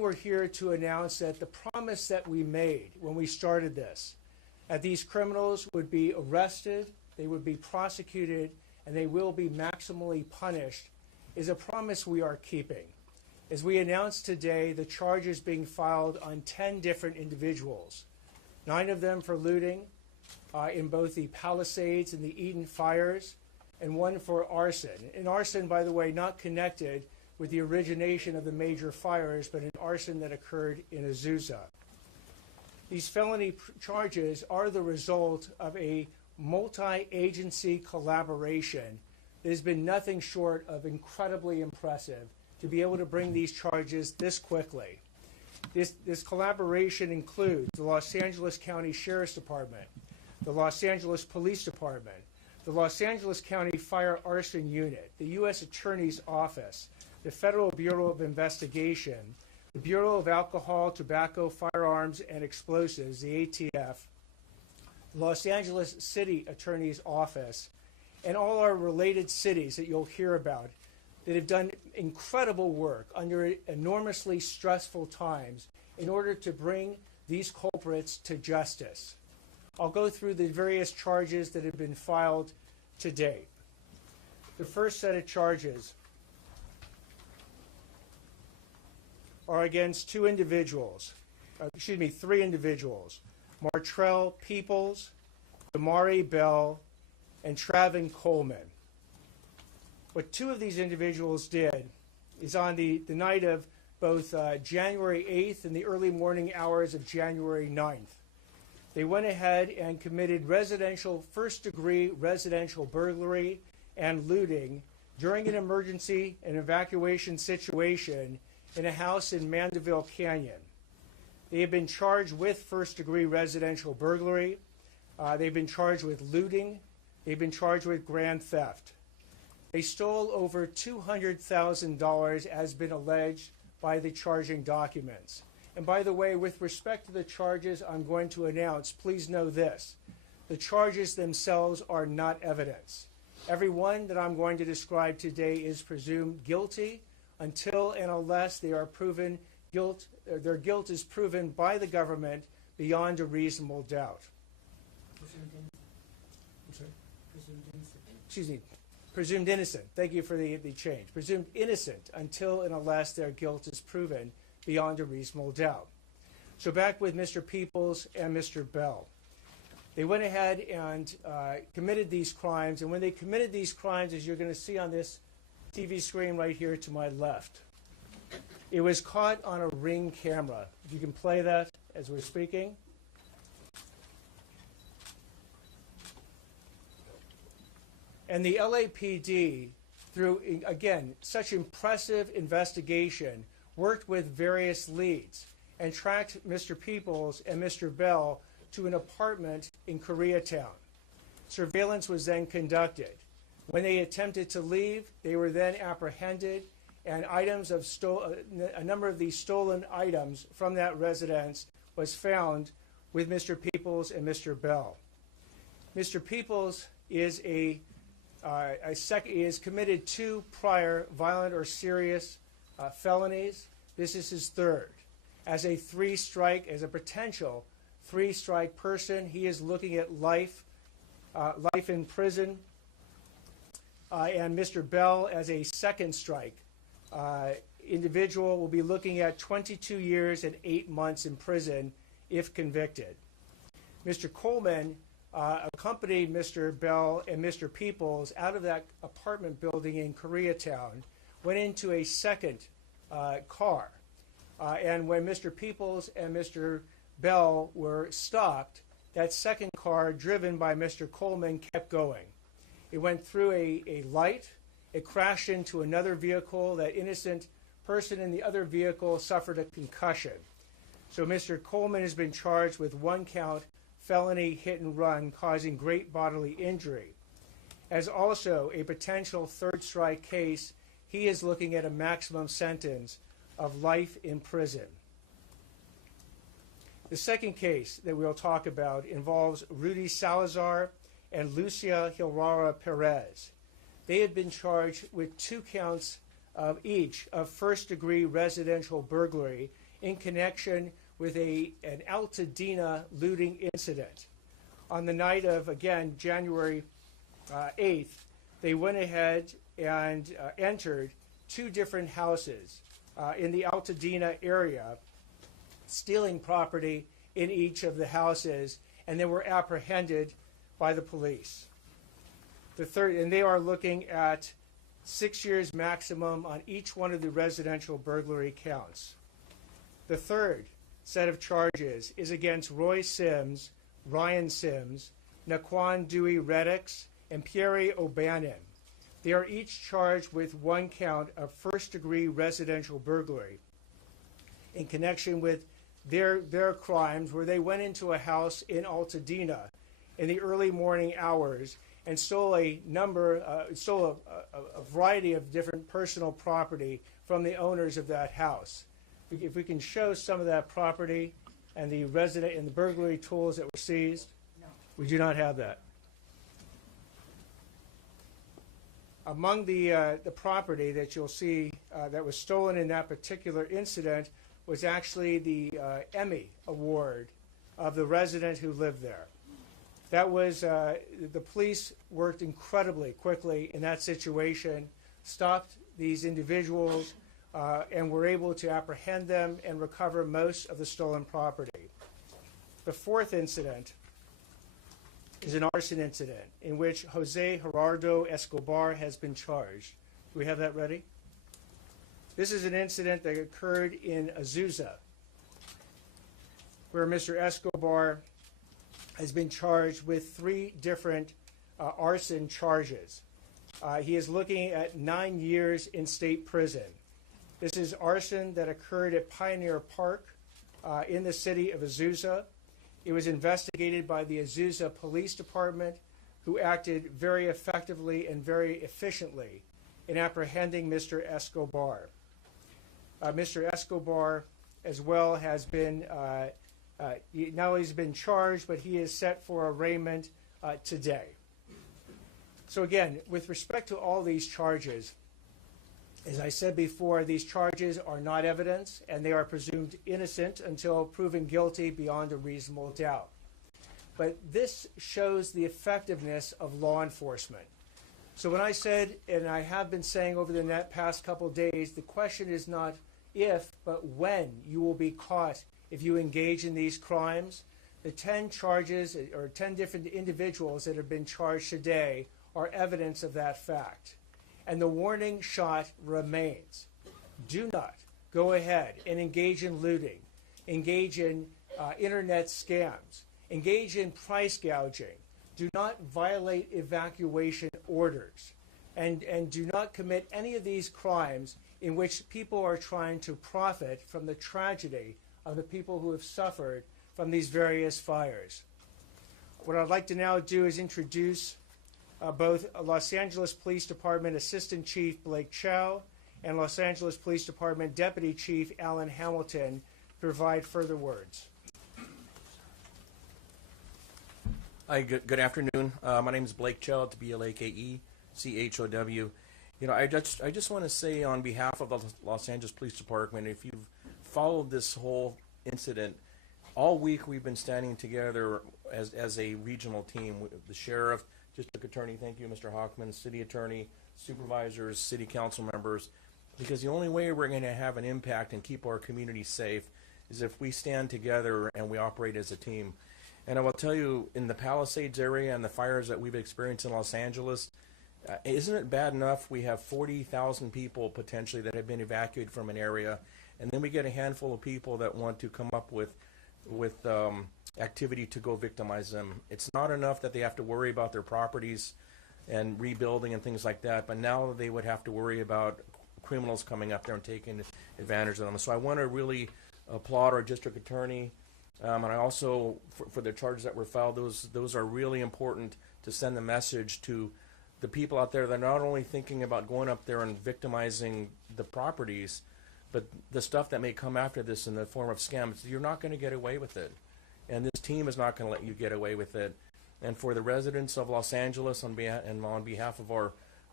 we're here to announce that the promise that we made when we started this, that these criminals would be arrested, they would be prosecuted, and they will be maximally punished, is a promise we are keeping. As we announced today, the charges being filed on 10 different individuals, 9 of them for looting in both the Palisades and the Eden fires, and 1 for arson. And arson, by the way, not connected with the origination of the major fires, but an arson that occurred in Azusa. These felony charges are the result of a multi-agency collaboration that has been nothing short of incredibly impressive to be able to bring these charges this quickly. This collaboration includes the Los Angeles County Sheriff's Department, the Los Angeles Police Department, the Los Angeles County Fire Arson Unit, the U.S. Attorney's Office, the Federal Bureau of Investigation, the Bureau of Alcohol, Tobacco, Firearms, and Explosives, the ATF, the Los Angeles City Attorney's Office, and all our related cities that you'll hear about that have done incredible work under enormously stressful times in order to bring these culprits to justice. I'll go through the various charges that have been filed to date. The first set of charges are against 3 individuals, Martrell Peoples, Damari Bell, and Travin Coleman. What 2 of these individuals did is on the night of both January 8th and the early morning hours of January 9th, they went ahead and committed first-degree residential burglary and looting during an emergency and evacuation situation in a house in Mandeville Canyon. They have been charged with first-degree residential burglary. They've been charged with looting. They've been charged with grand theft. They stole over $200,000, as been alleged by the charging documents. And by the way, with respect to the charges I'm going to announce, please know this. The charges themselves are not evidence. Every one that I'm going to describe today is presumed guilty until and unless they are proven their guilt is proven by the government beyond a reasonable doubt. Presumed innocent. Thank you for the change. Presumed innocent until and unless their guilt is proven beyond a reasonable doubt. So back with Mr. Peoples and Mr. Bell. They went ahead and committed these crimes, and when they committed these crimes, as you're going to see on this TV screen right here to my left, it was caught on a Ring camera. If you can play that as we're speaking. And the LAPD, through, again, such impressive investigation, worked with various leads and tracked Mr. Peoples and Mr. Bell to an apartment in Koreatown. Surveillance was then conducted. When they attempted to leave, they were then apprehended, and a number of these stolen items from that residence was found with Mr. Peoples and Mr. Bell. Mr. Peoples is is committed 2 prior violent or serious felonies. This is his 3rd. As a potential 3-strike person, he is looking at life in prison. And Mr. Bell, as a 2nd strike individual, will be looking at 22 years and 8 months in prison if convicted. Mr. Coleman accompanied Mr. Bell and Mr. Peoples out of that apartment building in Koreatown, went into a 2nd car. And when Mr. Peoples and Mr. Bell were stopped, that 2nd car, driven by Mr. Coleman, kept going. It went through a light. It crashed into another vehicle. That innocent person in the other vehicle suffered a concussion. So Mr. Coleman has been charged with 1-count felony hit and run causing great bodily injury. As also a potential 3rd strike case, he is looking at a maximum sentence of life in prison. The 2nd case that we'll talk about involves Rudy Salazar and Lucia Hilrara Perez. They had been charged with 2 counts of each of first-degree residential burglary in connection with an Altadena looting incident. On the night of, again, January 8th, they went ahead and entered two different houses in the Altadena area, stealing property in each of the houses, and they were apprehended by the police. The third, and they are looking at 6 years maximum on each one of the residential burglary counts. The third set of charges is against Roy Sims, Ryan Sims, Naquan Dewey Reddix, and Pierre O'Bannon. They are each charged with one count of first-degree residential burglary in connection with their crimes, where they went into a house in Altadena in the early morning hours and stole a variety of different personal property from the owners of that house. If we can show some of that property and the burglary tools that were seized. No. We do not have that. Among the property that you'll see that was stolen in that particular incident was actually the Emmy Award of the resident who lived there. That was, the police worked incredibly quickly in that situation, stopped these individuals, and were able to apprehend them and recover most of the stolen property. The fourth incident is an arson incident in which Jose Gerardo Escobar has been charged. Do we have that ready? This is an incident that occurred in Azusa, where Mr. Escobar has been charged with 3 different arson charges. He is looking at 9 years in state prison. This is arson that occurred at Pioneer Park in the city of Azusa. It was investigated by the Azusa Police Department, who acted very effectively and very efficiently in apprehending Mr. Escobar. Mr. Escobar, as well, has been not only has been charged, but he is set for arraignment today. So again, with respect to all these charges, as I said before, these charges are not evidence, and they are presumed innocent until proven guilty beyond a reasonable doubt. But this shows the effectiveness of law enforcement. So when I said, and I have been saying over the past couple of days, the question is not if, but when you will be caught if you engage in these crimes. The 10 charges, or 10 different individuals that have been charged today, are evidence of that fact. And the warning shot remains. Do not go ahead and engage in looting, engage in internet scams, engage in price gouging. Do not violate evacuation orders, and do not commit any of these crimes in which people are trying to profit from the tragedy of the people who have suffered from these various fires. What I'd like to now do is introduce both Los Angeles Police Department Assistant Chief Blake Chow and Los Angeles Police Department Deputy Chief Alan Hamilton to provide further words. Hi, good afternoon. My name is Blake Chow. It's BLAKECHOW. You know, I just want to say on behalf of the Los Angeles Police Department, if you've followed this whole incident, all week we've been standing together as a regional team. The sheriff, district attorney, thank you, Mr. Hochman, city attorney, supervisors, city council members, because the only way we're going to have an impact and keep our community safe is if we stand together and we operate as a team. And I will tell you, in the Palisades area and the fires that we've experienced in Los Angeles, isn't it bad enough we have 40,000 people potentially that have been evacuated from an area, and then we get a handful of people that want to come up with activity to go victimize them. It's not enough that they have to worry about their properties and rebuilding and things like that, but now they would have to worry about criminals coming up there and taking advantage of them. So I want to really applaud our district attorney, and I also, for the charges that were filed, those are really important to send the message to the people out there that are not only thinking about going up there and victimizing the properties, but the stuff that may come after this in the form of scams. You're not going to get away with it, and this team is not going to let you get away with it. And for the residents of Los Angeles, on behalf of our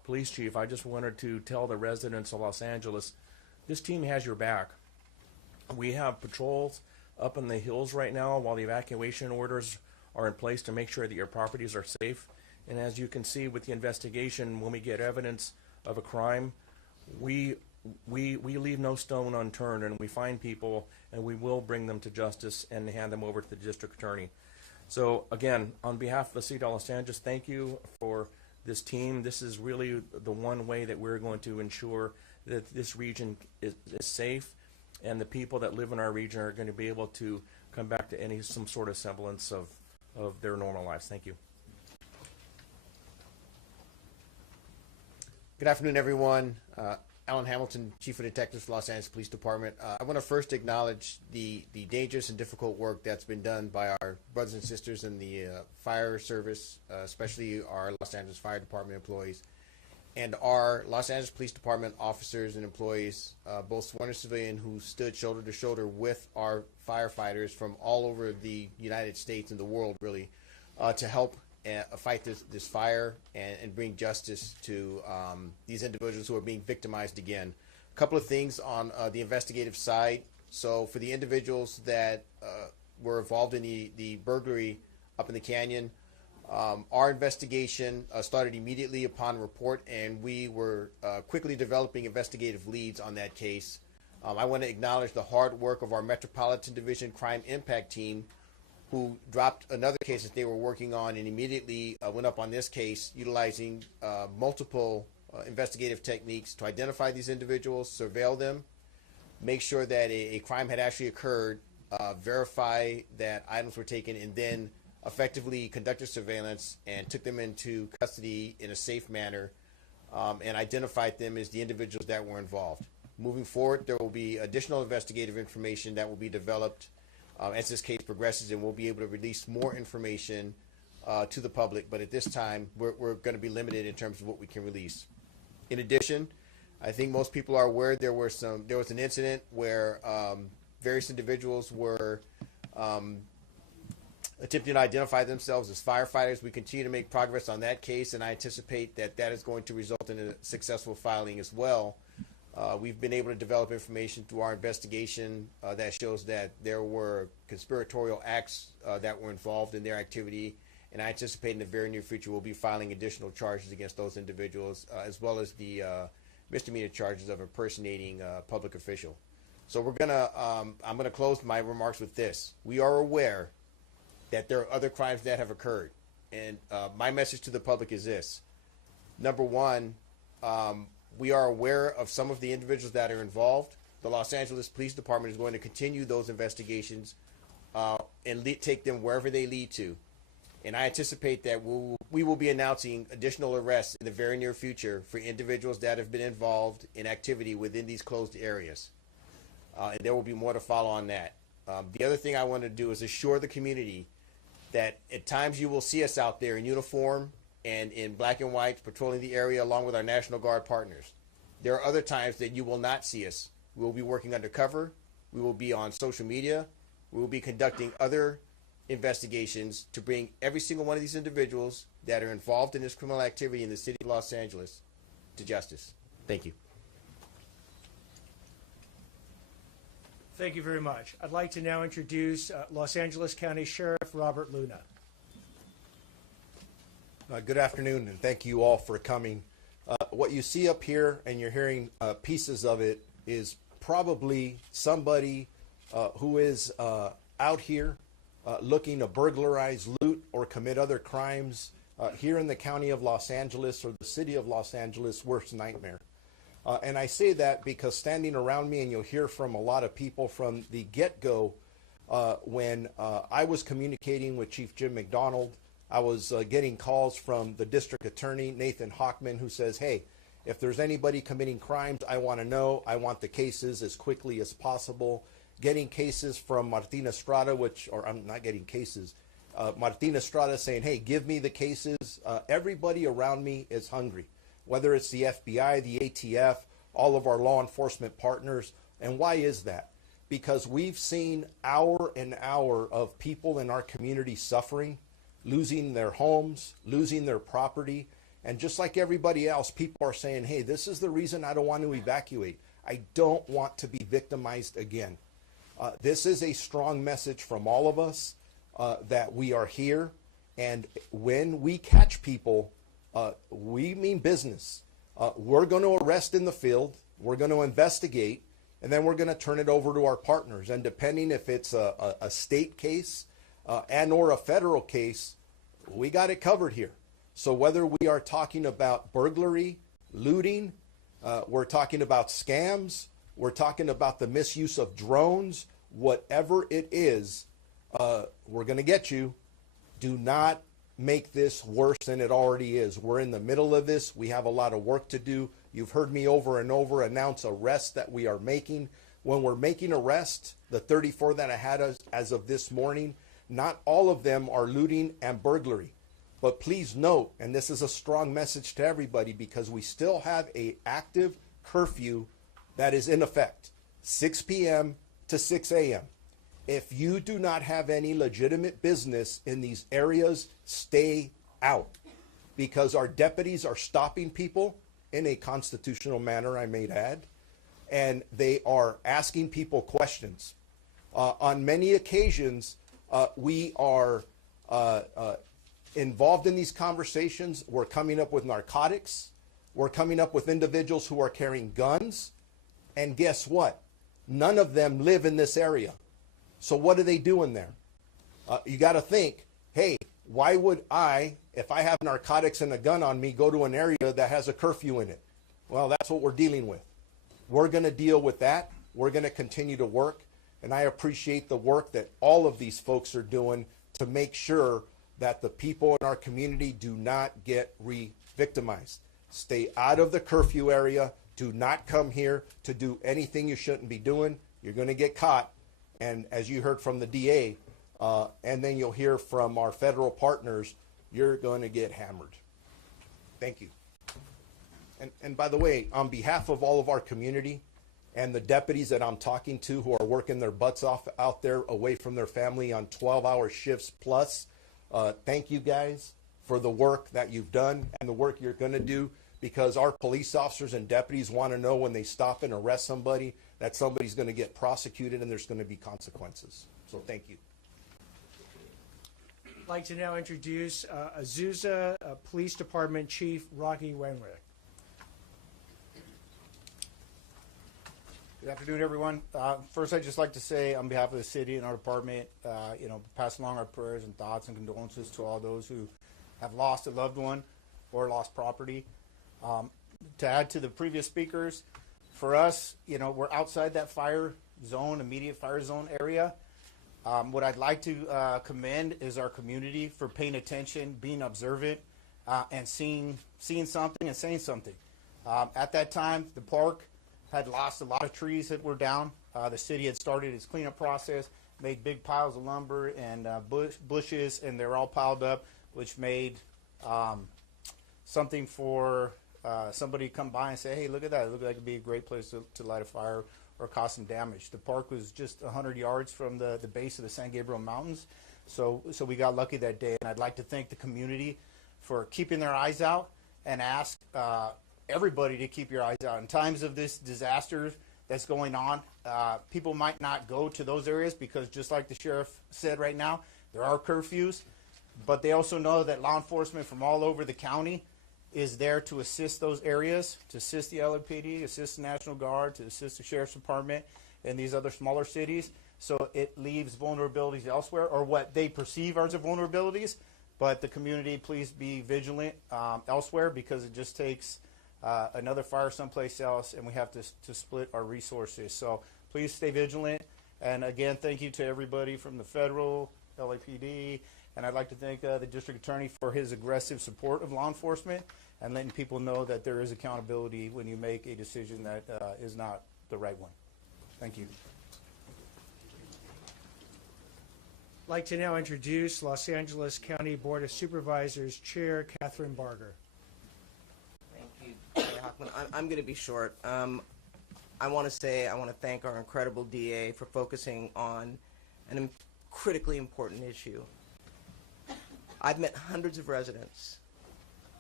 police chief, I just wanted to tell the residents of Los Angeles, this team has your back. We have patrols up in the hills right now while the evacuation orders are in place to make sure that your properties are safe. And as you can see with the investigation, when we get evidence of a crime, we leave no stone unturned, and we find people and we will bring them to justice and hand them over to the district attorney. So again, on behalf of the city of Los Angeles, thank you for this team. This is really the one way that we're going to ensure that this region is safe, and the people that live in our region are going to be able to come back to some sort of semblance of their normal lives. Thank you. Good afternoon, everyone. Alan Hamilton, Chief of Detectives for Los Angeles Police Department. I want to first acknowledge the dangerous and difficult work that's been done by our brothers and sisters in the fire service, especially our Los Angeles Fire Department employees, and our Los Angeles Police Department officers and employees, both sworn and civilian, who stood shoulder to shoulder with our firefighters from all over the United States and the world, really, to help fight this fire and bring justice to these individuals who are being victimized again. A couple of things on the investigative side. So for the individuals that were involved in the burglary up in the canyon, our investigation started immediately upon report, and we were quickly developing investigative leads on that case. I want to acknowledge the hard work of our Metropolitan Division Crime Impact Team, who dropped another case that they were working on and immediately went up on this case, utilizing multiple investigative techniques to identify these individuals, surveil them, make sure that a crime had actually occurred, verify that items were taken, and then effectively conducted surveillance and took them into custody in a safe manner, and identified them as the individuals that were involved. Moving forward, there will be additional investigative information that will be developed as this case progresses, and we'll be able to release more information to the public. But at this time, we're going to be limited in terms of what we can release. In addition, I think most people are aware there was an incident where various individuals were attempting to identify themselves as firefighters. We continue to make progress on that case, and I anticipate that is going to result in a successful filing as well. We've been able to develop information through our investigation that shows that there were conspiratorial acts that were involved in their activity, and I anticipate in the very near future we'll be filing additional charges against those individuals, as well as the misdemeanor charges of impersonating a public official. So I'm gonna close my remarks with this. We are aware that there are other crimes that have occurred, and my message to the public is this. Number one, we are aware of some of the individuals that are involved. The Los Angeles Police Department is going to continue those investigations and take them wherever they lead to. And I anticipate that we will be announcing additional arrests in the very near future for individuals that have been involved in activity within these closed areas. And there will be more to follow on that. The other thing I want to do is assure the community that at times you will see us out there in uniform and in black and white patrolling the area along with our National Guard partners. There are other times that you will not see us. We will be working undercover. We will be on social media. We will be conducting other investigations to bring every single one of these individuals that are involved in this criminal activity in the city of Los Angeles to justice. Thank you. Thank you very much. I'd like to now introduce Los Angeles County Sheriff Robert Luna. Good afternoon, and thank you all for coming. What you see up here, and you're hearing pieces of it, is probably somebody who is out here looking to burglarize, loot, or commit other crimes here in the county of Los Angeles or the city of Los Angeles' worst nightmare. And I say that because standing around me, and you'll hear from a lot of people from the get-go, when I was communicating with Chief Jim McDonald, I was getting calls from the district attorney, Nathan Hochman, who says, hey, if there's anybody committing crimes, I want to know. I want the cases as quickly as possible. Getting cases from Martina Estrada, or I'm not getting cases, Martina Estrada saying, hey, give me the cases. Everybody around me is hungry, whether it's the FBI, the ATF, all of our law enforcement partners. And why is that? Because we've seen hour and hour of people in our community suffering, losing their homes, losing their property, And just like everybody else, people are saying, hey, this is the reason I don't want to evacuate. I don't want to be victimized again. This is a strong message from all of us that we are here. And when we catch people, we mean business. We're going to arrest in the field. We're going to investigate. And then we're going to turn it over to our partners. And depending if it's a state case and or a federal case, we got it covered here. So whether we are talking about burglary, looting, we're talking about scams, we're talking about the misuse of drones, whatever it is, we're going to get you. Do not make this worse than it already is. We're in the middle of this. We have a lot of work to do. You've heard me over and over announce arrests that we are making. When we're making arrests, the 34 that I had as of this morning, not all of them are looting and burglary. But please note, and this is a strong message to everybody, because we still have an active curfew that is in effect, 6 p.m. to 6 a.m. If you do not have any legitimate business in these areas, stay out, because our deputies are stopping people in a constitutional manner, I may add, and they are asking people questions. On many occasions, we are involved in these conversations. We're coming up with narcotics. We're coming up with individuals who are carrying guns. And guess what? None of them live in this area. So what are they doing there? You got to think, hey, why would I, if I have narcotics and a gun on me, go to an area that has a curfew in it? Well, that's what we're dealing with. We're going to deal with that. We're going to continue to work. And I appreciate the work that all of these folks are doing to make sure that the people in our community do not get re-victimized. Stay out of the curfew area. Do not come here to do anything you shouldn't be doing. You're going to get caught. And as you heard from the DA, and then you'll hear from our federal partners, you're going to get hammered. Thank you. And by the way, on behalf of all of our community and the deputies that I'm talking to who are working their butts off out there away from their family on 12-hour shifts plus, thank you guys for the work that you've done and the work you're going to do, because our police officers and deputies want to know when they stop and arrest somebody that somebody's going to get prosecuted and there's going to be consequences. So thank you. I'd like to now introduce Azusa Police Department Chief Rocky Wenwick. Good afternoon, everyone. First, I'd just like to say, on behalf of the city and our department, pass along our prayers and thoughts and condolences to all those who have lost a loved one or lost property. To add to the previous speakers, for us, we're outside that fire zone, immediate fire zone area. What I'd like to commend is our community for paying attention, being observant, and seeing something and saying something. At that time, the park had lost a lot of trees that were down. The city had started its cleanup process, made big piles of lumber and bushes, and they're all piled up, which made something for somebody to come by and say, hey, look at that. It looked like it'd be a great place to light a fire or cause some damage. The park was just 100 yards from the base of the San Gabriel Mountains, so we got lucky that day. And I'd like to thank the community for keeping their eyes out and ask everybody to keep your eyes out. In times of this disaster that's going on, people might not go to those areas because, just like the sheriff said right now, there are curfews, but they also know that law enforcement from all over the county is there to assist those areas, to assist the LAPD, assist the National Guard, to assist the Sheriff's Department and these other smaller cities. So it leaves vulnerabilities elsewhere, or what they perceive as vulnerabilities. But the community, please be vigilant elsewhere, because it just takes another fire someplace else, and we have to split our resources. So please stay vigilant. And again, thank you to everybody from the federal, LAPD, and I'd like to thank the district attorney for his aggressive support of law enforcement and letting people know that there is accountability when you make a decision that is not the right one. Thank you. I'd like to now introduce Los Angeles County Board of Supervisors Chair Catherine Barger. Thank you, Hochman. I'm going to be short. I want to thank our incredible DA for focusing on a critically important issue. I've met hundreds of residents who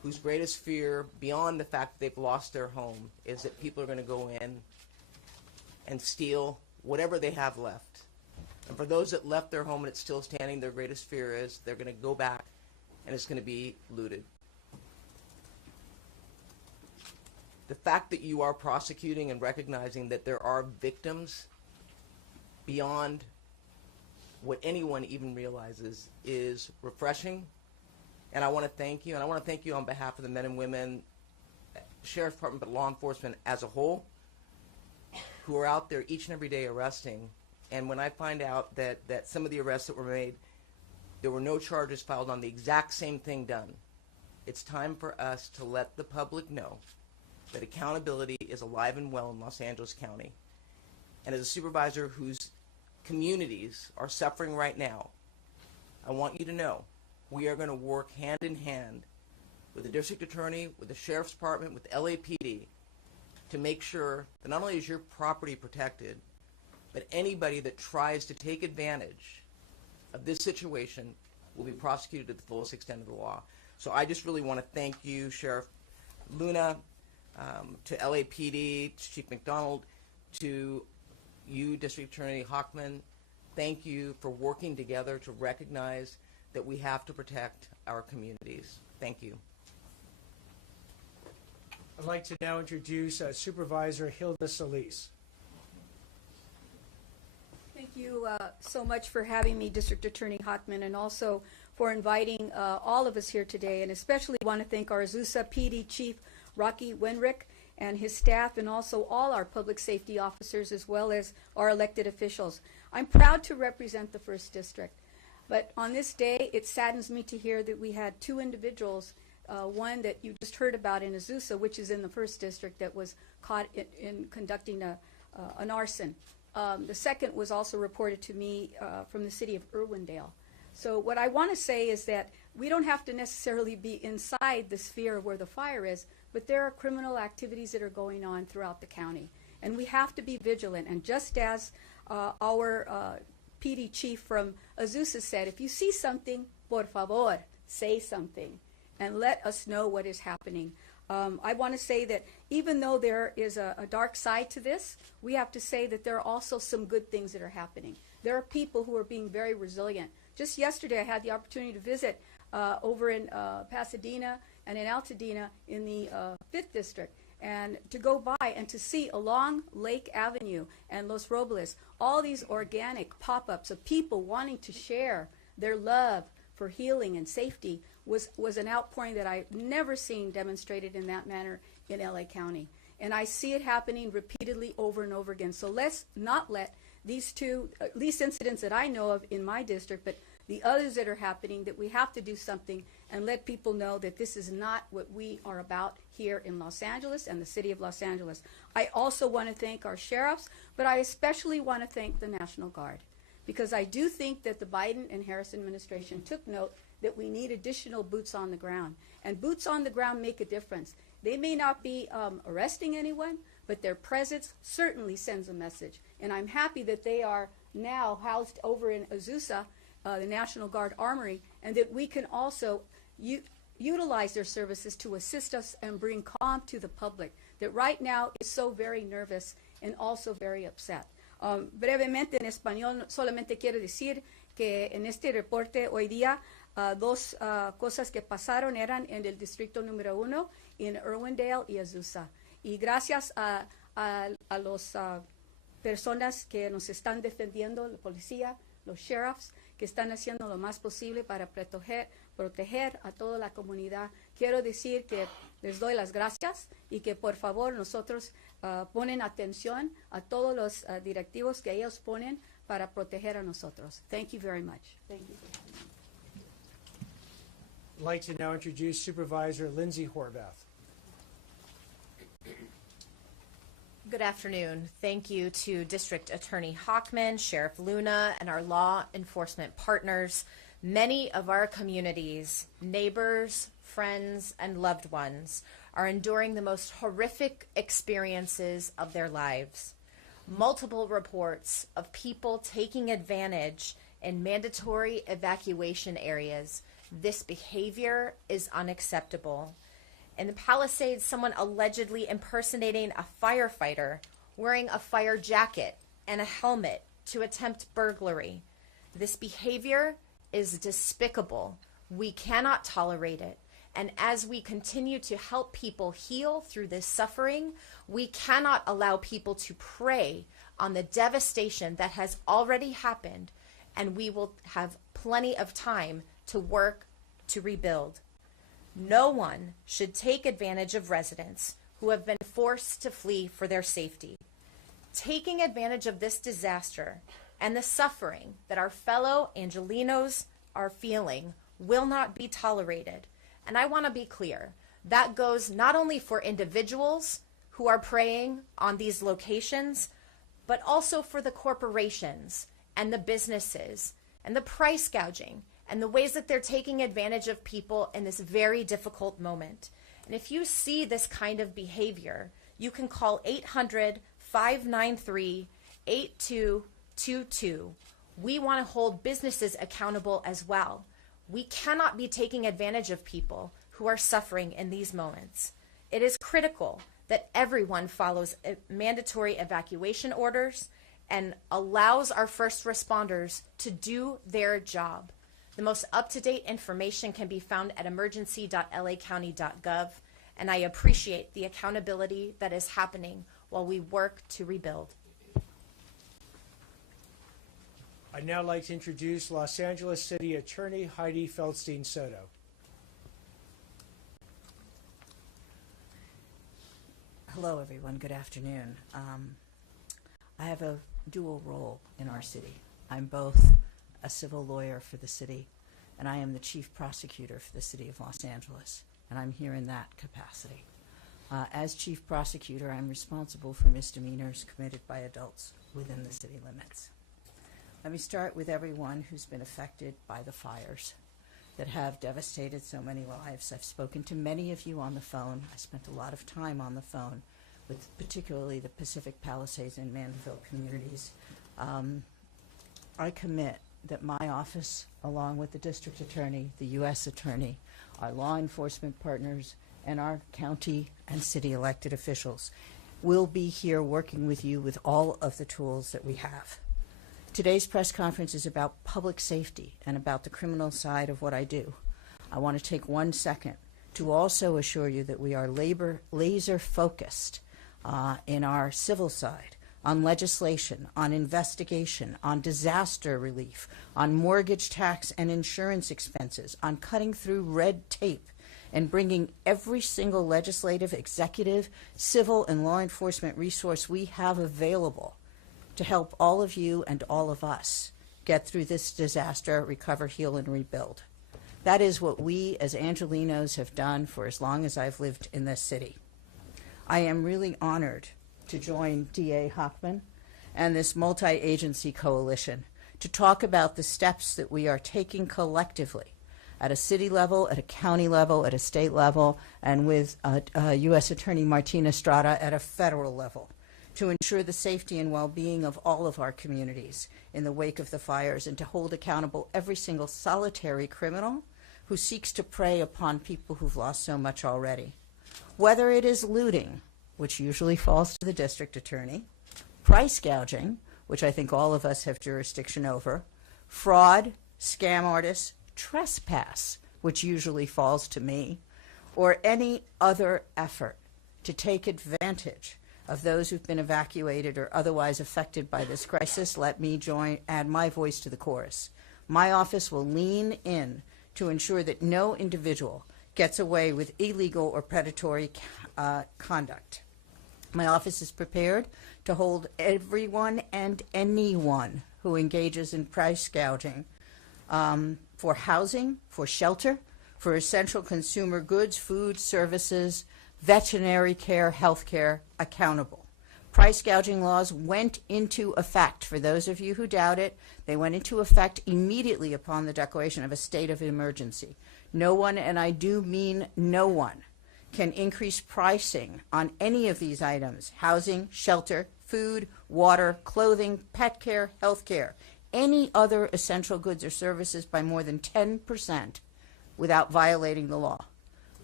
whose greatest fear, beyond the fact that they've lost their home, is that people are going to go in and steal whatever they have left. And for those that left their home and it's still standing, their greatest fear is they're going to go back and it's going to be looted. The fact that you are prosecuting and recognizing that there are victims beyond what anyone even realizes is refreshing. And I want to thank you. And I want to thank you on behalf of the men and women, Sheriff's Department, but law enforcement as a whole, who are out there each and every day arresting. And when I find out that some of the arrests that were made, there were no charges filed on the exact same thing done, it's time for us to let the public know that accountability is alive and well in Los Angeles County. And as a supervisor whose communities are suffering right now, I want you to know we are going to work hand in hand with the district attorney, with the sheriff's department, with LAPD to make sure that not only is your property protected, but anybody that tries to take advantage of this situation will be prosecuted to the fullest extent of the law. So I just really want to thank you, Sheriff Luna, to LAPD, to Chief McDonald, to you, District Attorney Hochman. Thank you for working together to recognize that we have to protect our communities. Thank you. I'd like to now introduce Supervisor Hilda Solis. Thank you so much for having me, District Attorney Hochman, and also for inviting all of us here today. And especially want to thank our Azusa PD Chief Rocky Wenrick and his staff, and also all our public safety officers, as well as our elected officials. I'm proud to represent the 1st District. But on this day, it saddens me to hear that we had 2 individuals, one that you just heard about in Azusa, which is in the 1st District, that was caught in conducting an arson. The second was also reported to me from the city of Irwindale. So what I want to say is that we don't have to necessarily be inside the sphere of where the fire is, but there are criminal activities that are going on throughout the county. And we have to be vigilant. And just as our PD chief from Azusa said, if you see something, por favor, say something and let us know what is happening. I want to say that even though there is a dark side to this, we have to say that there are also some good things that are happening. There are people who are being very resilient. Just yesterday, I had the opportunity to visit over in Pasadena and in Altadena in the 5th District, and to go by and to see along Lake Avenue and Los Robles all these organic pop-ups of people wanting to share their love for healing and safety was an outpouring that I've never seen demonstrated in that manner in LA County. And I see it happening repeatedly over and over again. So let's not let these two, at least incidents that I know of in my district, but the others that are happening, that we have to do something and let people know that this is not what we are about here in Los Angeles and the city of Los Angeles. I also want to thank our sheriffs, but I especially want to thank the National Guard, because I do think that the Biden and Harris administration took note that we need additional boots on the ground. And boots on the ground make a difference. They may not be arresting anyone, but their presence certainly sends a message. And I'm happy that they are now housed over in Azusa, the National Guard Armory, and that we can also utilize their services to assist us and bring calm to the public that right now is so very nervous and also very upset. Brevemente en español, solamente quiero decir que en este reporte hoy día dos cosas que pasaron eran en el distrito número 1, en Irwindale y Azusa. Y gracias a las personas que nos están defendiendo, la policía, los sheriffs, que están haciendo lo más posible para proteger a toda la comunidad. Quiero decir que les doy las gracias y que por favor nosotros ponen atención a todos los directivos que ellos ponen para proteger a nosotros. Thank you very much. Thank you. I'd like to now introduce Supervisor Lindsay Horvath. Good afternoon. Thank you to District Attorney Hochman, Sheriff Luna, and our law enforcement partners. Many of our communities, neighbors, friends, and loved ones are enduring the most horrific experiences of their lives. Multiple reports of people taking advantage in mandatory evacuation areas. This behavior is unacceptable. In the Palisades, someone allegedly impersonating a firefighter, wearing a fire jacket and a helmet to attempt burglary. This behavior is despicable. We cannot tolerate it. And as we continue to help people heal through this suffering, we cannot allow people to prey on the devastation that has already happened, and we will have plenty of time to work to rebuild. No one should take advantage of residents who have been forced to flee for their safety. Taking advantage of this disaster and the suffering that our fellow Angelenos are feeling will not be tolerated. And I want to be clear, that goes not only for individuals who are preying on these locations, but also for the corporations and the businesses and the price gouging and the ways that they're taking advantage of people in this very difficult moment. And if you see this kind of behavior, you can call 800-593-8222. We want to hold businesses accountable as well. We cannot be taking advantage of people who are suffering in these moments. It is critical that everyone follows mandatory evacuation orders and allows our first responders to do their job. The most up-to-date information can be found at emergency.lacounty.gov, and I appreciate the accountability that is happening while we work to rebuild. I'd now like to introduce Los Angeles City Attorney Heidi Feldstein Soto. Hello, everyone. Good afternoon. I have a dual role in our city. I'm both a civil lawyer for the city, and I am the chief prosecutor for the city of Los Angeles, and I'm here in that capacity. As chief prosecutor, I'm responsible for misdemeanors committed by adults within the city limits. Let me start with everyone who's been affected by the fires that have devastated so many lives. I've spoken to many of you on the phone. I spent a lot of time on the phone with particularly the Pacific Palisades and Mandeville communities. I commit that my office, along with the district attorney, the U.S. attorney, our law enforcement partners, and our county and city elected officials, will be here working with you with all of the tools that we have. Today's press conference is about public safety and about the criminal side of what I do. I want to take 1 second to also assure you that we are laser focused in our civil side on legislation, on investigation, on disaster relief, on mortgage tax and insurance expenses, on cutting through red tape and bringing every single legislative, executive, civil, and law enforcement resource we have available to help all of you and all of us get through this disaster, recover, heal, and rebuild. That is what we as Angelenos have done for as long as I've lived in this city. I am really honored to join DA Hochman and this multi-agency coalition to talk about the steps that we are taking collectively at a city level, at a county level, at a state level, and with U.S. Attorney Martina Estrada at a federal level, to ensure the safety and well-being of all of our communities in the wake of the fires, and to hold accountable every single solitary criminal who seeks to prey upon people who've lost so much already. Whether it is looting, which usually falls to the district attorney, price gouging, which I think all of us have jurisdiction over, fraud, scam artists, trespass, which usually falls to me, or any other effort to take advantage of those who've been evacuated or otherwise affected by this crisis, let me add my voice to the chorus. My office will lean in to ensure that no individual gets away with illegal or predatory conduct. My office is prepared to hold everyone and anyone who engages in price gouging for housing, for shelter, for essential consumer goods, food, services, veterinary care, health care, accountable. Price gouging laws went into effect. For those of you who doubt it, they went into effect immediately upon the declaration of a state of emergency. No one, and I do mean no one, can increase pricing on any of these items: housing, shelter, food, water, clothing, pet care, health care, any other essential goods or services by more than 10% without violating the law.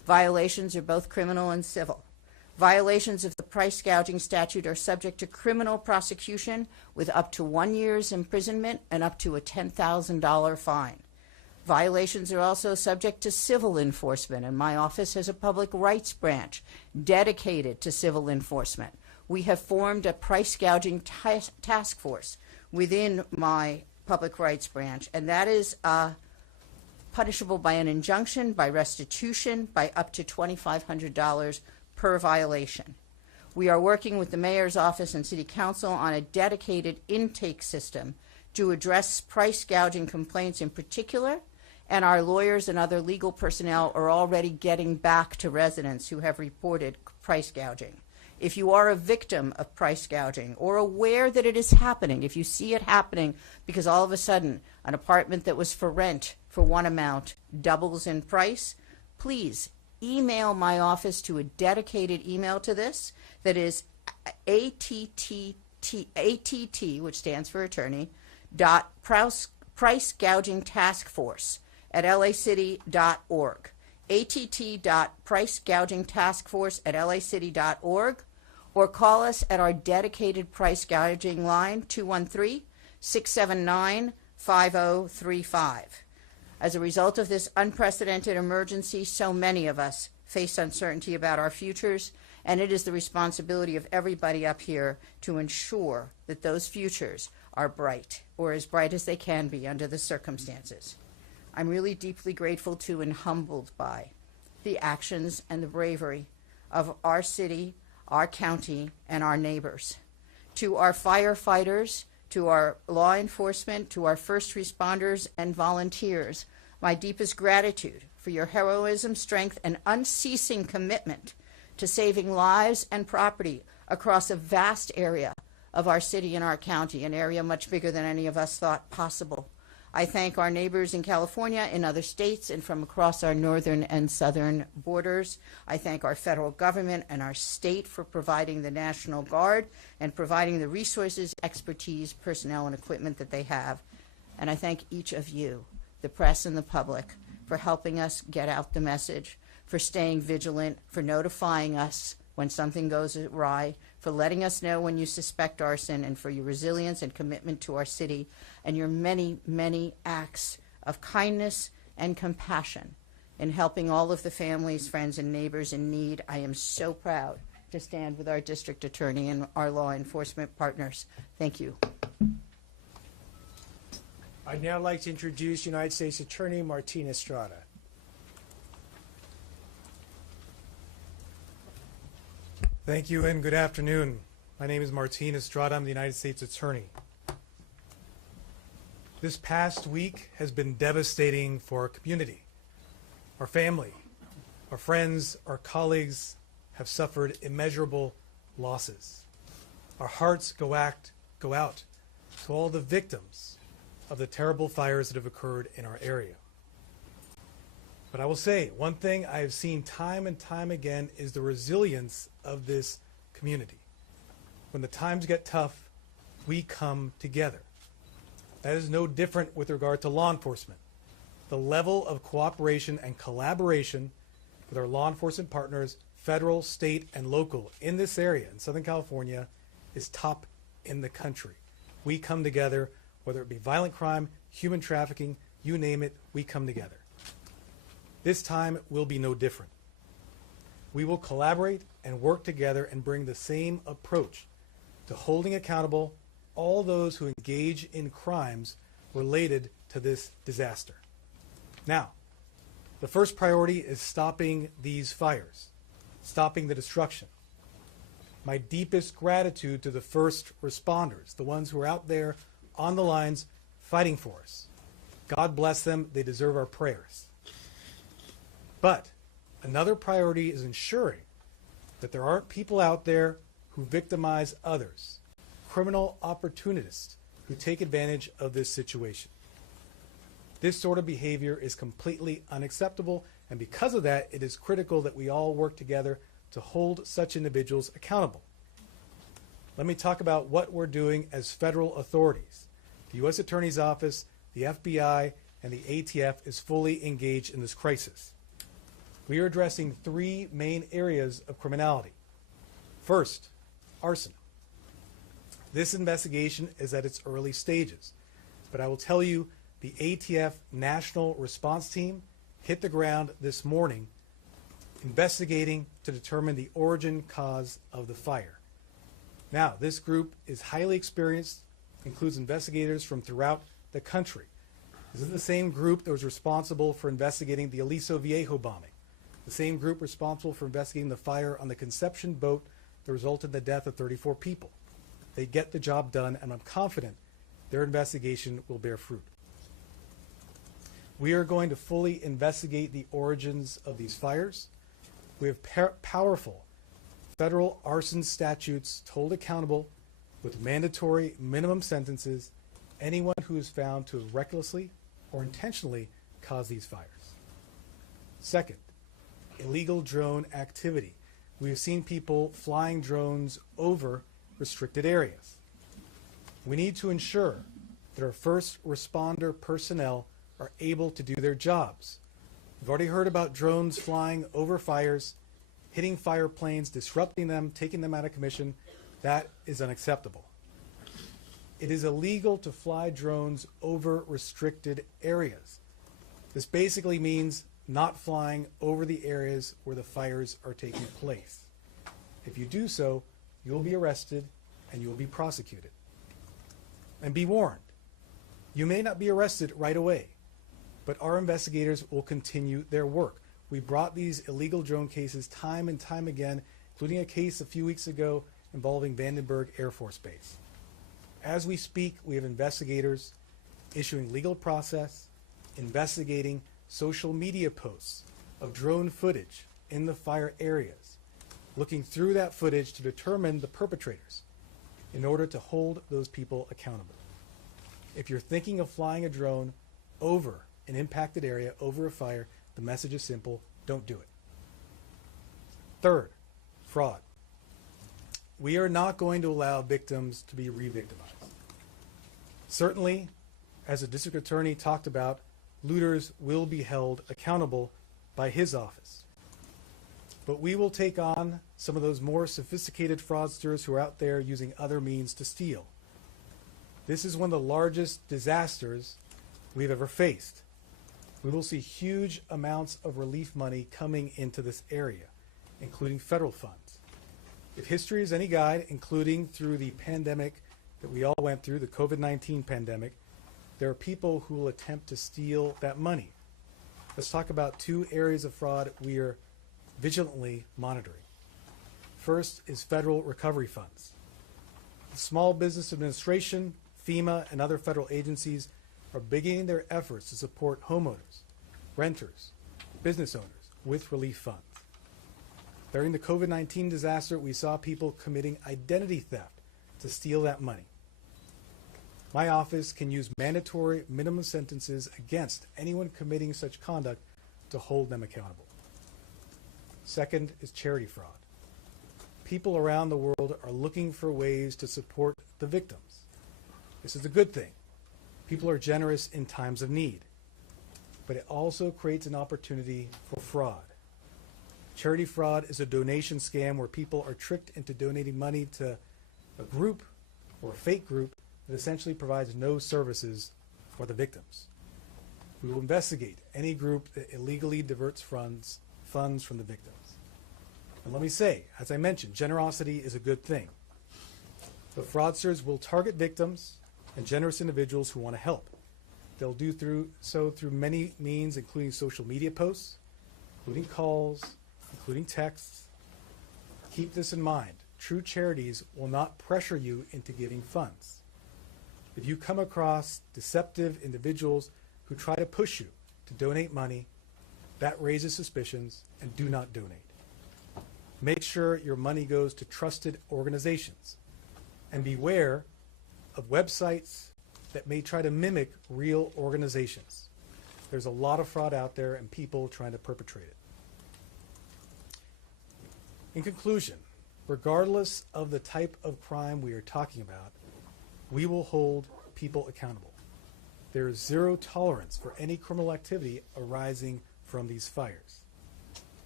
Violations are both criminal and civil. Violations of the price gouging statute are subject to criminal prosecution with up to 1 year's imprisonment and up to a $10,000 fine. Violations are also subject to civil enforcement, and my office has a public rights branch dedicated to civil enforcement. We have formed a price gouging task force within my public rights branch, and that is punishable by an injunction, by restitution, by up to $2,500 per violation. We are working with the mayor's office and city council on a dedicated intake system to address price gouging complaints in particular, and our lawyers and other legal personnel are already getting back to residents who have reported price gouging. If you are a victim of price gouging or aware that it is happening, if you see it happening because all of a sudden an apartment that was for rent for one amount doubles in price, please email my office to a dedicated email to this that is ATT, which stands for attorney, price gouging task force at lacity.org. att.pricegougingtaskforce at lacity.org, or call us at our dedicated price gouging line, 213-679-5035. As a result of this unprecedented emergency, so many of us face uncertainty about our futures, and it is the responsibility of everybody up here to ensure that those futures are bright, or as bright as they can be under the circumstances. I'm really deeply grateful to and humbled by the actions and the bravery of our city, our county, and our neighbors. To our firefighters, to our law enforcement, to our first responders and volunteers, my deepest gratitude for your heroism, strength, and unceasing commitment to saving lives and property across a vast area of our city and our county, an area much bigger than any of us thought possible. I thank our neighbors in California, in other states, and from across our northern and southern borders. I thank our federal government and our state for providing the National Guard and providing the resources, expertise, personnel, and equipment that they have. And I thank each of you, the press and the public, for helping us get out the message, for staying vigilant, for notifying us when something goes awry, for letting us know when you suspect arson, and for your resilience and commitment to our city, and your many, many acts of kindness and compassion in helping all of the families, friends, and neighbors in need. I am so proud to stand with our district attorney and our law enforcement partners. Thank you. I'd now like to introduce United States Attorney Martin Estrada. Thank you and good afternoon. My name is Martin Estrada. I'm the United States Attorney. This past week has been devastating for our community. Our family, our friends, our colleagues have suffered immeasurable losses. Our hearts go out to all the victims of the terrible fires that have occurred in our area. But I will say, one thing I have seen time and time again is the resilience of this community. When the times get tough, we come together. That is no different with regard to law enforcement. The level of cooperation and collaboration with our law enforcement partners, federal, state, and local in this area, in Southern California, is top in the country. We come together, whether it be violent crime, human trafficking, you name it, we come together. This time will be no different. We will collaborate and work together and bring the same approach to holding accountable all those who engage in crimes related to this disaster. Now, the first priority is stopping these fires, stopping the destruction. My deepest gratitude to the first responders, the ones who are out there on the lines fighting for us. God bless them, they deserve our prayers. But another priority is ensuring that there aren't people out there who victimize others, criminal opportunists who take advantage of this situation. This sort of behavior is completely unacceptable, and because of that, it is critical that we all work together to hold such individuals accountable. Let me talk about what we're doing as federal authorities. The U.S. Attorney's Office, the FBI, and the ATF is fully engaged in this crisis. We are addressing three main areas of criminality. First, arson. This investigation is at its early stages, but I will tell you the ATF National Response Team hit the ground this morning investigating to determine the origin cause of the fire. Now, this group is highly experienced, includes investigators from throughout the country. This is the same group that was responsible for investigating the Aliso Viejo bombing, the same group responsible for investigating the fire on the Conception boat that resulted in the death of 34 people. They get the job done, and I'm confident their investigation will bear fruit. We are going to fully investigate the origins of these fires. We have powerful federal arson statutes to hold accountable with mandatory minimum sentences anyone who is found to have recklessly or intentionally caused these fires. Second, illegal drone activity. We have seen people flying drones over restricted areas. We need to ensure that our first responder personnel are able to do their jobs. We've already heard about drones flying over fires, hitting fire planes, disrupting them, taking them out of commission. That is unacceptable. It is illegal to fly drones over restricted areas. This basically means not flying over the areas where the fires are taking place. If you do so, you'll be arrested and you will be prosecuted. And be warned, you may not be arrested right away, but our investigators will continue their work. We brought these illegal drone cases time and time again, including a case a few weeks ago involving Vandenberg Air Force Base. As we speak, we have investigators issuing legal process, investigating social media posts of drone footage in the fire areas, looking through that footage to determine the perpetrators in order to hold those people accountable. If you're thinking of flying a drone over an impacted area, over a fire, the message is simple: don't do it. Third, fraud. We are not going to allow victims to be re-victimized. Certainly, as the district attorney talked about, looters will be held accountable by his office. But we will take on some of those more sophisticated fraudsters who are out there using other means to steal. This is one of the largest disasters we've ever faced. We will see huge amounts of relief money coming into this area, including federal funds. If history is any guide, including through the pandemic that we all went through, the COVID-19 pandemic, there are people who will attempt to steal that money. Let's talk about two areas of fraud we are vigilantly monitoring. First is federal recovery funds. The Small Business Administration, FEMA, and other federal agencies are beginning their efforts to support homeowners, renters, business owners with relief funds. During the COVID-19 disaster, we saw people committing identity theft to steal that money. My office can use mandatory minimum sentences against anyone committing such conduct to hold them accountable. Second is charity fraud. People around the world are looking for ways to support the victims. This is a good thing. People are generous in times of need. But it also creates an opportunity for fraud. Charity fraud is a donation scam where people are tricked into donating money to a group or a fake group that essentially provides no services for the victims. We will investigate any group that illegally diverts funds from the victims. And let me say, as I mentioned, generosity is a good thing. The fraudsters will target victims and generous individuals who want to help. They'll do so through many means, including social media posts, including calls, including texts. Keep this in mind. True charities will not pressure you into giving funds. If you come across deceptive individuals who try to push you to donate money, that raises suspicions, and do not donate. Make sure your money goes to trusted organizations, and beware of websites that may try to mimic real organizations. There's a lot of fraud out there and people trying to perpetrate it. In conclusion, regardless of the type of crime we are talking about, we will hold people accountable. There is zero tolerance for any criminal activity arising from these fires.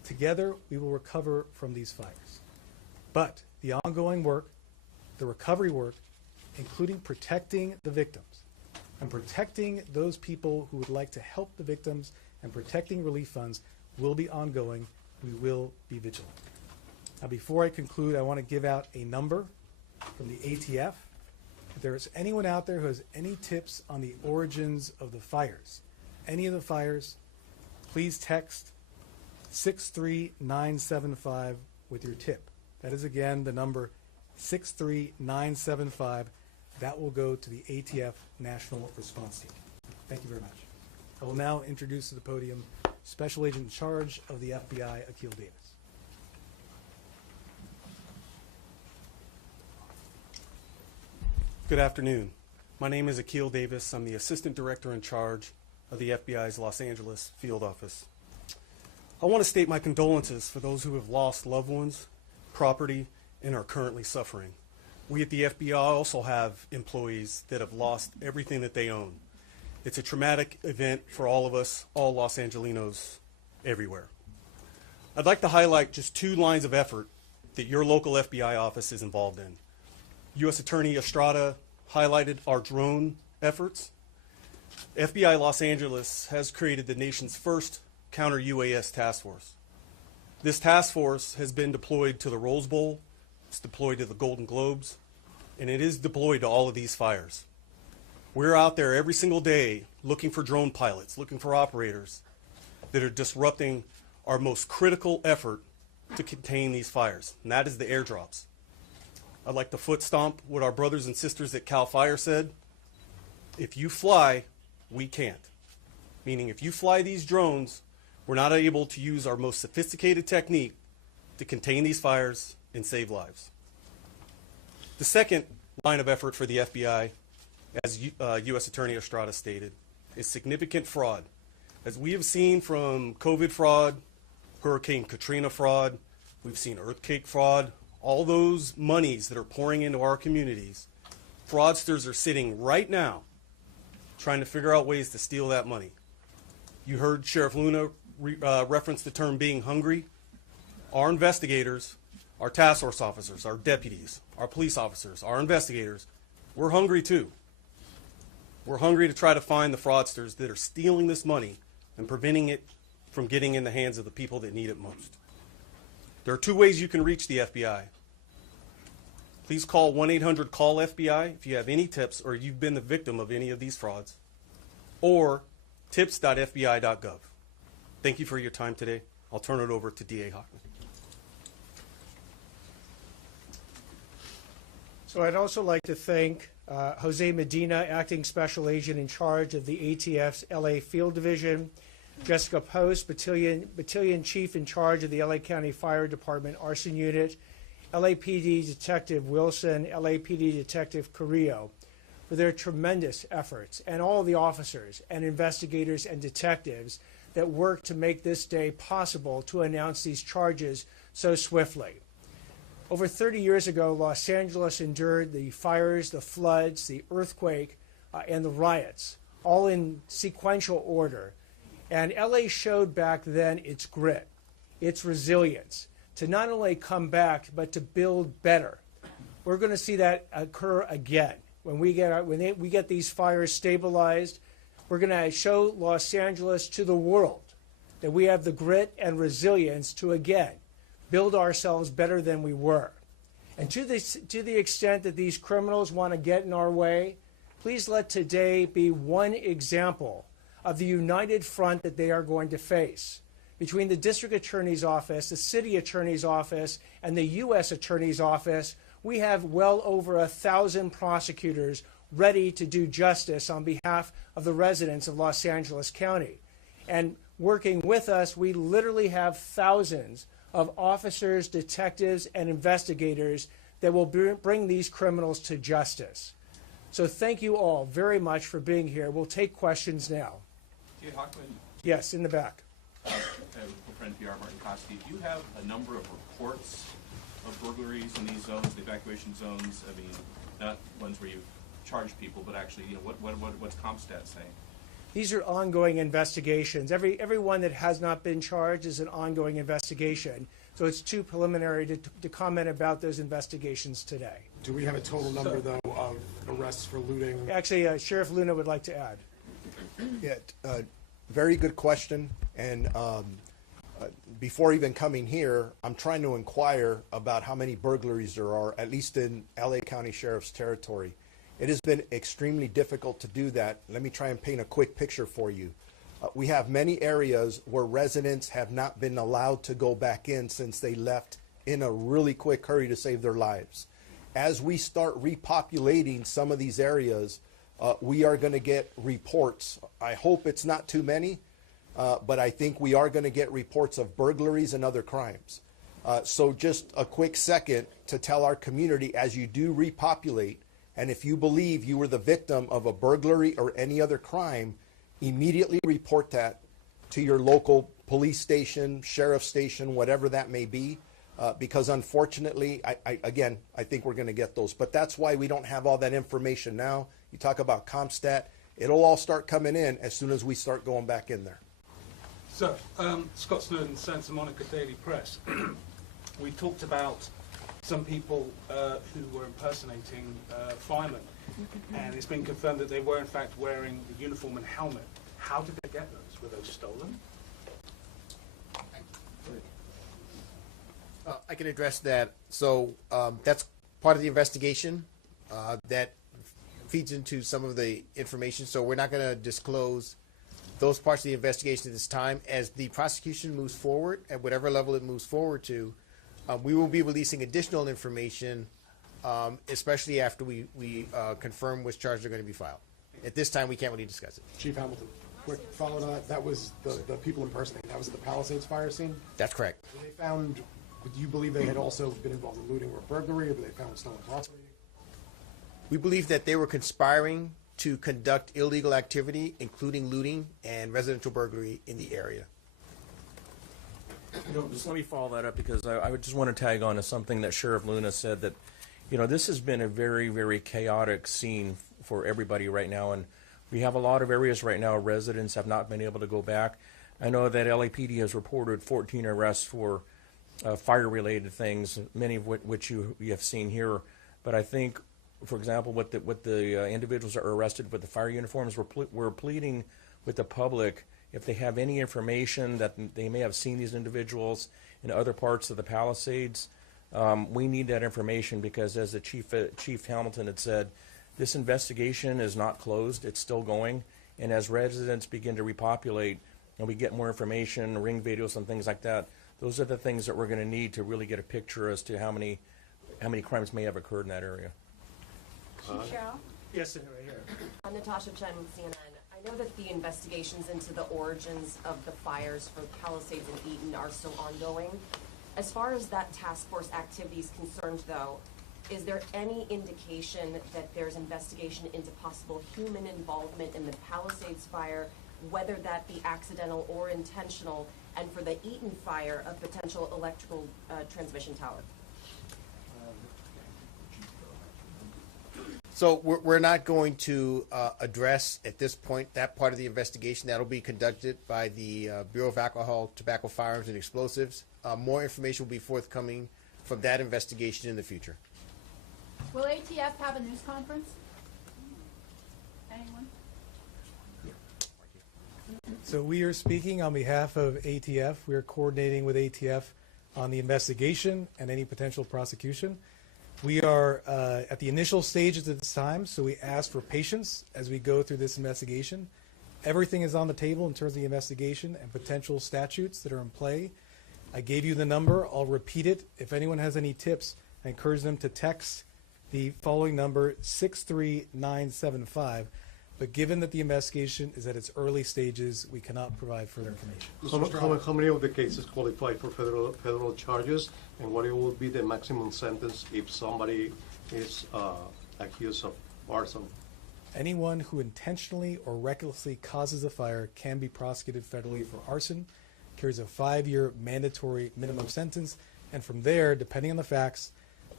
Together, we will recover from these fires. But the ongoing work, the recovery work, including protecting the victims and protecting those people who would like to help the victims and protecting relief funds, will be ongoing. We will be vigilant. Now, before I conclude, I want to give out a number from the ATF. If there is anyone out there who has any tips on the origins of the fires, any of the fires, please text 63975 with your tip. That is, again, the number 63975. That will go to the ATF National Response Team. Thank you very much. I will now introduce to the podium Special Agent in charge of the FBI, Akil Davis. Good afternoon. My name is Akil Davis. I'm the Assistant Director in charge of the FBI's Los Angeles Field Office. I want to state my condolences for those who have lost loved ones, property, and are currently suffering. We at the FBI also have employees that have lost everything that they own. It's a traumatic event for all of us, all Los Angelinos everywhere. I'd like to highlight just 2 lines of effort that your local FBI office is involved in. U.S. Attorney Estrada highlighted our drone efforts. FBI Los Angeles has created the nation's first counter-UAS task force. This task force has been deployed to the Rose Bowl, it's deployed to the Golden Globes, and it is deployed to all of these fires. We're out there every single day looking for drone pilots, looking for operators that are disrupting our most critical effort to contain these fires, and that is the airdrops. I'd like to foot stomp what our brothers and sisters at CAL FIRE said. If you fly, we can't. Meaning if you fly these drones, we're not able to use our most sophisticated technique to contain these fires and save lives. The second line of effort for the FBI, as U.S. Attorney Estrada stated, is significant fraud. As we have seen from COVID fraud, Hurricane Katrina fraud, we've seen earthquake fraud, all those monies that are pouring into our communities, fraudsters are sitting right now trying to figure out ways to steal that money. You heard Sheriff Luna reference the term being hungry. Our investigators, our task force officers, our deputies, our police officers, our investigators, we're hungry too. We're hungry to try to find the fraudsters that are stealing this money and preventing it from getting in the hands of the people that need it most. There are 2 ways you can reach the FBI. Please call 1-800-CALL-FBI if you have any tips or you've been the victim of any of these frauds, or tips.fbi.gov. Thank you for your time today. I'll turn it over to DA Hochman. So I'd also like to thank Jose Medina, Acting Special Agent in charge of the ATF's LA Field Division, Jessica Post, Battalion Chief in charge of the LA County Fire Department Arson Unit, LAPD Detective Wilson, LAPD Detective Carrillo, for their tremendous efforts, and all the officers and investigators and detectives that worked to make this day possible to announce these charges so swiftly. Over 30 years ago, Los Angeles endured the fires, the floods, the earthquake, and the riots, all in sequential order. And LA showed back then its grit, its resilience, to not only come back, but to build better. We're going to see that occur again. When we get these fires stabilized, we're going to show Los Angeles to the world that we have the grit and resilience to, again, build ourselves better than we were. And to the extent that these criminals want to get in our way, please let today be one example of the united front that they are going to face. Between the District Attorney's Office, the City Attorney's Office, and the U.S. Attorney's Office, we have well over 1,000 prosecutors ready to do justice on behalf of the residents of Los Angeles County. And working with us, we literally have thousands of officers, detectives, and investigators that will bring these criminals to justice. So thank you all very much for being here. We'll take questions now. Jay Hochman. Yes, in the back. Friend PR Martin Kosky, do you have a number of reports of burglaries in these zones, the evacuation zones? I mean, not ones where you charge people, but actually, what's CompStat saying? These are ongoing investigations. Everyone that has not been charged is an ongoing investigation. So it's too preliminary to comment about those investigations today. Do we have a total number, though, of arrests for looting? Actually, Sheriff Luna would like to add. Yeah, very good question. And before even coming here, I'm trying to inquire about how many burglaries there are, at least in LA County Sheriff's territory. It has been extremely difficult to do that. Let me try and paint a quick picture for you. We have many areas where residents have not been allowed to go back in since they left in a really quick hurry to save their lives. As we start repopulating some of these areas, we are going to get reports. I hope it's not too many, but I think we are going to get reports of burglaries and other crimes. So just a quick second to tell our community, as you do repopulate, and if you believe you were the victim of a burglary or any other crime, immediately report that to your local police station, sheriff station, whatever that may be, because unfortunately, I think we're going to get those. But that's why we don't have all that information now. You talk about CompStat, it'll all start coming in as soon as we start going back in there. So, Scott Snowden, Santa Monica Daily Press. We talked about some people who were impersonating firemen, and it's been confirmed that they were in fact wearing the uniform and helmet. How did they get those? Were those stolen? I can address that. So that's part of the investigation that feeds into some of the information. So we're not going to disclose those parts of the investigation at this time. As the prosecution moves forward, at whatever level it moves forward to, we will be releasing additional information, especially after we confirm which charges are going to be filed. At this time, we can't really discuss it. Chief Hamilton, quick follow on that was the people impersonating. That was the Palisades fire scene? That's correct. Were they found, do you believe they had also been involved in looting or burglary, or were they found stolen property? We believe that they were conspiring to conduct illegal activity, including looting and residential burglary in the area. Just let me follow that up, because I would just want to tag on to something that Sheriff Luna said, that, this has been a very, very chaotic scene for everybody right now, and we have a lot of areas right now residents have not been able to go back. I know that LAPD has reported 14 arrests for fire-related things, many of which you have seen here, but I think, for example, what the individuals that are arrested with the fire uniforms, we're pleading with the public, if they have any information that they may have seen these individuals in other parts of the Palisades, we need that information, because as the Chief Hamilton had said, this investigation is not closed, it's still going, and as residents begin to repopulate and we get more information, ring videos and things like that, those are the things that we're going to need to really get a picture as to how many crimes may have occurred in that area. Chief Cheryl? Yes, right here. I'm Natasha Chen with CNN. I know that the investigations into the origins of the fires for Palisades and Eaton are still ongoing. As far as that task force activity is concerned, though, is there any indication that there's investigation into possible human involvement in the Palisades fire, whether that be accidental or intentional, and for the Eaton fire, a potential electrical transmission tower? So we're not going to address at this point that part of the investigation. That'll be conducted by the Bureau of Alcohol, Tobacco, Firearms, and Explosives. More information will be forthcoming from that investigation in the future. Will ATF have a news conference? Anyone? So we are speaking on behalf of ATF. We are coordinating with ATF on the investigation and any potential prosecution. We are at the initial stages at this time, so we ask for patience as we go through this investigation. Everything is on the table in terms of the investigation and potential statutes that are in play. I gave you the number. I'll repeat it. If anyone has any tips, I encourage them to text the following number, 63975. But given that the investigation is at its early stages, we cannot provide further information. How many of the cases qualify for federal charges, and what will be the maximum sentence if somebody is accused of arson? Anyone who intentionally or recklessly causes a fire can be prosecuted federally for arson, carries a 5-year mandatory minimum sentence, and from there, depending on the facts,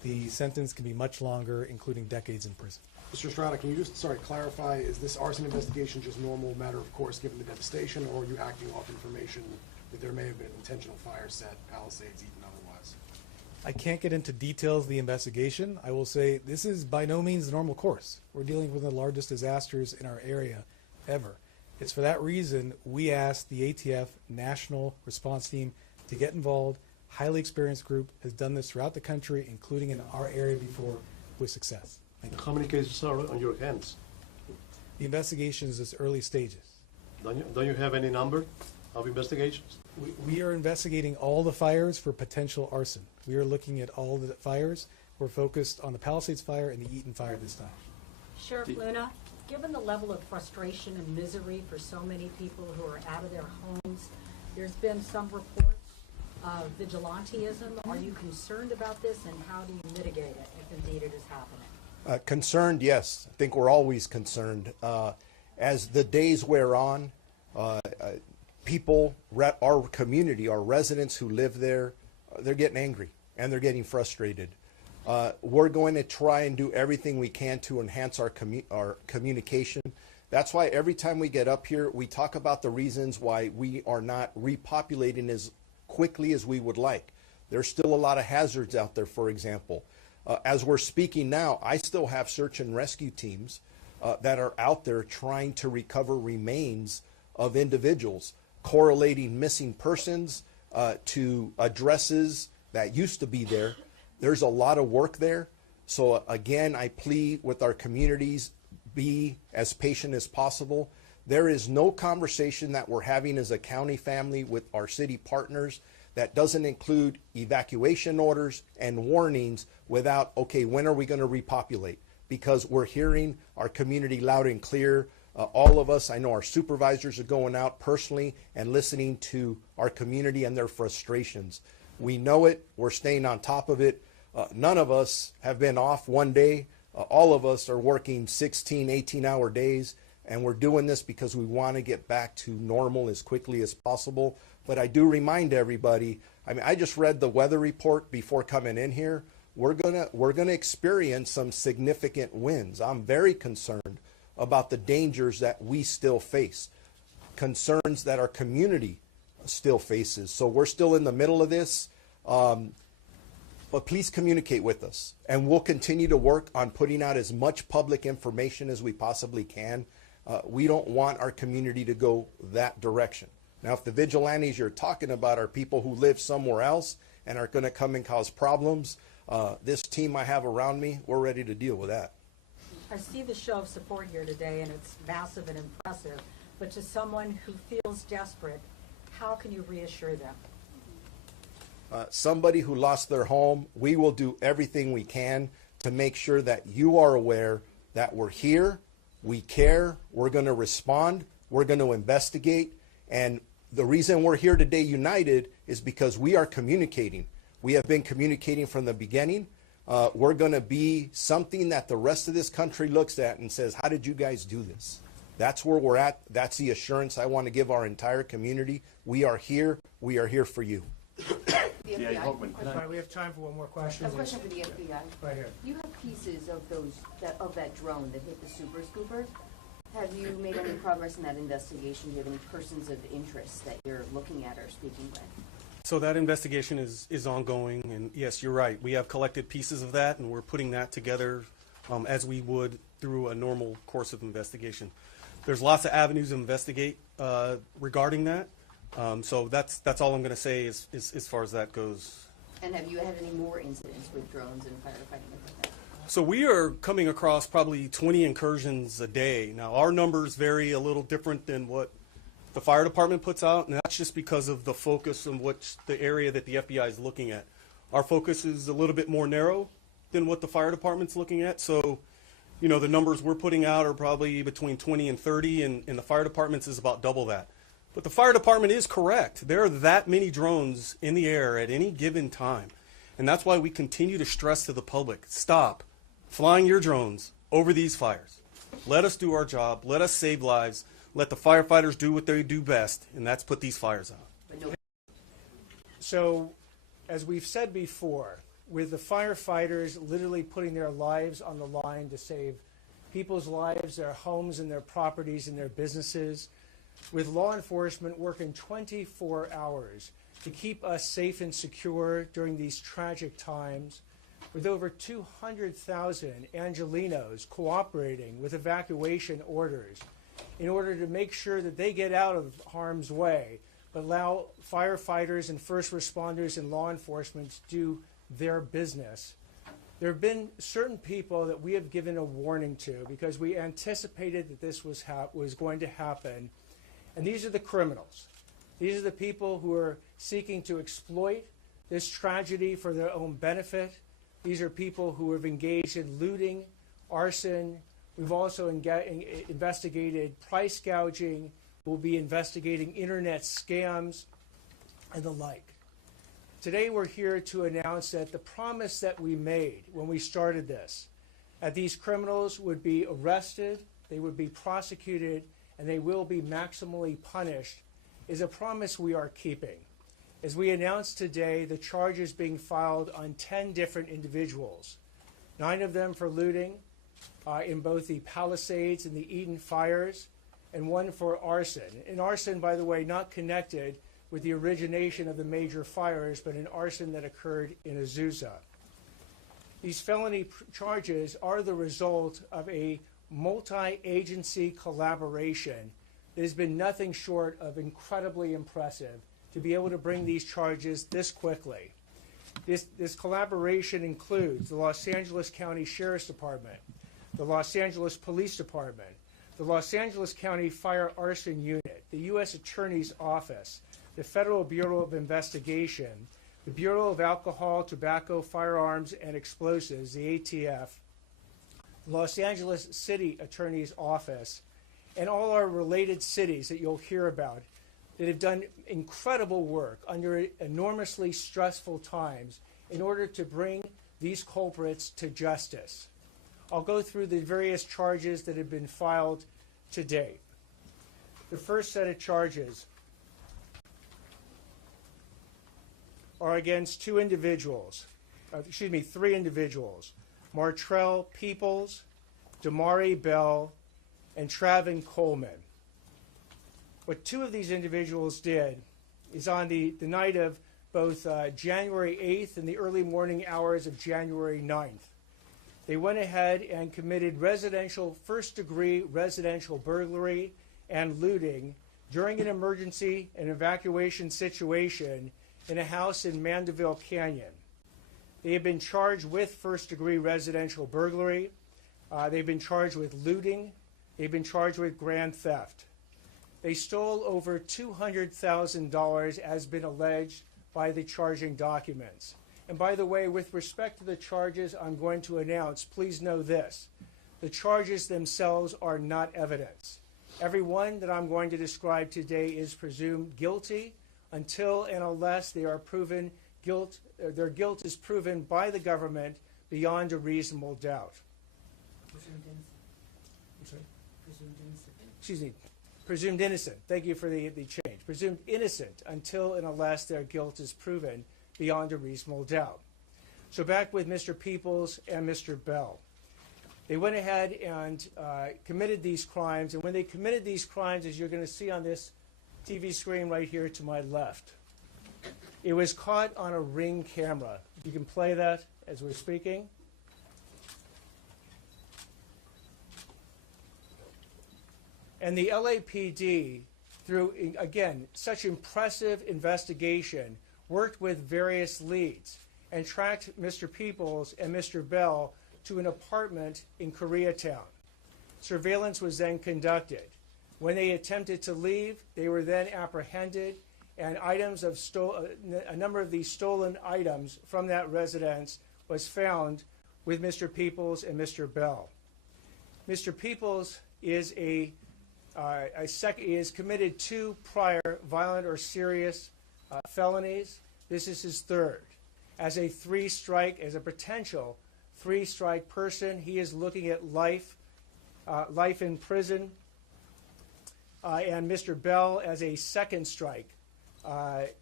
the sentence can be much longer, including decades in prison. Mr. Estrada, can you just, clarify, is this arson investigation just normal matter of course given the devastation, or are you acting off information that there may have been an intentional fire set, Palisades, Eaton, otherwise? I can't get into details of the investigation. I will say this is by no means the normal course. We're dealing with the largest disasters in our area ever. It's for that reason we asked the ATF National Response Team to get involved. Highly experienced group has done this throughout the country, including in our area before, with success. Thank you. How many cases are on your hands? The investigation is its early stages. Don't you have any number of investigations? We are investigating all the fires for potential arson. We are looking at all the fires. We're focused on the Palisades fire and the Eaton fire this time. Sheriff Luna, given the level of frustration and misery for so many people who are out of their homes, there's been some reports of vigilantism. Are you concerned about this, and how do you mitigate it if indeed it is happening? Concerned, yes. I think we're always concerned. As the days wear on, people, our community, our residents who live there, they're getting angry and they're getting frustrated. We're going to try and do everything we can to enhance our communication. That's why every time we get up here, we talk about the reasons why we are not repopulating as quickly as we would like. There's still a lot of hazards out there, for example. As we're speaking now, I still have search and rescue teams that are out there trying to recover remains of individuals, correlating missing persons to addresses that used to be there. There's a lot of work there. So again, I plead with our communities, be as patient as possible. There is no conversation that we're having as a county family with our city partners that doesn't include evacuation orders and warnings without, okay, when are we going to repopulate? Because we're hearing our community loud and clear. All of us, I know our supervisors are going out personally and listening to our community and their frustrations. We know it. We're staying on top of it. None of us have been off one day. All of us are working 16, 18-hour days, and we're doing this because we want to get back to normal as quickly as possible. But I do remind everybody, I mean, I just read the weather report before coming in here. We're gonna experience some significant winds. I'm very concerned about the dangers that we still face, concerns that our community still faces. So we're still in the middle of this, but please communicate with us, and we'll continue to work on putting out as much public information as we possibly can. We don't want our community to go that direction. Now, if the vigilantes you're talking about are people who live somewhere else and are going to come and cause problems, this team I have around me, we're ready to deal with that. I see the show of support here today, and it's massive and impressive. But to someone who feels desperate, how can you reassure them? Somebody who lost their home, we will do everything we can to make sure that you are aware that we're here, we care, we're going to respond, we're going to investigate, and the reason we're here today united is because we are communicating. We have been communicating from the beginning. We're going to be something that the rest of this country looks at and says, how did you guys do this? That's where we're at. That's the assurance I want to give our entire community. We are here. We are here for you. The FBI. Right, we have time for one more question. A question for the FBI. Right here. You have pieces of that drone that hit the Super Scooper. Have you made any progress in that investigation? Do you have any persons of interest that you're looking at or speaking with? So that investigation is ongoing, and yes, you're right. We have collected pieces of that, and we're putting that together as we would through a normal course of investigation. There's lots of avenues to investigate regarding that. So that's all I'm going to say as far as that goes. And have you had any more incidents with drones and firefighting like that? So we are coming across probably 20 incursions a day. Now, our numbers vary a little different than what the fire department puts out, and that's just because of the focus on which the area that the FBI is looking at. Our focus is a little bit more narrow than what the fire department's looking at. So, you know, the numbers we're putting out are probably between 20 and 30, and the fire department's is about double that. But the fire department is correct. There are that many drones in the air at any given time. And that's why we continue to stress to the public, stop flying your drones over these fires. Let us do our job. Let us save lives. Let the firefighters do what they do best, and that's put these fires out. So, as we've said before, with the firefighters literally putting their lives on the line to save people's lives, their homes and their properties and their businesses, with law enforcement working 24 hours to keep us safe and secure during these tragic times, with over 200,000 Angelenos cooperating with evacuation orders in order to make sure that they get out of harm's way, but allow firefighters and first responders and law enforcement to do their business. There have been certain people that we have given a warning to because we anticipated that this was going to happen, and these are the criminals. These are the people who are seeking to exploit this tragedy for their own benefit. These are people who have engaged in looting, arson. We've also investigated price gouging. We'll be investigating internet scams and the like. Today we're here to announce that the promise that we made when we started this, that these criminals would be arrested, they would be prosecuted, and they will be maximally punished, is a promise we are keeping. As we announced today, the charges being filed on 10 different individuals, 9 of them for looting in both the Palisades and the Eden fires, and 1 for arson. And arson, by the way, not connected with the origination of the major fires, but an arson that occurred in Azusa. These felony charges are the result of a multi-agency collaboration that has been nothing short of incredibly impressive to be able to bring these charges this quickly. This collaboration includes the Los Angeles County Sheriff's Department, the Los Angeles Police Department, the Los Angeles County Fire Arson Unit, the U.S. Attorney's Office, the Federal Bureau of Investigation, the Bureau of Alcohol, Tobacco, Firearms, and Explosives, the ATF, the Los Angeles City Attorney's Office, and all our related cities that you'll hear about that have done incredible work under enormously stressful times in order to bring these culprits to justice. I'll go through the various charges that have been filed to date. The first set of charges are against 3 individuals, Martrell Peoples, Damari Bell, and Travin Coleman. What 2 of these individuals did is on the night of both January 8th and the early morning hours of January 9th, they went ahead and committed first-degree residential burglary and looting during an emergency and evacuation situation in a house in Mandeville Canyon. They have been charged with first-degree residential burglary. They've been charged with looting. They've been charged with grand theft. They stole over $200,000 as been alleged by the charging documents. And by the way, with respect to the charges I'm going to announce, please know this. The charges themselves are not evidence. Every one that I'm going to describe today is presumed guilty until and unless they are proven their guilt is proven by the government beyond a reasonable doubt. Presumed innocent. I'm sorry? Presumed innocent. Excuse me. Presumed innocent. Thank you for the change. Presumed innocent until and unless their guilt is proven beyond a reasonable doubt. So back with Mr. Peoples and Mr. Bell. They went ahead and committed these crimes, and when they committed these crimes, as you're going to see on this TV screen right here to my left, it was caught on a Ring camera. You can play that as we're speaking. And the LAPD, through, again, such impressive investigation, worked with various leads and tracked Mr. Peoples and Mr. Bell to an apartment in Koreatown. Surveillance was then conducted. When they attempted to leave, they were then apprehended, and a number of these stolen items from that residence was found with Mr. Peoples and Mr. Bell. Mr. Peoples is is committed 2 prior violent or serious felonies. This is his 3rd. As a potential 3-strike person, he is looking at life in prison. And Mr. Bell, as a 2nd strike,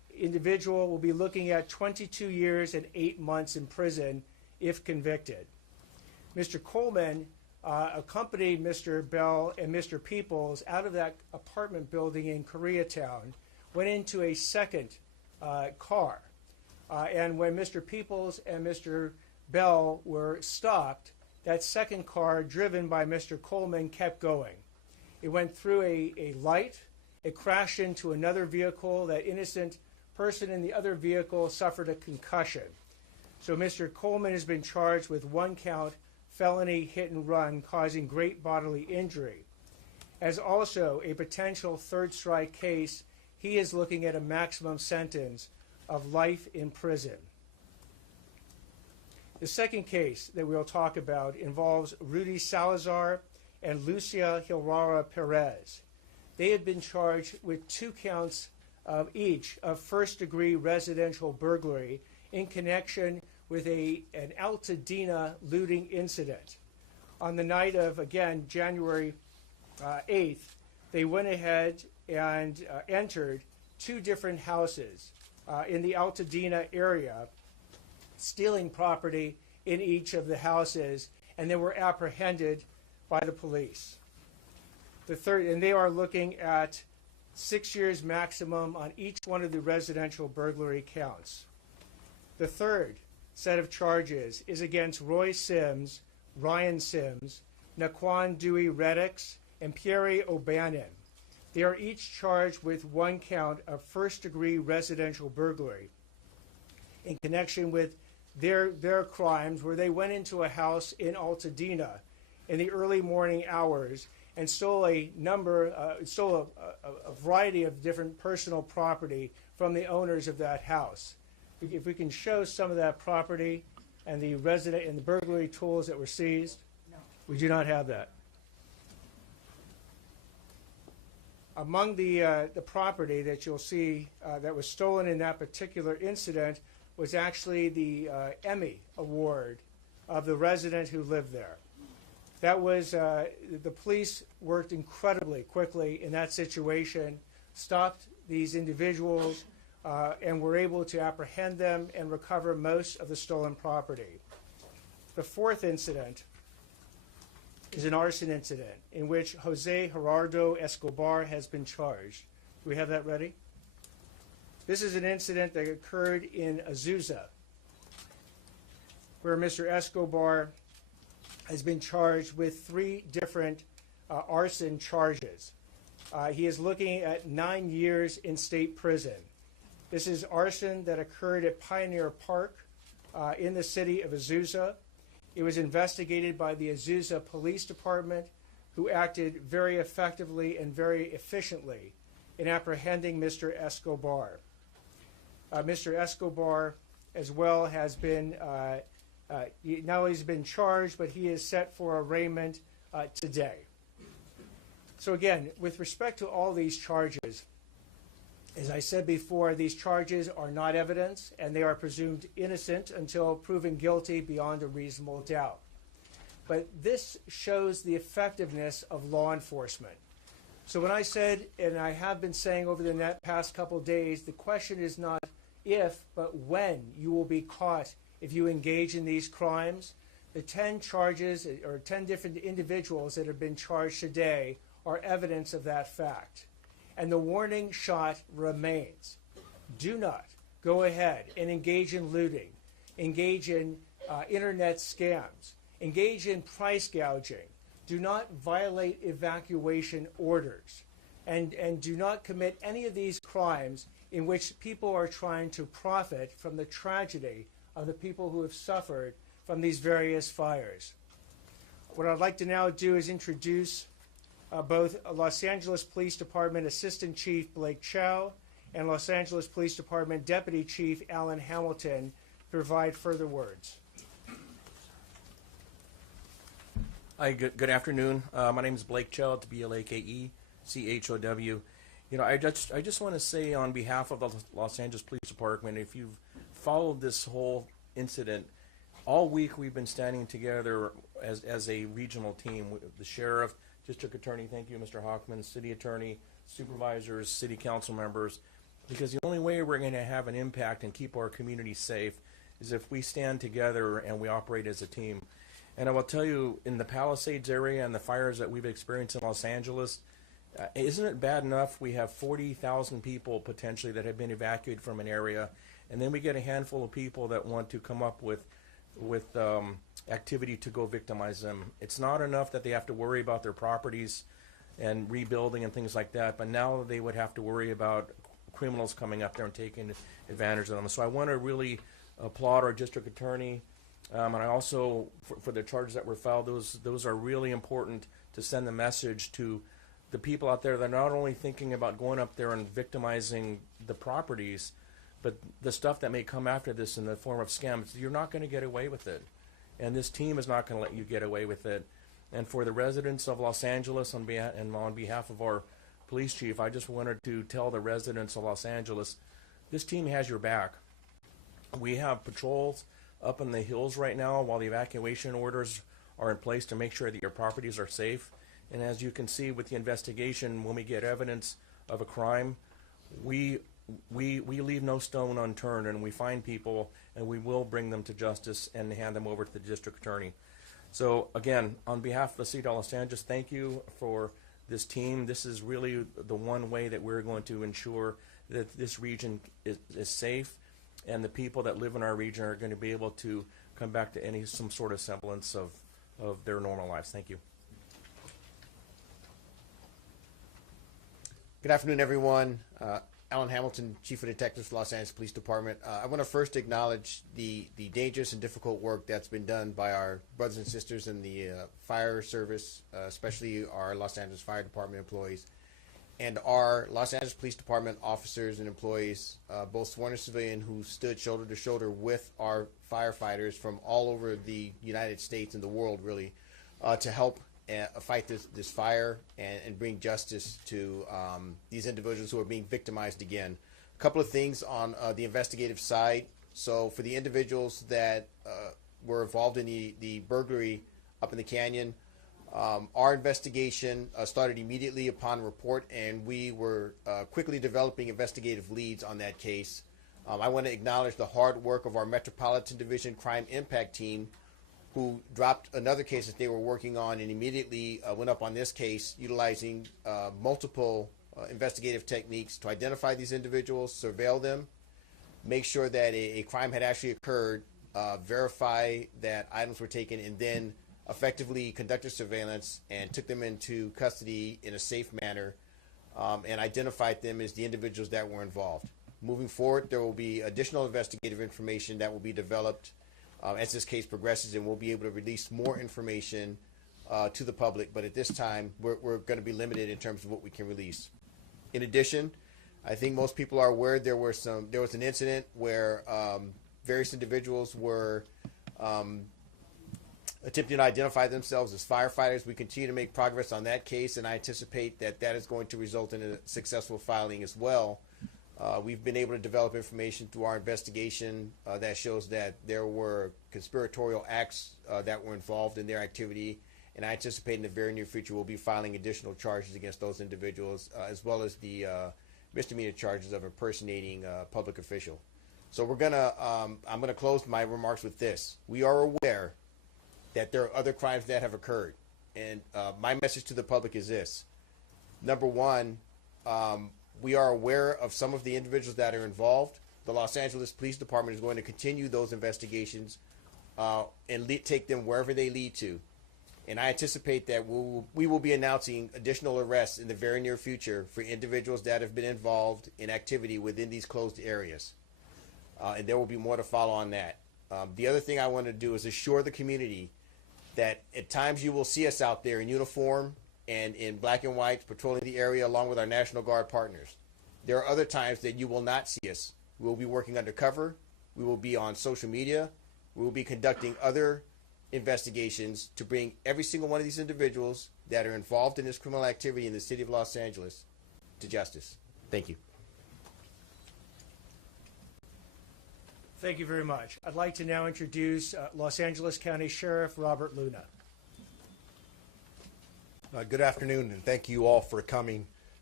individual will be looking at 22 years and 8 months in prison if convicted. Mr. Coleman accompanied Mr. Bell and Mr. Peoples out of that apartment building in Koreatown, went into a second car. And when Mr. Peoples and Mr. Bell were stopped, that second car, driven by Mr. Coleman, kept going. It went through a light. It crashed into another vehicle. That innocent person in the other vehicle suffered a concussion. So Mr. Coleman has been charged with 1 count felony hit and run causing great bodily injury. As also a potential third strike case, he is looking at a maximum sentence of life in prison. The second case that we'll talk about involves Rudy Salazar and Lucia Hilrara Perez. They had been charged with 2 counts of each of first-degree residential burglary in connection with an Altadena looting incident. On the night of, again, January 8th, they went ahead and entered 2 different houses in the Altadena area, stealing property in each of the houses, and they were apprehended by the police. And they are looking at 6 years maximum on each one of the residential burglary counts. The third set of charges is against Roy Sims, Ryan Sims, Naquan Dewey Reddix, and Pierre O'Bannon. They are each charged with 1 count of first-degree residential burglary in connection with their crimes, where they went into a house in Altadena in the early morning hours and stole a variety of different personal property from the owners of that house. If we can show some of that property and the burglary tools that were seized. No. We do not have that. Among the property that you'll see that was stolen in that particular incident was actually the Emmy Award of the resident who lived there. That was, the police worked incredibly quickly in that situation, stopped these individuals, and were able to apprehend them and recover most of the stolen property. The fourth incident is an arson incident in which Jose Gerardo Escobar has been charged. Do we have that ready? This is an incident that occurred in Azusa, where Mr. Escobar has been charged with 3 different arson charges. He is looking at 9 years in state prison. This is arson that occurred at Pioneer Park in the city of Azusa. It was investigated by the Azusa Police Department, who acted very effectively and very efficiently in apprehending Mr. Escobar. Mr. Escobar, as well, has been not only has been charged, but he is set for arraignment today. So again, with respect to all these charges, as I said before, these charges are not evidence, and they are presumed innocent until proven guilty beyond a reasonable doubt. But this shows the effectiveness of law enforcement. So when I said, and I have been saying over the past couple of days, the question is not if, but when you will be caught if you engage in these crimes. The 10 charges, or 10 different individuals that have been charged today, are evidence of that fact. And the warning shot remains. Do not go ahead and engage in looting, engage in internet scams, engage in price gouging. Do not violate evacuation orders, and do not commit any of these crimes in which people are trying to profit from the tragedy of the people who have suffered from these various fires. What I'd like to now do is introduce both Los Angeles Police Department Assistant Chief Blake Chow and Los Angeles Police Department Deputy Chief Alan Hamilton to provide further words. Hi, good afternoon. My name is Blake Chow, it's B-L-A-K-E-C-H-O-W. You know, I just want to say on behalf of the Los Angeles Police Department, if you've followed this whole incident, all week we've been standing together as a regional team. The sheriff, district attorney, thank you, Mr. Hochman, city attorney, supervisors, city council members, because the only way we're going to have an impact and keep our community safe is if we stand together and we operate as a team. And I will tell you, in the Palisades area and the fires that we've experienced in Los Angeles, isn't it bad enough we have 40,000 people potentially that have been evacuated from an area, and then we get a handful of people that want to come up with activity to go victimize them. It's not enough that they have to worry about their properties and rebuilding and things like that, but now they would have to worry about criminals coming up there and taking advantage of them. So I want to really applaud our district attorney, and I also, for the charges that were filed, those are really important to send the message to the people out there that are not only thinking about going up there and victimizing the properties, but the stuff that may come after this in the form of scams. You're not going to get away with it, and this team is not going to let you get away with it. And for the residents of Los Angeles, on behalf of our police chief, I just wanted to tell the residents of Los Angeles, this team has your back. We have patrols up in the hills right now while the evacuation orders are in place to make sure that your properties are safe. And as you can see with the investigation, when we get evidence of a crime, we leave no stone unturned, and we find people, and we will bring them to justice and hand them over to the district attorney. So again, on behalf of the city of Los Angeles, thank you for this team. This is really the one way that we're going to ensure that this region is safe, and the people that live in our region are going to be able to come back to some sort of semblance of their normal lives. Thank you. Good afternoon, everyone. Alan Hamilton, Chief of Detectives for Los Angeles Police Department. I want to first acknowledge the dangerous and difficult work that's been done by our brothers and sisters in the fire service, especially our Los Angeles Fire Department employees, and our Los Angeles Police Department officers and employees, both sworn and civilian, who stood shoulder to shoulder with our firefighters from all over the United States and the world, really, to help fight this fire and bring justice to these individuals who are being victimized again. A couple of things on the investigative side. So for the individuals that were involved in the burglary up in the canyon, our investigation started immediately upon report, and we were quickly developing investigative leads on that case. I want to acknowledge the hard work of our Metropolitan Division Crime Impact Team, who dropped another case that they were working on and immediately went up on this case, utilizing multiple investigative techniques to identify these individuals, surveil them, make sure that a crime had actually occurred, verify that items were taken, and then effectively conducted surveillance and took them into custody in a safe manner, and identified them as the individuals that were involved. Moving forward, there will be additional investigative information that will be developed as this case progresses, and we'll be able to release more information to the public. But at this time, we're going to be limited in terms of what we can release. In addition, I think most people are aware there was an incident where various individuals were attempting to identify themselves as firefighters. We continue to make progress on that case, and I anticipate that is going to result in a successful filing as well. We've been able to develop information through our investigation that shows that there were conspiratorial acts that were involved in their activity, and I anticipate in the very near future we'll be filing additional charges against those individuals, as well as the misdemeanor charges of impersonating a public official. So I'm gonna close my remarks with this. We are aware that there are other crimes that have occurred, and my message to the public is this. Number one, we are aware of some of the individuals that are involved. The Los Angeles Police Department is going to continue those investigations and take them wherever they lead to. And I anticipate that we will be announcing additional arrests in the very near future for individuals that have been involved in activity within these closed areas. And there will be more to follow on that. The other thing I want to do is assure the community that at times you will see us out there in uniform and in black and white patrolling the area along with our National Guard partners. There are other times that you will not see us. We will be working undercover. We will be on social media. We will be conducting other investigations to bring every single one of these individuals that are involved in this criminal activity in the city of Los Angeles to justice. Thank you. Thank you very much. I'd like to now introduce Los Angeles County Sheriff Robert Luna. Good afternoon, and thank you all for coming.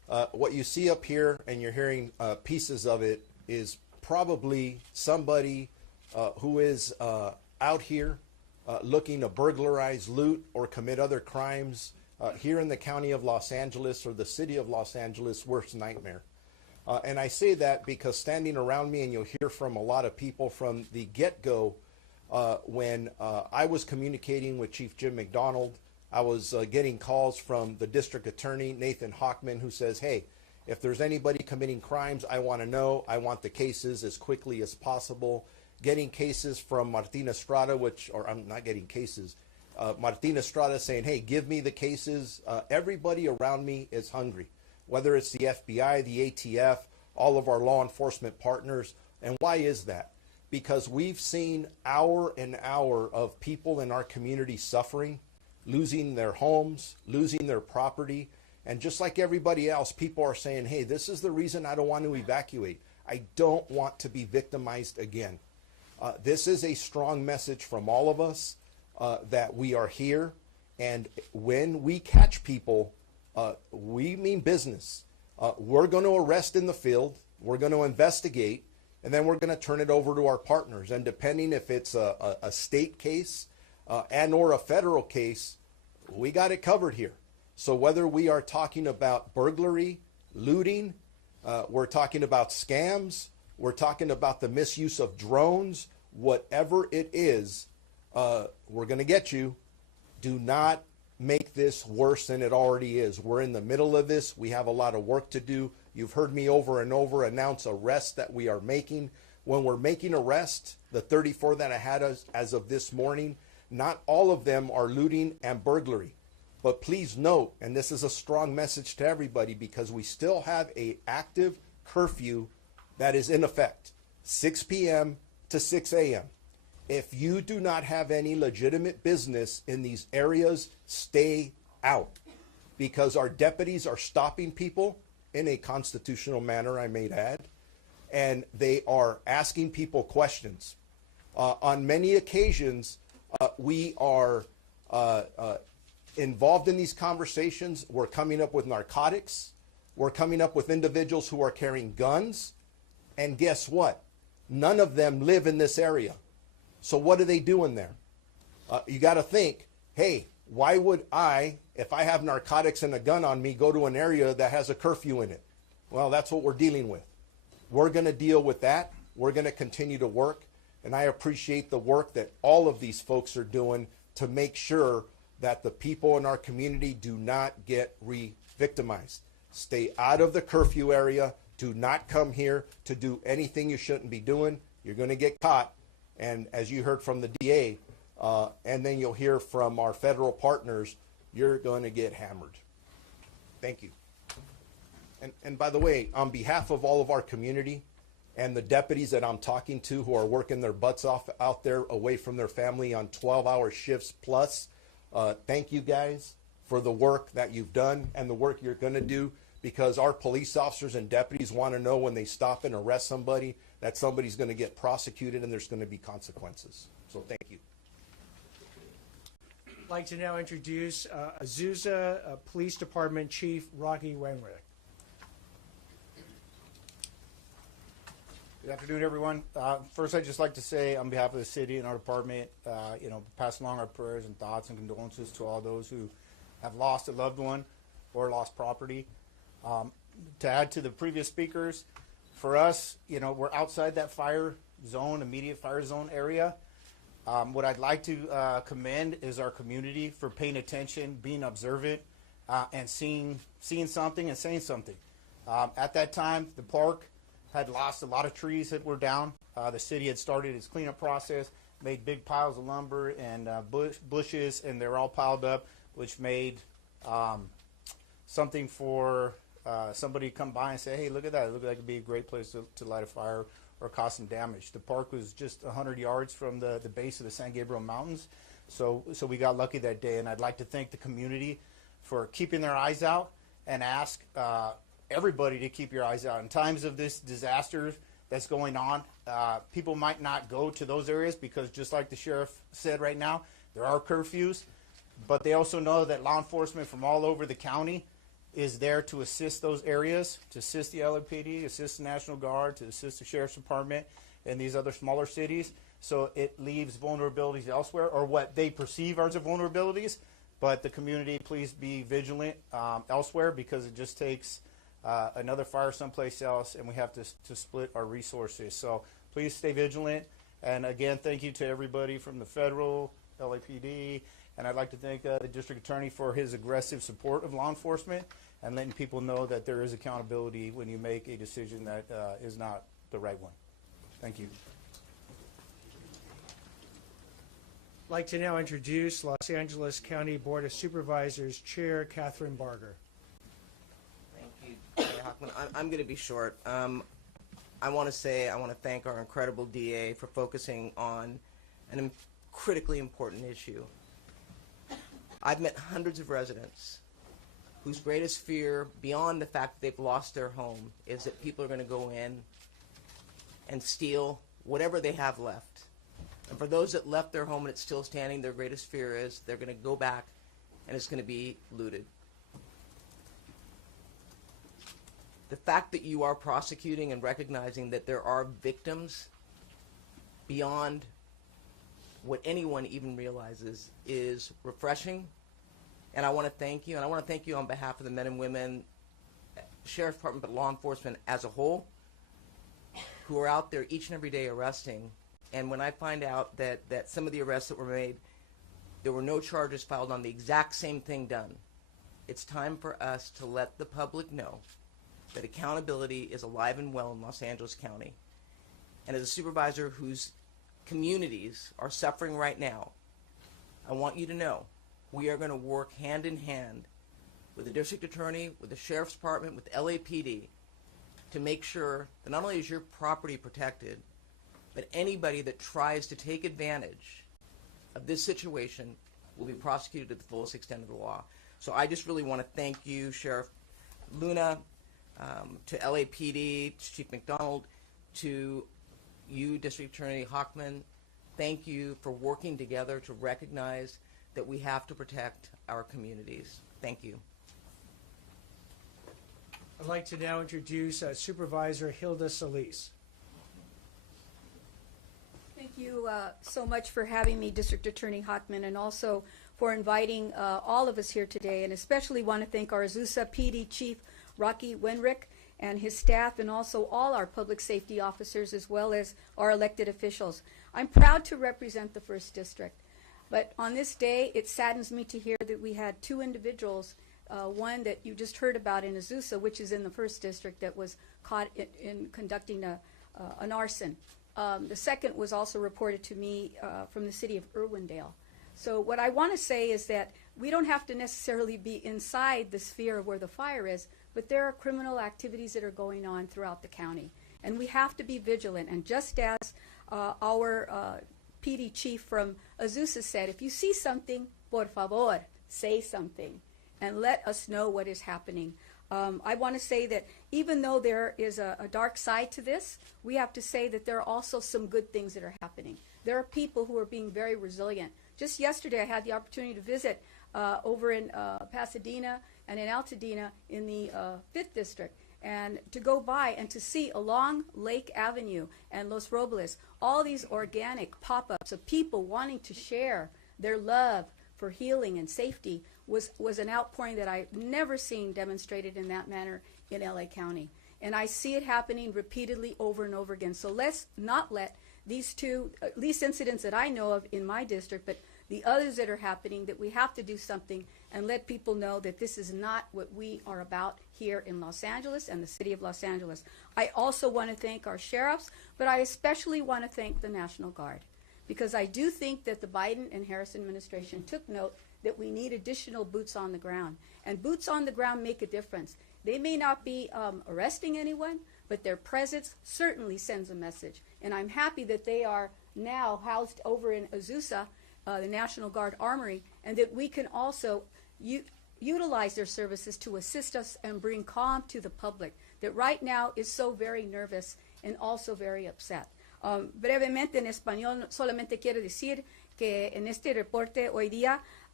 What you see up here, and you're hearing pieces of it, is probably somebody who is out here looking to burglarize, loot, or commit other crimes here in the county of Los Angeles or the city of Los Angeles' worst nightmare. And I say that because standing around me, and you'll hear from a lot of people from the get-go, when I was communicating with Chief Jim McDonald, I was getting calls from the district attorney, Nathan Hochman, who says, hey, if there's anybody committing crimes, I want to know. I want the cases as quickly as possible. Getting cases from Martina Estrada, or I'm not getting cases, Martina Estrada saying, hey, give me the cases. Everybody around me is hungry, whether it's the FBI, the ATF, all of our law enforcement partners. And why is that? Because we've seen hour and hour of people in our community suffering, losing their homes, losing their property. And just like everybody else, people are saying, hey, this is the reason I don't want to evacuate. I don't want to be victimized again. This is a strong message from all of us that we are here. And when we catch people, we mean business. We're going to arrest in the field. We're going to investigate. And then we're going to turn it over to our partners. And depending if it's a state case and or a federal case, we got it covered here. So whether we are talking about burglary, looting, we're talking about scams, we're talking about the misuse of drones, whatever it is, we're going to get you. Do not make this worse than it already is. We're in the middle of this. We have a lot of work to do. You've heard me over and over announce arrests that we are making. When we're making arrests, the 34 that I had as of this morning, not all of them are looting and burglary. But please note, and this is a strong message to everybody, because we still have an active curfew that is in effect, 6 p.m. to 6 a.m. If you do not have any legitimate business in these areas, stay out, because our deputies are stopping people in a constitutional manner, I may add, and they are asking people questions. On many occasions, we are involved in these conversations. We're coming up with narcotics. We're coming up with individuals who are carrying guns. And guess what? None of them live in this area. So what are they doing there? You got to think, hey, why would I, if I have narcotics and a gun on me, go to an area that has a curfew in it? Well, that's what we're dealing with. We're going to deal with that. We're going to continue to work. And I appreciate the work that all of these folks are doing to make sure that the people in our community do not get re-victimized. Stay out of the curfew area. Do not come here to do anything you shouldn't be doing. You're going to get caught. And as you heard from the DA, and then you'll hear from our federal partners, you're going to get hammered. Thank you. And by the way, on behalf of all of our community and the deputies that I'm talking to who are working their butts off out there away from their family on 12-hour shifts plus, thank you guys for the work that you've done and the work you're going to do, because our police officers and deputies want to know when they stop and arrest somebody that somebody's going to get prosecuted and there's going to be consequences. So thank you. I'd like to now introduce Azusa Police Department Chief Rocky Wenrick. Good afternoon, everyone. First, I'd just like to say, on behalf of the city and our department, pass along our prayers and thoughts and condolences to all those who have lost a loved one or lost property. To add to the previous speakers, for us, we're outside that fire zone, immediate fire zone area. What I'd like to commend is our community for paying attention, being observant, and seeing something and saying something. At that time, the park had lost a lot of trees that were down. The city had started its cleanup process, made big piles of lumber and bushes, and they're all piled up, which made something for somebody to come by and say, hey, look at that. It looked like it'd be a great place to light a fire or cause some damage. The park was just 100 yards from the base of the San Gabriel Mountains, so we got lucky that day. And I'd like to thank the community for keeping their eyes out and ask everybody to keep your eyes out. In times of this disaster that's going on, people might not go to those areas because, just like the sheriff said right now, there are curfews, but they also know that law enforcement from all over the county is there to assist those areas, to assist the LAPD, assist the National Guard, to assist the Sheriff's Department and these other smaller cities. So it leaves vulnerabilities elsewhere, or what they perceive as vulnerabilities. But the community, please be vigilant elsewhere, because it just takes another fire someplace else, and we have to split our resources. So please stay vigilant. And again, thank you to everybody from the federal, LAPD, and I'd like to thank the district attorney for his aggressive support of law enforcement and letting people know that there is accountability when you make a decision that is not the right one. Thank you. I'd like to now introduce Los Angeles County Board of Supervisors Chair Catherine Barger. Thank you, Mayor Hochman. I'm going to be short. I want to thank our incredible DA for focusing on an critically important issue. I've met hundreds of residents whose greatest fear, beyond the fact that they've lost their home, is that people are going to go in and steal whatever they have left. And for those that left their home and it's still standing, their greatest fear is they're going to go back and it's going to be looted. The fact that you are prosecuting and recognizing that there are victims beyond what anyone even realizes is refreshing. And I want to thank you. And I want to thank you on behalf of the men and women, Sheriff's Department, but law enforcement as a whole, who are out there each and every day arresting. And when I find out that some of the arrests that were made, there were no charges filed on the exact same thing done, it's time for us to let the public know that accountability is alive and well in Los Angeles County. And as a supervisor whose communities are suffering right now, I want you to know we are going to work hand in hand with the district attorney, with the sheriff's department, with LAPD to make sure that not only is your property protected, but anybody that tries to take advantage of this situation will be prosecuted to the fullest extent of the law. So I just really want to thank you, Sheriff Luna, to LAPD, to Chief McDonald, to you, District Attorney Hochman. Thank you for working together to recognize that we have to protect our communities. Thank you. I'd like to now introduce Supervisor Hilda Solis. Thank you so much for having me, District Attorney Hochman, and also for inviting all of us here today. And especially want to thank our Azusa PD Chief Rocky Wenrick and his staff, and also all our public safety officers, as well as our elected officials. I'm proud to represent the 1st District. But on this day, it saddens me to hear that we had 2 individuals, one that you just heard about in Azusa, which is in the 1st District, that was caught in conducting an arson. The second was also reported to me from the city of Irwindale. So what I want to say is that we don't have to necessarily be inside the sphere of where the fire is, but there are criminal activities that are going on throughout the county. And we have to be vigilant. And just as our PD chief from Azusa said, if you see something, por favor, say something and let us know what is happening. I want to say that even though there is a dark side to this, we have to say that there are also some good things that are happening. There are people who are being very resilient. Just yesterday, I had the opportunity to visit over in Pasadena and in Altadena in the 5th District, and to go by and to see along Lake Avenue and Los Robles all these organic pop-ups of people wanting to share their love for healing and safety was an outpouring that I've never seen demonstrated in that manner in LA County. And I see it happening repeatedly over and over again. So let's not let these 2, at least incidents that I know of in my district, but the others that are happening, that we have to do something and let people know that this is not what we are about here in Los Angeles and the city of Los Angeles. I also want to thank our sheriffs, but I especially want to thank the National Guard, because I do think that the Biden and Harris administration took note that we need additional boots on the ground. And boots on the ground make a difference. They may not be arresting anyone, but their presence certainly sends a message. And I'm happy that they are now housed over in Azusa, the National Guard Armory, and that we can also utilize their services to assist us and bring calm to the public that right now is so very nervous and also very upset. Brevemente en español, solamente quiero decir que en este reporte hoy día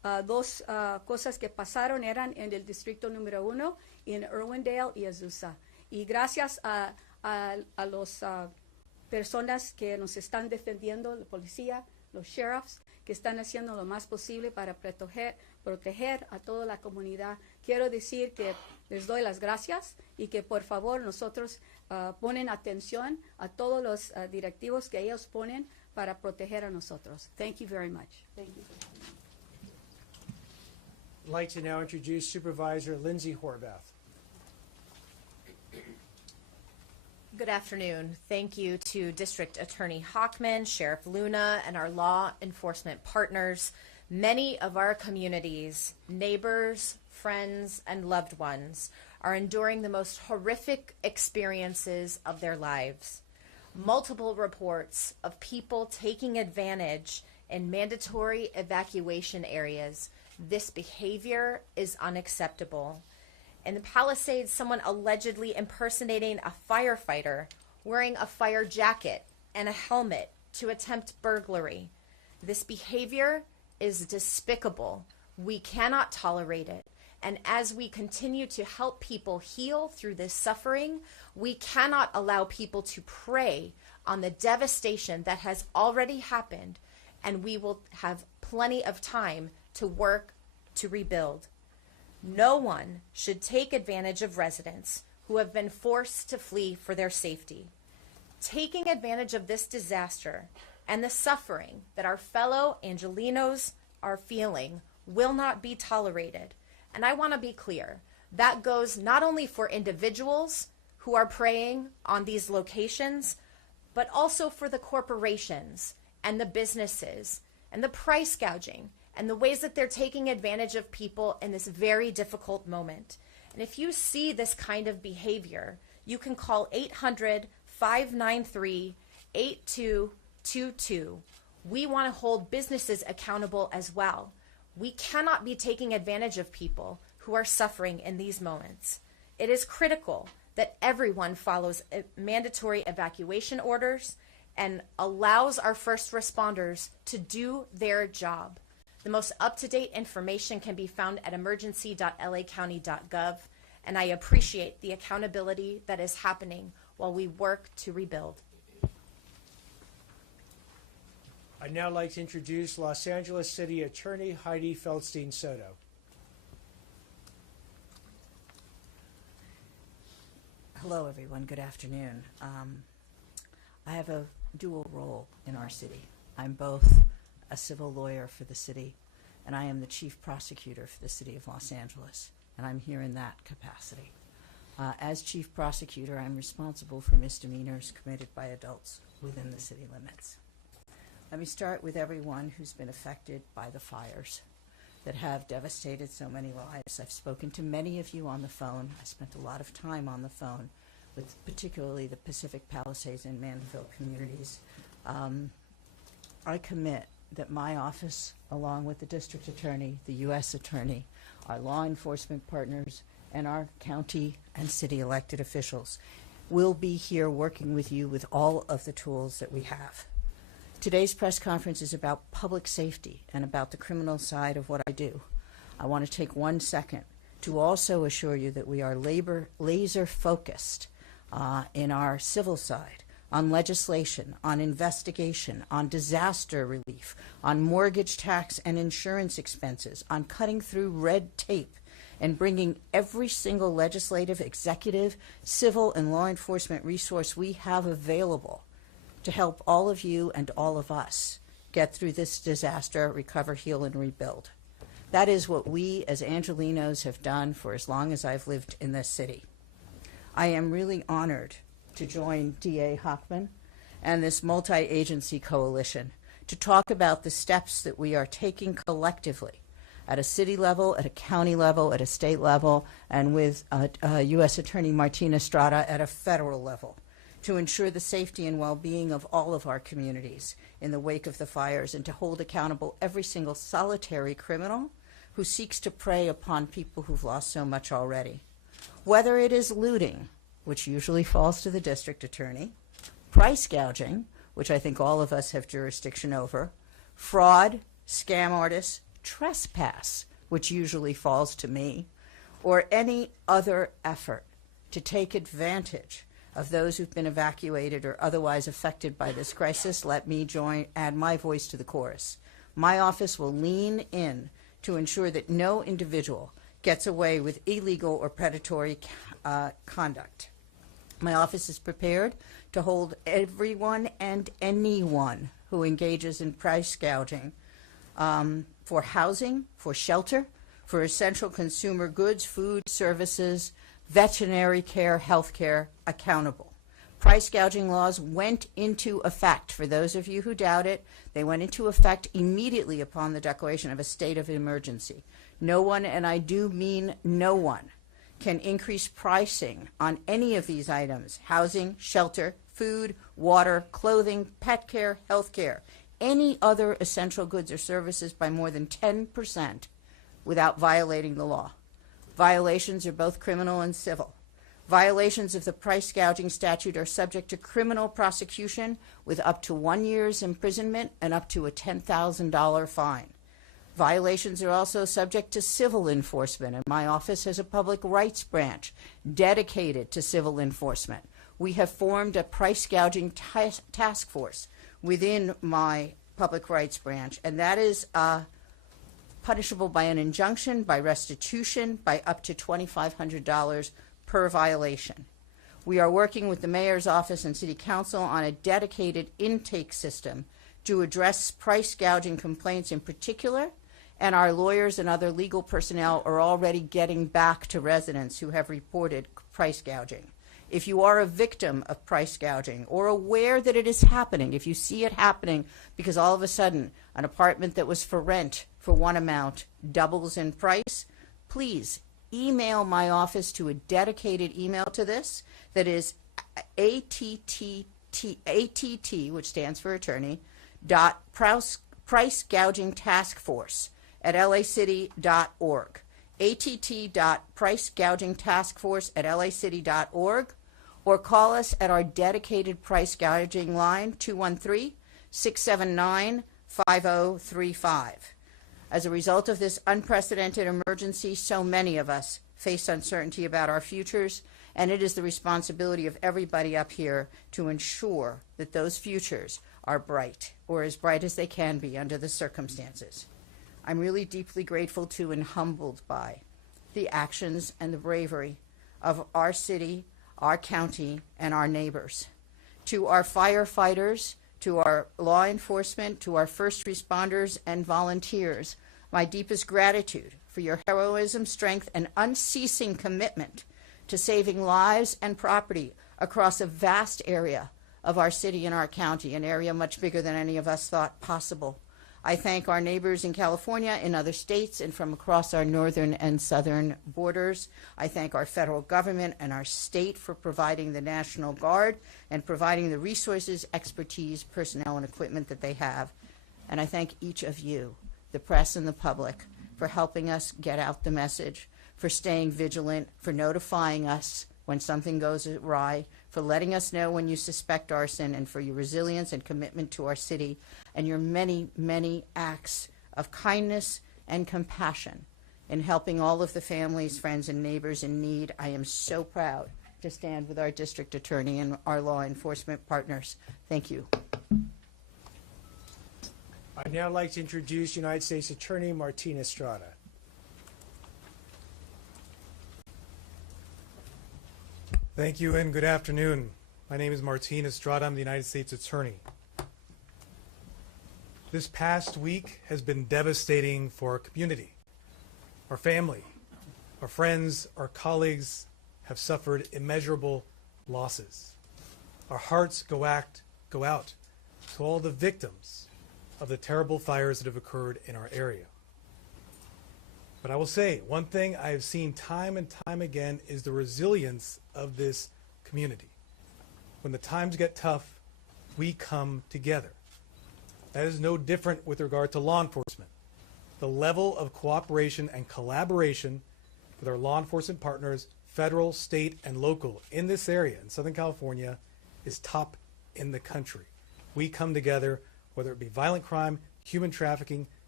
dos cosas que pasaron eran en el distrito número 1, en Irwindale y Azusa. Y gracias a las personas que nos están defendiendo, la policía, los sheriffs, que están haciendo lo más posible para proteger a toda la comunidad. Quiero decir que les doy las gracias y que por favor nosotros ponen atención a todos los directivos que ellos ponen para proteger a nosotros. Thank you very much. Thank you. I'd like to now introduce Supervisor Lindsay Horvath. Good afternoon. Thank you to District Attorney Hochman, Sheriff Luna, and our law enforcement partners. Many of our communities, neighbors, friends, and loved ones are enduring the most horrific experiences of their lives. Multiple reports of people taking advantage in mandatory evacuation areas. This behavior is unacceptable. In the Palisades, someone allegedly impersonating a firefighter, wearing a fire jacket and a helmet to attempt burglary. This behavior is despicable. We cannot tolerate it. And as we continue to help people heal through this suffering, we cannot allow people to prey on the devastation that has already happened, and we will have plenty of time to work to rebuild. No one should take advantage of residents who have been forced to flee for their safety. Taking advantage of this disaster and the suffering that our fellow Angelenos are feeling will not be tolerated. And I want to be clear, that goes not only for individuals who are preying on these locations, but also for the corporations and the businesses and the price gouging and the ways that they're taking advantage of people in this very difficult moment. And if you see this kind of behavior, you can call 800-593-8222. We want to hold businesses accountable as well. We cannot be taking advantage of people who are suffering in these moments. It is critical that everyone follows mandatory evacuation orders and allows our first responders to do their job. The most up-to-date information can be found at emergency.lacounty.gov, and I appreciate the accountability that is happening while we work to rebuild. I'd now like to introduce Los Angeles City Attorney Heidi Feldstein Soto. Hello, everyone. Good afternoon. I have a dual role in our city. I'm both a civil lawyer for the city, and I am the chief prosecutor for the city of Los Angeles, and I'm here in that capacity. As chief prosecutor, I'm responsible for misdemeanors committed by adults within the city limits. Let me start with everyone who's been affected by the fires that have devastated so many lives. I've spoken to many of you on the phone. I spent a lot of time on the phone with particularly the Pacific Palisades and Mandeville communities. I commit that my office, along with the district attorney, the U.S. attorney, our law enforcement partners, and our county and city elected officials, will be here working with you with all of the tools that we have. Today's press conference is about public safety and about the criminal side of what I do. I want to take 1 second to also assure you that we are laser focused in our civil side on legislation, on investigation, on disaster relief, on mortgage tax and insurance expenses, on cutting through red tape and bringing every single legislative, executive, civil, and law enforcement resource we have available to help all of you and all of us get through this disaster, recover, heal, and rebuild. That is what we as Angelenos have done for as long as I've lived in this city. I am really honored to join DA Hochman and this multi-agency coalition to talk about the steps that we are taking collectively at a city level, at a county level, at a state level, and with U.S. Attorney Martina Estrada at a federal level to ensure the safety and well-being of all of our communities in the wake of the fires and to hold accountable every single solitary criminal who seeks to prey upon people who've lost so much already. Whether it is looting, which usually falls to the district attorney, price gouging, which I think all of us have jurisdiction over, fraud, scam artists, trespass, which usually falls to me, or any other effort to take advantage of those who've been evacuated or otherwise affected by this crisis, let me add my voice to the chorus. My office will lean in to ensure that no individual gets away with illegal or predatory conduct. My office is prepared to hold everyone and anyone who engages in price gouging for housing, for shelter, for essential consumer goods, food, services, veterinary care, health care, accountable. Price gouging laws went into effect. For those of you who doubt it, they went into effect immediately upon the declaration of a state of emergency. No one, and I do mean no one, can increase pricing on any of these items: housing, shelter, food, water, clothing, pet care, health care, any other essential goods or services by more than 10% without violating the law. Violations are both criminal and civil. Violations of the price gouging statute are subject to criminal prosecution with up to 1 year's imprisonment and up to a $10,000 fine. Violations are also subject to civil enforcement, and my office has a public rights branch dedicated to civil enforcement. We have formed a price gouging task force within my public rights branch, and that is punishable by an injunction, by restitution, by up to $2,500 per violation. We are working with the mayor's office and city council on a dedicated intake system to address price gouging complaints in particular, and our lawyers and other legal personnel are already getting back to residents who have reported price gouging. If you are a victim of price gouging or aware that it is happening, if you see it happening because all of a sudden an apartment that was for rent for one amount doubles in price, please email my office to a dedicated email to this that is ATT, which stands for attorney, price gouging task force at lacity.org. att.pricegougingtaskforce at lacity.org, or call us at our dedicated price gouging line, 213-679-5035. As a result of this unprecedented emergency, so many of us face uncertainty about our futures, and it is the responsibility of everybody up here to ensure that those futures are bright, or as bright as they can be under the circumstances. I'm really deeply grateful to and humbled by the actions and the bravery of our city, our county, and our neighbors. To our firefighters, to our law enforcement, to our first responders and volunteers, my deepest gratitude for your heroism, strength, and unceasing commitment to saving lives and property across a vast area of our city and our county, an area much bigger than any of us thought possible. I thank our neighbors in California, in other states, and from across our northern and southern borders. I thank our federal government and our state for providing the National Guard and providing the resources, expertise, personnel, and equipment that they have. And I thank each of you, the press and the public, for helping us get out the message, for staying vigilant, for notifying us when something goes awry, for letting us know when you suspect arson, and for your resilience and commitment to our city, and your many, many acts of kindness and compassion in helping all of the families, friends, and neighbors in need. I am so proud to stand with our district attorney and our law enforcement partners. Thank you. I'd now like to introduce United States Attorney Martin Estrada. Thank you and good afternoon. My name is Martin Estrada. I'm the United States Attorney. This past week has been devastating for our community. Our family, our friends, our colleagues have suffered immeasurable losses. Our hearts go out to all the victims of the terrible fires that have occurred in our area. But I will say, one thing I have seen time and time again is the resilience of this community. When the times get tough, we come together. That is no different with regard to law enforcement. The level of cooperation and collaboration with our law enforcement partners, federal, state, and local in this area, in Southern California, is top in the country. We come together, whether it be violent crime, human trafficking,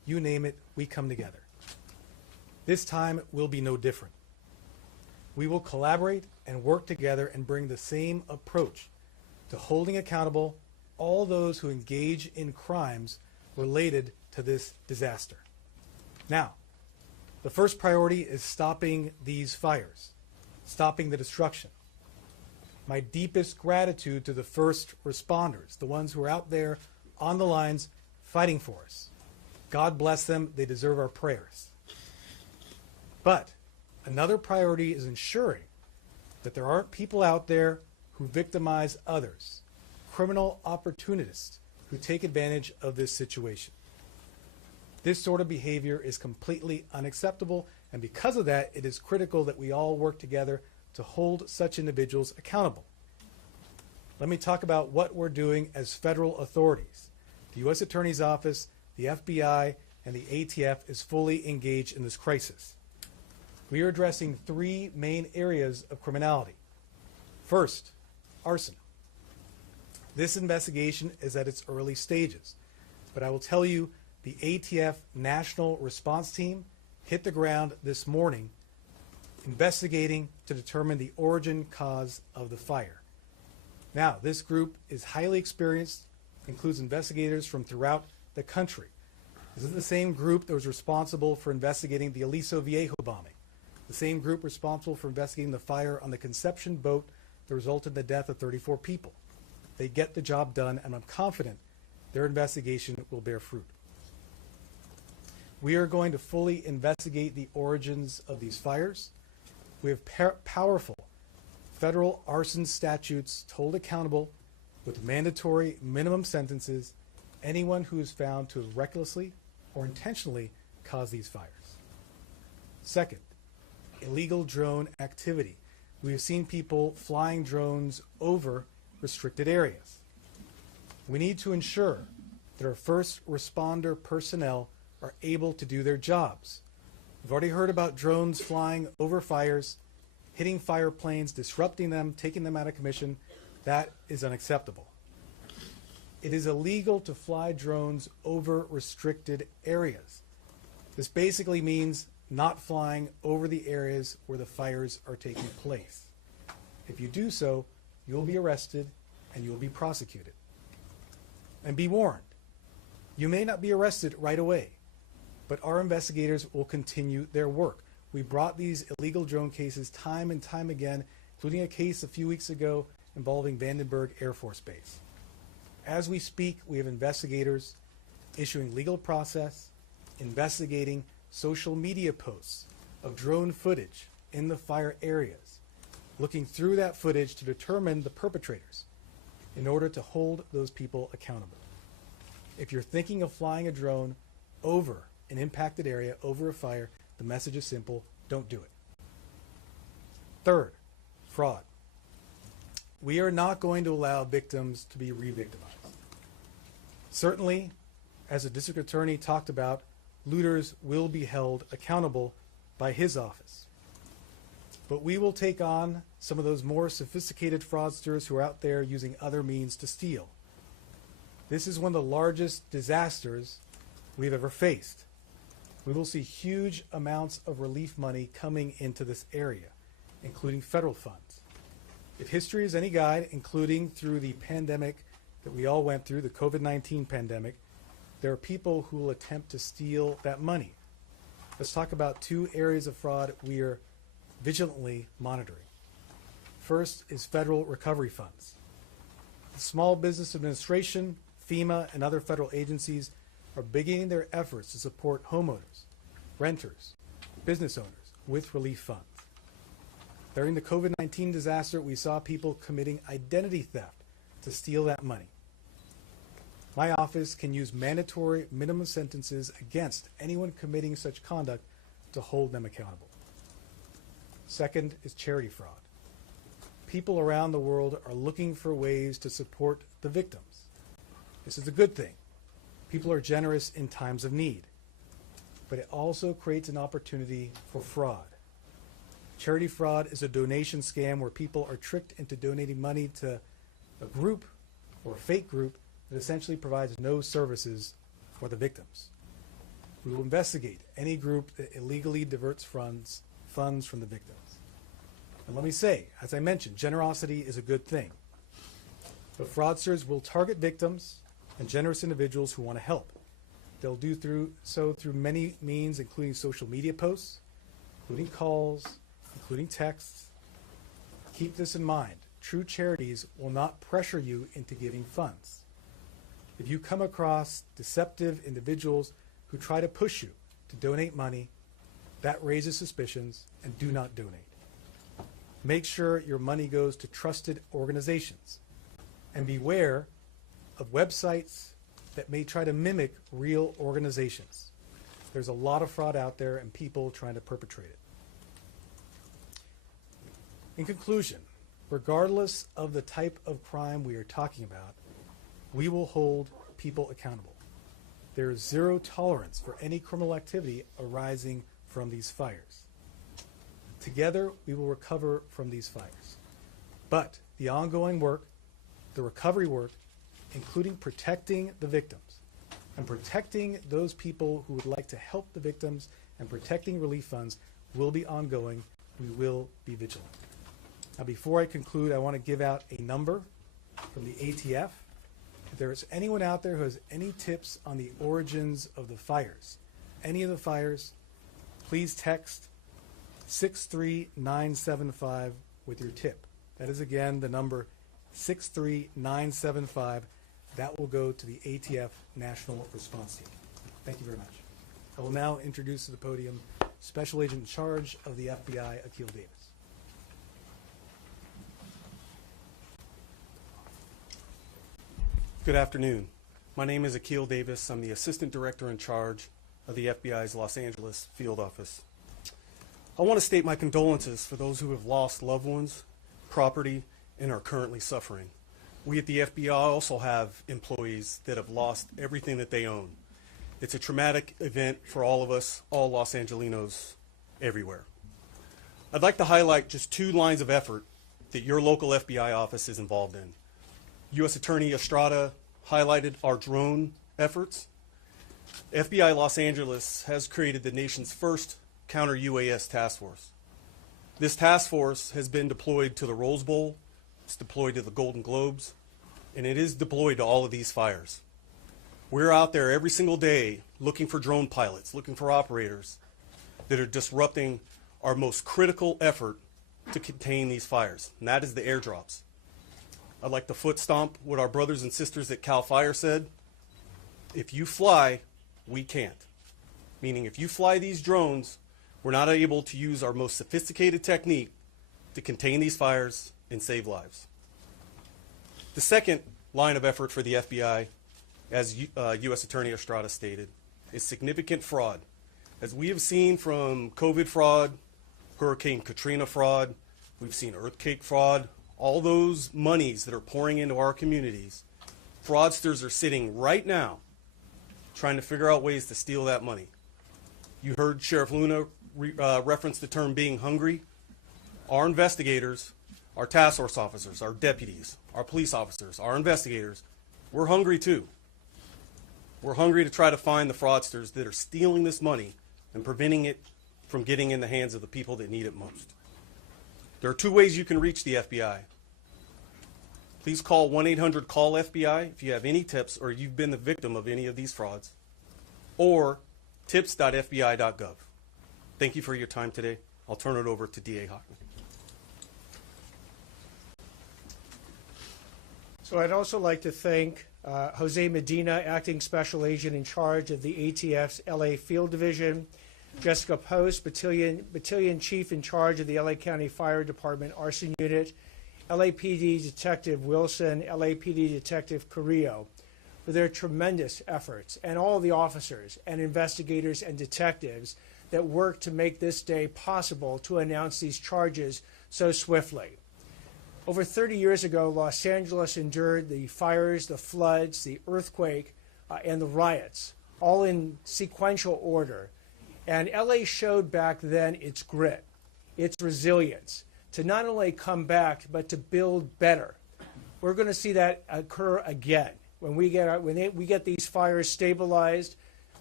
you name it, we come together. This time will be no different. We will collaborate and work together and bring the same approach to holding accountable all those who engage in crimes related to this disaster. Now, the first priority is stopping these fires, stopping the destruction. My deepest gratitude to the first responders, the ones who are out there on the lines fighting for us. God bless them, they deserve our prayers. But another priority is ensuring that there aren't people out there who victimize others, criminal opportunists who take advantage of this situation. This sort of behavior is completely unacceptable, and because of that, it is critical that we all work together to hold such individuals accountable. Let me talk about what we're doing as federal authorities. The U.S. Attorney's Office, the FBI, and the ATF is fully engaged in this crisis. We are addressing three main areas of criminality. First, arson. This investigation is at its early stages, but I will tell you the ATF National Response Team hit the ground this morning investigating to determine the origin cause of the fire. Now, this group is highly experienced, includes investigators from throughout the country. This is the same group that was responsible for investigating the Aliso Viejo bombing, the same group responsible for investigating the fire on the Conception boat that resulted in the death of 34 people. They get the job done, and I'm confident their investigation will bear fruit. We are going to fully investigate the origins of these fires. We have powerful federal arson statutes to hold accountable with mandatory minimum sentences anyone who is found to have recklessly or intentionally caused these fires. Second, illegal drone activity. We have seen people flying drones over restricted areas. We need to ensure that our first responder personnel are able to do their jobs. We've already heard about drones flying over fires, hitting fire planes, disrupting them, taking them out of commission. That is unacceptable. It is illegal to fly drones over restricted areas. This basically means not flying over the areas where the fires are taking place. If you do so, you will be arrested and you will be prosecuted. And be warned, you may not be arrested right away, but our investigators will continue their work. We brought these illegal drone cases time and time again, including a case a few weeks ago involving Vandenberg Air Force Base. As we speak, we have investigators issuing legal process, investigating social media posts of drone footage in the fire areas, looking through that footage to determine the perpetrators in order to hold those people accountable. If you're thinking of flying a drone over an impacted area, over a fire, the message is simple: don't do it. Third, fraud. We are not going to allow victims to be re-victimized. Certainly, as the district attorney talked about, looters will be held accountable by his office. But we will take on some of those more sophisticated fraudsters who are out there using other means to steal. This is one of the largest disasters we've ever faced. We will see huge amounts of relief money coming into this area, including federal funds. If history is any guide, including through the pandemic that we all went through, the COVID-19 pandemic, there are people who will attempt to steal that money. Let's talk about two areas of fraud we are vigilantly monitoring. First is federal recovery funds. The Small Business Administration, FEMA, and other federal agencies are beginning their efforts to support homeowners, renters, business owners with relief funds. During the COVID-19 disaster, we saw people committing identity theft to steal that money. My office can use mandatory minimum sentences against anyone committing such conduct to hold them accountable. Second is charity fraud. People around the world are looking for ways to support the victims. This is a good thing. People are generous in times of need. But it also creates an opportunity for fraud. Charity fraud is a donation scam where people are tricked into donating money to a group or a fake group that essentially provides no services for the victims. We will investigate any group that illegally diverts funds from the victims. And let me say, as I mentioned, generosity is a good thing. But fraudsters will target victims and generous individuals who want to help. They'll do so through many means, including social media posts, including calls, including texts. Keep this in mind. True charities will not pressure you into giving funds. If you come across deceptive individuals who try to push you to donate money, that raises suspicions, and do not donate. Make sure your money goes to trusted organizations, and beware of websites that may try to mimic real organizations. There's a lot of fraud out there and people trying to perpetrate it. In conclusion, regardless of the type of crime we are talking about, we will hold people accountable. There is zero tolerance for any criminal activity arising from these fires. Together, we will recover from these fires. But the ongoing work, the recovery work, including protecting the victims and protecting those people who would like to help the victims and protecting relief funds, will be ongoing. We will be vigilant. Now, before I conclude, I want to give out a number from the ATF. If there is anyone out there who has any tips on the origins of the fires, any of the fires, please text 63975 with your tip. That is, again, the number 63975. That will go to the ATF National Response Team. Thank you very much. I will now introduce to the podium Special Agent in charge of the FBI, Akil Davis. Good afternoon. My name is Akil Davis. I'm the Assistant Director in charge of the FBI's Los Angeles Field Office. I want to state my condolences for those who have lost loved ones, property, and are currently suffering. We at the FBI also have employees that have lost everything that they own. It's a traumatic event for all of us, all Los Angelinos, everywhere. I'd like to highlight just 2 lines of effort that your local FBI office is involved in. U.S. Attorney Estrada highlighted our drone efforts. FBI Los Angeles has created the nation's first counter-UAS task force. This task force has been deployed to the Rose Bowl, it's deployed to the Golden Globes, and it is deployed to all of these fires. We're out there every single day looking for drone pilots, looking for operators that are disrupting our most critical effort to contain these fires, and that is the airdrops. I'd like to foot stomp what our brothers and sisters at CAL FIRE said. If you fly, we can't. Meaning if you fly these drones, we're not able to use our most sophisticated technique to contain these fires and save lives. The second line of effort for the FBI, as U.S. Attorney Estrada stated, is significant fraud. As we have seen from COVID fraud, Hurricane Katrina fraud, we've seen earthquake fraud, all those monies that are pouring into our communities, fraudsters are sitting right now trying to figure out ways to steal that money. You heard Sheriff Luna reference the term being hungry. Our investigators, our task force officers, our deputies, our police officers, our investigators, we're hungry too. We're hungry to try to find the fraudsters that are stealing this money and preventing it from getting in the hands of the people that need it most. There are 2 ways you can reach the FBI. Please call 1-800-CALL-FBI if you have any tips or you've been the victim of any of these frauds, or tips.fbi.gov. Thank you for your time today. I'll turn it over to DA Hochman. So I'd also like to thank Jose Medina, Acting Special Agent in charge of the ATF's LA Field Division, Jessica Post, Battalion Chief in charge of the LA County Fire Department Arson Unit, LAPD Detective Wilson, LAPD Detective Carrillo, for their tremendous efforts, and all the officers and investigators and detectives that worked to make this day possible to announce these charges so swiftly. Over 30 years ago, Los Angeles endured the fires, the floods, the earthquake, and the riots, all in sequential order. And LA showed back then its grit, its resilience, to not only come back, but to build better. We're going to see that occur again. When we get these fires stabilized,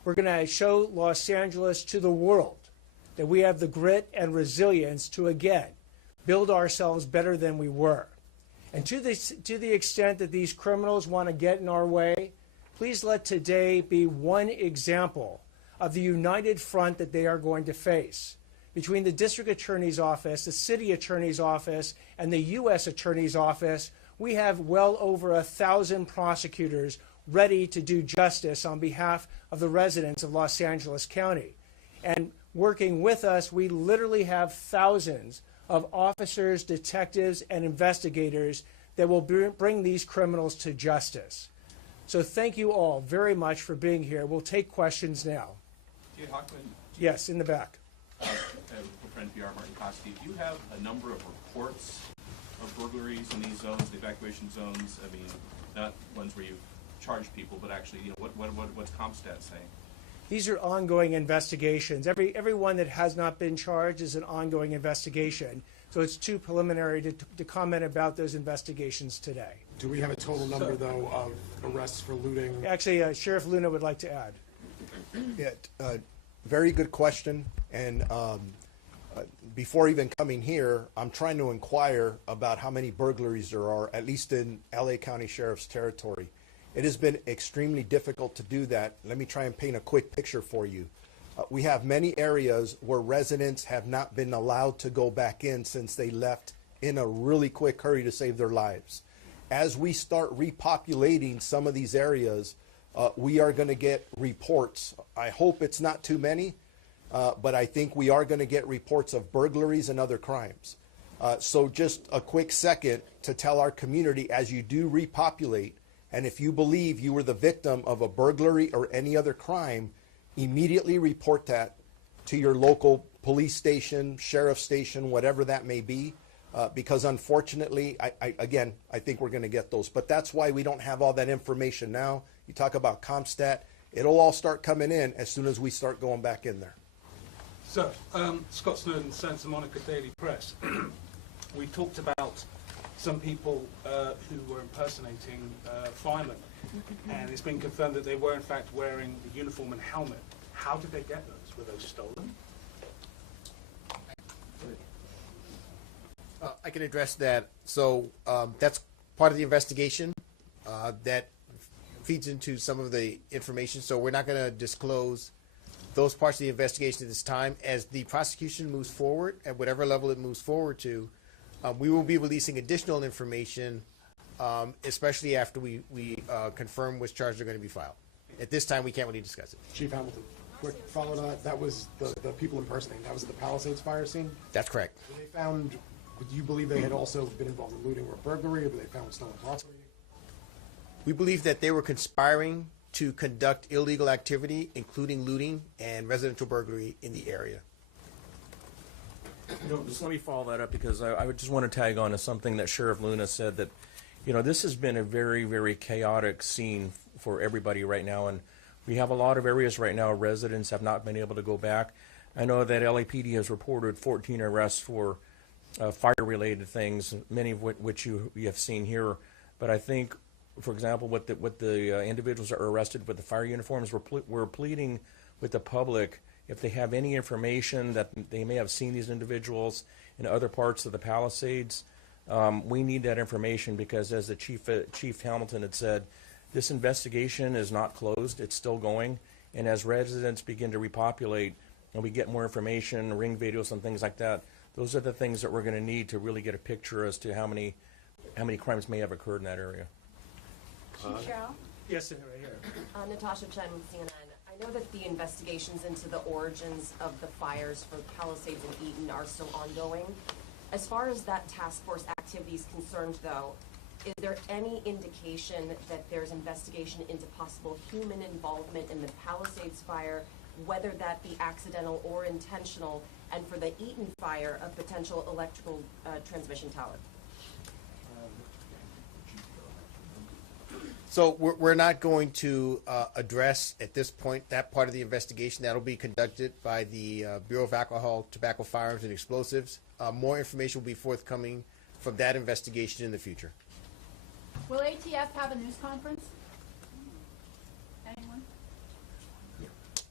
We're going to show Los Angeles to the world that we have the grit and resilience to, again, build ourselves better than we were. And to the extent that these criminals want to get in our way, please let today be one example of the united front that they are going to face. Between the District Attorney's Office, the City Attorney's Office, and the U.S. Attorney's Office, we have well over 1,000 prosecutors ready to do justice on behalf of the residents of Los Angeles County. And working with us, we literally have thousands of officers, detectives, and investigators that will bring these criminals to justice. So thank you all very much for being here. We'll take questions now. Hochman, Yes, in the back. for NPR, Martin Costi, do you have a number of reports of burglaries in these zones, the evacuation zones? I mean, not ones where you charge people, but actually, what's CompStat saying? These are ongoing investigations. Everyone that has not been charged is an ongoing investigation. So it's too preliminary to comment about those investigations today. Do we have a total number, though, of arrests for looting? Actually, Sheriff Luna would like to add. Yeah, very good question. And before even coming here, I'm trying to inquire about how many burglaries there are, at least in LA County Sheriff's territory. It has been extremely difficult to do that. Let me try and paint a quick picture for you. We have many areas where residents have not been allowed to go back in since they left in a really quick hurry to save their lives. As we start repopulating some of these areas, we are going to get reports. I hope it's not too many, but I think we are going to get reports of burglaries and other crimes. So just a quick second to tell our community, as you do repopulate, and if you believe you were the victim of a burglary or any other crime, immediately report that to your local police station, sheriff station, whatever that may be, because unfortunately, I think we're going to get those. But that's why we don't have all that information now. You talk about CompStat, it'll all start coming in as soon as we start going back in there. So, Scott Snowden, Santa Monica Daily Press. We talked about some people who were impersonating firemen, and it's been confirmed that they were in fact wearing the uniform and helmet. How did they get those? Were those stolen? I can address that. So that's part of the investigation that feeds into some of the information. So we're not going to disclose those parts of the investigation at this time. As the prosecution moves forward, at whatever level it moves forward to, we will be releasing additional information, especially after we confirm which charges are going to be filed. At this time, we can't really discuss it. Chief Hamilton, quick follow to that. That was the people impersonating. That was at the Palisades fire scene? That's correct. Were they found, do you believe they had also been involved in looting or burglary, or were they found stolen property? We believe that they were conspiring to conduct illegal activity, including looting and residential burglary in the area. Just let me follow that up, because I would just want to tag on to something that Sheriff Luna said, that, this has been a very, very chaotic scene for everybody right now, and we have a lot of areas right now residents have not been able to go back. I know that LAPD has reported 14 arrests for fire-related things, many of which you have seen here, but I think, for example, what the individuals that are arrested with the fire uniforms, we're pleading with the public, if they have any information that they may have seen these individuals in other parts of the Palisades, we need that information, because as the Chief Hamilton had said, this investigation is not closed, it's still going, and as residents begin to repopulate and we get more information, ring videos and things like that, those are the things that we're going to need to really get a picture as to how many crimes may have occurred in that area. Chief Chow? Yes, right here. Natasha Chen, CNN. I know that the investigations into the origins of the fires for Palisades and Eaton are still ongoing. As far as that task force activity is concerned, though, is there any indication that there's investigation into possible human involvement in the Palisades fire, whether that be accidental or intentional, and for the Eaton fire, a potential electrical transmission tower? So we're not going to address at this point that part of the investigation. That'll be conducted by the Bureau of Alcohol, Tobacco, Firearms, and Explosives. More information will be forthcoming from that investigation in the future. Will ATF have a news conference? Anyone?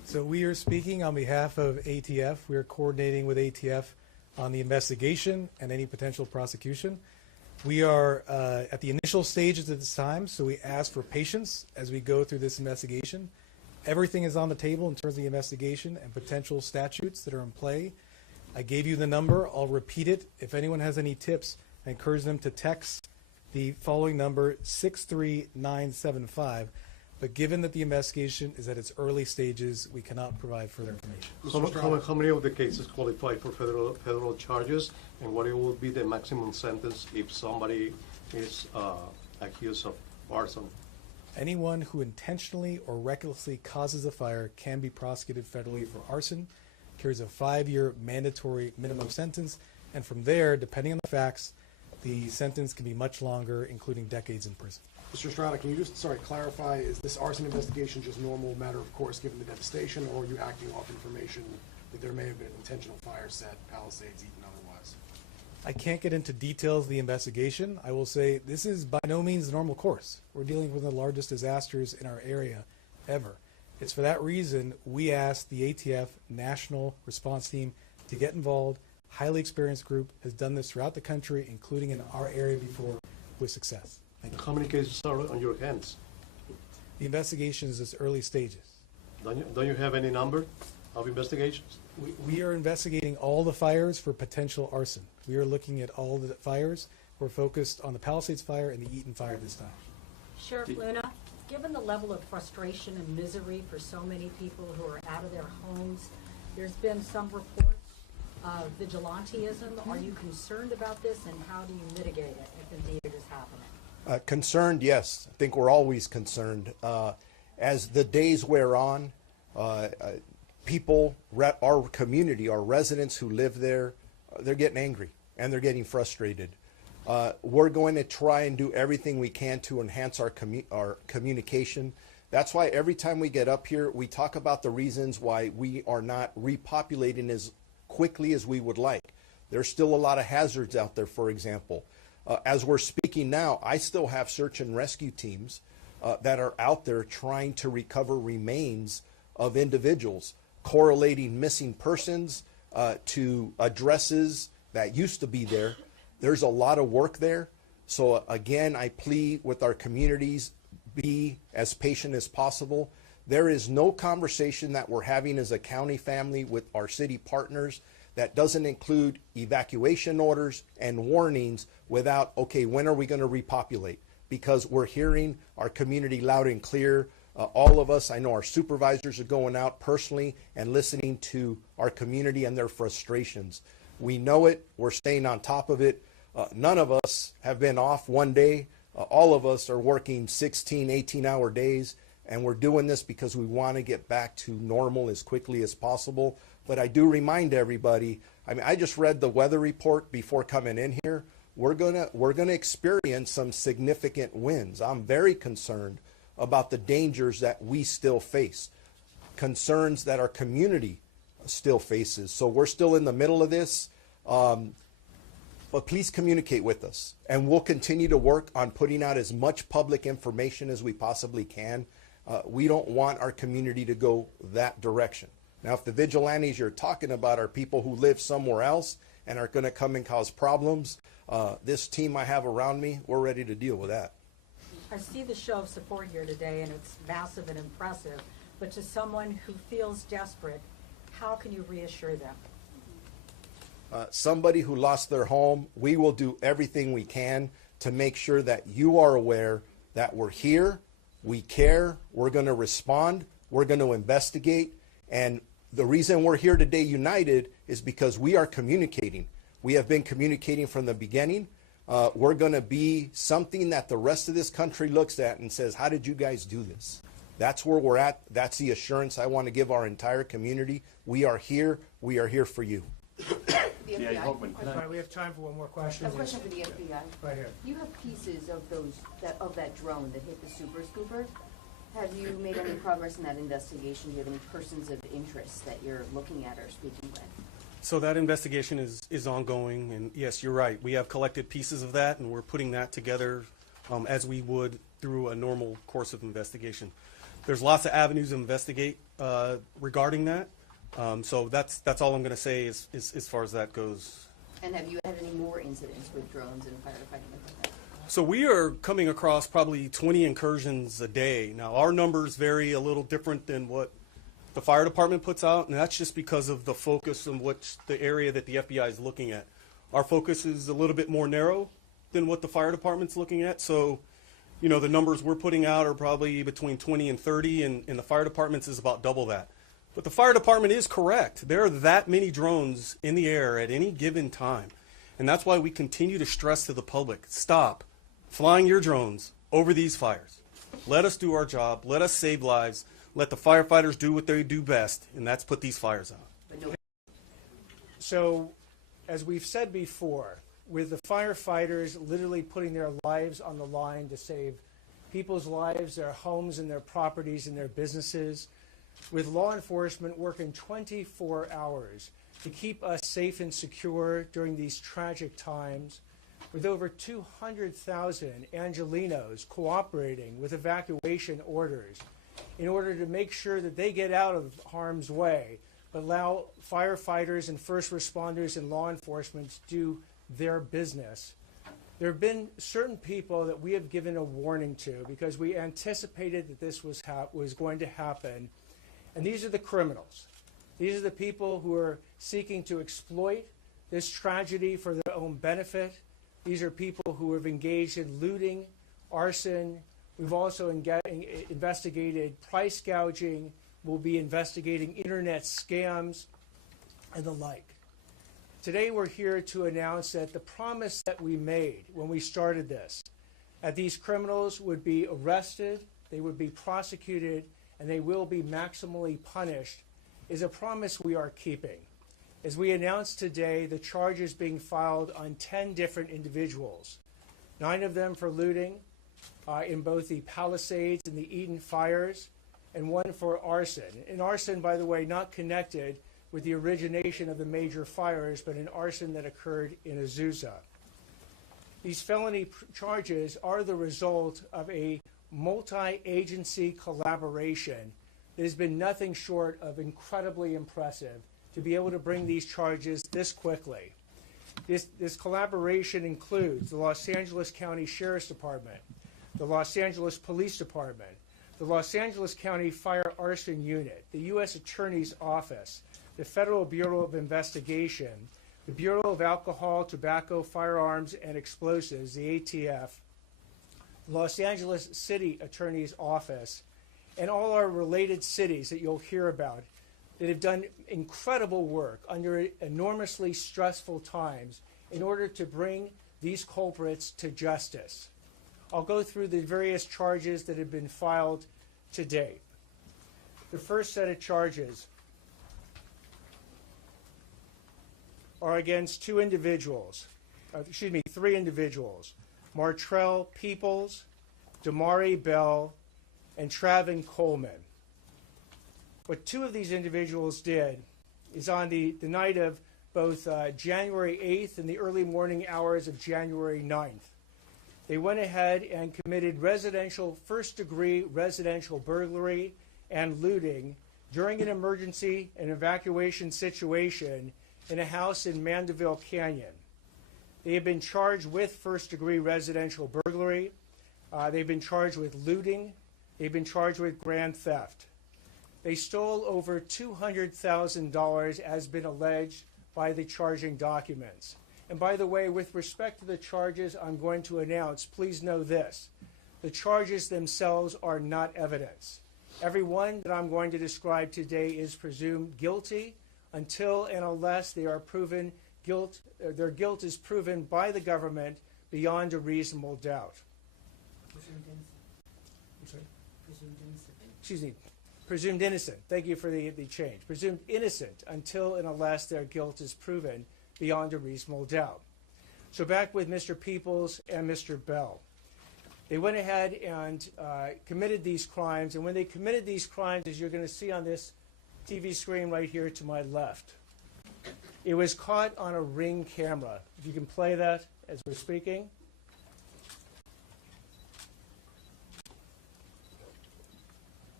So we are speaking on behalf of ATF. We are coordinating with ATF on the investigation and any potential prosecution. We are at the initial stages at this time, so we ask for patience as we go through this investigation. Everything is on the table in terms of the investigation and potential statutes that are in play. I gave you the number. I'll repeat it. If anyone has any tips, I encourage them to text the following number, 63975. But given that the investigation is at its early stages, we cannot provide further information. How many of the cases qualify for federal charges, and what will be the maximum sentence if somebody is accused of arson? Anyone who intentionally or recklessly causes a fire can be prosecuted federally for arson, carries a 5-year mandatory minimum sentence, and from there, depending on the facts, the sentence can be much longer, including decades in prison. Mr. Estrada, can you just, clarify, is this arson investigation just normal matter of course given the devastation, or are you acting off information that there may have been an intentional fire set, Palisades eaten otherwise? I can't get into details of the investigation. I will say this is by no means the normal course. We're dealing with the largest disasters in our area ever. It's for that reason we asked the ATF National Response Team to get involved. Highly experienced group has done this throughout the country, including in our area before, with success. How many cases are on your hands? The investigation is its early stages. Don't you have any number of investigations? We are investigating all the fires for potential arson. We are looking at all the fires. We're focused on the Palisades fire and the Eaton fire this time. Sheriff Luna, given the level of frustration and misery for so many people who are out of their homes, there's been some reports of vigilantism. Are you concerned about this, and how do you mitigate it if indeed it is happening? Concerned, yes. I think we're always concerned. As the days wear on, people, our community, our residents who live there, they're getting angry and they're getting frustrated. We're going to try and do everything we can to enhance our communication. That's why every time we get up here, we talk about the reasons why we are not repopulating as quickly as we would like. There's still a lot of hazards out there, for example. As we're speaking now, I still have search and rescue teams that are out there trying to recover remains of individuals, correlating missing persons to addresses that used to be there. There's a lot of work there. So again, I plead with our communities, be as patient as possible. There is no conversation that we're having as a county family with our city partners that doesn't include evacuation orders and warnings without, okay, when are we going to repopulate? Because we're hearing our community loud and clear. All of us, I know our supervisors are going out personally and listening to our community and their frustrations. We know it. We're staying on top of it. None of us have been off one day. All of us are working 16, 18-hour days, and we're doing this because we want to get back to normal as quickly as possible. But I do remind everybody, I mean, I just read the weather report before coming in here. We're gonna experience some significant winds. I'm very concerned about the dangers that we still face, concerns that our community still faces. So we're still in the middle of this, but please communicate with us, and we'll continue to work on putting out as much public information as we possibly can. We don't want our community to go that direction. Now, if the vigilantes you're talking about are people who live somewhere else and are going to come and cause problems, this team I have around me, we're ready to deal with that. I see the show of support here today, and it's massive and impressive. But to someone who feels desperate, how can you reassure them? Somebody who lost their home, we will do everything we can to make sure that you are aware that we're here, we care, we're going to respond, we're going to investigate, and the reason we're here today united is because we are communicating. We have been communicating from the beginning. We're going to be something that the rest of this country looks at and says, how did you guys do this? That's where we're at. That's the assurance I want to give our entire community. We are here. We are here for you. The FBI. Right, we have time for one more question. A question for the FBI. Right here. You have pieces of that drone that hit the Super Scooper. Have you made any progress in that investigation? Do you have any persons of interest that you're looking at or speaking with? So that investigation is ongoing, and yes, you're right. We have collected pieces of that, and we're putting that together as we would through a normal course of investigation. There's lots of avenues to investigate regarding that. So that's all I'm going to say is as far as that goes. And have you had any more incidents with drones and firefighting like that? So we are coming across probably 20 incursions a day. Now our numbers vary a little different than what the fire department puts out, and that's just because of the focus on which the area that the FBI is looking at. Our focus is a little bit more narrow than what the fire department's looking at. So, you know, the numbers we're putting out are probably between 20 and 30, and the fire department's is about double that. But the fire department is correct. There are that many drones in the air at any given time. And that's why we continue to stress to the public, stop flying your drones over these fires. Let us do our job. Let us save lives. Let the firefighters do what they do best, and that's put these fires out. So, as we've said before, with the firefighters literally putting their lives on the line to save people's lives, their homes and their properties and their businesses, with law enforcement working 24 hours to keep us safe and secure during these tragic times, with over 200,000 Angelenos cooperating with evacuation orders in order to make sure that they get out of harm's way, but allow firefighters and first responders and law enforcement to do their business. There have been certain people that we have given a warning to because we anticipated that this was going to happen, and these are the criminals. These are the people who are seeking to exploit this tragedy for their own benefit. These are people who have engaged in looting, arson. We've also investigated price gouging. We'll be investigating internet scams and the like. Today we're here to announce that the promise that we made when we started this, that these criminals would be arrested, they would be prosecuted, and they will be maximally punished, is a promise we are keeping. As we announced today, the charges being filed on 10 different individuals, 9 of them for looting in both the Palisades and the Eaton fires, and 1 for arson. And arson, by the way, not connected with the origination of the major fires, but an arson that occurred in Azusa. These felony charges are the result of a multi-agency collaboration that has been nothing short of incredibly impressive to be able to bring these charges this quickly. This collaboration includes the Los Angeles County Sheriff's Department, the Los Angeles Police Department, the Los Angeles County Fire Arson Unit, the U.S. Attorney's Office, the Federal Bureau of Investigation, the Bureau of Alcohol, Tobacco, Firearms, and Explosives, the ATF, the Los Angeles City Attorney's Office, and all our related cities that you'll hear about that have done incredible work under enormously stressful times in order to bring these culprits to justice. I'll go through the various charges that have been filed to date. The first set of charges are against 3 individuals, Martrell Peoples, Damari Bell, and Travin Coleman. What 2 of these individuals did is on the night of both January 8th and the early morning hours of January 9th, they went ahead and committed first-degree residential burglary and looting during an emergency and evacuation situation in a house in Mandeville Canyon. They have been charged with first-degree residential burglary. They've been charged with looting. They've been charged with grand theft. They stole over $200,000 as been alleged by the charging documents. And by the way, with respect to the charges I'm going to announce, please know this. The charges themselves are not evidence. Everyone that I'm going to describe today is presumed guilty until and unless they are proven their guilt is proven by the government beyond a reasonable doubt. Presumed innocent. I'm sorry? Presumed innocent. Excuse me. Presumed innocent. Thank you for the change. Presumed innocent until and unless their guilt is proven beyond a reasonable doubt. So back with Mr. Peoples and Mr. Bell. They went ahead and committed these crimes, and when they committed these crimes, as you're going to see on this TV screen right here to my left, it was caught on a Ring camera. If you can play that as we're speaking.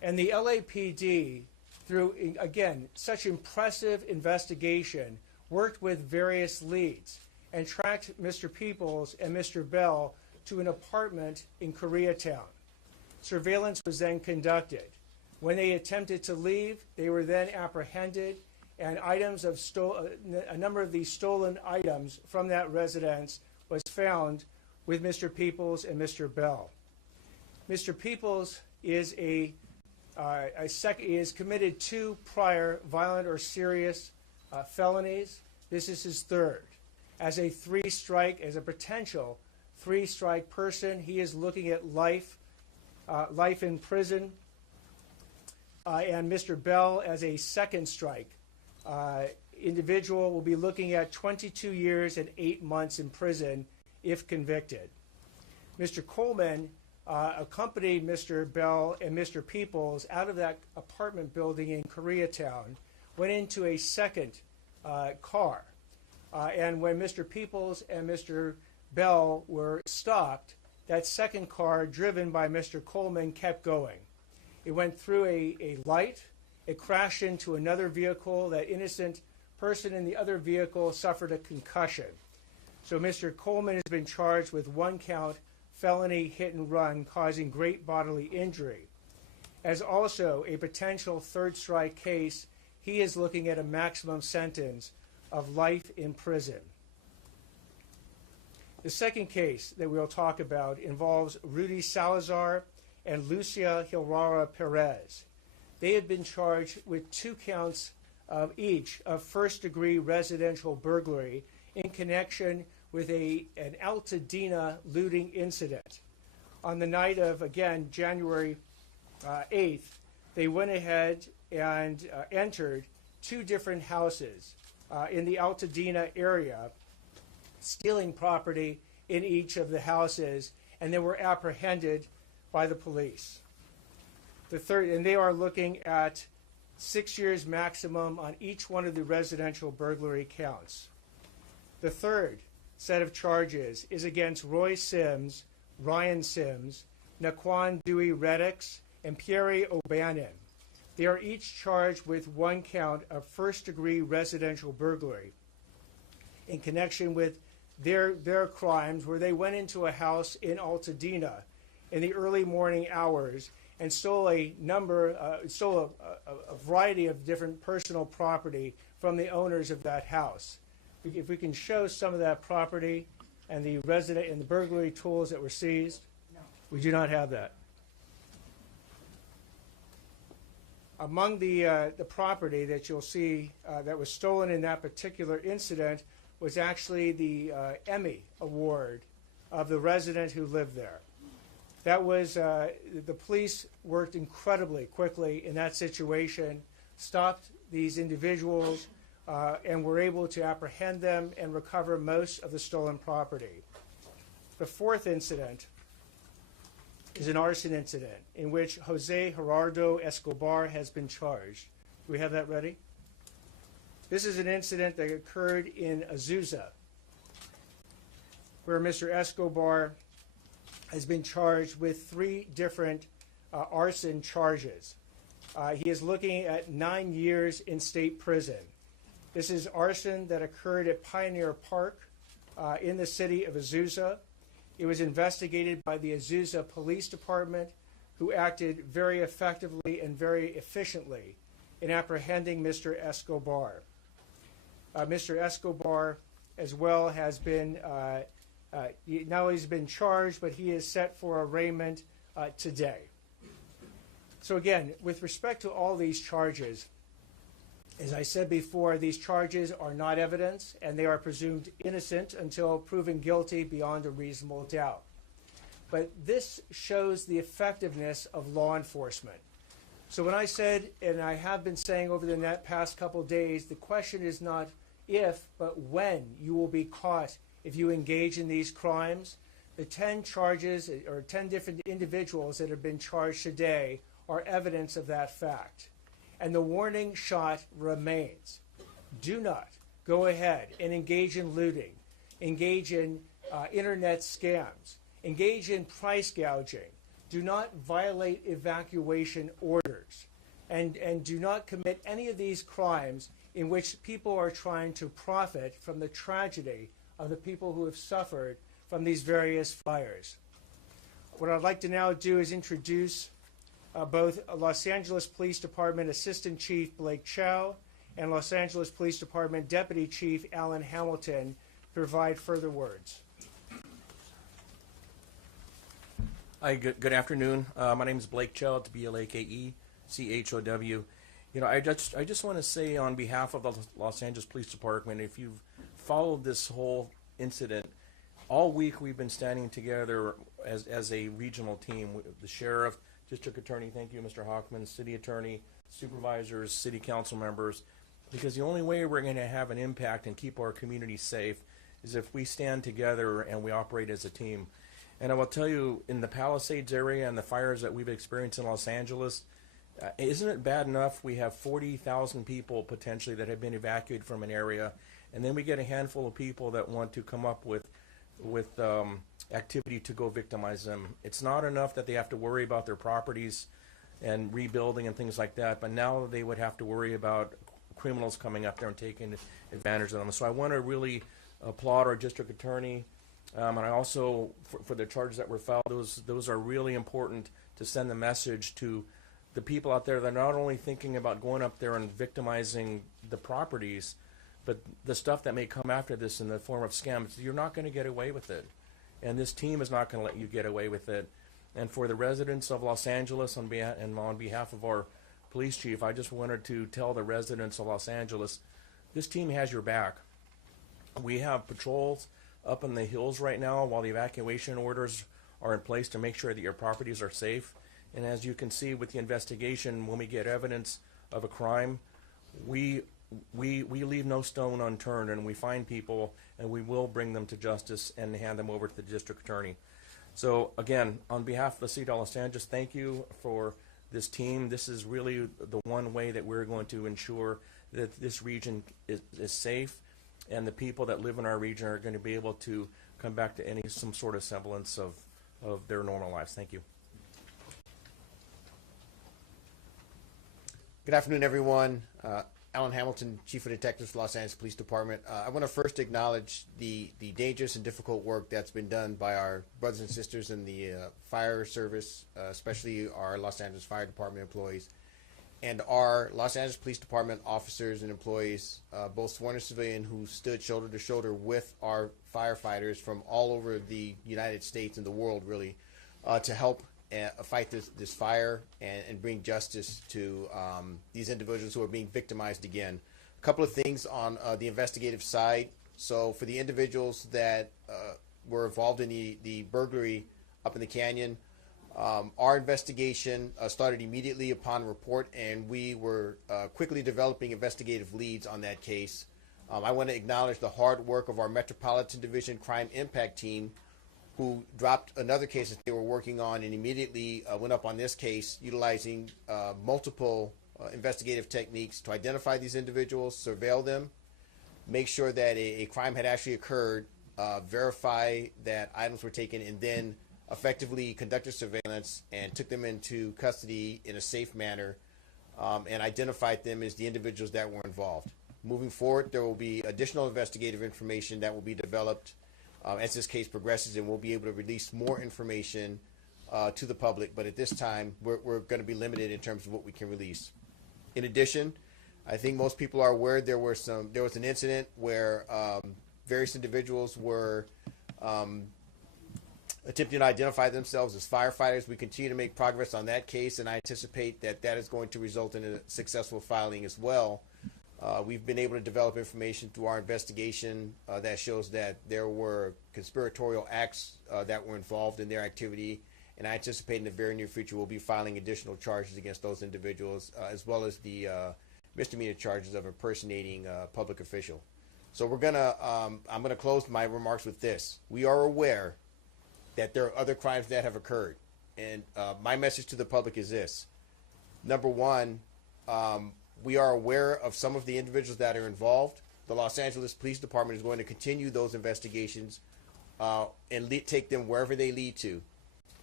And the LAPD, through, again, such impressive investigation, worked with various leads and tracked Mr. Peoples and Mr. Bell to an apartment in Koreatown. Surveillance was then conducted. When they attempted to leave, they were then apprehended, and a number of these stolen items from that residence was found with Mr. Peoples and Mr. Bell. Mr. Peoples is is committed 2 prior violent or serious felonies. This is his 3rd. As a potential 3-strike person, he is looking at life in prison. And Mr. Bell, as a 2nd strike individual, will be looking at 22 years and 8 months in prison if convicted. Mr. Coleman accompanied Mr. Bell and Mr. Peoples out of that apartment building in Koreatown, went into a 2nd car. And when Mr. Peoples and Mr. Bell were stopped, that 2nd car, driven by Mr. Coleman, kept going. It went through a light. It crashed into another vehicle. That innocent person in the other vehicle suffered a concussion. So Mr. Coleman has been charged with 1-count felony hit and run causing great bodily injury. As also a potential 3rd strike case, he is looking at a maximum sentence of life in prison. The 2nd case that we'll talk about involves Rudy Salazar and Lucia Hilrara Perez. They have been charged with 2 counts of each of 1st-degree residential burglary in connection with an Altadena looting incident. On the night of, again, January 8th, they went ahead and entered 2 different houses in the Altadena area, stealing property in each of the houses, and they were apprehended by the police. And they are looking at 6 years maximum on each one of the residential burglary counts. The 3rd set of charges is against Roy Sims, Ryan Sims, Naquan Dewey Reddix, and Pierre O'Bannon. They are each charged with 1 count of 1st-degree residential burglary in connection with their crimes, where they went into a house in Altadena in the early morning hours and stole a variety of different personal property from the owners of that house. If we can show some of that property and the burglary tools that were seized. No. We do not have that. Among the property that you'll see that was stolen in that particular incident was actually the Emmy Award of the resident who lived there. That was, the police worked incredibly quickly in that situation, stopped these individuals, and were able to apprehend them and recover most of the stolen property. The 4th incident is an arson incident in which Jose Gerardo Escobar has been charged. Do we have that ready? This is an incident that occurred in Azusa, where Mr. Escobar has been charged with 3 different arson charges. He is looking at 9 years in state prison. This is arson that occurred at Pioneer Park in the city of Azusa. It was investigated by the Azusa Police Department, who acted very effectively and very efficiently in apprehending Mr. Escobar. Mr. Escobar, as well, has been not only has been charged, but he is set for arraignment today. So again, with respect to all these charges, as I said before, these charges are not evidence, and they are presumed innocent until proven guilty beyond a reasonable doubt. But this shows the effectiveness of law enforcement. So when I said, and I have been saying over the past couple days, the question is not if, but when you will be caught if you engage in these crimes. The 10 charges, or 10 different individuals that have been charged today, are evidence of that fact. And the warning shot remains. Do not go ahead and engage in looting, engage in internet scams, engage in price gouging. do not violate evacuation orders and do not commit any of these crimes in which people are trying to profit from the tragedy of the people who have suffered from these various fires. What I'd like to now do is introduce both Los Angeles Police Department Assistant Chief Blake Chow and Los Angeles Police Department Deputy Chief Alan Hamilton to provide further words. Hi, good afternoon. My name is Blake Chow. It's BLAKECHOW. You know, I just want to say on behalf of the Los Angeles Police Department, if you've followed this whole incident, all week we've been standing together as a regional team. The sheriff, district attorney, thank you, Mr. Hochman, city attorney, supervisors, city council members, because the only way we're going to have an impact and keep our community safe is if we stand together and we operate as a team. And I will tell you, in the Palisades area and the fires that we've experienced in Los Angeles, isn't it bad enough we have 40,000 people potentially that have been evacuated from an area, and then we get a handful of people that want to come up with activity to go victimize them. It's not enough that they have to worry about their properties and rebuilding and things like that, but now they would have to worry about criminals coming up there and taking advantage of them. So I want to really applaud our district attorney, and I also, for the charges that were filed, those are really important to send the message to the people out there that are not only thinking about going up there and victimizing the properties, but the stuff that may come after this in the form of scams. You're not going to get away with it, and this team is not going to let you get away with it. And for the residents of Los Angeles, on behalf of our police chief, I just wanted to tell the residents of Los Angeles, this team has your back. We have patrols up in the hills right now while the evacuation orders are in place to make sure that your properties are safe. And as you can see with the investigation, when we get evidence of a crime, we leave no stone unturned, and we find people and we will bring them to justice and hand them over to the district attorney. So again, on behalf of the city of Los Angeles, thank you for this team. This is really the one way that we're going to ensure that this region is safe, and the people that live in our region are going to be able to come back to some sort of semblance of their normal lives. Thank you. Good afternoon, everyone. Alan Hamilton, Chief of Detectives, Los Angeles Police Department. I want to first acknowledge the dangerous and difficult work that's been done by our brothers and sisters in the fire service, especially our Los Angeles Fire Department employees, and our Los Angeles Police Department officers and employees, both sworn and civilian, who stood shoulder to shoulder with our firefighters from all over the United States and the world, really, to help fight this fire and bring justice to these individuals who are being victimized again. A couple of things on the investigative side. So for the individuals that were involved in the burglary up in the canyon, our investigation started immediately upon report, and we were quickly developing investigative leads on that case. I want to acknowledge the hard work of our Metropolitan Division Crime Impact Team, who dropped another case that they were working on and immediately went up on this case, utilizing multiple investigative techniques to identify these individuals, surveil them, make sure that a crime had actually occurred, verify that items were taken, and then effectively conducted surveillance and took them into custody in a safe manner, and identified them as the individuals that were involved. Moving forward, there will be additional investigative information that will be developed as this case progresses, and we'll be able to release more information to the public. But at this time, we're going to be limited in terms of what we can release. In addition, I think most people are aware there was an incident where various individuals were attempting to identify themselves as firefighters. We continue to make progress on that case, and I anticipate that is going to result in a successful filing as well. We've been able to develop information through our investigation that shows that there were conspiratorial acts that were involved in their activity, and I anticipate in the very near future we'll be filing additional charges against those individuals, as well as the misdemeanor charges of impersonating a public official. So I'm gonna close my remarks with this. We are aware that there are other crimes that have occurred, and my message to the public is this. Number one, we are aware of some of the individuals that are involved. The Los Angeles Police Department is going to continue those investigations and take them wherever they lead to.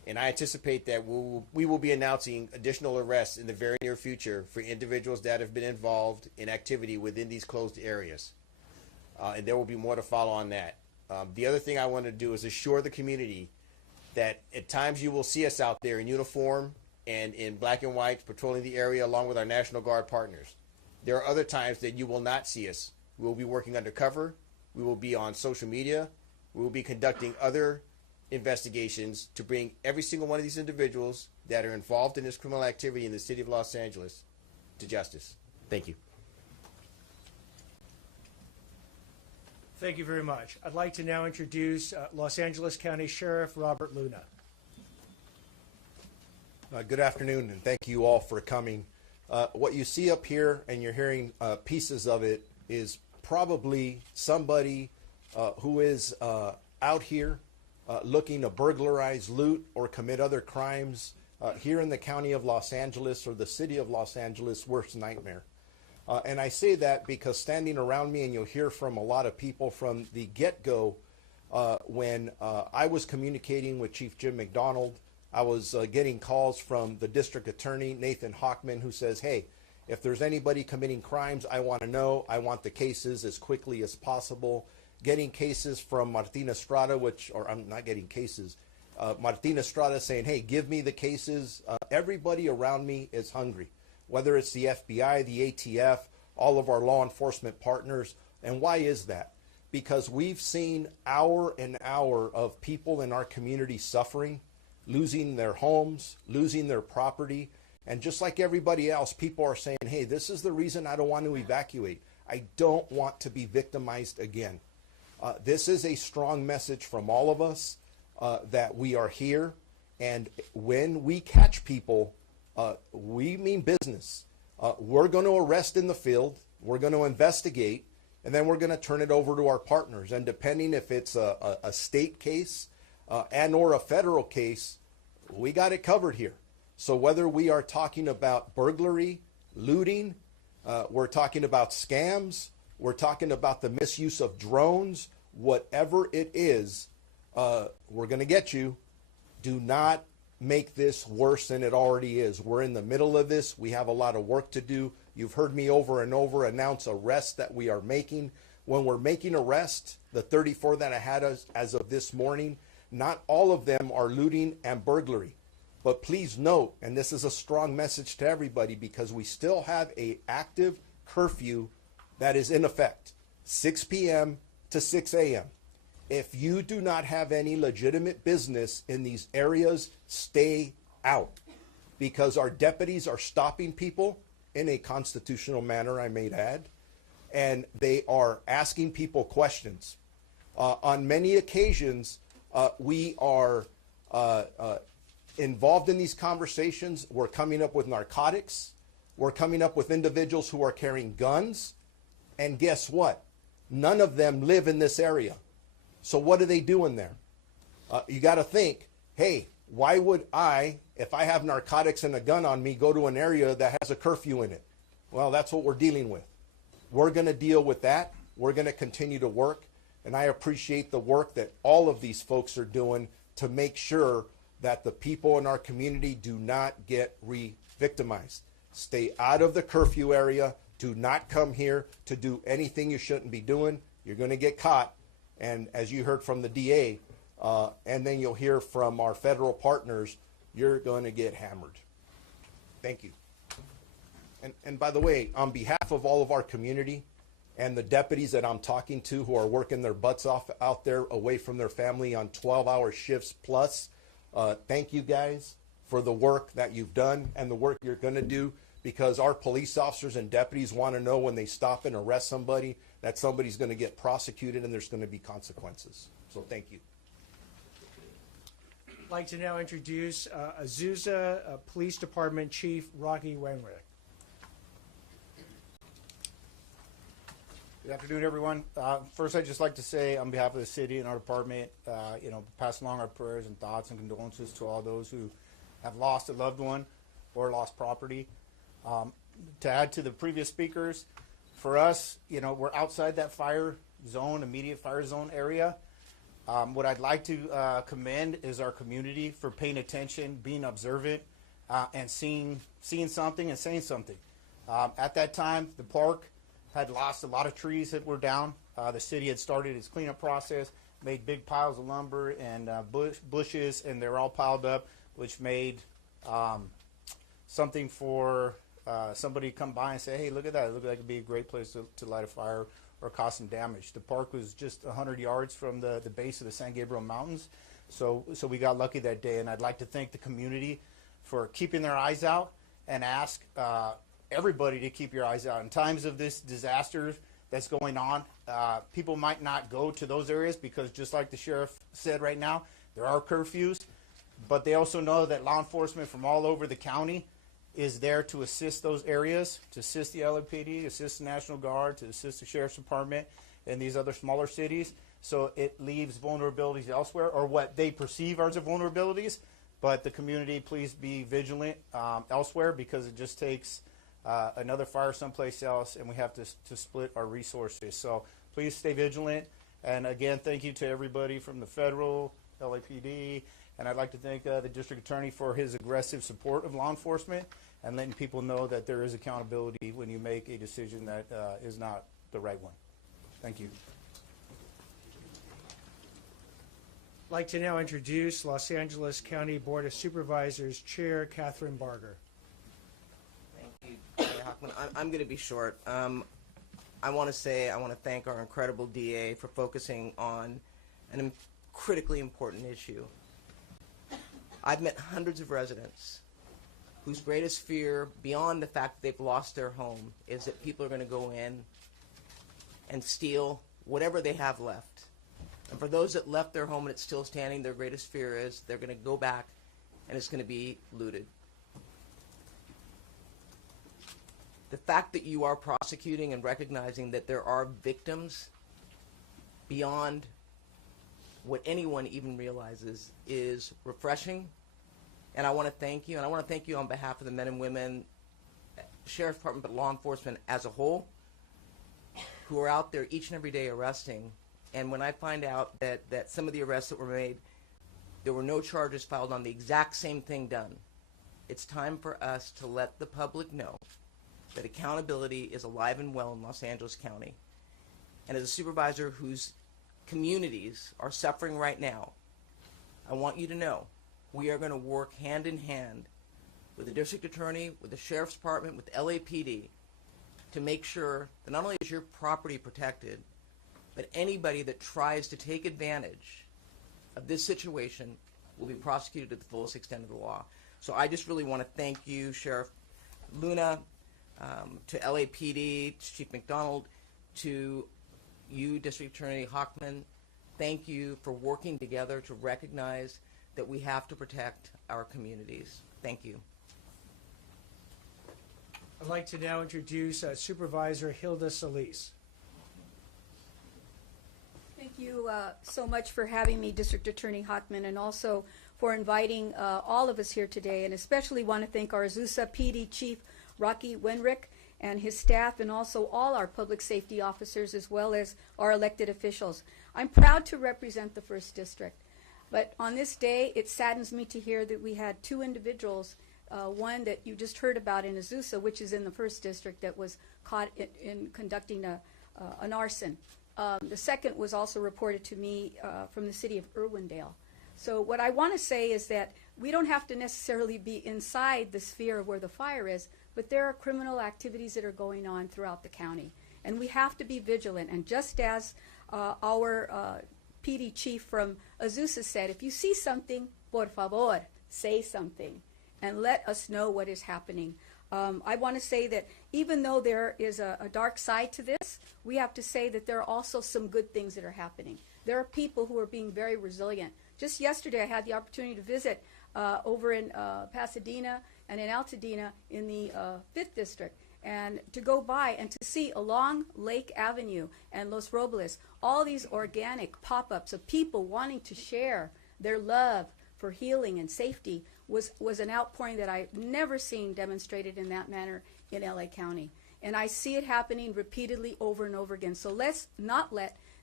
And I anticipate that we will be announcing additional arrests in the very near future for individuals that have been involved in activity within these closed areas. And there will be more to follow on that. The other thing I want to do is assure the community that at times you will see us out there in uniform and in black and white patrolling the area along with our National Guard partners. There are other times that you will not see us. We will be working undercover. We will be on social media. We will be conducting other investigations to bring every single one of these individuals that are involved in this criminal activity in the city of Los Angeles to justice. Thank you. Thank you very much. I'd like to now introduce Los Angeles County Sheriff Robert Luna. Good afternoon, and thank you all for coming. What you see up here, and you're hearing pieces of it, is probably somebody who is out here looking to burglarize, loot, or commit other crimes here in the county of Los Angeles or the city of Los Angeles' worst nightmare. And I say that because standing around me, and you'll hear from a lot of people from the get-go, when I was communicating with Chief Jim McDonald, I was getting calls from the district attorney, Nathan Hochman, who says, hey, if there's anybody committing crimes, I want to know. I want the cases as quickly as possible. Getting cases from Martin Estrada, or I'm not getting cases, Martin Estrada saying, hey, give me the cases. Everybody around me is hungry, whether it's the FBI, the ATF, all of our law enforcement partners. And why is that? Because we've seen hour and hour of people in our community suffering, losing their homes, losing their property. And just like everybody else, people are saying, hey, this is the reason I don't want to evacuate. I don't want to be victimized again. This is a strong message from all of us that we are here. And when we catch people, we mean business. We're going to arrest in the field. We're going to investigate. And then we're going to turn it over to our partners. And depending if it's a state case and or a federal case, we got it covered here. So whether we are talking about burglary, looting, we're talking about scams, we're talking about the misuse of drones, whatever it is, we're going to get you. Do not make this worse than it already is. We're in the middle of this. We have a lot of work to do. You've heard me over and over announce arrests that we are making. When we're making arrests, the 34 that I had as of this morning, not all of them are looting and burglary. But please note, and this is a strong message to everybody, because we still have an active curfew that is in effect, 6 p.m. to 6 a.m. If you do not have any legitimate business in these areas, stay out, because our deputies are stopping people in a constitutional manner, I may add, and they are asking people questions. On many occasions, we are involved in these conversations. We're coming up with narcotics. We're coming up with individuals who are carrying guns. And guess what? None of them live in this area. So what are they doing there? You got to think, hey, why would I, if I have narcotics and a gun on me, go to an area that has a curfew in it? Well, that's what we're dealing with. We're going to deal with that. We're going to continue to work. And I appreciate the work that all of these folks are doing to make sure that the people in our community do not get re-victimized. Stay out of the curfew area. Do not come here to do anything you shouldn't be doing. You're going to get caught. And as you heard from the DA, and then you'll hear from our federal partners, you're going to get hammered. Thank you. And by the way, on behalf of all of our community and the deputies that I'm talking to who are working their butts off out there away from their family on 12-hour shifts plus, thank you guys for the work that you've done and the work you're going to do, because our police officers and deputies want to know when they stop and arrest somebody that somebody's going to get prosecuted and there's going to be consequences. So thank you. I'd like to now introduce Azusa Police Department Chief Rocky Wenrick. Good afternoon, everyone. First, I'd just like to say, on behalf of the city and our department, pass along our prayers and thoughts and condolences to all those who have lost a loved one or lost property. To add to the previous speakers, for us, we're outside that fire zone, immediate fire zone area. What I'd like to commend is our community for paying attention, being observant, and seeing something and saying something. At that time, the park had lost a lot of trees that were down. The city had started its cleanup process, made big piles of lumber and bushes, and they're all piled up, which made something for somebody to come by and say, hey, look at that. It looked like it'd be a great place to light a fire or cause some damage. The park was just 100 yards from the base of the San Gabriel Mountains, so we got lucky that day, and I'd like to thank the community for keeping their eyes out and ask everybody to keep your eyes out. In times of this disaster that's going on, people might not go to those areas because, just like the sheriff said right now, there are curfews, but they also know that law enforcement from all over the county is there to assist those areas, to assist the LAPD, assist the National Guard, to assist the Sheriff's Department and these other smaller cities. So it leaves vulnerabilities elsewhere, or what they perceive as vulnerabilities. But the community, please be vigilant elsewhere, because it just takes another fire someplace else, and we have to split our resources. So please stay vigilant. And again, thank you to everybody from the federal, LAPD, and I'd like to thank the district attorney for his aggressive support of law enforcement and letting people know that there is accountability when you make a decision that is not the right one. Thank you. I'd like to now introduce Los Angeles County Board of Supervisors Chair Catherine Barger. Thank you, Mayor Hochman. I'm going to be short. I want to thank our incredible DA for focusing on an critically important issue. I've met hundreds of residents whose greatest fear, beyond the fact that they've lost their home, is that people are going to go in and steal whatever they have left. And for those that left their home and it's still standing, their greatest fear is they're going to go back and it's going to be looted. The fact that you are prosecuting and recognizing that there are victims beyond what anyone even realizes is refreshing. And I want to thank you, and I want to thank you on behalf of the men and women, Sheriff's Department, but law enforcement as a whole, who are out there each and every day arresting. And when I find out that some of the arrests that were made, there were no charges filed on the exact same thing done, it's time for us to let the public know that accountability is alive and well in Los Angeles County. And as a supervisor whose communities are suffering right now, I want you to know we are going to work hand in hand with the district attorney, with the sheriff's department, with LAPD to make sure that not only is your property protected, but anybody that tries to take advantage of this situation will be prosecuted to the fullest extent of the law. So I just really want to thank you, Sheriff Luna, to LAPD, to Chief McDonald, to you, District Attorney Hochman. Thank you for working together to recognize that we have to protect our communities. Thank you. I'd like to now introduce Supervisor Hilda Solis. Thank you so much for having me, District Attorney Hochman, and also for inviting all of us here today, and especially want to thank our Azusa PD Chief Rocky Wenrick and his staff, and also all our public safety officers, as well as our elected officials. I'm proud to represent the 1st District, but on this day, it saddens me to hear that we had 2 individuals, one that you just heard about in Azusa, which is in the 1st District, that was caught in conducting an arson. The second was also reported to me from the city of Irwindale. So what I want to say is that we don't have to necessarily be inside the sphere of where the fire is, but there are criminal activities that are going on throughout the county. And we have to be vigilant. And just as our PD chief from Azusa said, if you see something, por favor, say something and let us know what is happening. I want to say that even though there is a dark side to this, we have to say that there are also some good things that are happening. There are people who are being very resilient. Just yesterday, I had the opportunity to visit over in Pasadena and in Altadena in the 5th District, and to go by and to see along Lake Avenue and Los Robles all these organic pop-ups of people wanting to share their love for healing and safety was an outpouring that I've never seen demonstrated in that manner in LA County. And I see it happening repeatedly over and over again. So let's not let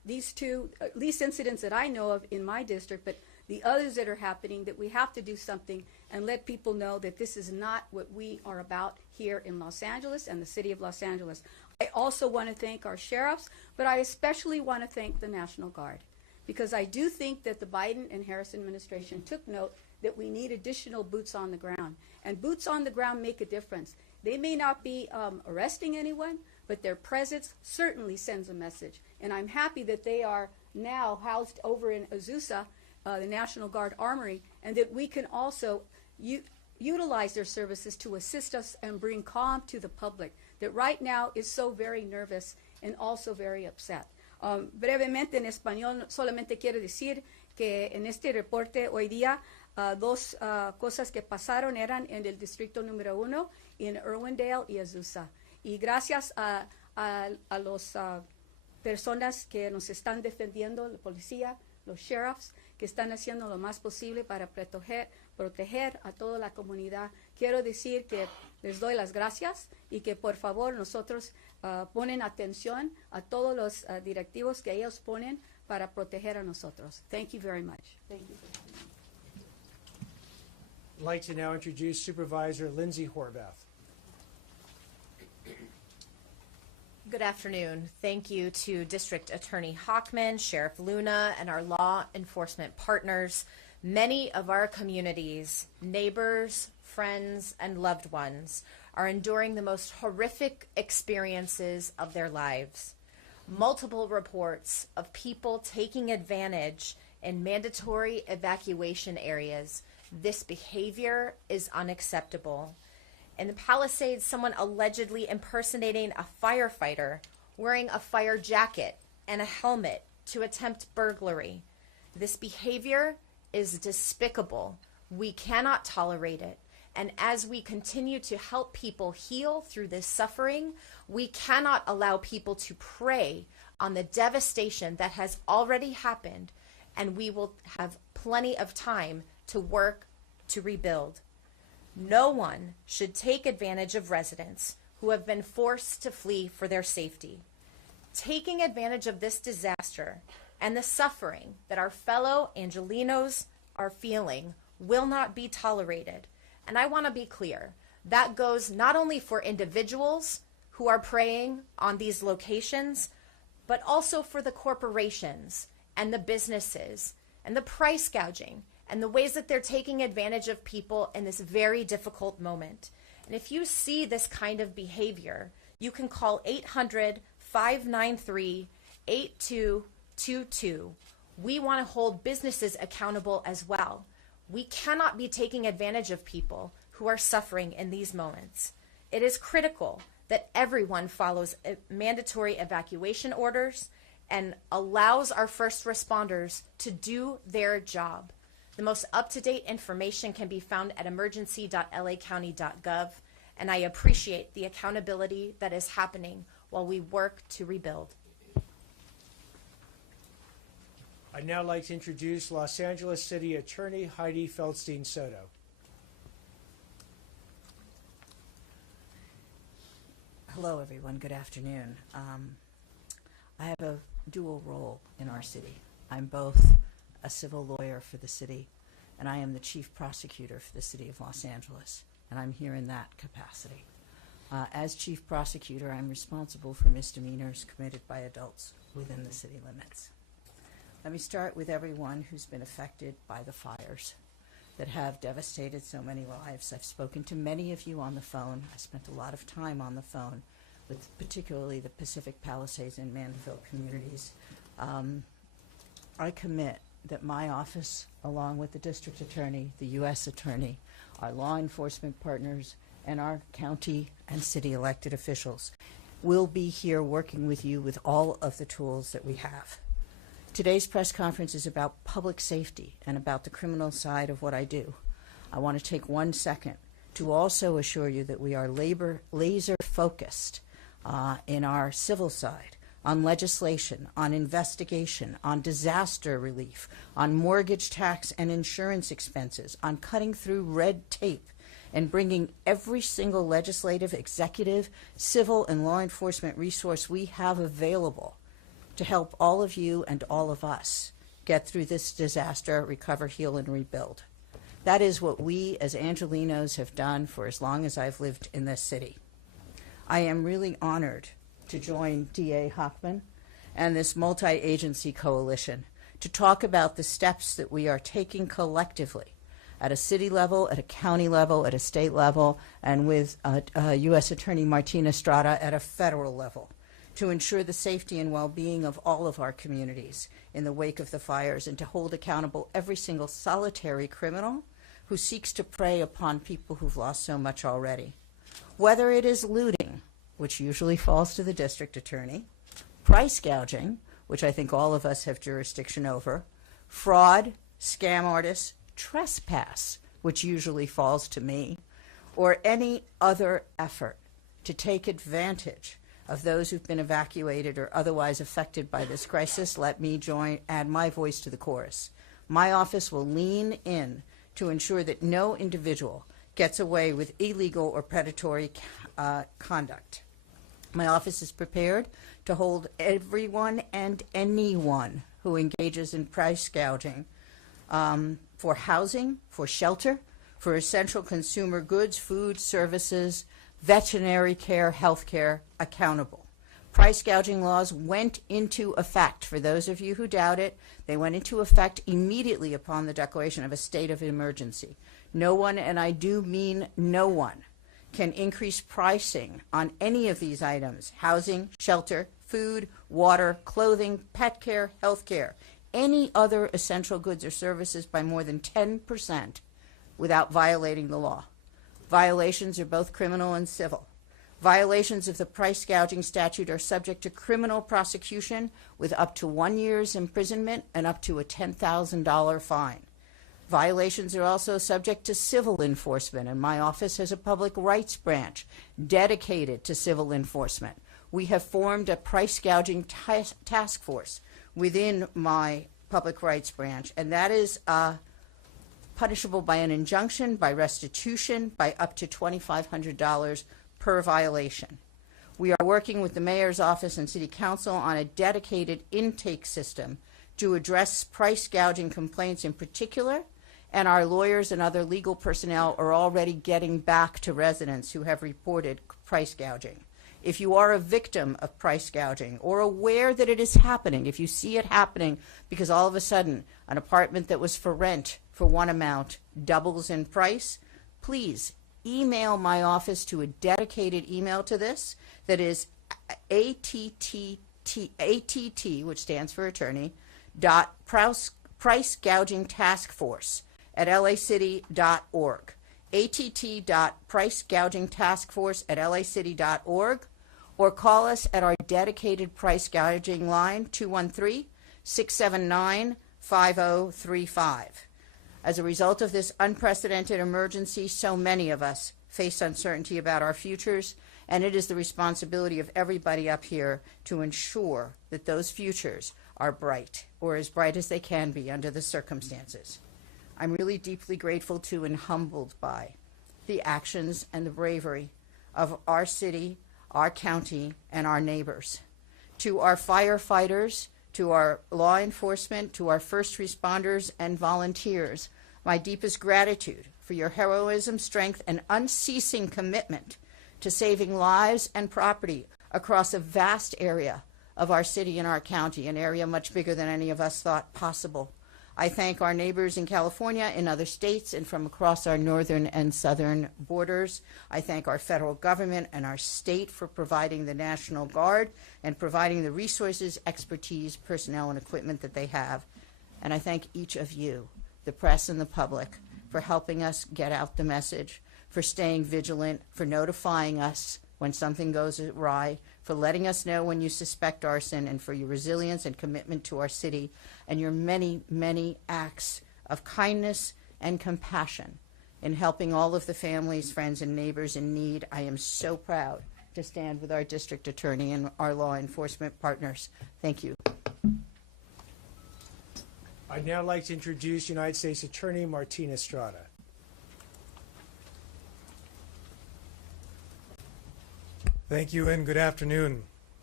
these two, at least incidents that I know of in my district, but the others that are happening, that we have to do something and let people know that this is not what we are about here in Los Angeles and the city of Los Angeles. I also want to thank our sheriffs, but I especially want to thank the National Guard, because I do think that the Biden and Harris administration took note that we need additional boots on the ground. And boots on the ground make a difference. They may not be arresting anyone, but their presence certainly sends a message. And I'm happy that they are now housed over in Azusa, the National Guard Armory, and that we can also utilize their services to assist us and bring calm to the public that right now is so very nervous and also very upset. Brevemente en español, solamente quiero decir que en este reporte hoy día dos cosas que pasaron eran en el distrito número 1, en Irwindale y Azusa. Y gracias a las personas que nos están defendiendo, la policía, los sheriffs, que están haciendo lo más posible para proteger a toda la comunidad. Quiero decir que les doy las gracias y que por favor nosotros ponen atención a todos los directivos que ellos ponen para proteger a nosotros. Thank you very much. Thank you. I'd like to now introduce Supervisor Lindsay Horvath. Good afternoon. Thank you to District Attorney Hochman, Sheriff Luna, and our law enforcement partners. Many of our communities, neighbors, friends, and loved ones are enduring the most horrific experiences of their lives. Multiple reports of people taking advantage in mandatory evacuation areas. This behavior is unacceptable. In the Palisades, someone allegedly impersonating a firefighter, wearing a fire jacket and a helmet to attempt burglary. This behavior is despicable. We cannot tolerate it. And as we continue to help people heal through this suffering, we cannot allow people to prey on the devastation that has already happened, and we will have plenty of time to work to rebuild. No one should take advantage of residents who have been forced to flee for their safety. Taking advantage of this disaster and the suffering that our fellow Angelenos are feeling will not be tolerated. And I want to be clear, that goes not only for individuals who are preying on these locations, but also for the corporations and the businesses and the price gouging and the ways that they're taking advantage of people in this very difficult moment. And if you see this kind of behavior, you can call 800-593-8222. We want to hold businesses accountable as well. We cannot be taking advantage of people who are suffering in these moments. It is critical that everyone follows mandatory evacuation orders and allows our first responders to do their job. The most up-to-date information can be found at emergency.lacounty.gov, and I appreciate the accountability that is happening while we work to rebuild. I'd now like to introduce Los Angeles City Attorney Heidi Feldstein Soto. Hello, everyone. Good afternoon. I have a dual role in our city. I'm both a civil lawyer for the city, and I am the chief prosecutor for the city of Los Angeles, and I'm here in that capacity. As chief prosecutor, I'm responsible for misdemeanors committed by adults within the city limits. Let me start with everyone who's been affected by the fires that have devastated so many lives. I've spoken to many of you on the phone. I spent a lot of time on the phone with particularly the Pacific Palisades and Mandeville communities. I commit that my office, along with the district attorney, the U.S. attorney, our law enforcement partners, and our county and city elected officials, will be here working with you with all of the tools that we have. Today's press conference is about public safety and about the criminal side of what I do. I want to take 1 second to also assure you that we are laser focused in our civil side on legislation, on investigation, on disaster relief, on mortgage tax and insurance expenses, on cutting through red tape and bringing every single legislative, executive, civil, and law enforcement resource we have available to help all of you and all of us get through this disaster, recover, heal, and rebuild. That is what we as Angelenos have done for as long as I've lived in this city. I am really honored to join DA Hochman and this multi-agency coalition to talk about the steps that we are taking collectively at a city level, at a county level, at a state level, and with U.S. Attorney Martina Estrada at a federal level to ensure the safety and well-being of all of our communities in the wake of the fires, and to hold accountable every single solitary criminal who seeks to prey upon people who've lost so much already. Whether it is looting, which usually falls to the district attorney, price gouging, which I think all of us have jurisdiction over, fraud, scam artists, trespass, which usually falls to me, or any other effort to take advantage of those who've been evacuated or otherwise affected by this crisis, let me add my voice to the chorus. My office will lean in to ensure that no individual gets away with illegal or predatory conduct. My office is prepared to hold everyone and anyone who engages in price gouging for housing, for shelter, for essential consumer goods, food, services, veterinary care, health care, accountable. Price gouging laws went into effect. For those of you who doubt it, they went into effect immediately upon the declaration of a state of emergency. No one, and I do mean no one, can increase pricing on any of these items: housing, shelter, food, water, clothing, pet care, health care, any other essential goods or services by more than 10% without violating the law. Violations are both criminal and civil. Violations of the price gouging statute are subject to criminal prosecution with up to 1 year's imprisonment and up to a $10,000 fine. Violations are also subject to civil enforcement, and my office has a public rights branch dedicated to civil enforcement. We have formed a price gouging task force within my public rights branch, and that is punishable by an injunction, by restitution, by up to $2,500 per violation. We are working with the mayor's office and city council on a dedicated intake system to address price gouging complaints in particular, and our lawyers and other legal personnel are already getting back to residents who have reported price gouging. If you are a victim of price gouging or aware that it is happening, if you see it happening because all of a sudden an apartment that was for rent for one amount doubles in price, please email my office to a dedicated email to this that is ATT, which stands for attorney, price gouging task force at lacity.org. att.pricegougingtaskforce@lacity.org, or call us at our dedicated price gouging line, 213-679-5035. As a result of this unprecedented emergency, so many of us face uncertainty about our futures, and it is the responsibility of everybody up here to ensure that those futures are bright, or as bright as they can be under the circumstances. I'm really deeply grateful to and humbled by the actions and the bravery of our city, our county, and our neighbors. To our firefighters, to our law enforcement, to our first responders and volunteers, my deepest gratitude for your heroism, strength, and unceasing commitment to saving lives and property across a vast area of our city and our county, an area much bigger than any of us thought possible. I thank our neighbors in California, in other states, and from across our northern and southern borders. I thank our federal government and our state for providing the National Guard and providing the resources, expertise, personnel, and equipment that they have. And I thank each of you, the press and the public, for helping us get out the message, for staying vigilant, for notifying us when something goes awry, for letting us know when you suspect arson, and for your resilience and commitment to our city, and your many, many acts of kindness and compassion in helping all of the families, friends, and neighbors in need. I am so proud to stand with our district attorney and our law enforcement partners. Thank you. I'd now like to introduce United States Attorney Martina Estrada. Thank you and good afternoon.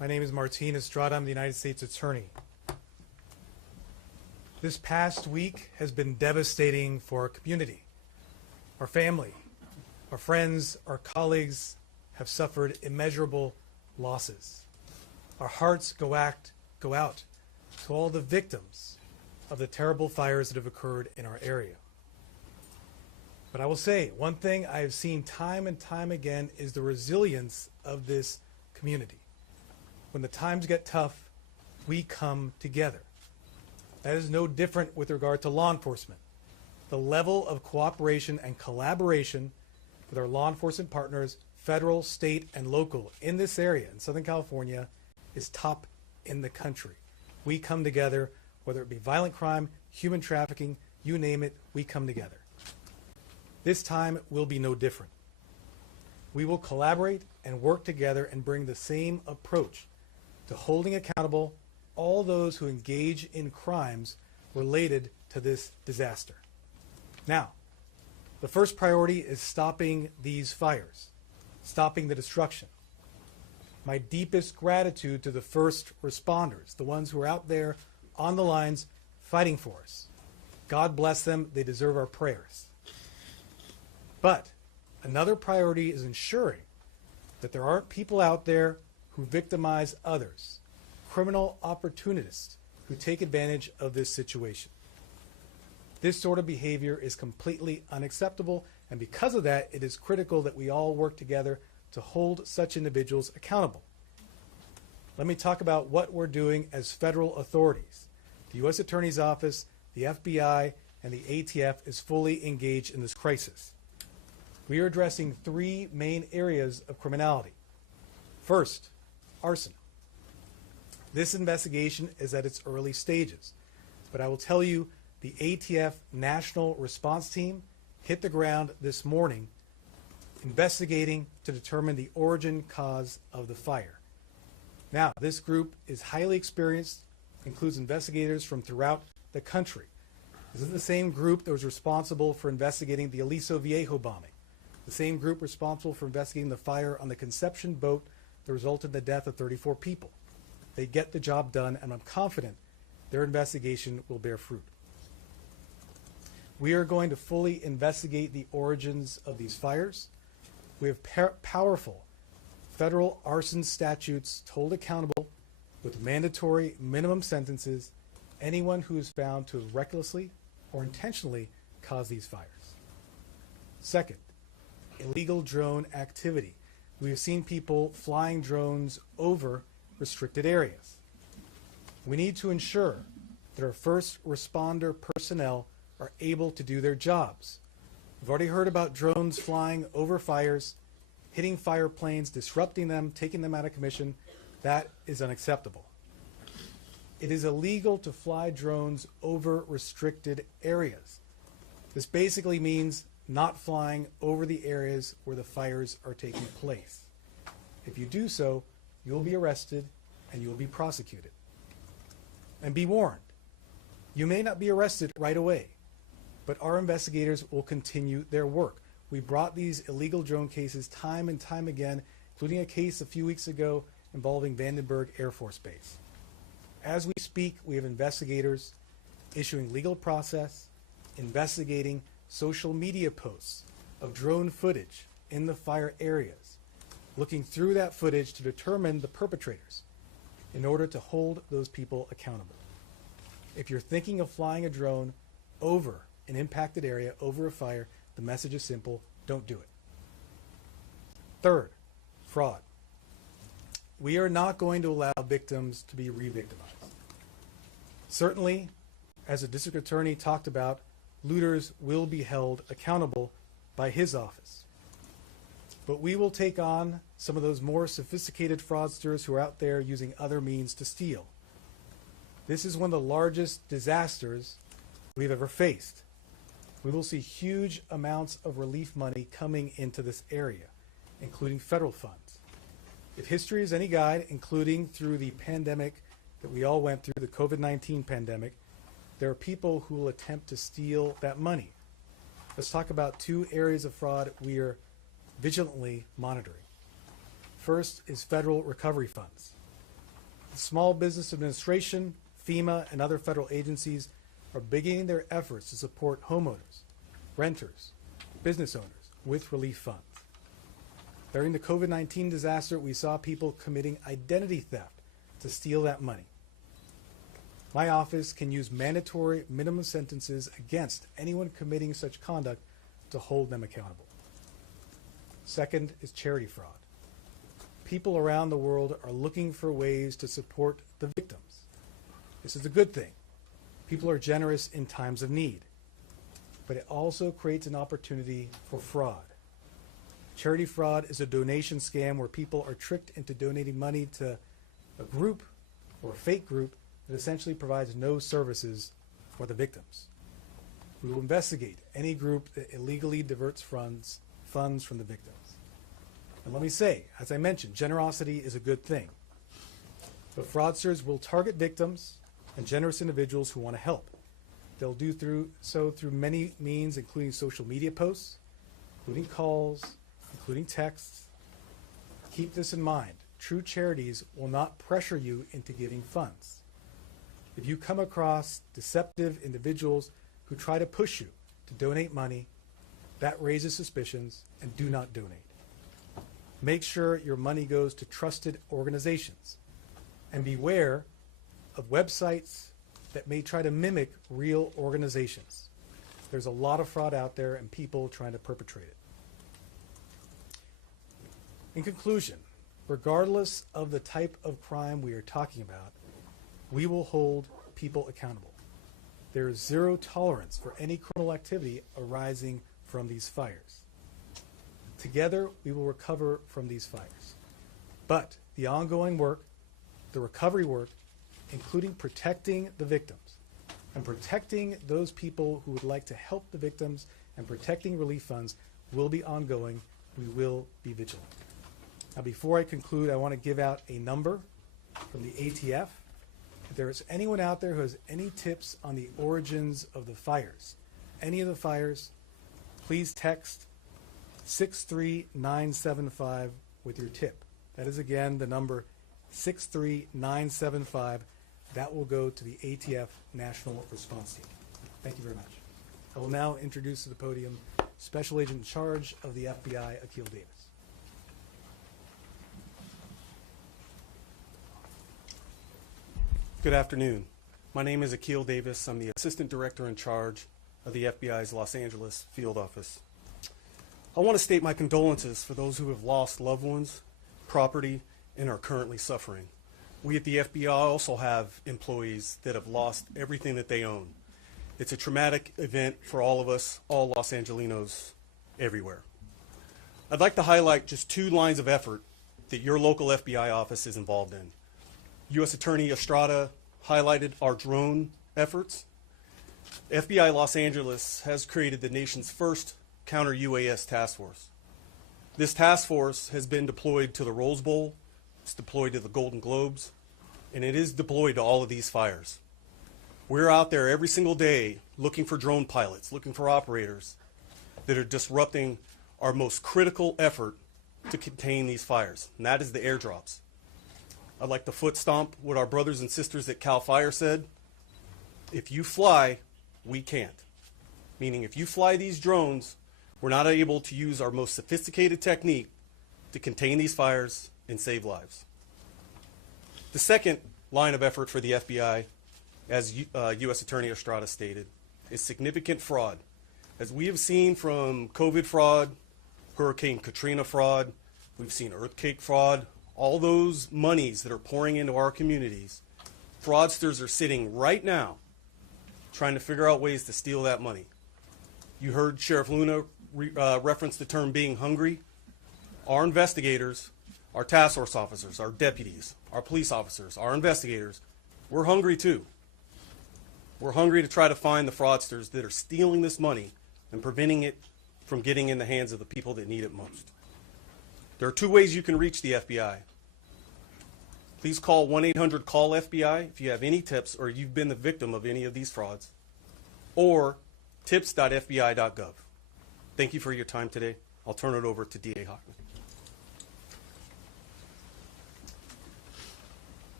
My name is Martin Estrada. I'm the United States Attorney. This past week has been devastating for our community. Our family, our friends, our colleagues have suffered immeasurable losses. Our hearts go out to all the victims of the terrible fires that have occurred in our area. But I will say, one thing I have seen time and time again is the resilience of this community. When the times get tough, we come together. That is no different with regard to law enforcement. The level of cooperation and collaboration with our law enforcement partners, federal, state, and local in this area in Southern California is top in the country. We come together, whether it be violent crime, human trafficking, you name it, we come together. This time will be no different. We will collaborate and work together and bring the same approach to holding accountable all those who engage in crimes related to this disaster. Now, the first priority is stopping these fires, stopping the destruction. My deepest gratitude to the first responders, the ones who are out there on the lines fighting for us. God bless them, they deserve our prayers. But another priority is ensuring that there aren't people out there who victimize others, criminal opportunists who take advantage of this situation. This sort of behavior is completely unacceptable, and because of that, it is critical that we all work together to hold such individuals accountable. Let me talk about what we're doing as federal authorities. The U.S. Attorney's Office, the FBI, and the ATF is fully engaged in this crisis. We are addressing three main areas of criminality. First, arson. This investigation is at its early stages, but I will tell you the ATF National Response Team hit the ground this morning investigating to determine the origin cause of the fire. Now, this group is highly experienced, includes investigators from throughout the country. This is the same group that was responsible for investigating the Aliso Viejo bombing, the same group responsible for investigating the fire on the Conception boat that resulted in the death of 34 people. They get the job done, and I'm confident their investigation will bear fruit. We are going to fully investigate the origins of these fires. We have powerful federal arson statutes to hold accountable with mandatory minimum sentences anyone who is found to have recklessly or intentionally caused these fires. Second, illegal drone activity. We have seen people flying drones over restricted areas. We need to ensure that our first responder personnel are able to do their jobs. We've already heard about drones flying over fires, hitting fire planes, disrupting them, taking them out of commission. That is unacceptable. It is illegal to fly drones over restricted areas. This basically means not flying over the areas where the fires are taking place. If you do so, you'll be arrested and you'll be prosecuted. And be warned, you may not be arrested right away, but our investigators will continue their work. We brought these illegal drone cases time and time again, including a case a few weeks ago involving Vandenberg Air Force Base. As we speak, we have investigators issuing legal process, investigating social media posts of drone footage in the fire areas, looking through that footage to determine the perpetrators in order to hold those people accountable. If you're thinking of flying a drone over an impacted area, over a fire, the message is simple: don't do it. Third, fraud. We are not going to allow victims to be re-victimized. Certainly, as the district attorney talked about, looters will be held accountable by his office. But we will take on some of those more sophisticated fraudsters who are out there using other means to steal. This is one of the largest disasters we've ever faced. We will see huge amounts of relief money coming into this area, including federal funds. If history is any guide, including through the pandemic that we all went through, the COVID-19 pandemic, there are people who will attempt to steal that money. Let's talk about two areas of fraud we are vigilantly monitoring. First is federal recovery funds. The Small Business Administration, FEMA, and other federal agencies are beginning their efforts to support homeowners, renters, business owners with relief funds. During the COVID-19 disaster, we saw people committing identity theft to steal that money. My office can use mandatory minimum sentences against anyone committing such conduct to hold them accountable. Second is charity fraud. People around the world are looking for ways to support the victims. This is a good thing. People are generous in times of need, but it also creates an opportunity for fraud. Charity fraud is a donation scam where people are tricked into donating money to a group or a fake group that essentially provides no services for the victims. We will investigate any group that illegally diverts funds from the victims. And let me say, as I mentioned, generosity is a good thing. But fraudsters will target victims and generous individuals who want to help. They'll do so through many means, including social media posts, including calls, including texts. Keep this in mind. True charities will not pressure you into giving funds. If you come across deceptive individuals who try to push you to donate money, that raises suspicions, and do not donate. Make sure your money goes to trusted organizations, and beware of websites that may try to mimic real organizations. There's a lot of fraud out there and people trying to perpetrate it. In conclusion, regardless of the type of crime we are talking about, we will hold people accountable. There is zero tolerance for any criminal activity arising from these fires. Together, we will recover from these fires. But the ongoing work, the recovery work, including protecting the victims and protecting those people who would like to help the victims and protecting relief funds, will be ongoing. We will be vigilant. Now, before I conclude, I want to give out a number from the ATF. If there is anyone out there who has any tips on the origins of the fires, any of the fires, please text 63975 with your tip. That is, again, the number 63975. That will go to the ATF National Response Team. Thank you very much. I will now introduce to the podium Special Agent in charge of the FBI, Akil Davis. Good afternoon. My name is Akil Davis. I'm the Assistant Director in charge of the FBI's Los Angeles Field Office. I want to state my condolences for those who have lost loved ones, property, and are currently suffering. We at the FBI also have employees that have lost everything that they own. It's a traumatic event for all of us, all Los Angelinos everywhere. I'd like to highlight just 2 lines of effort that your local FBI office is involved in. U.S. Attorney Estrada highlighted our drone efforts. FBI Los Angeles has created the nation's first counter-UAS task force. This task force has been deployed to the Rose Bowl, it's deployed to the Golden Globes, and it is deployed to all of these fires. We're out there every single day looking for drone pilots, looking for operators that are disrupting our most critical effort to contain these fires, and that is the airdrops. I'd like to foot stomp what our brothers and sisters at CAL FIRE said. If you fly, we can't. Meaning if you fly these drones, we're not able to use our most sophisticated technique to contain these fires and save lives. The second line of effort for the FBI, as U.S. Attorney Estrada stated, is significant fraud. As we have seen from COVID fraud, Hurricane Katrina fraud, we've seen earthquake fraud, all those monies that are pouring into our communities, fraudsters are sitting right now trying to figure out ways to steal that money. You heard Sheriff Luna reference the term being hungry. Our investigators, our task force officers, our deputies, our police officers, our investigators, we're hungry too. We're hungry to try to find the fraudsters that are stealing this money and preventing it from getting in the hands of the people that need it most. There are 2 ways you can reach the FBI. Please call 1-800-CALL-FBI if you have any tips or you've been the victim of any of these frauds, or tips.fbi.gov. Thank you for your time today. I'll turn it over to DA Hochman.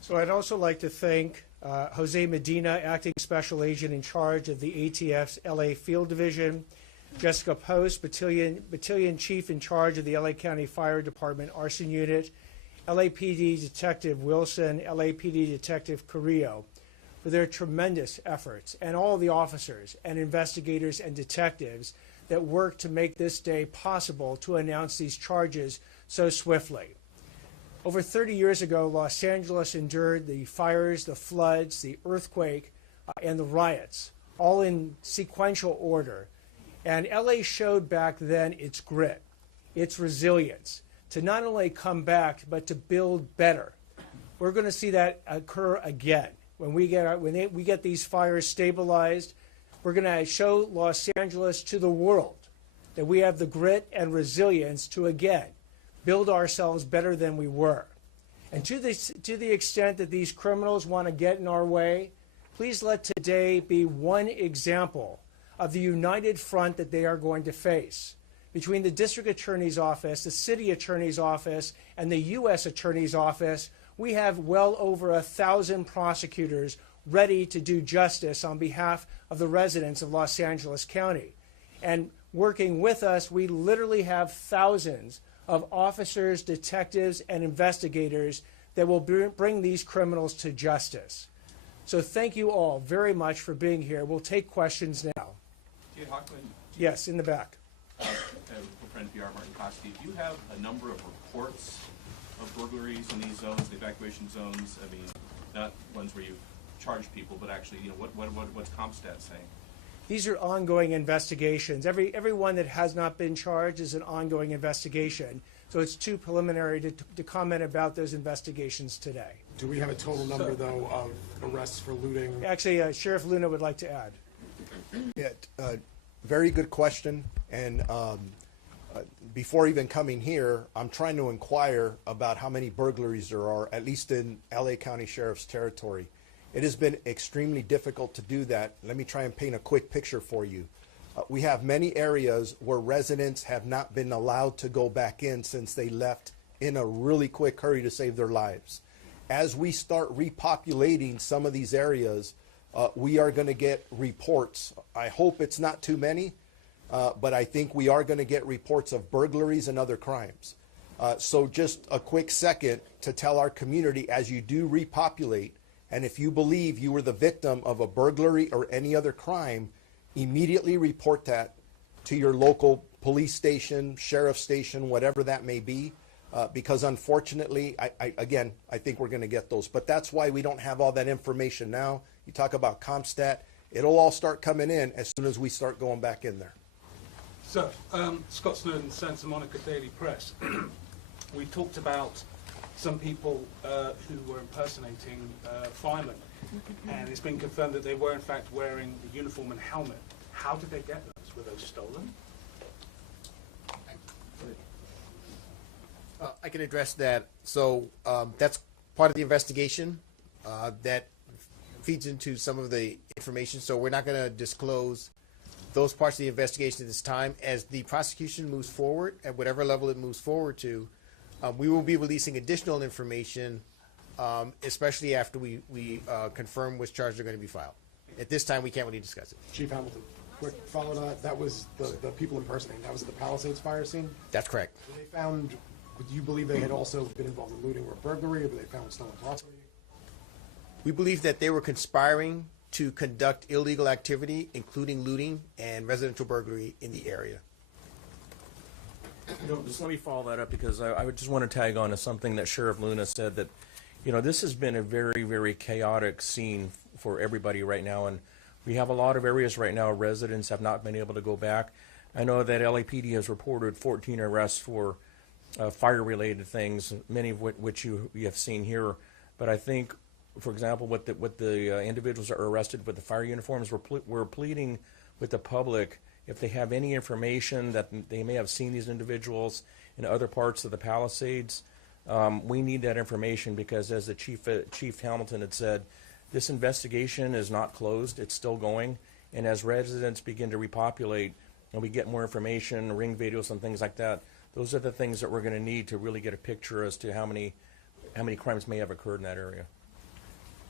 So I'd also like to thank Jose Medina, Acting Special Agent in charge of the ATF's LA Field Division, Jessica Post, Battalion Chief in charge of the LA County Fire Department Arson Unit, LAPD Detective Wilson, LAPD Detective Carrillo, for their tremendous efforts, and all the officers and investigators and detectives that worked to make this day possible to announce these charges so swiftly. Over 30 years ago, Los Angeles endured the fires, the floods, the earthquake, and the riots, all in sequential order. And LA showed back then its grit, its resilience, to not only come back, but to build better. We're going to see that occur again. When we get these fires stabilized, we're going to show Los Angeles to the world that we have the grit and resilience to again build ourselves better than we were. And to the extent that these criminals want to get in our way, please let today be one example of the united front that they are going to face. Between the District Attorney's Office, the City Attorney's Office, and the U.S. Attorney's Office, we have well over 1,000 prosecutors ready to do justice on behalf of the residents of Los Angeles County. And working with us, we literally have thousands of officers, detectives, and investigators that will bring these criminals to justice. So thank you all very much for being here. We'll take questions now. Chief Hochman, Yes, in the back. for NPR, Martin Costi, do you have a number of reports of burglaries in these zones, the evacuation zones? I mean, not ones where you charge people, but actually, what's CompStat saying? These are ongoing investigations. Every one that has not been charged is an ongoing investigation. So it's too preliminary to comment about those investigations today. Do we have a total number, though, of arrests for looting? Actually, Sheriff Luna would like to add. Yeah, very good question. And before even coming here, I'm trying to inquire about how many burglaries there are, at least in LA County Sheriff's territory. It has been extremely difficult to do that. Let me try and paint a quick picture for you. We have many areas where residents have not been allowed to go back in since they left in a really quick hurry to save their lives. As we start repopulating some of these areas, we are going to get reports. I hope it's not too many, but I think we are going to get reports of burglaries and other crimes. So just a quick second to tell our community, as you do repopulate, and if you believe you were the victim of a burglary or any other crime, immediately report that to your local police station, sheriff station, whatever that may be, because unfortunately, I think we're going to get those. But that's why we don't have all that information now. You talk about CompStat, it'll all start coming in as soon as we start going back in there. So, Scott Snowden, Santa Monica Daily Press. We talked about some people who were impersonating firemen, and it's been confirmed that they were in fact wearing the uniform and helmet. How did they get those? Were those stolen? I can address that. So that's part of the investigation that feeds into some of the information. So we're not going to disclose those parts of the investigation at this time. As the prosecution moves forward, at whatever level it moves forward to, we will be releasing additional information, especially after we confirm which charges are going to be filed. At this time, we can't really discuss it. Chief Hamilton, quick follow to that. That was the people impersonating. That was at the Palisades fire scene? That's correct. Were they found, do you believe they had also been involved in looting or burglary, or were they found stolen property? We believe that they were conspiring to conduct illegal activity, including looting and residential burglary in the area. Just let me follow that up, because I would just want to tag on to something that Sheriff Luna said, that this has been a very, very chaotic scene for everybody right now, and we have a lot of areas right now residents have not been able to go back. I know that LAPD has reported 14 arrests for fire-related things, many of which you have seen here. But I think, for example, what the individuals that are arrested with the fire uniforms, we're pleading with the public, if they have any information that they may have seen these individuals in other parts of the Palisades, we need that information, because as the Chief Hamilton had said, this investigation is not closed, it's still going, and as residents begin to repopulate and we get more information, ring videos and things like that, those are the things that we're going to need to really get a picture as to how many crimes may have occurred in that area.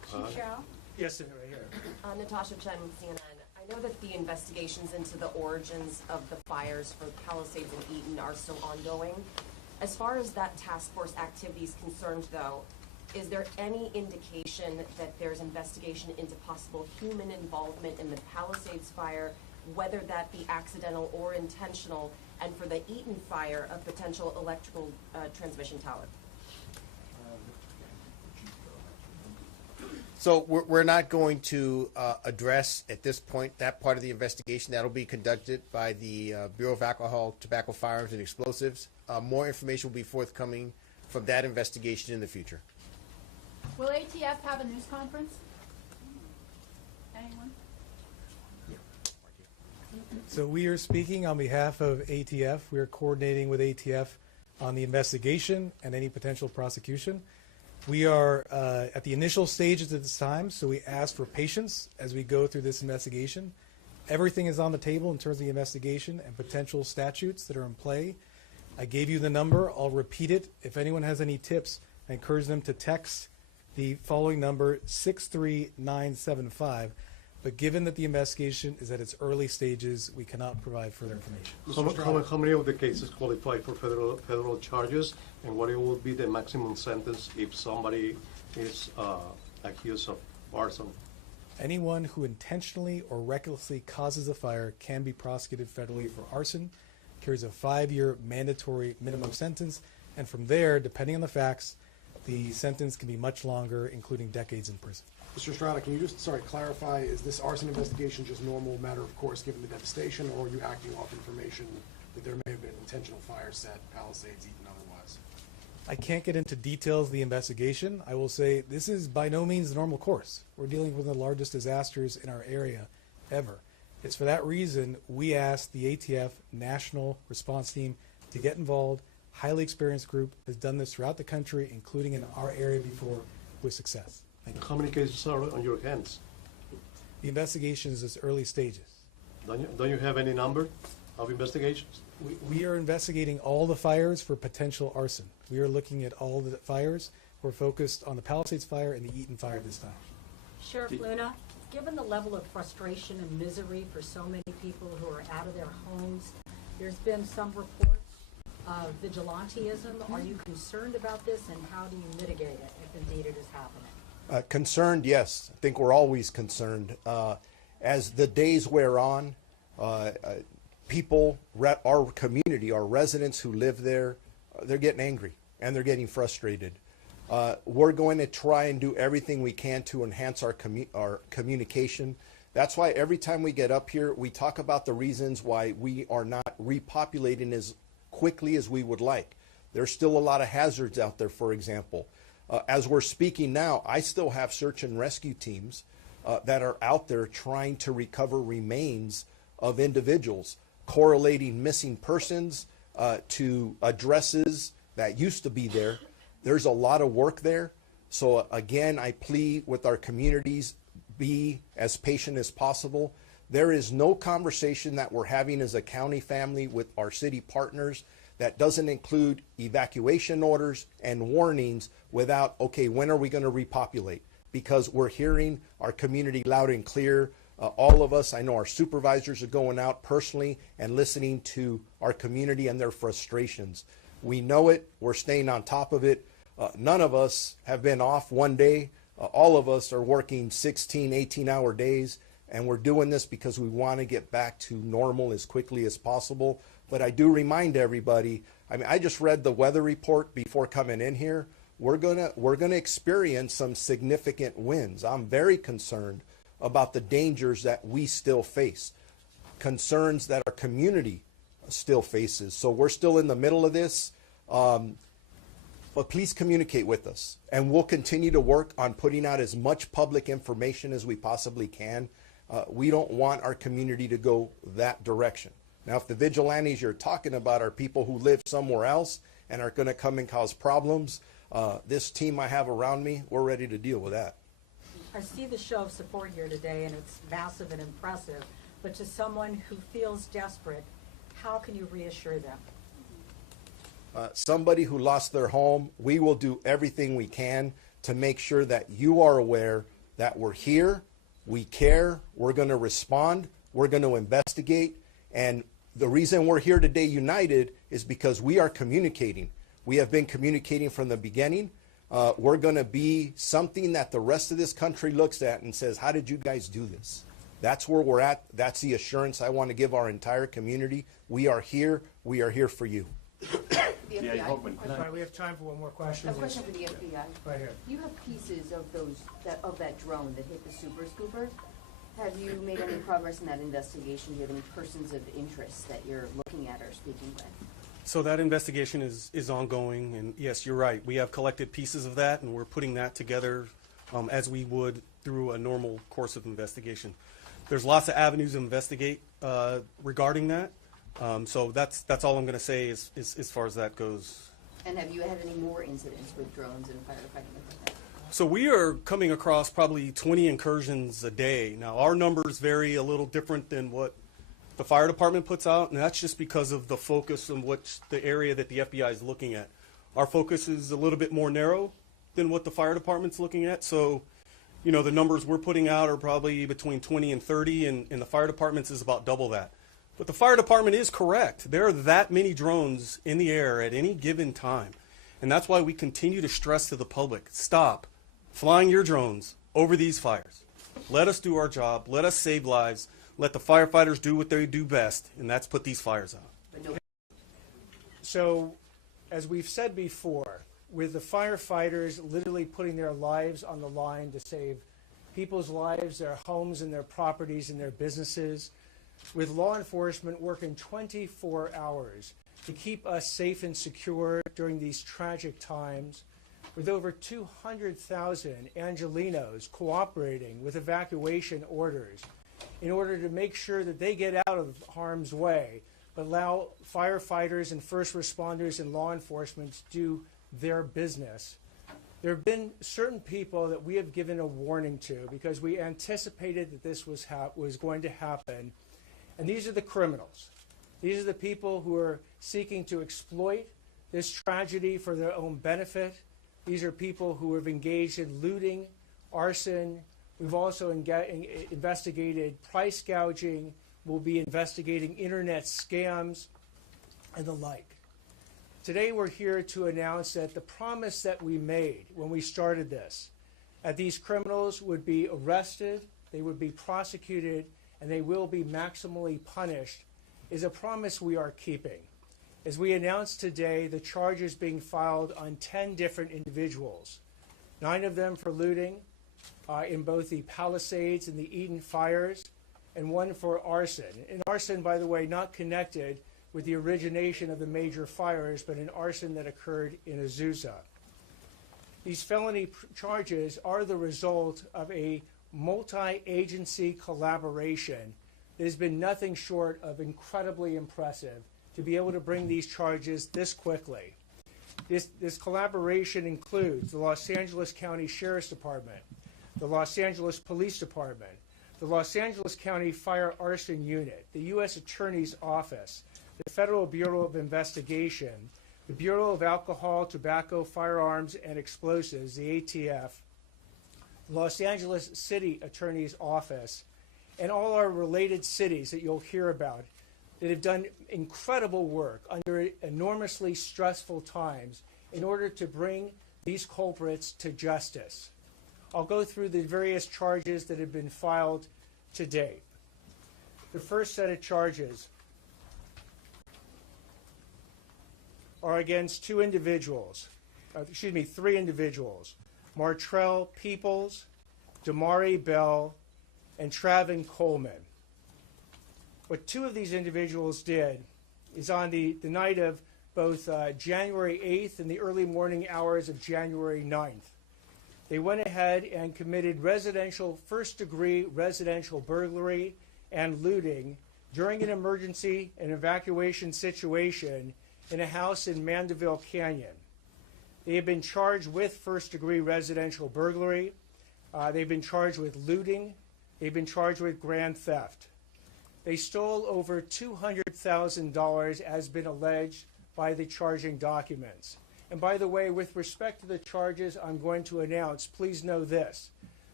Chief Chow? Yes, sir, right here. Natasha Chen, CNN. I know that the investigations into the origins of the fires for Palisades and Eaton are still ongoing. As far as that task force activity is concerned, though, is there any indication that there's investigation into possible human involvement in the Palisades fire, whether that be accidental or intentional, and for the Eaton fire, a potential electrical transmission tower? So we're not going to address at this point that part of the investigation. That'll be conducted by the Bureau of Alcohol, Tobacco, Firearms, and Explosives. More information will be forthcoming from that investigation in the future. Will ATF have a news conference? Anyone? So we are speaking on behalf of ATF. We are coordinating with ATF on the investigation and any potential prosecution. We are at the initial stages at this time, so we ask for patience as we go through this investigation. Everything is on the table in terms of the investigation and potential statutes that are in play. I gave you the number. I'll repeat it. If anyone has any tips, I encourage them to text the following number, 63975. But given that the investigation is at its early stages, we cannot provide further information. How many of the cases qualify for federal charges, and what will be the maximum sentence if somebody is accused of arson? Anyone who intentionally or recklessly causes a fire can be prosecuted federally for arson, carries a 5-year mandatory minimum sentence, and from there, depending on the facts, the sentence can be much longer, including decades in prison. Mr. Estrada, can you just, clarify, is this arson investigation just normal matter of course given the devastation, or are you acting off information that there may have been an intentional fire set, Palisades, Eaton, otherwise? I can't get into details of the investigation. I will say this is by no means the normal course. We're dealing with one of the largest disasters in our area ever. It's for that reason we asked the ATF National Response Team to get involved. Highly experienced group has done this throughout the country, including in our area before, with success. Thank you. How many cases are on your hands? The investigation is at early stages. Don't you have any number of investigations? We are investigating all the fires for potential arson. We are looking at all the fires. We're focused on the Palisades fire and the Eaton fire this time. Sheriff Luna, given the level of frustration and misery for so many people who are out of their homes, there's been some reports of vigilantism. Are you concerned about this, and how do you mitigate it if indeed it is happening? Concerned, yes. I think we're always concerned. As the days wear on, people, our community, our residents who live there, they're getting angry and they're getting frustrated. We're going to try and do everything we can to enhance our communication. That's why every time we get up here, we talk about the reasons why we are not repopulating as quickly as we would like. There's still a lot of hazards out there, for example. As we're speaking now, I still have search and rescue teams that are out there trying to recover remains of individuals, correlating missing persons to addresses that used to be there. There's a lot of work there. So again, I plead with our communities, be as patient as possible. There is no conversation that we're having as a county family with our city partners that doesn't include evacuation orders and warnings without, okay, when are we going to repopulate? Because we're hearing our community loud and clear. All of us, I know our supervisors are going out personally and listening to our community and their frustrations. We know it. We're staying on top of it. None of us have been off one day. All of us are working 16, 18-hour days, and we're doing this because we want to get back to normal as quickly as possible. But I do remind everybody, I just read the weather report before coming in here. We're gonna experience some significant winds. I'm very concerned about the dangers that we still face, concerns that our community still faces. So we're still in the middle of this, but please communicate with us, and we'll continue to work on putting out as much public information as we possibly can. We don't want our community to go that direction. Now, if the vigilantes you're talking about are people who live somewhere else and are going to come and cause problems, this team I have around me, we're ready to deal with that. I see the show of support here today, and it's massive and impressive. But to someone who feels desperate, how can you reassure them? Somebody who lost their home, we will do everything we can to make sure that you are aware that we're here, we care, we're going to respond, we're going to investigate, and the reason we're here today united is because we are communicating. We have been communicating from the beginning. We're going to be something that the rest of this country looks at and says, how did you guys do this? That's where we're at. That's the assurance I want to give our entire community. We are here. We are here for you. The FBI. Sorry, we have time for one more question. A question for the FBI. Right here. You have pieces of that drone that hit the Super Scooper. Have you made any progress in that investigation? Do you have any persons of interest that you're looking at or speaking with? So that investigation is ongoing, and yes, you're right. We have collected pieces of that, and we're putting that together as we would through a normal course of investigation. There's lots of avenues to investigate regarding that. So that's all I'm going to say as far as that goes. And have you had any more incidents with drones and firefighting like that? So we are coming across probably 20 incursions a day. Now, our numbers vary a little different than what the fire department puts out, and that's just because of the focus on which the area that the FBI is looking at. Our focus is a little bit more narrow than what the fire department's looking at. So, you know, the numbers we're putting out are probably between 20 and 30, and the fire department's is about double that. But the fire department is correct. There are that many drones in the air at any given time. And that's why we continue to stress to the public, stop flying your drones over these fires. Let us do our job. Let us save lives. Let the firefighters do what they do best, and that's put these fires out. So, as we've said before, with the firefighters literally putting their lives on the line to save people's lives, their homes and their properties and their businesses, with law enforcement working 24 hours to keep us safe and secure during these tragic times, with over 200,000 Angelenos cooperating with evacuation orders in order to make sure that they get out of harm's way, but allow firefighters and first responders and law enforcement to do their business. There have been certain people that we have given a warning to because we anticipated that this was going to happen, and these are the criminals. These are the people who are seeking to exploit this tragedy for their own benefit. These are people who have engaged in looting, arson. We've also investigated price gouging. We'll be investigating internet scams and the like. Today we're here to announce that the promise that we made when we started this, that these criminals would be arrested, they would be prosecuted, and they will be maximally punished, is a promise we are keeping. As we announced today, the charges being filed on 10 different individuals, 9 of them for looting in both the Palisades and the Eden fires, and 1 for arson. And arson, by the way, not connected with the origination of the major fires, but an arson that occurred in Azusa. These felony charges are the result of a multi-agency collaboration that has been nothing short of incredibly impressive to be able to bring these charges this quickly. This collaboration includes the Los Angeles County Sheriff's Department, the Los Angeles Police Department, the Los Angeles County Fire Arson Unit, the U.S. Attorney's Office, the Federal Bureau of Investigation, the Bureau of Alcohol, Tobacco, Firearms, and Explosives, the ATF, the Los Angeles City Attorney's Office, and all our related cities that you'll hear about that have done incredible work under enormously stressful times in order to bring these culprits to justice. I'll go through the various charges that have been filed to date. The first set of charges are against 3 individuals, Martrell Peoples, Damari Bell, and Travin Coleman. What 2 of these individuals did is on the night of both January 8th and the early morning hours of January 9th, they went ahead and committed first-degree residential burglary and looting during an emergency and evacuation situation in a house in Mandeville Canyon. They have been charged with first-degree residential burglary. They've been charged with looting. They've been charged with grand theft. They stole over $200,000 as been alleged by the charging documents. And by the way, with respect to the charges I'm going to announce, please know this.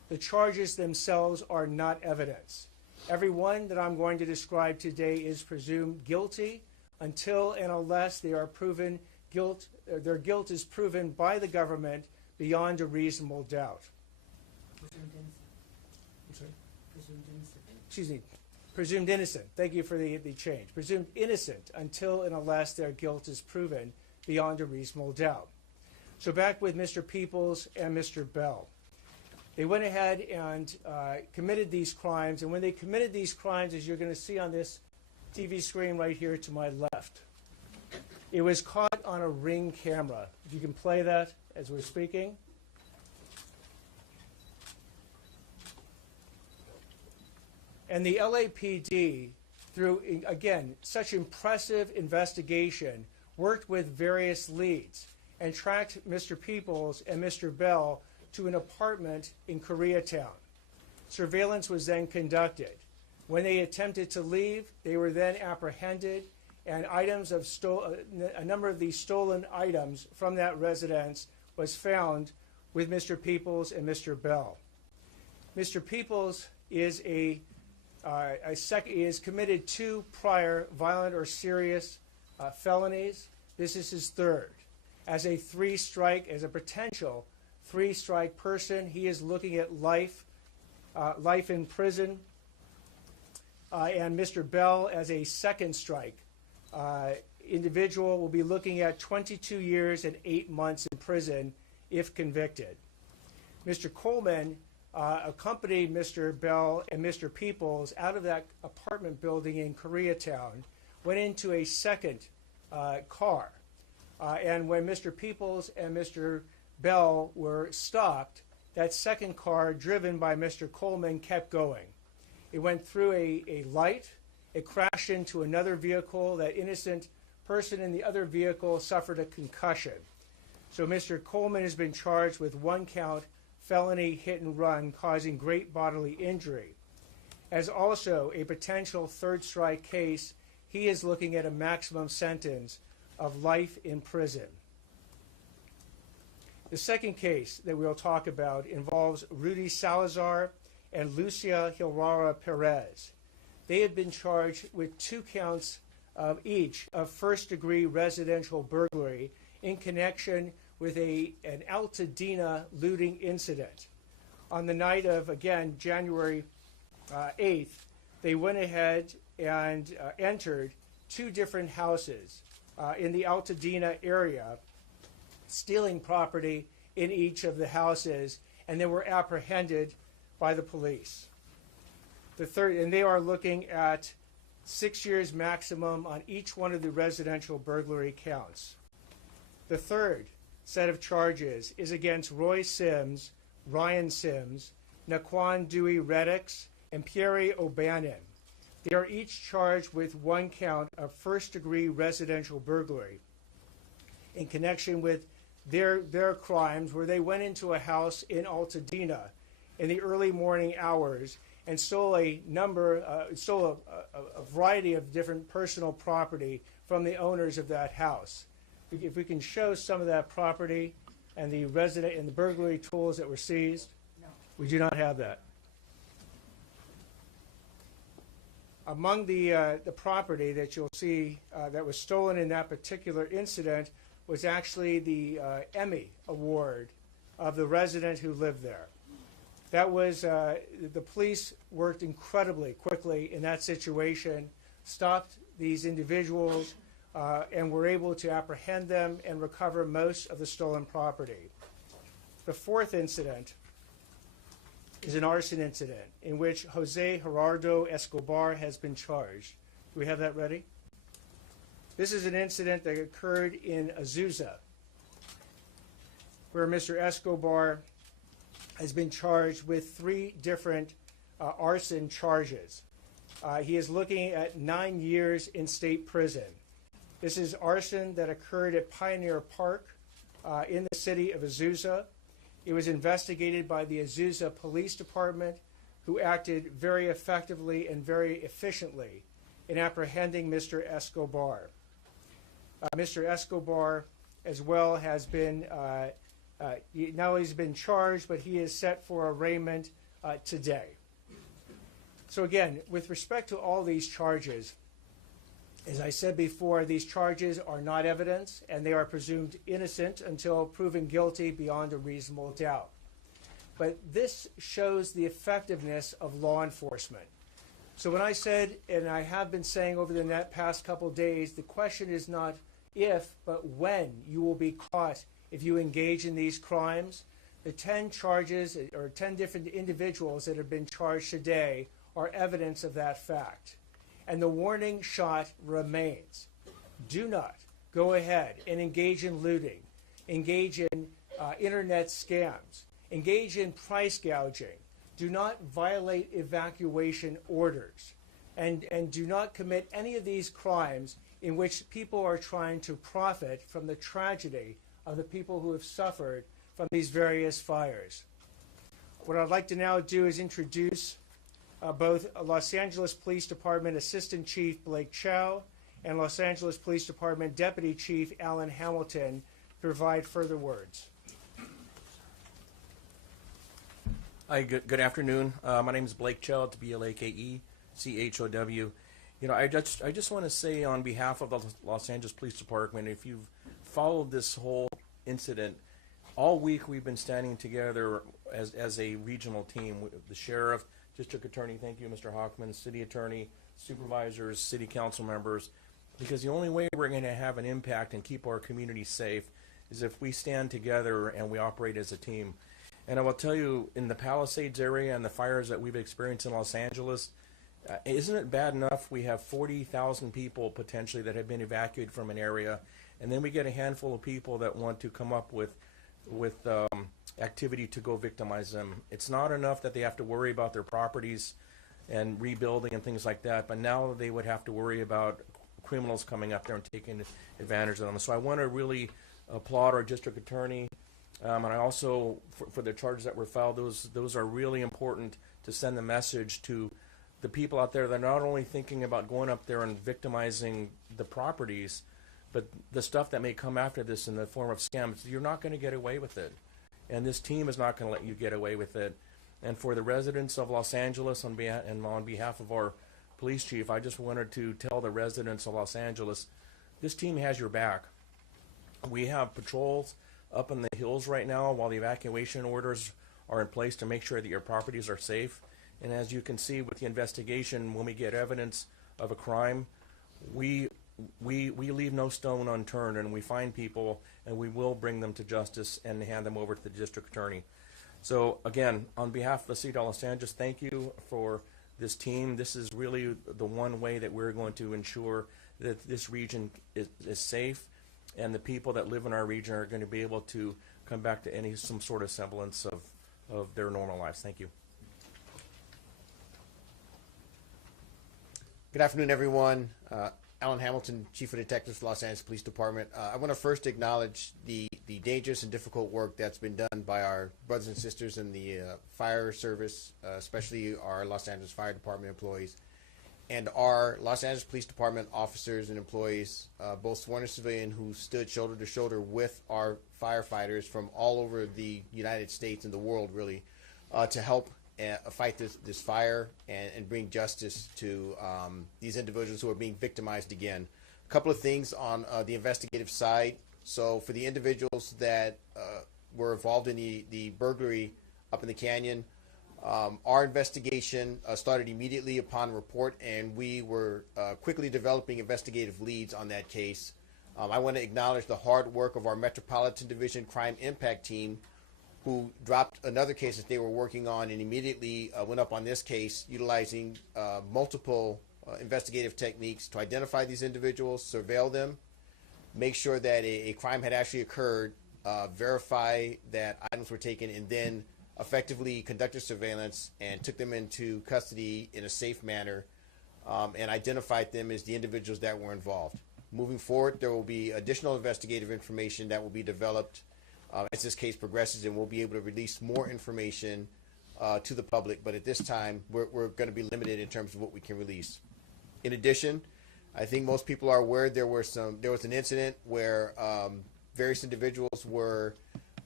The charges themselves are not evidence. Everyone that I'm going to describe today is presumed guilty until and unless they are proven their guilt is proven by the government beyond a reasonable doubt. Presumed innocent. I'm sorry? Presumed innocent. Excuse me. Presumed innocent. Thank you for the change. Presumed innocent until and unless their guilt is proven beyond a reasonable doubt. So back with Mr. Peoples and Mr. Bell. They went ahead and committed these crimes, and when they committed these crimes, as you're going to see on this TV screen right here to my left, it was caught on a Ring camera. If you can play that as we're speaking. And the LAPD, through, again, such impressive investigation, worked with various leads and tracked Mr. Peoples and Mr. Bell to an apartment in Koreatown. Surveillance was then conducted. When they attempted to leave, they were then apprehended, and items of a number of these stolen items from that residence was found with Mr. Peoples and Mr. Bell. Mr. Peoples is is committed 2 prior violent or serious felonies. This is his third. As a potential 3-strike person, he is looking at life in prison. And Mr. Bell, as a 2nd strike individual, will be looking at 22 years and 8 months in prison if convicted. Mr. Coleman accompanied Mr. Bell and Mr. Peoples out of that apartment building in Koreatown, went into a 2nd car. And when Mr. Peoples and Mr. Bell were stopped, that 2nd car, driven by Mr. Coleman, kept going. It went through a light. It crashed into another vehicle. That innocent person in the other vehicle suffered a concussion. So Mr. Coleman has been charged with 1-count felony hit and run causing great bodily injury. As also a potential 3rd strike case, he is looking at a maximum sentence of life in prison. The second case that we'll talk about involves Rudy Salazar and Lucia Hilrara Perez. They have been charged with 2 counts of each of 1st-degree residential burglary in connection with an Altadena looting incident. On the night of, again, January 8th, they went ahead and entered 2 different houses in the Altadena area, stealing property in each of the houses, and they were apprehended by the police. And they are looking at 6 years maximum on each one of the residential burglary counts. The third set of charges is against Roy Sims, Ryan Sims, Naquan Dewey Reddix, and Pierre O'Bannon. They are each charged with 1 count of 1st-degree residential burglary in connection with their crimes, where they went into a house in Altadena in the early morning hours and stole a variety of different personal property from the owners of that house. If we can show some of that property and the burglary tools that were seized. No. We do not have that. Among the property that you'll see that was stolen in that particular incident was actually the Emmy Award of the resident who lived there. That was, the police worked incredibly quickly in that situation, stopped these individuals, and were able to apprehend them and recover most of the stolen property. The 4th incident is an arson incident in which Jose Gerardo Escobar has been charged. Do we have that ready? This is an incident that occurred in Azusa, where Mr. Escobar has been charged with 3 different arson charges. He is looking at 9 years in state prison. This is arson that occurred at Pioneer Park in the city of Azusa. It was investigated by the Azusa Police Department, who acted very effectively and very efficiently in apprehending Mr. Escobar. Mr. Escobar, as well, has been Not only has he been charged, but he is set for arraignment today. So again, with respect to all these charges, as I said before, these charges are not evidence, and they are presumed innocent until proven guilty beyond a reasonable doubt. But this shows the effectiveness of law enforcement. So when I said, and I have been saying over the past couple days, the question is not if, but when you will be caught if you engage in these crimes. The 10 charges, or 10 different individuals that have been charged today, are evidence of that fact. And the warning shot remains. Do not go ahead and engage in looting, engage in internet scams, engage in price gouging. Do not violate evacuation orders, and do not commit any of these crimes in which people are trying to profit from the tragedy of the people who have suffered from these various fires. What I'd like to now do is introduce both Los Angeles Police Department Assistant Chief Blake Chow and Los Angeles Police Department Deputy Chief Alan Hamilton to provide further words. Hi, good afternoon. My name is Blake Chow. It's BLAKECHOW. You know, I just want to say on behalf of the Los Angeles Police Department, if you've followed this whole incident, all week we've been standing together as a regional team. The sheriff, district attorney, thank you, Mr. Hochman, city attorney, supervisors, city council members, because the only way we're going to have an impact and keep our community safe is if we stand together and we operate as a team. And I will tell you, in the Palisades area and the fires that we've experienced in Los Angeles, isn't it bad enough we have 40,000 people potentially that have been evacuated from an area, and then we get a handful of people that want to come up with activity to go victimize them. It's not enough that they have to worry about their properties and rebuilding and things like that, but now they would have to worry about criminals coming up there and taking advantage of them. So I want to really applaud our district attorney, and I also, for the charges that were filed, those are really important to send the message to the people out there that are not only thinking about going up there and victimizing the properties, but the stuff that may come after this in the form of scams. You're not going to get away with it. And this team is not going to let you get away with it. And for the residents of Los Angeles, on behalf of our police chief, I just wanted to tell the residents of Los Angeles, this team has your back. We have patrols up in the hills right now while the evacuation orders are in place to make sure that your properties are safe. And as you can see with the investigation, when we get evidence of a crime, we leave no stone unturned, and we find people, and we will bring them to justice and hand them over to the district attorney. So again, on behalf of the city of Los Angeles, thank you for this team. This is really the one way that we're going to ensure that this region is safe, and the people that live in our region are going to be able to come back to some sort of semblance of their normal lives. Thank you. Good afternoon, everyone. Alan Hamilton, Chief of Detectives, Los Angeles Police Department. I want to first acknowledge the dangerous and difficult work that's been done by our brothers and sisters in the fire service, especially our Los Angeles Fire Department employees, and our Los Angeles Police Department officers and employees, both sworn and civilian, who stood shoulder to shoulder with our firefighters from all over the United States and the world, really, to help fight this fire and bring justice to these individuals who are being victimized again. A couple of things on the investigative side. So for the individuals that were involved in the burglary up in the canyon, our investigation started immediately upon report, and we were quickly developing investigative leads on that case. I want to acknowledge the hard work of our Metropolitan Division Crime Impact Team, who dropped another case that they were working on and immediately went up on this case, utilizing multiple investigative techniques to identify these individuals, surveil them, make sure that a crime had actually occurred, verify that items were taken, and then effectively conducted surveillance and took them into custody in a safe manner, and identified them as the individuals that were involved. Moving forward, there will be additional investigative information that will be developed as this case progresses, and we'll be able to release more information to the public. But at this time, we're going to be limited in terms of what we can release. In addition, I think most people are aware there was an incident where various individuals were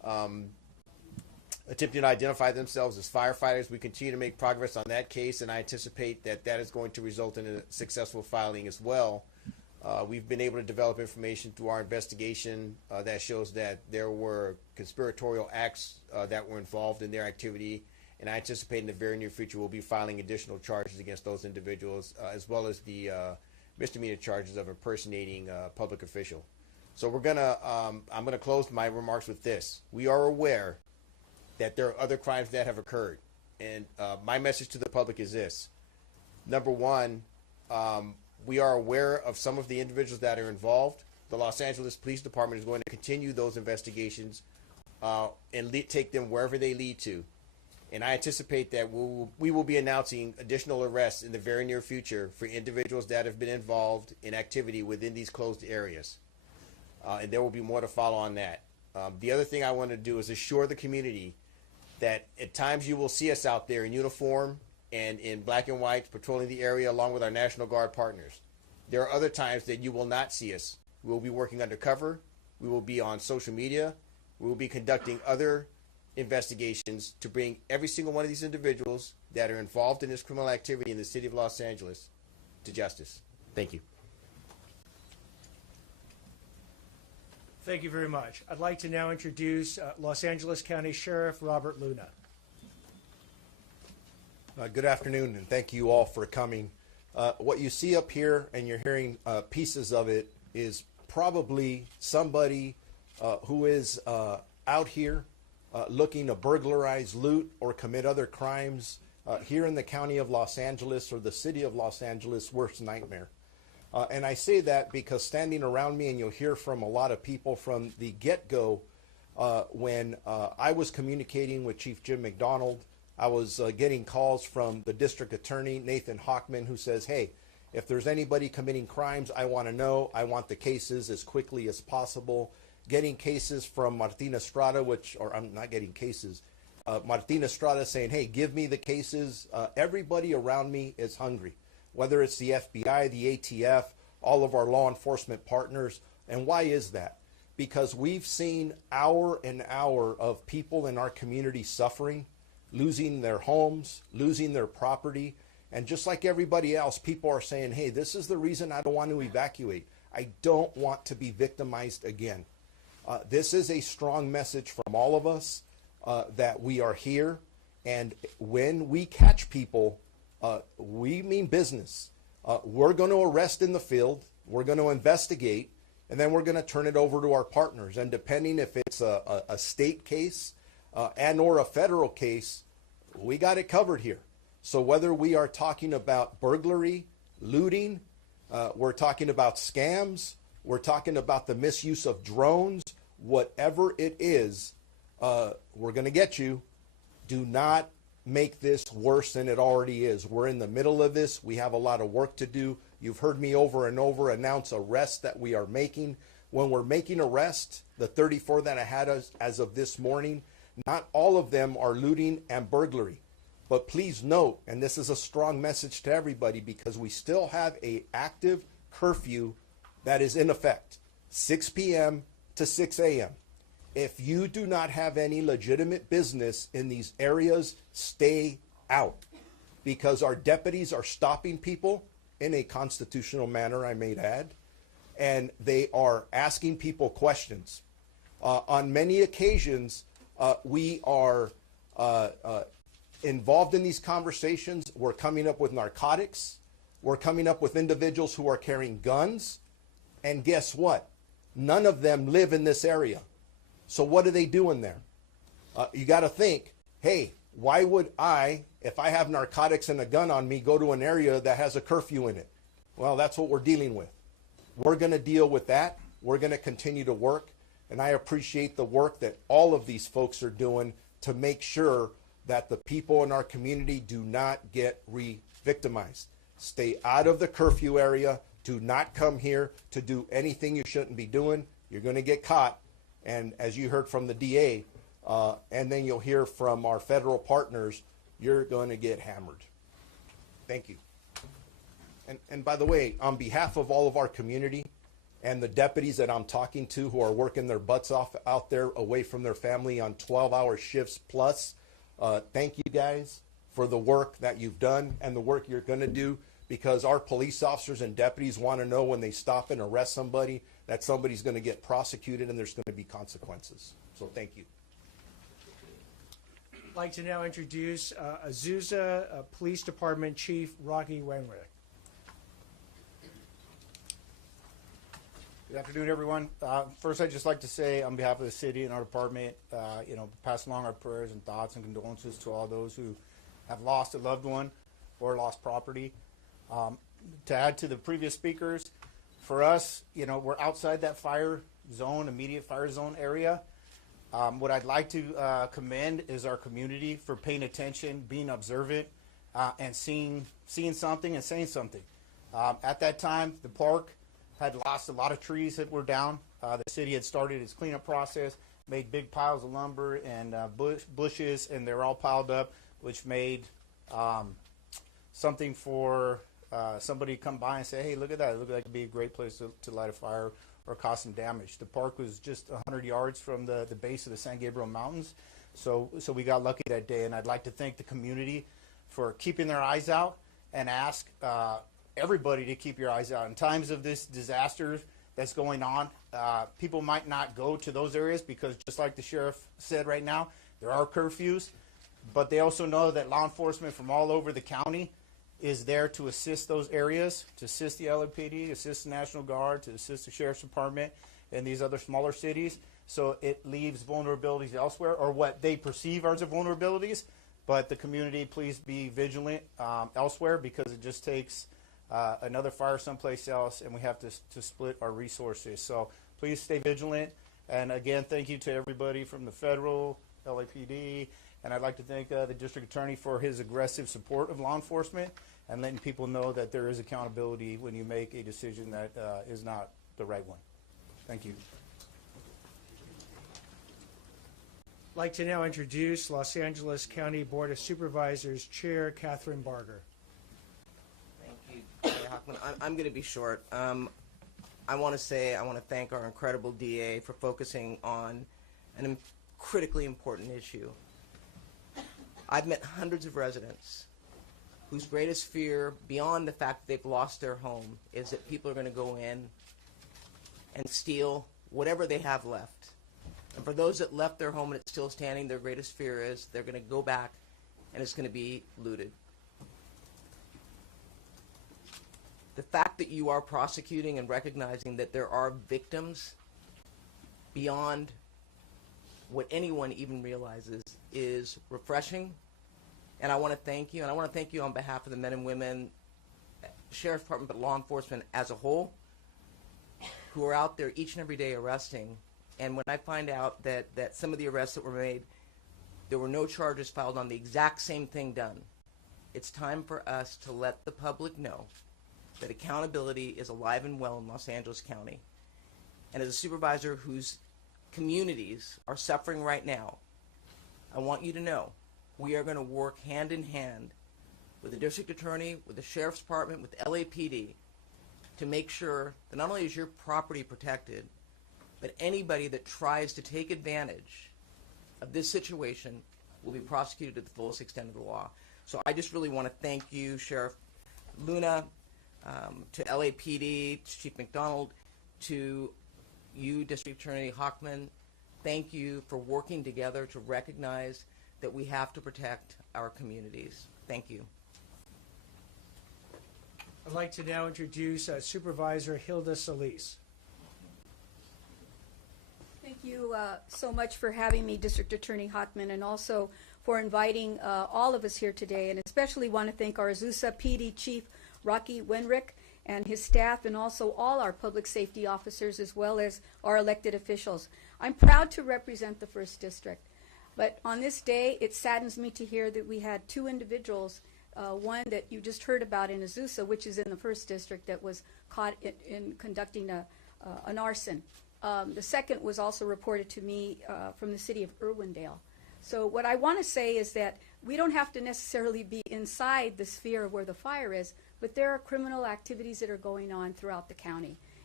attempting to identify themselves as firefighters. We continue to make progress on that case, and I anticipate that that is going to result in a successful filing as well. We've been able to develop information through our investigation that shows that there were conspiratorial acts that were involved in their activity, and I anticipate in the very near future we'll be filing additional charges against those individuals, as well as the misdemeanor charges of impersonating a public official. So I'm gonna close my remarks with this. We are aware that there are other crimes that have occurred, and my message to the public is this. Number one, we are aware of some of the individuals that are involved. The Los Angeles Police Department is going to continue those investigations and take them wherever they lead to. And I anticipate that we will be announcing additional arrests in the very near future for individuals that have been involved in activity within these closed areas. And there will be more to follow on that. The other thing I want to do is assure the community that at times you will see us out there in uniform and in black and white patrolling the area along with our National Guard partners. There are other times that you will not see us. We will be working undercover. We will be on social media. We will be conducting other investigations to bring every single one of these individuals that are involved in this criminal activity in the city of Los Angeles to justice. Thank you. Thank you very much. I'd like to now introduce Los Angeles County Sheriff Robert Luna. Good afternoon, and thank you all for coming. What you see up here, and you're hearing pieces of it, is probably somebody who is out here looking to burglarize, loot, or commit other crimes here in the county of Los Angeles or the city of Los Angeles' worst nightmare. And I say that because standing around me, and you'll hear from a lot of people from the get-go, when I was communicating with Chief Jim McDonald, I was getting calls from the district attorney, Nathan Hochman, who says, hey, if there's anybody committing crimes, I want to know. I want the cases as quickly as possible. Getting cases from Martin Estrada, I'm not getting cases. Martin Estrada saying, hey, give me the cases. Everybody around me is hungry, whether it's the FBI, the ATF, all of our law enforcement partners. And why is that? Because we've seen hour and hour of people in our community suffering, losing their homes, losing their property. And just like everybody else, people are saying, hey, this is the reason I don't want to evacuate. I don't want to be victimized again. This is a strong message from all of us that we are here. And when we catch people, we mean business. We're going to arrest in the field. We're going to investigate. And then we're going to turn it over to our partners. And depending if it's a state case and or a federal case, we got it covered here. So whether we are talking about burglary, looting, we're talking about scams, we're talking about the misuse of drones, whatever it is, we're going to get you. Do not make this worse than it already is. We're in the middle of this. We have a lot of work to do. You've heard me over and over announce arrests that we are making. When we're making arrests, the 34 that I had as of this morning, not all of them are looting and burglary. But please note, and this is a strong message to everybody, because we still have an active curfew that is in effect, 6 p.m. to 6 a.m. If you do not have any legitimate business in these areas, stay out, because our deputies are stopping people in a constitutional manner, I may add, and they are asking people questions. On many occasions, we are involved in these conversations. We're coming up with narcotics. We're coming up with individuals who are carrying guns. And guess what? None of them live in this area. So what are they doing there? You got to think, hey, why would I, if I have narcotics and a gun on me, go to an area that has a curfew in it? Well, that's what we're dealing with. We're going to deal with that. We're going to continue to work. And I appreciate the work that all of these folks are doing to make sure that the people in our community do not get re-victimized. Stay out of the curfew area. Do not come here to do anything you shouldn't be doing. You're going to get caught. And as you heard from the DA, and then you'll hear from our federal partners, you're going to get hammered. Thank you. And by the way, on behalf of all of our community, and the deputies that I'm talking to who are working their butts off out there away from their family on 12-hour shifts plus. Thank you guys for the work that you've done and the work you're going to do, because our police officers and deputies want to know when they stop and arrest somebody that somebody's going to get prosecuted and there's going to be consequences. So thank you. I'd like to now introduce Azusa Police Department Chief Rocky Wenrick. Good afternoon, everyone. First, I'd just like to say, on behalf of the city and our department, pass along our prayers and thoughts and condolences to all those who have lost a loved one or lost property. To add to the previous speakers, for us, we're outside that fire zone, immediate fire zone area. What I'd like to commend is our community for paying attention, being observant, and seeing something and saying something. At that time, the park had lost a lot of trees that were down. The city had started its cleanup process, made big piles of lumber and bushes, and they're all piled up, which made something for somebody to come by and say, hey, look at that. It looked like it'd be a great place to light a fire or cause some damage. The park was just 100 yards from the base of the San Gabriel Mountains, so we got lucky that day, and I'd like to thank the community for keeping their eyes out and ask everybody to keep your eyes out. In times of this disaster that's going on, people might not go to those areas because, just like the sheriff said right now, there are curfews, but they also know that law enforcement from all over the county is there to assist those areas, to assist the LAPD, assist the National Guard, to assist the Sheriff's Department and these other smaller cities. So it leaves vulnerabilities elsewhere, or what they perceive as vulnerabilities. But the community, please be vigilant elsewhere, because it just takes another fire someplace else, and we have to split our resources. So please stay vigilant. And again, thank you to everybody from the federal, LAPD, and I'd like to thank the district attorney for his aggressive support of law enforcement and letting people know that there is accountability when you make a decision that is not the right one. Thank you. I'd like to now introduce Los Angeles County Board of Supervisors Chair Catherine Barger. Thank you, Mayor Hochman. I'm going to be short. I want to thank our incredible DA for focusing on an critically important issue. I've met hundreds of residents whose greatest fear, beyond the fact that they've lost their home, is that people are going to go in and steal whatever they have left. And for those that left their home and it's still standing, their greatest fear is they're going to go back and it's going to be looted. The fact that you are prosecuting and recognizing that there are victims beyond what anyone even realizes is refreshing. And I want to thank you, and I want to thank you on behalf of the men and women, Sheriff's Department, but law enforcement as a whole, who are out there each and every day arresting. And when I find out that some of the arrests that were made, there were no charges filed on the exact same thing done, it's time for us to let the public know that accountability is alive and well in Los Angeles County. And as a supervisor whose communities are suffering right now, I want you to know we are going to work hand in hand with the district attorney, with the sheriff's department, with LAPD to make sure that not only is your property protected, but anybody that tries to take advantage of this situation will be prosecuted to the fullest extent of the law. So I just really want to thank you, Sheriff Luna, to LAPD, to Chief McDonald, to you, District Attorney Hochman. Thank you for working together to recognize that we have to protect our communities. Thank you. I'd like to now introduce Supervisor Hilda Solis. Thank you so much for having me, District Attorney Hochman, and also for inviting all of us here today, and especially want to thank our Azusa PD Chief Rocky Wenrick and his staff, and also all our public safety officers, as well as our elected officials. I'm proud to represent the 1st District, but on this day, it saddens me to hear that we had 2 individuals, one that you just heard about in Azusa, which is in the 1st District, that was caught in conducting an arson. The second was also reported to me from the city of Irwindale. So what I want to say is that we don't have to necessarily be inside the sphere of where the fire is, but there are criminal activities that are going on throughout the county.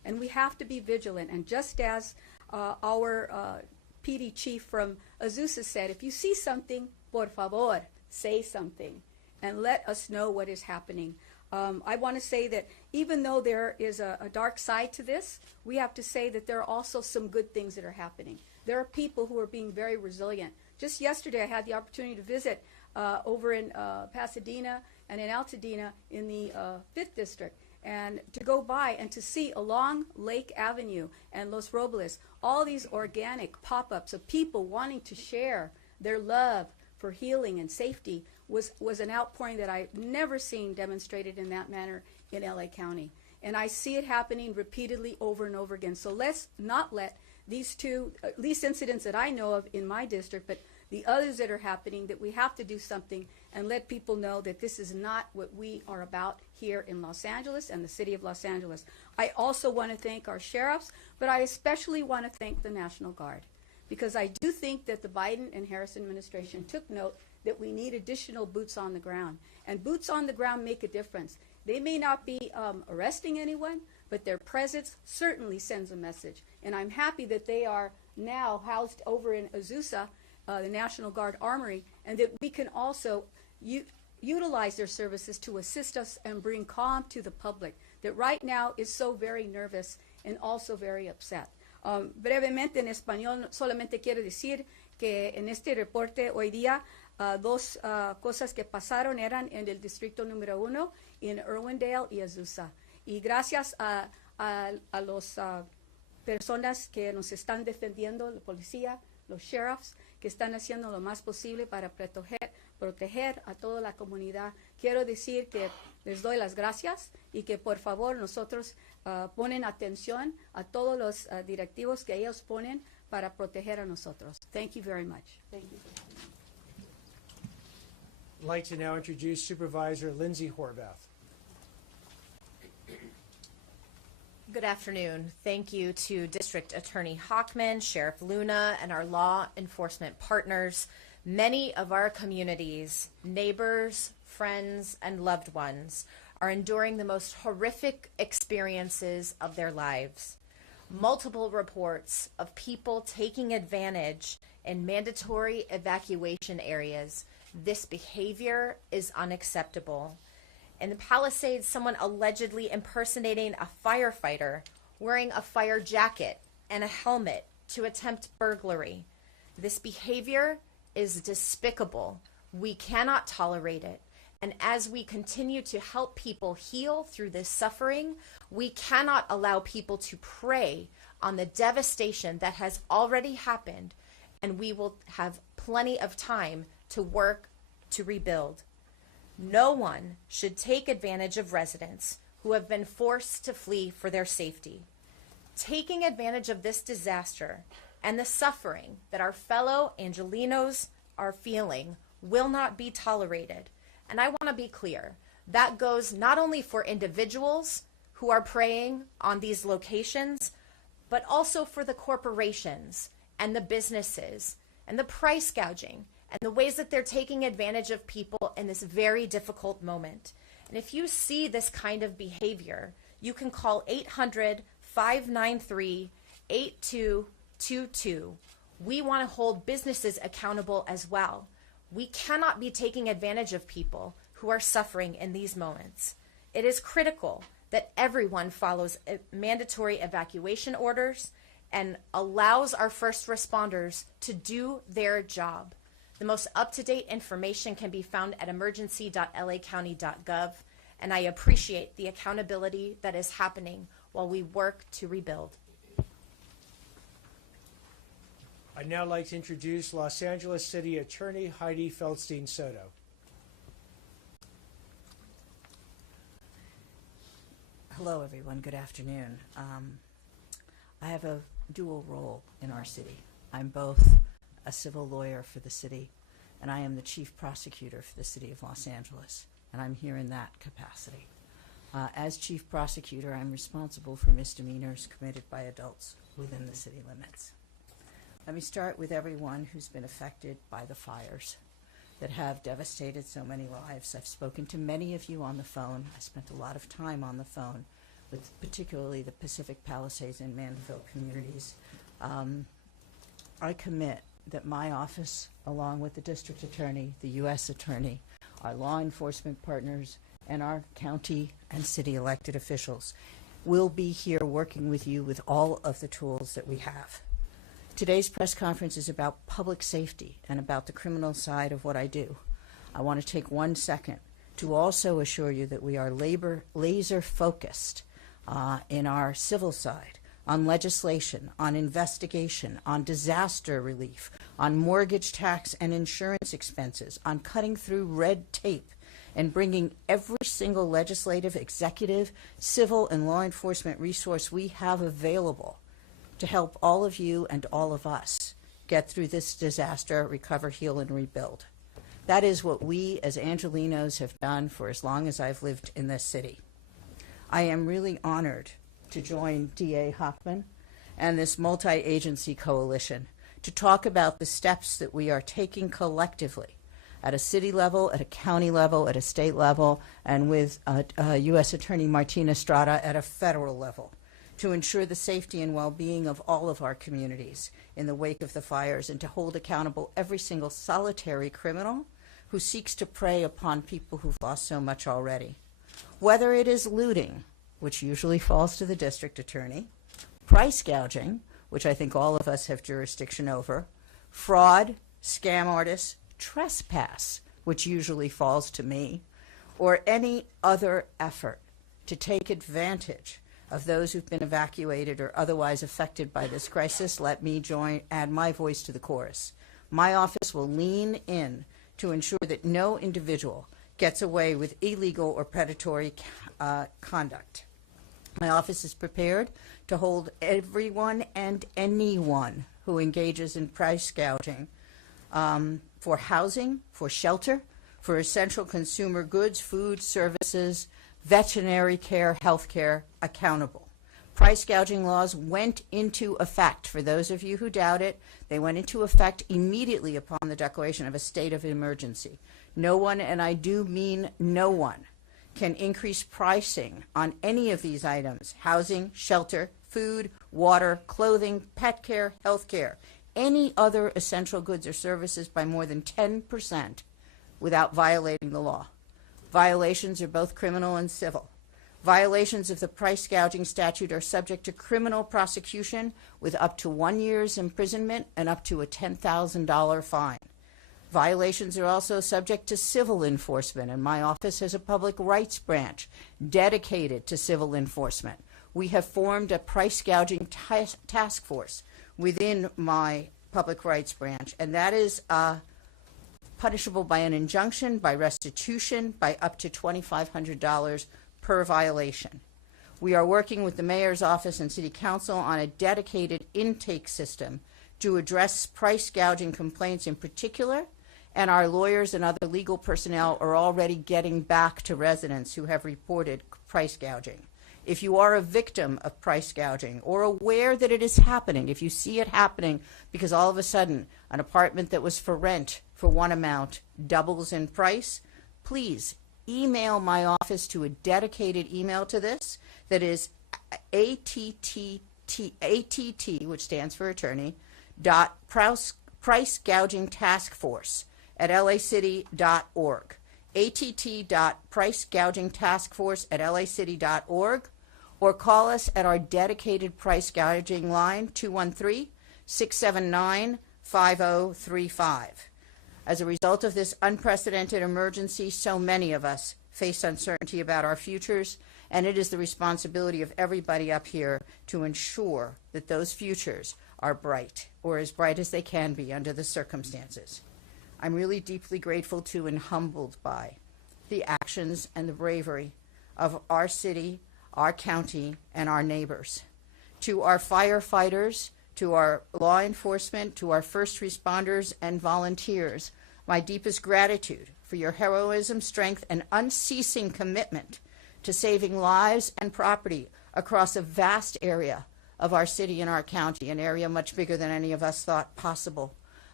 And we have to be vigilant. And just as our PD chief from Azusa said, if you see something, por favor, say something and let us know what is happening. I want to say that even though there is a dark side to this, we have to say that there are also some good things that are happening. There are people who are being very resilient. Just yesterday, I had the opportunity to visit over in Pasadena and in Altadena in the 5th District, and to go by and to see along Lake Avenue and Los Robles all these organic pop-ups of people wanting to share their love for healing and safety was an outpouring that I've never seen demonstrated in that manner in LA County. And I see it happening repeatedly over and over again. So let's not let these two, at least incidents that I know of in my district, but the others that are happening, that we have to do something and let people know that this is not what we are about here in Los Angeles and the city of Los Angeles. I also want to thank our sheriffs, but I especially want to thank the National Guard, because I do think that the Biden and Harris administration took note that we need additional boots on the ground. And boots on the ground make a difference. They may not be arresting anyone, but their presence certainly sends a message. And I'm happy that they are now housed over in Azusa, the National Guard Armory, and that we can also utilize their services to assist us and bring calm to the public that right now is so very nervous and also very upset. Brevemente en español, solamente quiero decir que en este reporte hoy día dos cosas que pasaron eran en el distrito número 1, en Irwindale y Azusa. Y gracias a las personas que nos están defendiendo, la policía, los sheriffs, que están haciendo lo más posible para proteger a toda la comunidad. Quiero decir que les doy las gracias y que por favor nosotros ponen atención a todos los directivos que ellos ponen para proteger a nosotros. Thank you very much. Thank you. I'd like to now introduce Supervisor Lindsay Horvath. Good afternoon. Thank you to District Attorney Hochman, Sheriff Luna, and our law enforcement partners. Many of our communities, neighbors, friends, and loved ones are enduring the most horrific experiences of their lives. Multiple reports of people taking advantage in mandatory evacuation areas. This behavior is unacceptable. In the Palisades, someone allegedly impersonating a firefighter, wearing a fire jacket and a helmet to attempt burglary. This behavior is despicable. We cannot tolerate it. And as we continue to help people heal through this suffering, we cannot allow people to prey on the devastation that has already happened, and we will have plenty of time to work to rebuild. No one should take advantage of residents who have been forced to flee for their safety. Taking advantage of this disaster and the suffering that our fellow Angelenos are feeling will not be tolerated. And I want to be clear, that goes not only for individuals who are preying on these locations, but also for the corporations and the businesses and the price gouging and the ways that they're taking advantage of people in this very difficult moment. And if you see this kind of behavior, you can call 800-593-8222. We want to hold businesses accountable as well. We cannot be taking advantage of people who are suffering in these moments. It is critical that everyone follows mandatory evacuation orders and allows our first responders to do their job. The most up-to-date information can be found at emergency.lacounty.gov, and I appreciate the accountability that is happening while we work to rebuild. I'd now like to introduce Los Angeles City Attorney Heidi Feldstein Soto. Hello, everyone. Good afternoon. I have a dual role in our city. I'm both a civil lawyer for the city, and I am the chief prosecutor for the city of Los Angeles, and I'm here in that capacity. As chief prosecutor, I'm responsible for misdemeanors committed by adults within the city limits. Let me start with everyone who's been affected by the fires that have devastated so many lives. I've spoken to many of you on the phone. I spent a lot of time on the phone with particularly the Pacific Palisades and Mandeville communities. I commit that my office, along with the district attorney, the U.S. attorney, our law enforcement partners, and our county and city elected officials will be here working with you with all of the tools that we have. Today's press conference is about public safety and about the criminal side of what I do. I want to take 1 second to also assure you that we are laser focused in our civil side on legislation, on investigation, on disaster relief, on mortgage tax and insurance expenses, on cutting through red tape and bringing every single legislative, executive, civil, and law enforcement resource we have available to help all of you and all of us get through this disaster, recover, heal, and rebuild. That is what we as Angelenos have done for as long as I've lived in this city. I am really honored to join DA Hochman and this multi-agency coalition to talk about the steps that we are taking collectively at a city level, at a county level, at a state level, and with U.S. Attorney Martina Estrada at a federal level to ensure the safety and well-being of all of our communities in the wake of the fires, and to hold accountable every single solitary criminal who seeks to prey upon people who've lost so much already. Whether it is looting, which usually falls to the district attorney, price gouging, which I think all of us have jurisdiction over, fraud, scam artists, trespass, which usually falls to me, or any other effort to take advantage of those who've been evacuated or otherwise affected by this crisis, let me add my voice to the chorus. My office will lean in to ensure that no individual gets away with illegal or predatory conduct. My office is prepared to hold everyone and anyone who engages in price gouging for housing, for shelter, for essential consumer goods, food, services, veterinary care, health care, accountable. Price gouging laws went into effect. For those of you who doubt it, they went into effect immediately upon the declaration of a state of emergency. No one, and I do mean no one, can increase pricing on any of these items: housing, shelter, food, water, clothing, pet care, health care, any other essential goods or services by more than 10% without violating the law. Violations are both criminal and civil. Violations of the price gouging statute are subject to criminal prosecution with up to 1 year's imprisonment and up to a $10,000 fine. Violations are also subject to civil enforcement, and my office has a public rights branch dedicated to civil enforcement. We have formed a price gouging task force within my public rights branch, and that is punishable by an injunction, by restitution, by up to $2,500 per violation. We are working with the mayor's office and city council on a dedicated intake system to address price gouging complaints in particular, and our lawyers and other legal personnel are already getting back to residents who have reported price gouging. If you are a victim of price gouging or aware that it is happening, if you see it happening because all of a sudden an apartment that was for rent for one amount doubles in price, please email my office to a dedicated email to this that is ATT, which stands for attorney, price gouging task force at lacity.org. att.pricegougingtaskforce@lacity.org, or call us at our dedicated price gouging line, 213-679-5035. As a result of this unprecedented emergency, so many of us face uncertainty about our futures, and it is the responsibility of everybody up here to ensure that those futures are bright, or as bright as they can be under the circumstances. I'm really deeply grateful to and humbled by the actions and the bravery of our city, our county, and our neighbors. To our firefighters, to our law enforcement, to our first responders and volunteers, my deepest gratitude for your heroism, strength, and unceasing commitment to saving lives and property across a vast area of our city and our county, an area much bigger than any of us thought possible.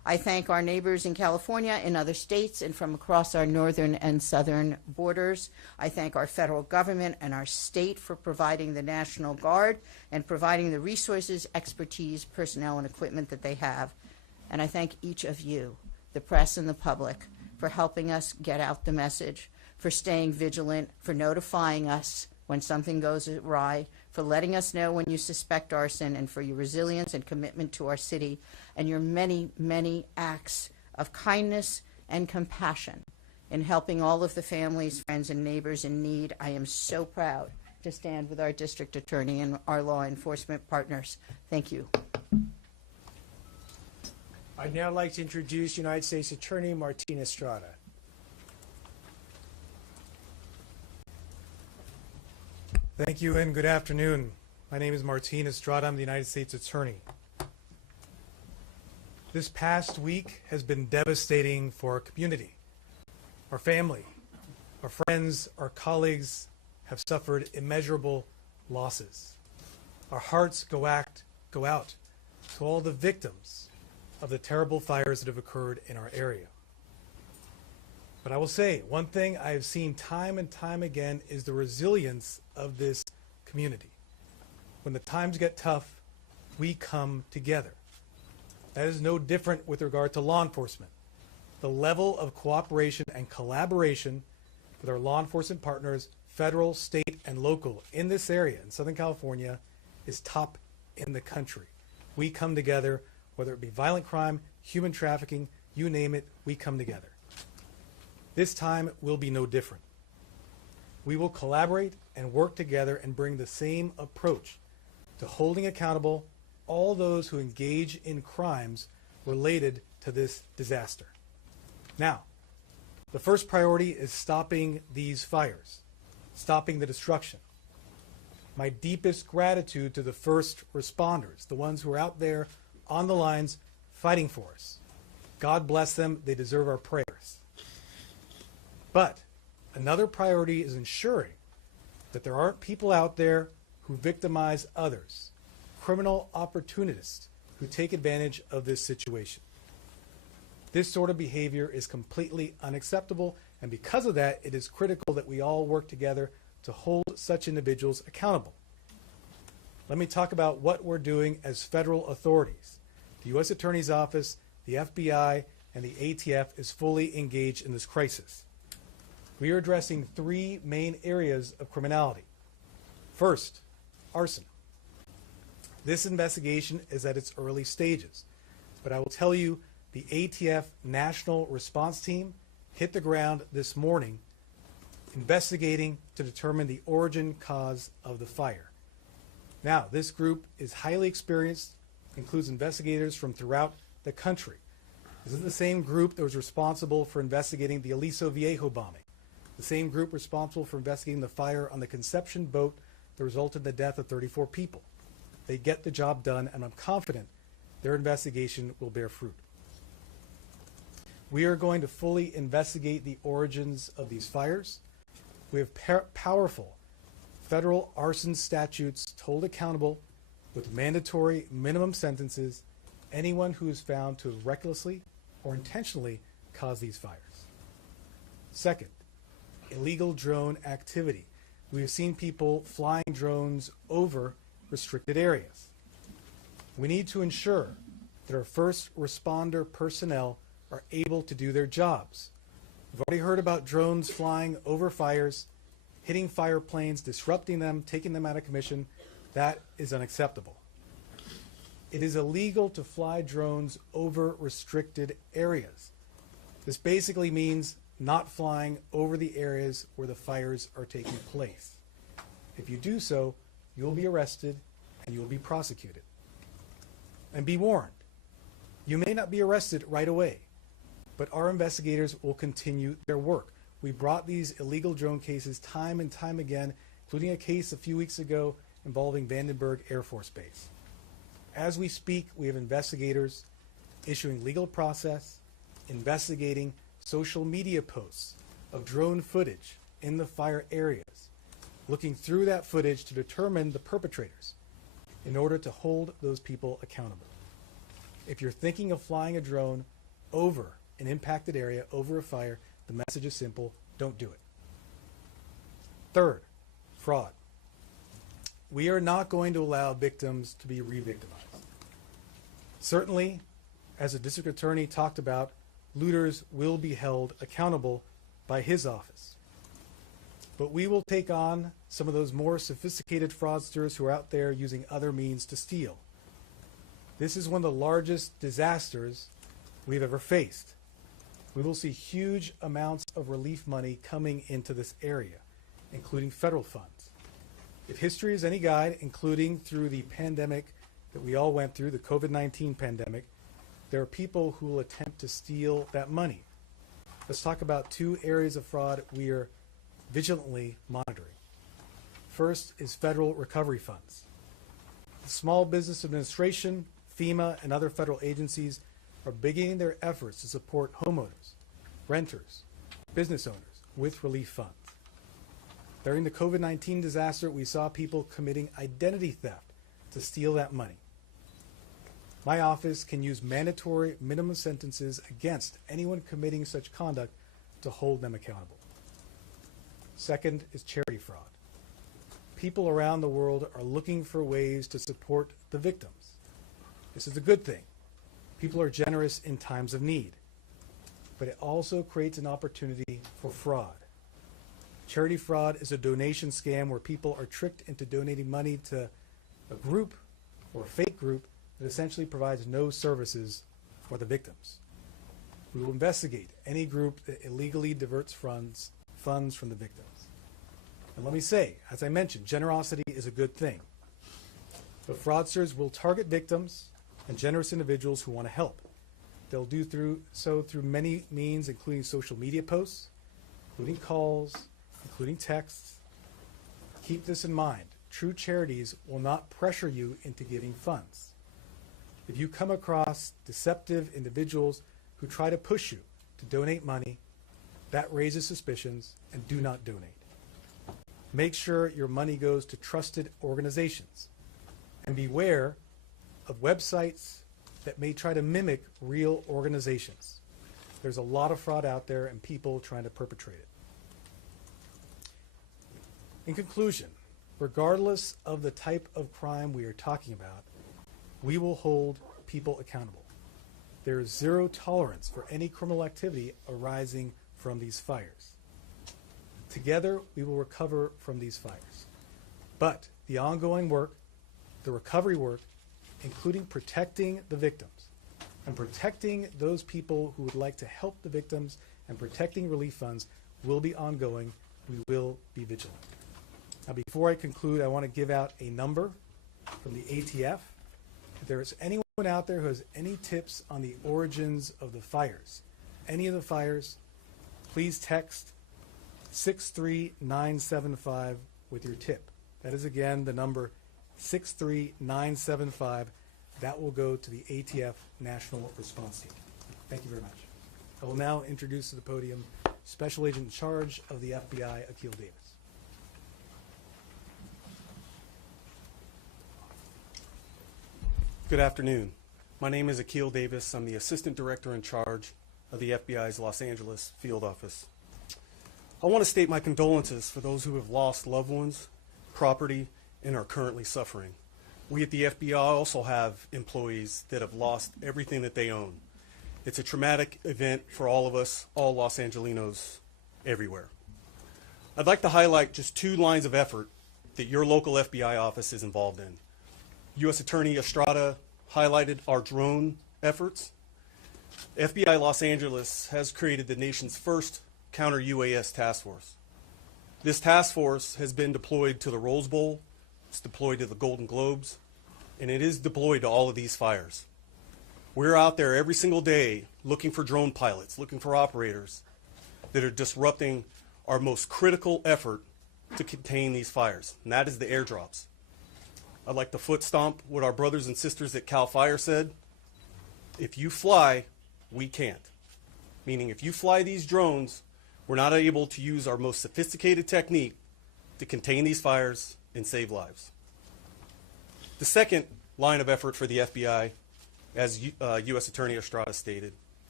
I thank our neighbors in California, in other states, and from across our northern and southern borders. I thank our federal government and our state for providing the National Guard and providing the resources, expertise, personnel, and equipment that they have. And I thank each of you, the press and the public, for helping us get out the message, for staying vigilant, for notifying us when something goes awry, for letting us know when you suspect arson, and for your resilience and commitment to our city, and your many, many acts of kindness and compassion in helping all of the families, friends, and neighbors in need. I am so proud to stand with our district attorney and our law enforcement partners. Thank you. I'd now like to introduce United States Attorney Martina Estrada. Thank you and good afternoon. My name is Martin Estrada. I'm the United States Attorney. This past week has been devastating for our community. Our family, our friends, our colleagues have suffered immeasurable losses. Our hearts go out to all the victims of the terrible fires that have occurred in our area. But I will say, one thing I have seen time and time again is the resilience of this community. When the times get tough, we come together. That is no different with regard to law enforcement. The level of cooperation and collaboration with our law enforcement partners, federal, state, and local in this area in Southern California is top in the country. We come together, whether it be violent crime, human trafficking, you name it, we come together. This time will be no different. We will collaborate and work together and bring the same approach to holding accountable all those who engage in crimes related to this disaster. Now, the first priority is stopping these fires, stopping the destruction. My deepest gratitude to the first responders, the ones who are out there on the lines fighting for us. God bless them, they deserve our prayers. But another priority is ensuring that there aren't people out there who victimize others, criminal opportunists who take advantage of this situation. This sort of behavior is completely unacceptable, and because of that, it is critical that we all work together to hold such individuals accountable. Let me talk about what we're doing as federal authorities. The U.S. Attorney's Office, the FBI, and the ATF is fully engaged in this crisis. We are addressing three main areas of criminality. First, arson. This investigation is at its early stages, but I will tell you the ATF National Response Team hit the ground this morning investigating to determine the origin cause of the fire. Now, this group is highly experienced, includes investigators from throughout the country. This is the same group that was responsible for investigating the Aliso Viejo bombing, the same group responsible for investigating the fire on the Conception boat that resulted in the death of 34 people. They get the job done, and I'm confident their investigation will bear fruit. We are going to fully investigate the origins of these fires. We have powerful federal arson statutes to hold accountable with mandatory minimum sentences anyone who is found to have recklessly or intentionally caused these fires. Second, illegal drone activity. We have seen people flying drones over restricted areas. We need to ensure that our first responder personnel are able to do their jobs. We've already heard about drones flying over fires, hitting fire planes, disrupting them, taking them out of commission. That is unacceptable. It is illegal to fly drones over restricted areas. This basically means not flying over the areas where the fires are taking place. If you do so, you will be arrested and you will be prosecuted. And be warned, you may not be arrested right away, but our investigators will continue their work. We brought these illegal drone cases time and time again, including a case a few weeks ago involving Vandenberg Air Force Base. As we speak, we have investigators issuing legal process, investigating social media posts of drone footage in the fire areas, looking through that footage to determine the perpetrators in order to hold those people accountable. If you're thinking of flying a drone, over an impacted area, over a fire, the message is simple: don't do it. Third, fraud. We are not going to allow victims to be re-victimized. Certainly, as the district attorney talked about, looters will be held accountable by his office. But we will take on some of those more sophisticated fraudsters who are out there using other means to steal. This is one of the largest disasters we've ever faced. We will see huge amounts of relief money coming into this area, including federal funds. If history is any guide, including through the pandemic that we all went through, the COVID-19 pandemic, there are people who will attempt to steal that money. Let's talk about two areas of fraud we are vigilantly monitoring. First is federal recovery funds. The Small Business Administration, FEMA, and other federal agencies are beginning their efforts to support homeowners, renters, business owners with relief funds. During the COVID-19 disaster, we saw people committing identity theft to steal that money. My office can use mandatory minimum sentences against anyone committing such conduct to hold them accountable. Second is charity fraud. People around the world are looking for ways to support the victims. This is a good thing. People are generous in times of need. But it also creates an opportunity for fraud. Charity fraud is a donation scam where people are tricked into donating money to a group or a fake group that essentially provides no services for the victims. We will investigate any group that illegally diverts funds from the victims. And let me say, as I mentioned, generosity is a good thing. But fraudsters will target victims and generous individuals who want to help. They'll do so through many means, including social media posts, including calls, including texts. Keep this in mind. True charities will not pressure you into giving funds. If you come across deceptive individuals who try to push you to donate money, that raises suspicions, and do not donate. Make sure your money goes to trusted organizations, and beware of websites that may try to mimic real organizations. There's a lot of fraud out there and people trying to perpetrate it. In conclusion, regardless of the type of crime we are talking about, we will hold people accountable. There is zero tolerance for any criminal activity arising from these fires. Together, we will recover from these fires. But the ongoing work, the recovery work, including protecting the victims and protecting those people who would like to help the victims and protecting relief funds, will be ongoing. We will be vigilant. Now, before I conclude, I want to give out a number from the ATF. If there is anyone out there who has any tips on the origins of the fires, any of the fires, please text 63975 with your tip. That is, again, the number 63975. That will go to the ATF National Response Team. Thank you very much. I will now introduce to the podium Special Agent in Charge of the FBI, Akil Davis. Good afternoon. My name is Akil Davis. I'm the Assistant Director in Charge of the FBI's Los Angeles Field Office. I want to state my condolences for those who have lost loved ones, property, and are currently suffering. We at the FBI also have employees that have lost everything that they own. It's a traumatic event for all of us, all Los Angelinos, everywhere. I'd like to highlight just two lines of effort that your local FBI office is involved in. U.S. Attorney Estrada highlighted our drone efforts. FBI Los Angeles has created the nation's first counter-UAS task force. This task force has been deployed to the Rose Bowl, it's deployed to the Golden Globes, and it is deployed to all of these fires. We're out there every single day looking for drone pilots, looking for operators that are disrupting our most critical effort to contain these fires, and that is the airdrops. I'd like to foot stomp what our brothers and sisters at CAL FIRE said. If you fly, we can't. Meaning if you fly these drones, we're not able to use our most sophisticated technique to contain these fires and save lives. The second line of effort for the FBI, as U.S. Attorney Estrada stated,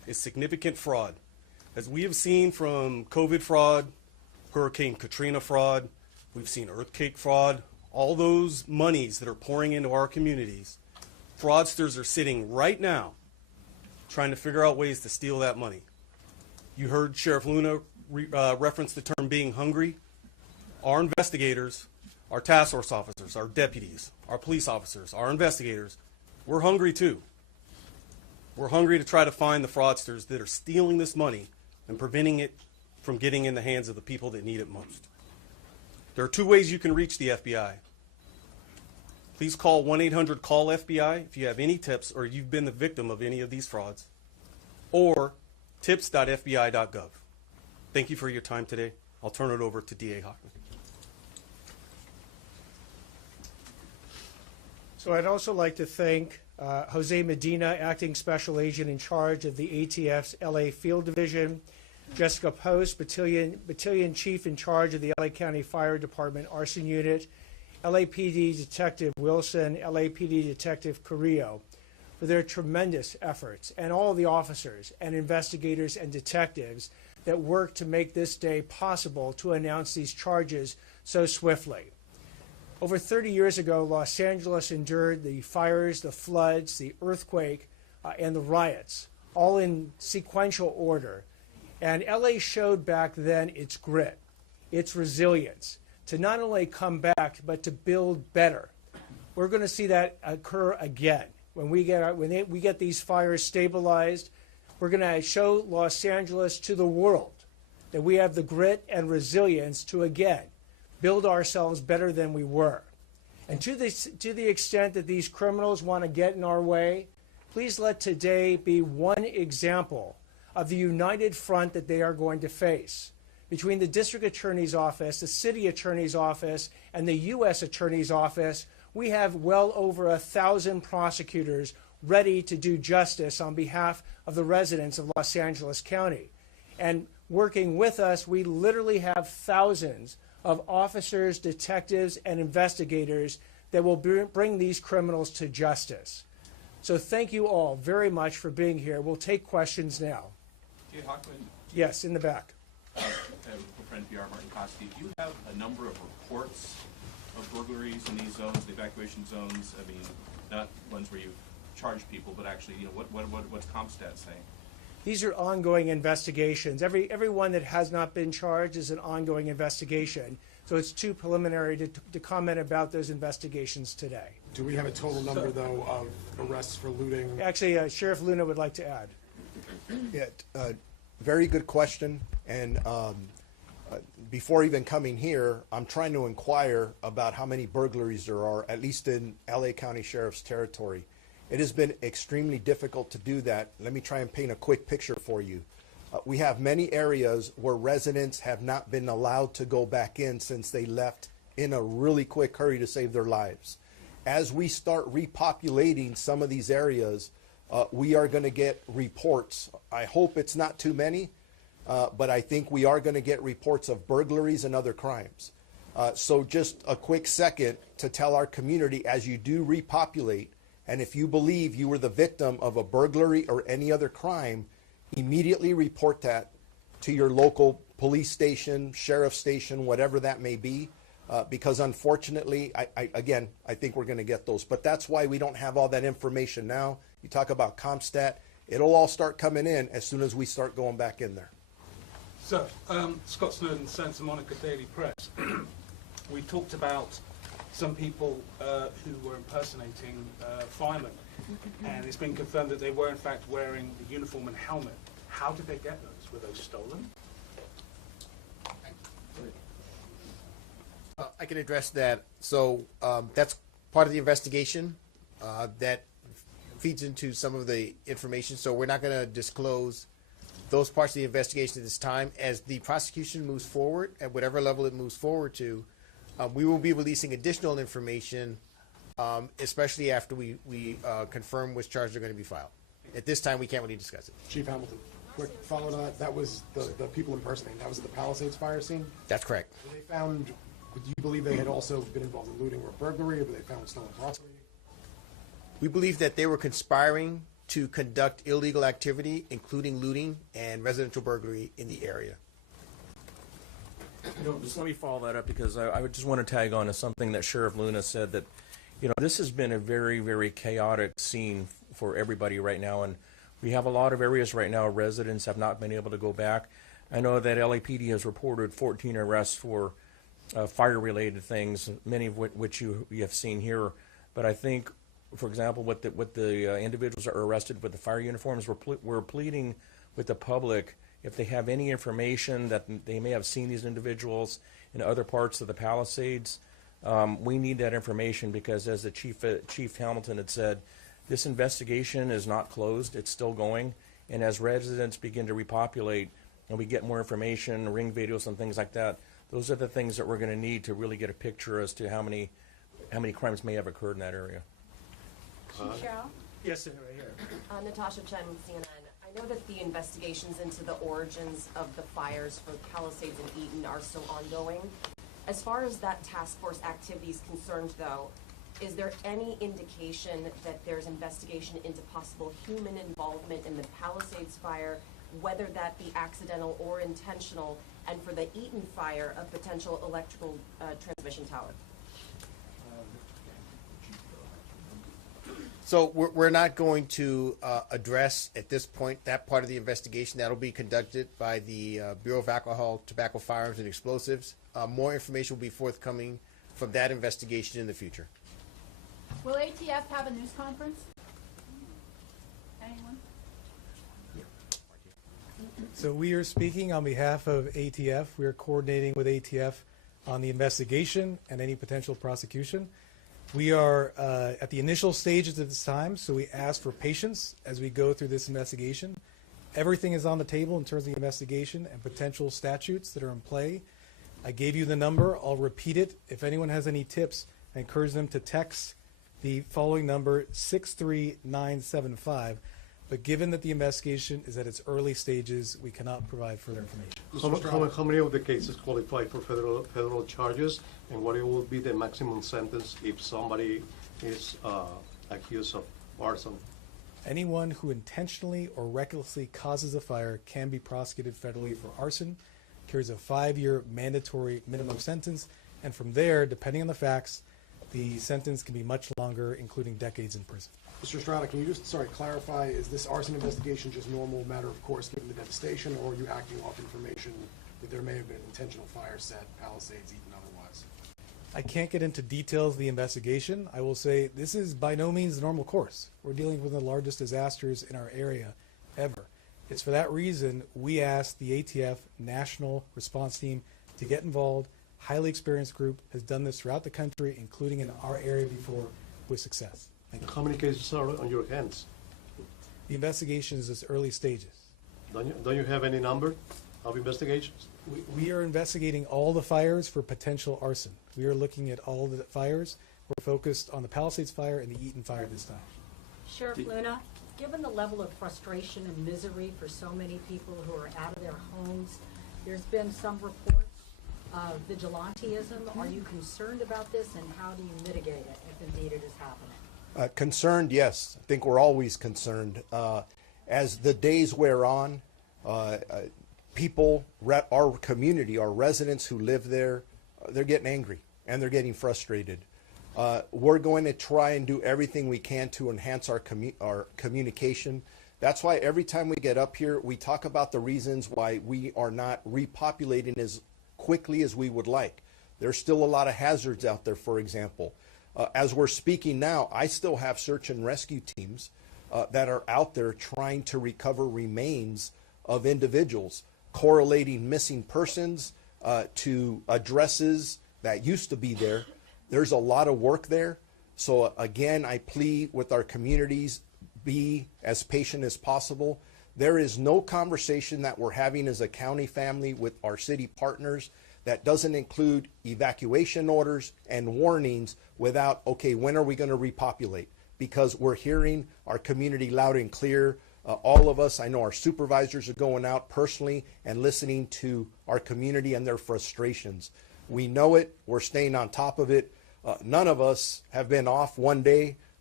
is significant fraud. As we have seen from COVID fraud, Hurricane Katrina fraud, we've seen earthquake fraud, all those monies that are pouring into our communities, fraudsters are sitting right now trying to figure out ways to steal that money. You heard Sheriff Luna reference the term being hungry. Our investigators, our task force officers, our deputies, our police officers, our investigators, we're hungry too. We're hungry to try to find the fraudsters that are stealing this money and preventing it from getting in the hands of the people that need it most. There are two ways you can reach the FBI. Please call 1-800-CALL-FBI if you have any tips or you've been the victim of any of these frauds, or tips.fbi.gov. Thank you for your time today. I'll turn it over to DA Hochman. So I'd also like to thank Jose Medina, Acting Special Agent in charge of the ATF's LA Field Division, Jessica Post, Battalion Chief in charge of the LA County Fire Department Arson Unit, LAPD Detective Wilson, LAPD Detective Carrillo, for their tremendous efforts, and all the officers and investigators and detectives that worked to make this day possible to announce these charges so swiftly. Over 30 years ago, Los Angeles endured the fires, the floods, the earthquake, and the riots, all in sequential order. And LA showed back then its grit, its resilience, to not only come back, but to build better. We're going to see that occur again. When we get these fires stabilized, we're going to show Los Angeles to the world that we have the grit and resilience to, again, build ourselves better than we were. And to the extent that these criminals want to get in our way, please let today be one example of the united front that they are going to face. Between the District Attorney's Office, the City Attorney's Office, and the U.S. Attorney's Office, we have well over 1,000 prosecutors ready to do justice on behalf of the residents of Los Angeles County. And working with us, we literally have thousands of officers, detectives, and investigators that will bring these criminals to justice. So thank you all very much for being here. We'll take questions now. Jay Hochman. Yes, in the back. For NPR, Martin Koski. Do you have a number of reports of burglaries in these zones, the evacuation zones? I mean, not ones where you charge people, but actually, what's CompStat saying? These are ongoing investigations. Everyone that has not been charged is an ongoing investigation. So it's too preliminary to comment about those investigations today. Do we have a total number, though, of arrests for looting? Actually, Sheriff Luna would like to add. Yeah, very good question. And before even coming here, I'm trying to inquire about how many burglaries there are, at least in LA County Sheriff's territory. It has been extremely difficult to do that. Let me try and paint a quick picture for you. We have many areas where residents have not been allowed to go back in since they left in a really quick hurry to save their lives. As we start repopulating some of these areas, we are going to get reports. I hope it's not too many, but I think we are going to get reports of burglaries and other crimes. So just a quick second to tell our community, as you do repopulate, and if you believe you were the victim of a burglary or any other crime, immediately report that to your local police station, sheriff station, whatever that may be, because unfortunately, I think we're going to get those. But that's why we don't have all that information now. You talk about CompStat, it'll all start coming in as soon as we start going back in there. So, Scott Snowden, Santa Monica Daily Press. We talked about some people who were impersonating firemen, and it's been confirmed that they were in fact wearing the uniform and helmet. How did they get those? Were those stolen? I can address that. So that's part of the investigation that feeds into some of the information. So we're not going to disclose those parts of the investigation at this time. As the prosecution moves forward, at whatever level it moves forward to, we will be releasing additional information, especially after we confirm which charges are going to be filed. At this time, we can't really discuss it. Chief Hamilton, quick follow to that. That was the people impersonating. That was at the Palisades fire scene? That's correct. Were they found, do you believe they had also been involved in looting or burglary, or were they found stolen property? We believe that they were conspiring to conduct illegal activity, including looting and residential burglary in the area. Just let me follow that up because I would just want to tag on to something that Sheriff Luna said that, this has been a very, very chaotic scene for everybody right now, and we have a lot of areas right now residents have not been able to go back. I know that LAPD has reported 14 arrests for fire-related things, many of which you have seen here, but I think, for example, what the individuals that are arrested with the fire uniforms, we're pleading with the public if they have any information that they may have seen these individuals in other parts of the Palisades. We need that information because, as the Chief Hamilton had said, this investigation is not closed; it's still going. And as residents begin to repopulate and we get more information, ring videos and things like that, those are the things that we're going to need to really get a picture as to how many crimes may have occurred in that area. Cheryl? Yes, sir, right here. Natasha Chen, CNN. I know that the investigations into the origins of the fires for Palisades and Eaton are still ongoing. As far as that task force activity is concerned, though, is there any indication that there's investigation into possible human involvement in the Palisades fire, whether that be accidental or intentional, and for the Eaton fire, a potential electrical transmission tower? So we're not going to address at this point that part of the investigation. That'll be conducted by the Bureau of Alcohol, Tobacco, Firearms, and Explosives. More information will be forthcoming from that investigation in the future. Will ATF have a news conference? Anyone? So we are speaking on behalf of ATF. We are coordinating with ATF on the investigation and any potential prosecution. We are at the initial stages at this time, so we ask for patience as we go through this investigation. Everything is on the table in terms of the investigation and potential statutes that are in play. I gave you the number. I'll repeat it. If anyone has any tips, I encourage them to text the following number, 63975. But given that the investigation is at its early stages, we cannot provide further information. How many of the cases qualify for federal charges, and what will be the maximum sentence if somebody is accused of arson? Anyone who intentionally or recklessly causes a fire can be prosecuted federally for arson, carries a 5-year mandatory minimum sentence, and from there, depending on the facts, the sentence can be much longer, including decades in prison. Mr. Estrada, can you just, clarify, is this arson investigation just normal matter of course given the devastation, or are you acting off information that there may have been an intentional fire set, Palisades, Eaton, otherwise? I can't get into details of the investigation. I will say this is by no means the normal course. We're dealing with the largest disasters in our area ever. It's for that reason we asked the ATF National Response Team to get involved. Highly experienced group has done this throughout the country, including in our area before, with success. How many cases are on your hands? The investigation is at early stages. Don't you have any number of investigations? We are investigating all the fires for potential arson. We are looking at all the fires. We're focused on the Palisades fire and the Eaton fire this time. Sheriff Luna, given the level of frustration and misery for so many people who are out of their homes, there's been some reports of vigilantism. Are you concerned about this, and how do you mitigate it if indeed it is happening? Concerned, yes. I think we're always concerned. As the days wear on, people, our community, our residents who live there, they're getting angry and they're getting frustrated. We're going to try and do everything we can to enhance our communication. That's why every time we get up here, we talk about the reasons why we are not repopulating as quickly as we would like. There's still a lot of hazards out there, for example. As we're speaking now, I still have search and rescue teams that are out there trying to recover remains of individuals, correlating missing persons to addresses that used to be there. There's a lot of work there. So again, I plead with our communities, be as patient as possible. There is no conversation that we're having as a county family with our city partners that doesn't include evacuation orders and warnings without, okay, when are we going to repopulate? Because we're hearing our community loud and clear. All of us, I know our supervisors are going out personally and listening to our community and their frustrations. We know it. We're staying on top of it. None of us have been off one day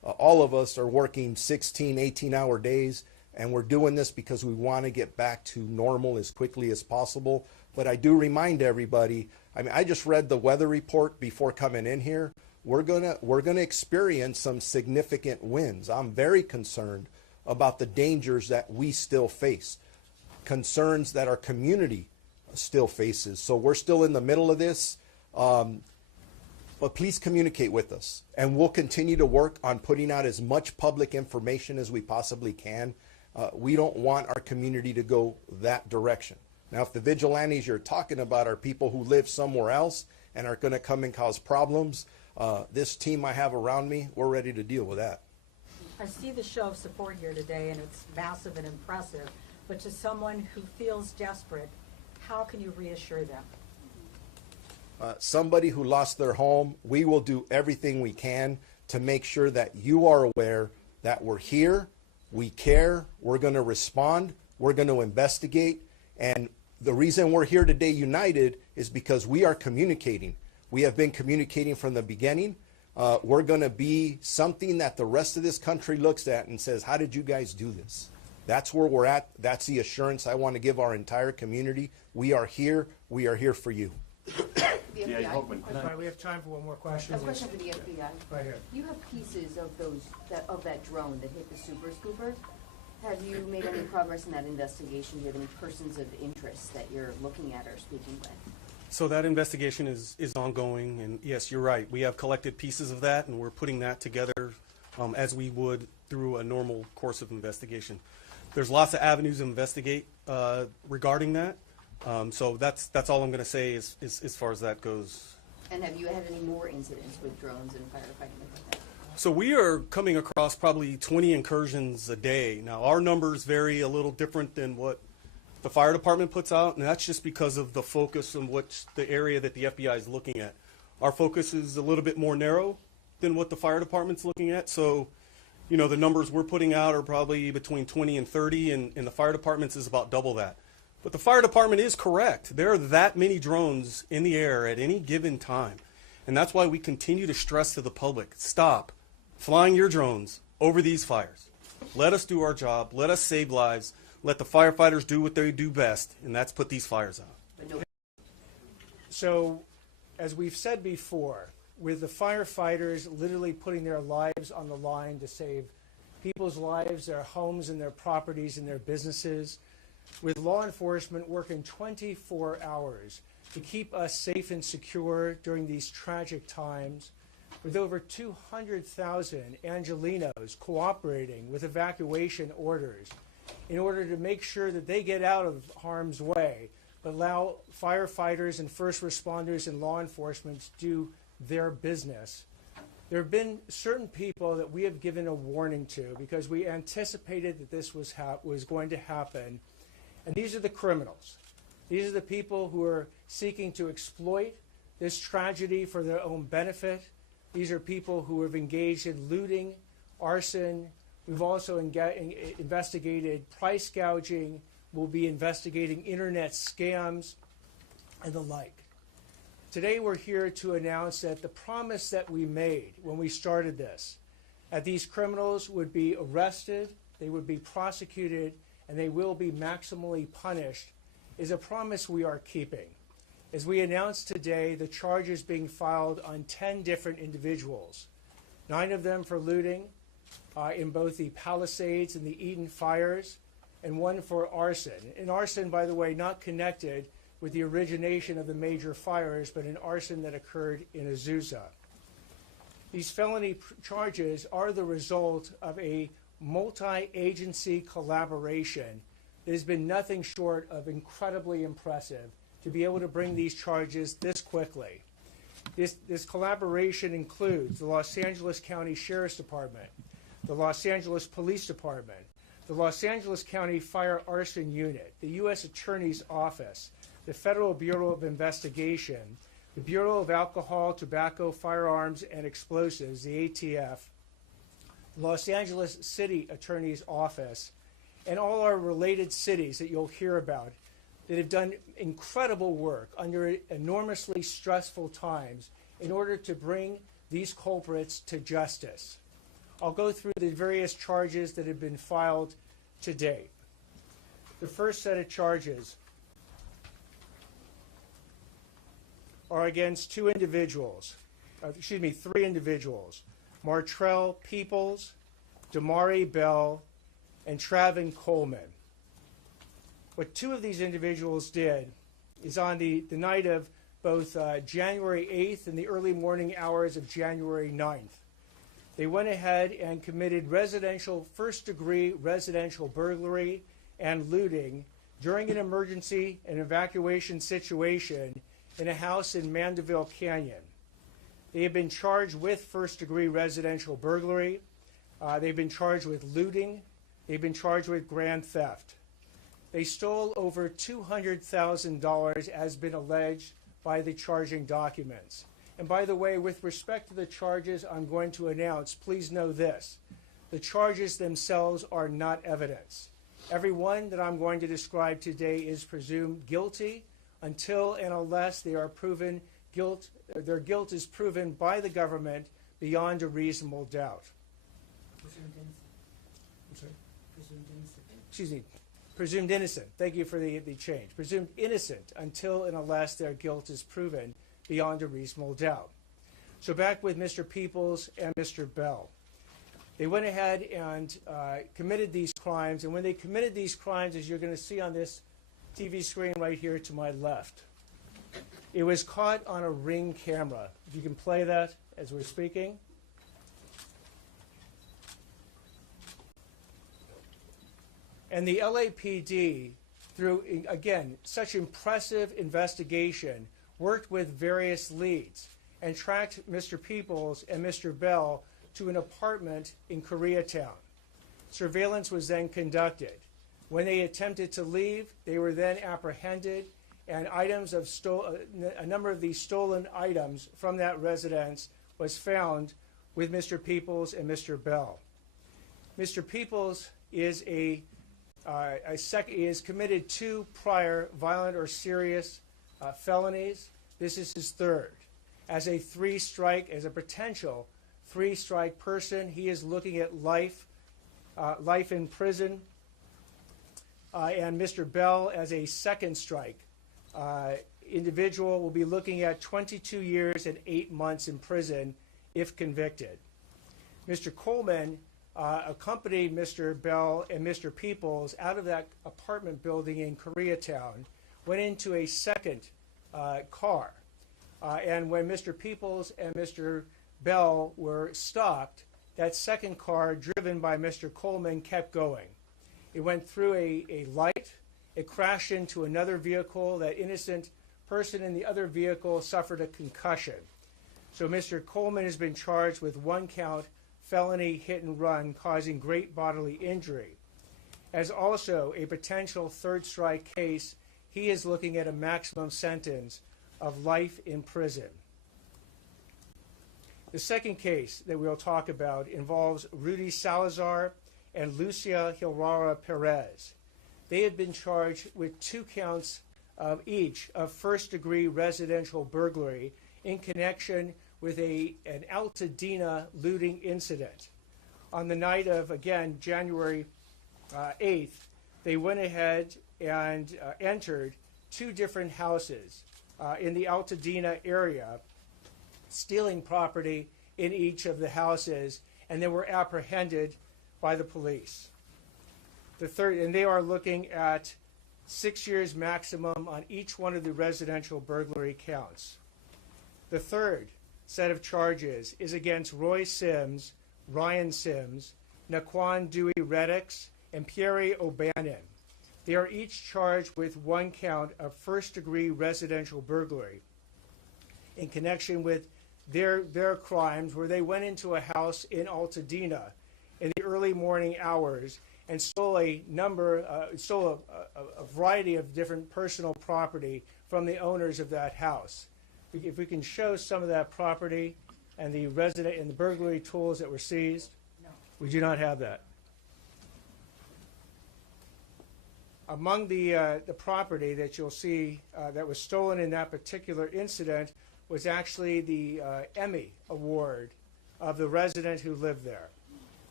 all of us are working 16, 18-hour days, and we're doing this because we want to get back to normal as quickly as possible. But I do remind everybody, I mean, I just read the weather report before coming in here. We're gonna experience some significant winds. I'm very concerned about the dangers that we still face, concerns that our community still faces. So we're still in the middle of this, but please communicate with us, and we'll continue to work on putting out as much public information as we possibly can. We don't want our community to go that direction. Now, if the vigilantes you're talking about are people who live somewhere else and are going to come and cause problems, this team I have around me, we're ready to deal with that. I see the show of support here today, and it's massive and impressive. But to someone who feels desperate, how can you reassure them? Somebody who lost their home, we will do everything we can to make sure that you are aware that we're here, we care, we're going to respond, we're going to investigate, and the reason we're here today united is because we are communicating. We have been communicating from the beginning. We're going to be something that the rest of this country looks at and says, how did you guys do this? That's where we're at. That's the assurance I want to give our entire community. We are here. We are here for you. The FBI. Right, we have time for one more question. A question for the FBI. Right here. You have pieces of that drone that hit the Super Scooper. Have you made any progress in that investigation? Do you have any persons of interest that you're looking at or speaking with? So that investigation is ongoing, and yes, you're right. We have collected pieces of that, and we're putting that together as we would through a normal course of investigation. There's lots of avenues to investigate regarding that. So that's all I'm going to say as far as that goes. And have you had any more incidents with drones and firefighting like that? So we are coming across probably 20 incursions a day. Now, our numbers vary a little different than what the fire department puts out, and that's just because of the focus on the area that the FBI is looking at. Our focus is a little bit more narrow than what the fire department's looking at. So, you know, the numbers we're putting out are probably between 20 and 30, and the fire department's is about double that. But the fire department is correct. There are that many drones in the air at any given time. And that's why we continue to stress to the public, stop flying your drones over these fires. Let us do our job. Let us save lives. Let the firefighters do what they do best, and that's put these fires out. So, as we've said before, with the firefighters literally putting their lives on the line to save people's lives, their homes and their properties and their businesses, with law enforcement working 24 hours to keep us safe and secure during these tragic times, with over 200,000 Angelenos cooperating with evacuation orders in order to make sure that they get out of harm's way, but allow firefighters and first responders and law enforcement to do their business. There have been certain people that we have given a warning to because we anticipated that this was going to happen, and these are the criminals. These are the people who are seeking to exploit this tragedy for their own benefit. These are people who have engaged in looting, arson. We've also investigated price gouging. We'll be investigating internet scams and the like. Today we're here to announce that the promise that we made when we started this, that these criminals would be arrested, they would be prosecuted, and they will be maximally punished, is a promise we are keeping. As we announced today, the charges being filed on 10 different individuals, 9 of them for looting in both the Palisades and the Eden fires, and 1 for arson. And arson, by the way, not connected with the origination of the major fires, but an arson that occurred in Azusa. These felony charges are the result of a multi-agency collaboration that has been nothing short of incredibly impressive to be able to bring these charges this quickly. This collaboration includes the Los Angeles County Sheriff's Department, the Los Angeles Police Department, the Los Angeles County Fire Arson Unit, the U.S. Attorney's Office, the Federal Bureau of Investigation, the Bureau of Alcohol, Tobacco, Firearms, and Explosives, the ATF, Los Angeles City Attorney's Office, and all our related cities that you'll hear about that have done incredible work under enormously stressful times in order to bring these culprits to justice. I'll go through the various charges that have been filed to date. The first set of charges are against three individuals, Martrell Peoples, Damari Bell, and Travin Coleman. What two of these individuals did is on the night of both January 8th and the early morning hours of January 9th, they went ahead and committed first-degree residential burglary and looting during an emergency and evacuation situation in a house in Mandeville Canyon. They have been charged with first-degree residential burglary. They've been charged with looting. They've been charged with grand theft. They stole over $200,000 as been alleged by the charging documents. And by the way, with respect to the charges I'm going to announce, please know this. The charges themselves are not evidence. Every one that I'm going to describe today is presumed guilty until and unless they are proven their guilt is proven by the government beyond a reasonable doubt. Presumed innocent. I'm sorry? Presumed innocent. Excuse me. Presumed innocent. Thank you for the change. Presumed innocent until and unless their guilt is proven beyond a reasonable doubt. So back with Mr. Peoples and Mr. Bell. They went ahead and committed these crimes, and when they committed these crimes, as you're going to see on this TV screen right here to my left, it was caught on a Ring camera. If you can play that as we're speaking. And the LAPD, through, again, such impressive investigation, worked with various leads and tracked Mr. Peoples and Mr. Bell to an apartment in Koreatown. Surveillance was then conducted. When they attempted to leave, they were then apprehended, and a number of these stolen items from that residence was found with Mr. Peoples and Mr. Bell. Mr. Peoples is is committed 2 prior violent or serious felonies. This is his third. As a potential 3-strike person, he is looking at life in prison. And Mr. Bell, as a second strike individual, will be looking at 22 years and 8 months in prison if convicted. Mr. Coleman accompanied Mr. Bell and Mr. Peoples out of that apartment building in Koreatown, went into a second car. And when Mr. Peoples and Mr. Bell were stopped, that second car, driven by Mr. Coleman, kept going. It went through a light. It crashed into another vehicle. That innocent person in the other vehicle suffered a concussion. So Mr. Coleman has been charged with 1-count felony hit and run causing great bodily injury. As also a potential 3rd strike case, he is looking at a maximum sentence of life in prison. The second case that we'll talk about involves Rudy Salazar and Lucia Hilrara Perez. They had been charged with 2 counts of each of first-degree residential burglary in connection with an Altadena looting incident. On the night of, again, January 8th, they went ahead and entered 2 different houses in the Altadena area, stealing property in each of the houses, and they were apprehended by the police. And they are looking at 6 years maximum on each one of the residential burglary counts. The third set of charges is against Roy Sims, Ryan Sims, Naquan Dewey Reddix, and Pierre O'Bannon. They are each charged with 1 count of first-degree residential burglary in connection with their crimes, where they went into a house in Altadena in the early morning hours and stole a variety of different personal property from the owners of that house. If we can show some of that property and the burglary tools that were seized. No. We do not have that. Among the property that you'll see that was stolen in that particular incident was actually the Emmy Award of the resident who lived there.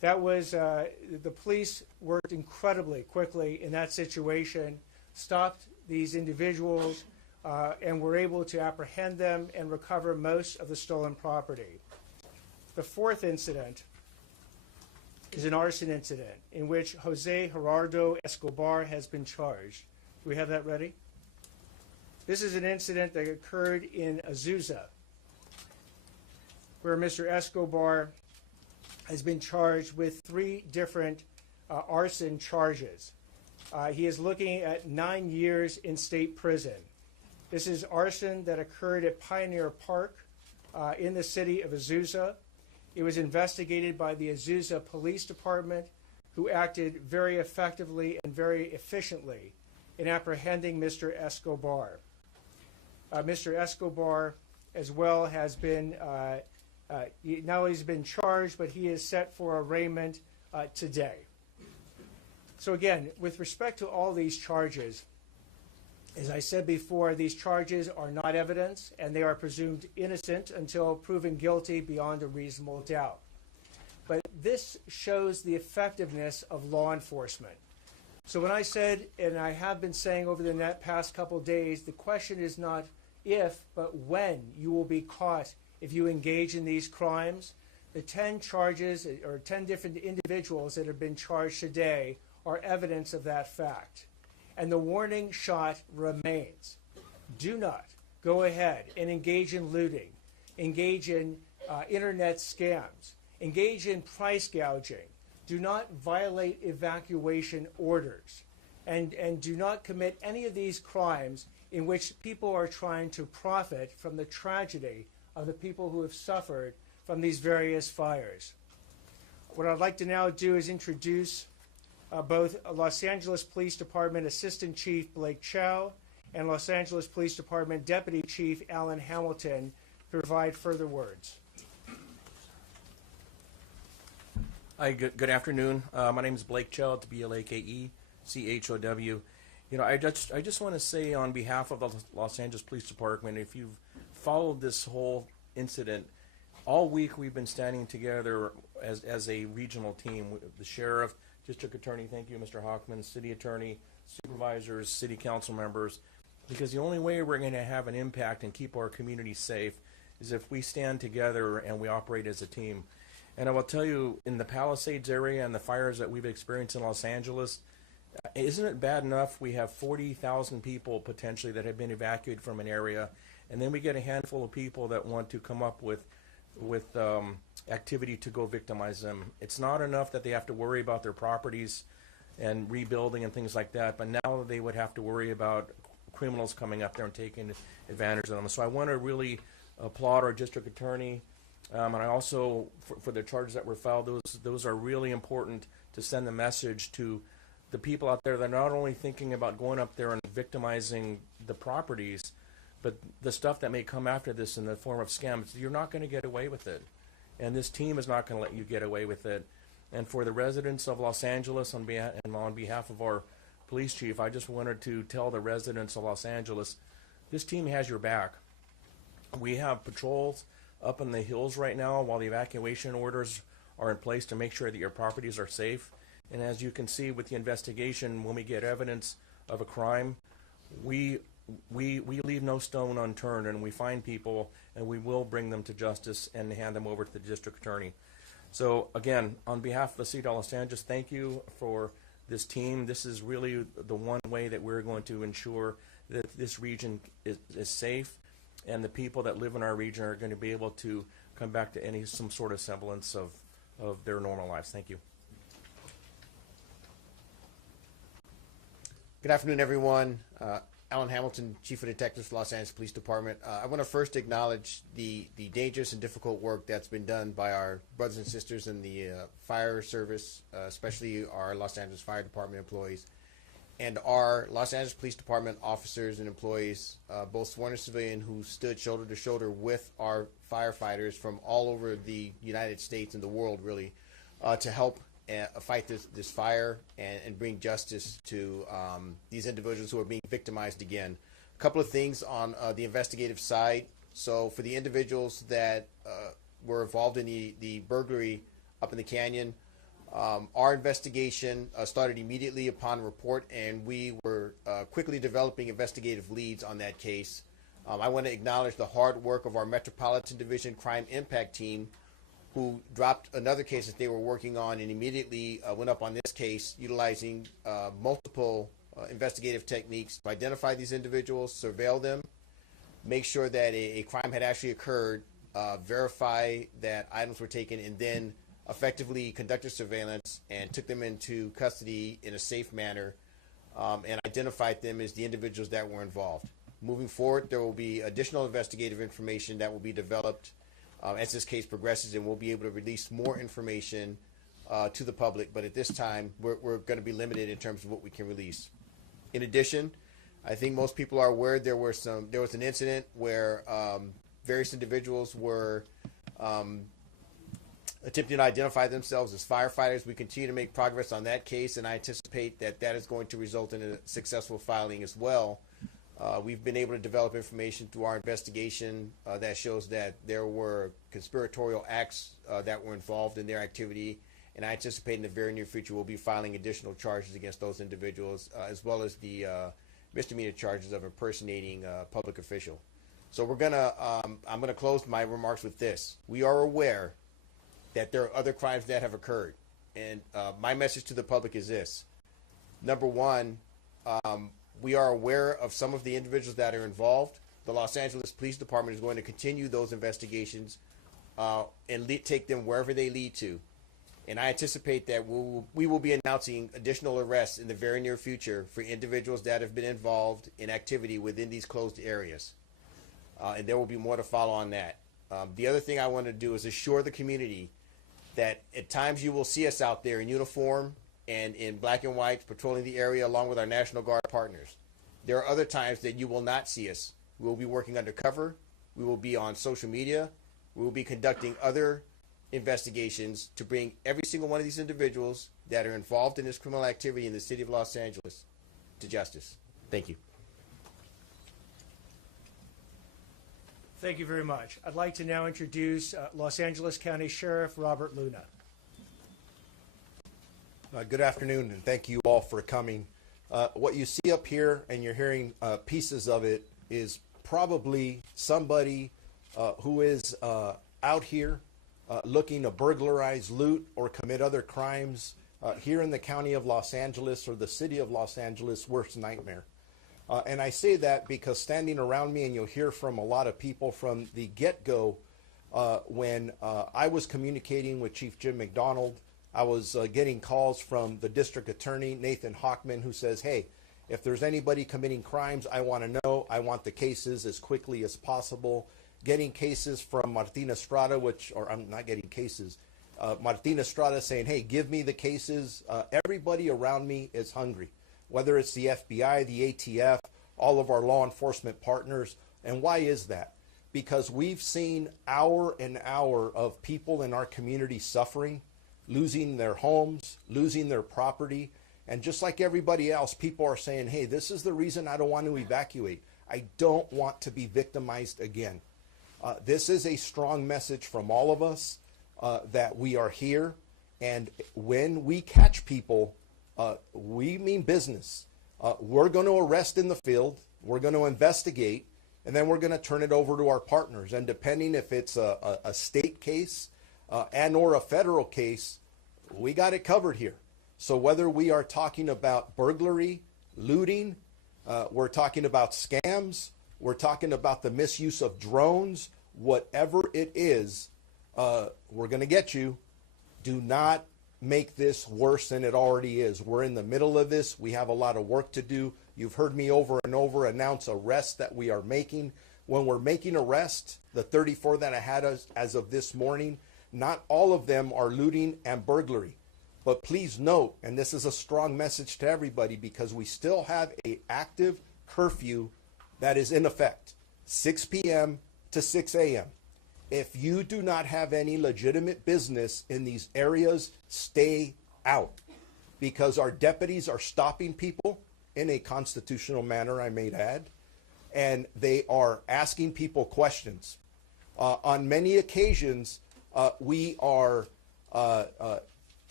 That was, the police worked incredibly quickly in that situation, stopped these individuals, and were able to apprehend them and recover most of the stolen property. The fourth incident is an arson incident in which Jose Gerardo Escobar has been charged. Do we have that ready? This is an incident that occurred in Azusa, where Mr. Escobar has been charged with 3 different arson charges. He is looking at 9 years in state prison. This is arson that occurred at Pioneer Park in the city of Azusa. It was investigated by the Azusa Police Department, who acted very effectively and very efficiently in apprehending Mr. Escobar. Mr. Escobar, as well, has been not only has been charged, but he is set for arraignment today. So again, with respect to all these charges, as I said before, these charges are not evidence, and they are presumed innocent until proven guilty beyond a reasonable doubt. But this shows the effectiveness of law enforcement. So when I said, and I have been saying over the past couple of days, the question is not if, but when you will be caught if you engage in these crimes. The 10 charges, or 10 different individuals that have been charged today, are evidence of that fact. And the warning shot remains. Do not go ahead and engage in looting, engage in internet scams, engage in price gouging. Do not violate evacuation orders, and do not commit any of these crimes in which people are trying to profit from the tragedy of the people who have suffered from these various fires. What I'd like to now do is introduce both Los Angeles Police Department Assistant Chief Blake Chow and Los Angeles Police Department Deputy Chief Alan Hamilton to provide further words. Hi, good afternoon. My name is Blake Chow. It's BLAKECHOW. You know, I just want to say on behalf of the Los Angeles Police Department, if you've followed this whole incident, all week we've been standing together as a regional team. The sheriff, district attorney, thank you, Mr. Hochman, city attorney, supervisors, city council members, because the only way we're going to have an impact and keep our community safe is if we stand together and we operate as a team. And I will tell you, in the Palisades area and the fires that we've experienced in Los Angeles, isn't it bad enough we have 40,000 people potentially that have been evacuated from an area, and then we get a handful of people that want to come up with activity to go victimize them. It's not enough that they have to worry about their properties and rebuilding and things like that, but now they would have to worry about criminals coming up there and taking advantage of them. So I want to really applaud our district attorney, and I also, for the charges that were filed, those are really important to send the message to the people out there that are not only thinking about going up there and victimizing the properties, but the stuff that may come after this in the form of scams. You're not going to get away with it, and this team is not going to let you get away with it. And for the residents of Los Angeles, on behalf of our police chief, I just wanted to tell the residents of Los Angeles, this team has your back. We have patrols up in the hills right now while the evacuation orders are in place to make sure that your properties are safe. And as you can see with the investigation, when we get evidence of a crime, we leave no stone unturned, and we find people, and we will bring them to justice and hand them over to the district attorney. So again, on behalf of the city of Los Angeles, thank you for this team. This is really the one way that we're going to ensure that this region is safe, and the people that live in our region are going to be able to come back to some sort of semblance of their normal lives. Thank you. Good afternoon, everyone. Alan Hamilton, Chief of Detectives, Los Angeles Police Department. I want to first acknowledge the dangerous and difficult work that's been done by our brothers and sisters in the fire service, especially our Los Angeles Fire Department employees, and our Los Angeles Police Department officers and employees, both sworn and civilian, who stood shoulder to shoulder with our firefighters from all over the United States and the world, really, to help fight this fire and bring justice to these individuals who are being victimized again. A couple of things on the investigative side. So for the individuals that were involved in the burglary up in the canyon, Our investigation started immediately upon report, and we were quickly developing investigative leads on that case. I want to acknowledge the hard work of our Metropolitan Division Crime Impact Team, who dropped another case that they were working on and immediately went up on this case, utilizing multiple investigative techniques to identify these individuals, surveil them, make sure that a crime had actually occurred, verify that items were taken, and then effectively conducted surveillance and took them into custody in a safe manner, and identified them as the individuals that were involved. Moving forward, there will be additional investigative information that will be developed as this case progresses, and we'll be able to release more information to the public. But at this time, we're going to be limited in terms of what we can release. In addition, I think most people are aware there was an incident where various individuals were attempting to identify themselves as firefighters. We continue to make progress on that case, and I anticipate that that is going to result in a successful filing as well. We've been able to develop information through our investigation that shows that there were conspiratorial acts that were involved in their activity, and I anticipate in the very near future we'll be filing additional charges against those individuals, as well as the misdemeanor charges of impersonating a public official. So I'm gonna close my remarks with this. We are aware that there are other crimes that have occurred, and my message to the public is this. Number one, we are aware of some of the individuals that are involved. The Los Angeles Police Department is going to continue those investigations and take them wherever they lead to. And I anticipate that we will be announcing additional arrests in the very near future for individuals that have been involved in activity within these closed areas. And there will be more to follow on that. The other thing I want to do is assure the community that at times you will see us out there in uniform and in black and white patrolling the area along with our National Guard partners. There are other times that you will not see us. We will be working undercover. We will be on social media. We will be conducting other investigations to bring every single one of these individuals that are involved in this criminal activity in the city of Los Angeles to justice. Thank you. Thank you very much. I'd like to now introduce Los Angeles County Sheriff Robert Luna. Good afternoon, and thank you all for coming. What you see up here, and you're hearing pieces of it, is probably somebody who is out here looking to burglarize, loot, or commit other crimes here in the county of Los Angeles, or the city of Los Angeles' worst nightmare. And I say that because standing around me, and you'll hear from a lot of people from the get-go, when I was communicating with Chief Jim McDonald, I was getting calls from the district attorney, Nathan Hochman, who says, hey, if there's anybody committing crimes, I want to know. I want the cases as quickly as possible. Getting cases from Martin Estrada, or I'm not getting cases, Martin Estrada saying, hey, give me the cases. Everybody around me is hungry, whether it's the FBI, the ATF, all of our law enforcement partners. And why is that? Because we've seen hour and hour of people in our community suffering, losing their homes, losing their property. And just like everybody else, people are saying, hey, this is the reason I don't want to evacuate. I don't want to be victimized again. This is a strong message from all of us that we are here. And when we catch people, we mean business. We're going to arrest in the field. We're going to investigate. And then we're going to turn it over to our partners. And depending if it's a state case and or a federal case, we got it covered here. So whether we are talking about burglary, looting, we're talking about scams, we're talking about the misuse of drones, whatever it is, we're going to get you. Do not make this worse than it already is. We're in the middle of this. We have a lot of work to do. You've heard me over and over announce arrests that we are making. When we're making arrests, the 34 that I had as of this morning, not all of them are looting and burglary. But please note, and this is a strong message to everybody, because we still have an active curfew that is in effect, 6 p.m. to 6 a.m. If you do not have any legitimate business in these areas, stay out, because our deputies are stopping people in a constitutional manner, I may add, and they are asking people questions. On many occasions, we are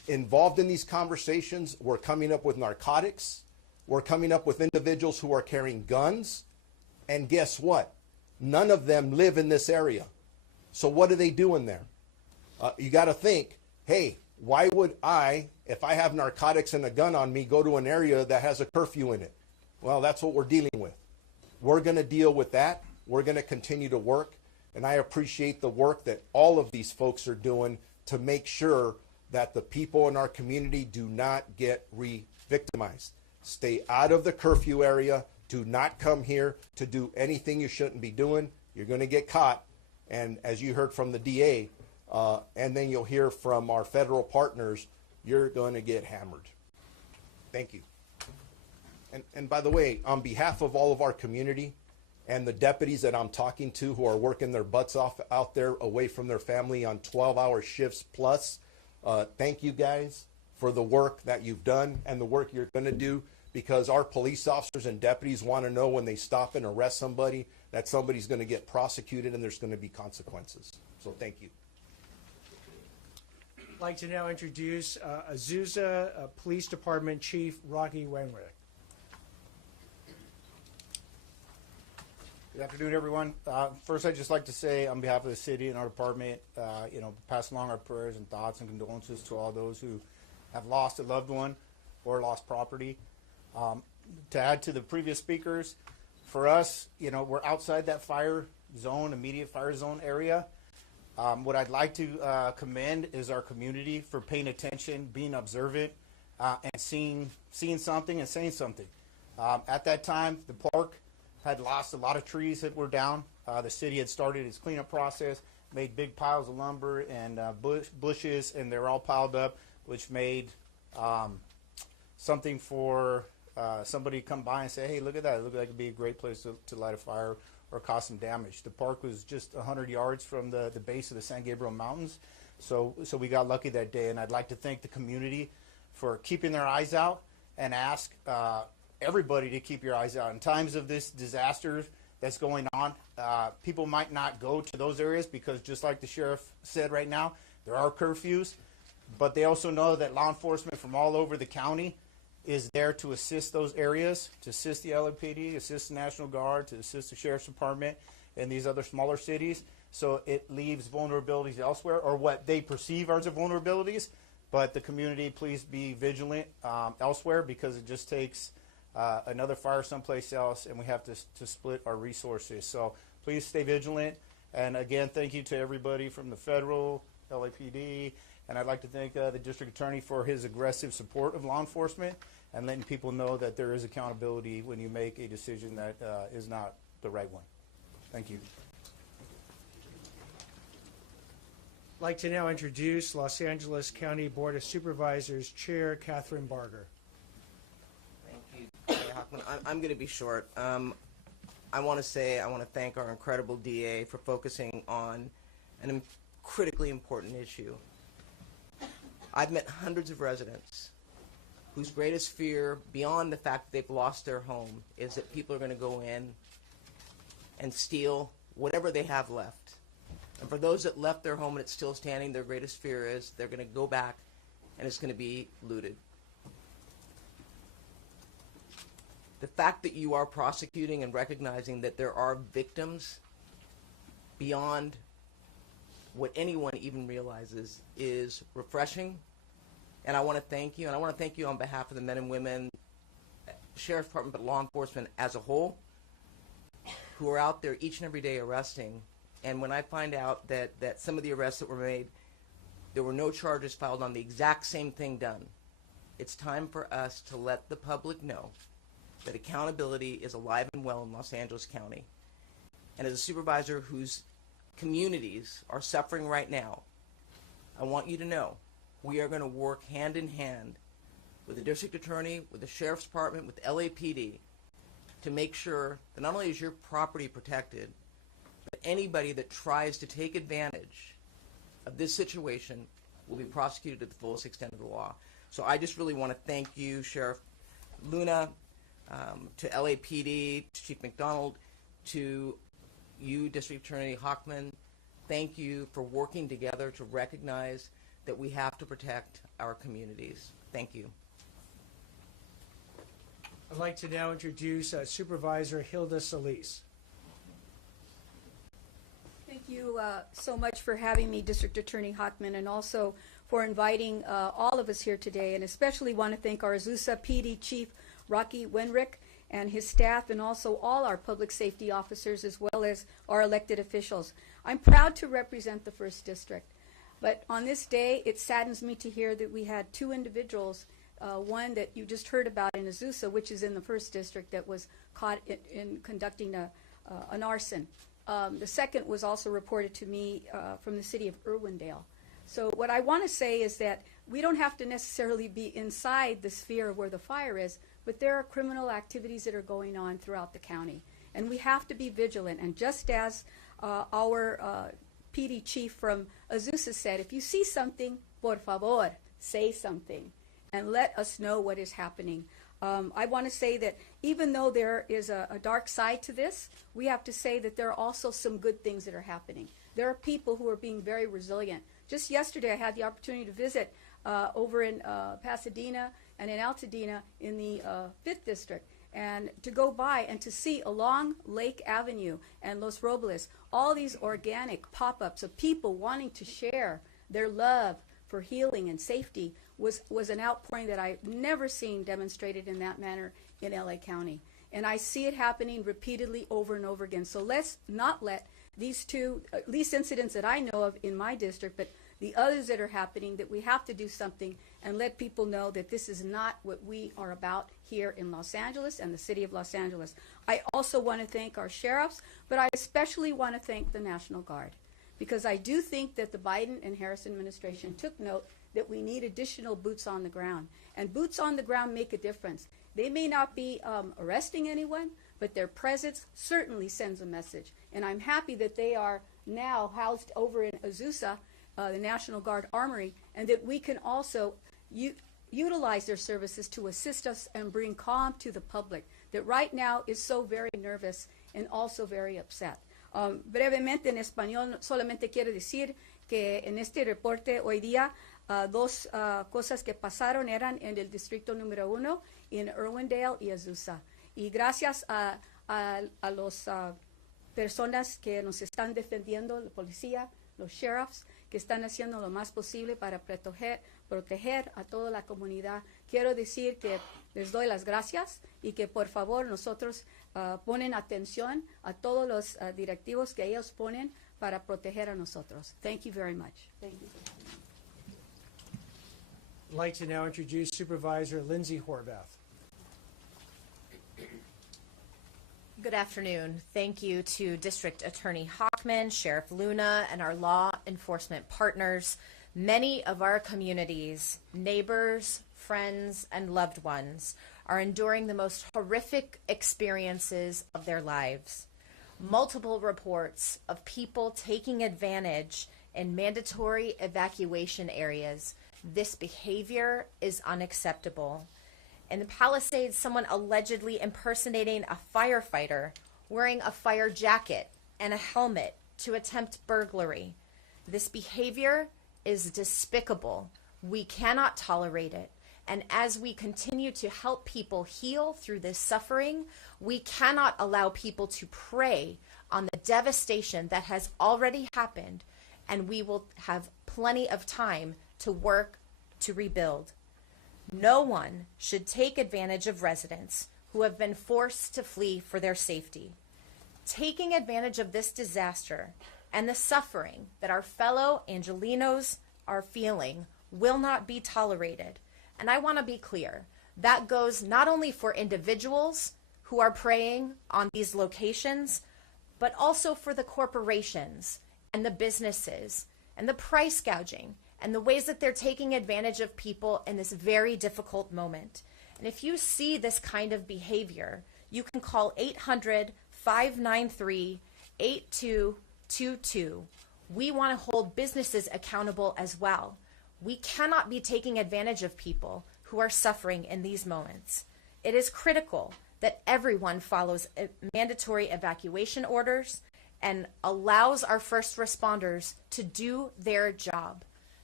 involved in these conversations were coming up with narcotics, we're coming up with individuals who are carrying guns, and guess what? None of them live in this area. So what are they doing there? You got to think, hey, why would I, if I have narcotics and a gun on me, go to an area that has a curfew in it? Well, that's what we're dealing with. We're going to deal with that. We're going to continue to work. And I appreciate the work that all of these folks are doing to make sure that the people in our community do not get re-victimized. Stay out of the curfew area. Do not come here to do anything you shouldn't be doing. You're going to get caught. And as you heard from the DA, and then you'll hear from our federal partners, you're going to get hammered. Thank you. And by the way, on behalf of all of our community and the deputies that I'm talking to who are working their butts off out there away from their family on 12-hour shifts plus, thank you guys for the work that you've done and the work you're going to do, because our police officers and deputies want to know when they stop and arrest somebody that somebody's going to get prosecuted and there's going to be consequences. So thank you. I'd like to now introduce Azusa Police Department Chief Rocky Wenrick. Good afternoon, everyone. First, I'd just like to say, on behalf of the city and our department, pass along our prayers and thoughts and condolences to all those who have lost a loved one or lost property. To add to the previous speakers, for us, we're outside that fire zone, immediate fire zone area. What I'd like to commend is our community for paying attention, being observant, and seeing something and saying something. At that time, the park had lost a lot of trees that were down. The city had started its cleanup process, made big piles of lumber and bushes, and they're all piled up, which made something for somebody to come by and say, hey, look at that. It looked like it'd be a great place to light a fire or cause some damage. The park was just 100 yards from the base of the San Gabriel Mountains, so we got lucky that day. And I'd like to thank the community for keeping their eyes out and ask everybody to keep your eyes out. In times of this disaster that's going on, people might not go to those areas because, just like the sheriff said right now, there are curfews, but they also know that law enforcement from all over the county is there to assist those areas, to assist the LAPD, assist the National Guard, to assist the Sheriff's Department and these other smaller cities. So it leaves vulnerabilities elsewhere, or what they perceive as vulnerabilities. But the community, please be vigilant elsewhere, because it just takes another fire someplace else, and we have to split our resources. So please stay vigilant. And again, thank you to everybody from the federal, LAPD, and I'd like to thank the district attorney for his aggressive support of law enforcement and letting people know that there is accountability when you make a decision that is not the right one. Thank you. I'd like to now introduce Los Angeles County Board of Supervisors Chair Catherine Barger. Thank you, Hochman. I'm going to be short. I want to thank our incredible DA for focusing on an critically important issue. I've met hundreds of residents whose greatest fear, beyond the fact that they've lost their home, is that people are going to go in and steal whatever they have left. And for those that left their home and it's still standing, their greatest fear is they're going to go back and it's going to be looted. The fact that you are prosecuting and recognizing that there are victims beyond what anyone even realizes is refreshing. And I want to thank you. And I want to thank you on behalf of the men and women, Sheriff's Department, but law enforcement as a whole, who are out there each and every day arresting. And when I find out that some of the arrests that were made, there were no charges filed on the exact same thing done, it's time for us to let the public know that accountability is alive and well in Los Angeles County. And as a supervisor whose communities are suffering right now, I want you to know we are going to work hand in hand with the district attorney, with the sheriff's department, with LAPD to make sure that not only is your property protected, but anybody that tries to take advantage of this situation will be prosecuted to the fullest extent of the law. So I just really want to thank you, Sheriff Luna, to LAPD, to Chief McDonald, to you, District Attorney Hochman. Thank you for working together to recognize that we have to protect our communities. Thank you. I'd like to now introduce Supervisor Hilda Solis. Thank you so much for having me, District Attorney Hochman, and also for inviting all of us here today, and especially want to thank our Azusa PD Chief Rocky Wenrick and his staff, and also all our public safety officers as well as our elected officials. I'm proud to represent the 1st District, but on this day it saddens me to hear that we had 2 individuals, one that you just heard about in Azusa, which is in the 1st District, that was caught in conducting an arson. The second was also reported to me from the city of Irwindale. So what I want to say is that we don't have to necessarily be inside the sphere of where the fire is, but there are criminal activities that are going on throughout the county. And we have to be vigilant. And just as our PD chief from Azusa said, if you see something, por favor, say something and let us know what is happening. I want to say that even though there is a dark side to this, we have to say that there are also some good things that are happening. There are people who are being very resilient. Just yesterday I had the opportunity to visit over in Pasadena and in Altadena in the 5th District, and to go by and to see along Lake Avenue and Los Robles all these organic pop-ups of people wanting to share their love for healing and safety was an outpouring that I've never seen demonstrated in that manner in LA County. And I see it happening repeatedly over and over again. So let's not let these incidents that I know of in my district, but the others that are happening, that we have to do something and let people know that this is not what we are about here in Los Angeles and the city of Los Angeles. I also want to thank our sheriffs, but I especially want to thank the National Guard, because I do think that the Biden and Harris administration took note that we need additional boots on the ground. And boots on the ground make a difference. They may not be arresting anyone, but their presence certainly sends a message. And I'm happy that they are now housed over in Azusa, the National Guard Armory, and that we can also utilize their services to assist us and bring calm to the public that right now is so very nervous and also very upset. Brevemente en español, solamente quiero decir que en este reporte hoy día dos cosas que pasaron eran en el distrito número 1, en Irwindale y Azusa. Y gracias a las personas que nos están defendiendo, la policía, los sheriffs, que están haciendo lo más posible para proteger a toda la comunidad. Quiero decir que les doy las gracias y que por favor nosotros ponen atención a todos los directivos que ellos ponen para proteger a nosotros. Thank you very much. Thank you. I'd like to now introduce Supervisor Lindsay Horvath. Good afternoon. Thank you to District Attorney Hochman, Sheriff Luna, and our law enforcement partners. Many of our communities, neighbors, friends, and loved ones are enduring the most horrific experiences of their lives. Multiple reports of people taking advantage in mandatory evacuation areas. This behavior is unacceptable. In the Palisades, someone allegedly impersonating a firefighter, wearing a fire jacket and a helmet to attempt burglary. This behavior is despicable. We cannot tolerate it. And as we continue to help people heal through this suffering, we cannot allow people to prey on the devastation that has already happened, and we will have plenty of time to work to rebuild. No one should take advantage of residents who have been forced to flee for their safety. Taking advantage of this disaster and the suffering that our fellow Angelenos are feeling will not be tolerated. And I want to be clear, that goes not only for individuals who are preying on these locations, but also for the corporations and the businesses and the price gouging and the ways that they're taking advantage of people in this very difficult moment. And if you see this kind of behavior, you can call 800-593-8222. We want to hold businesses accountable as well. We cannot be taking advantage of people who are suffering in these moments. It is critical that everyone follows mandatory evacuation orders and allows our first responders to do their job.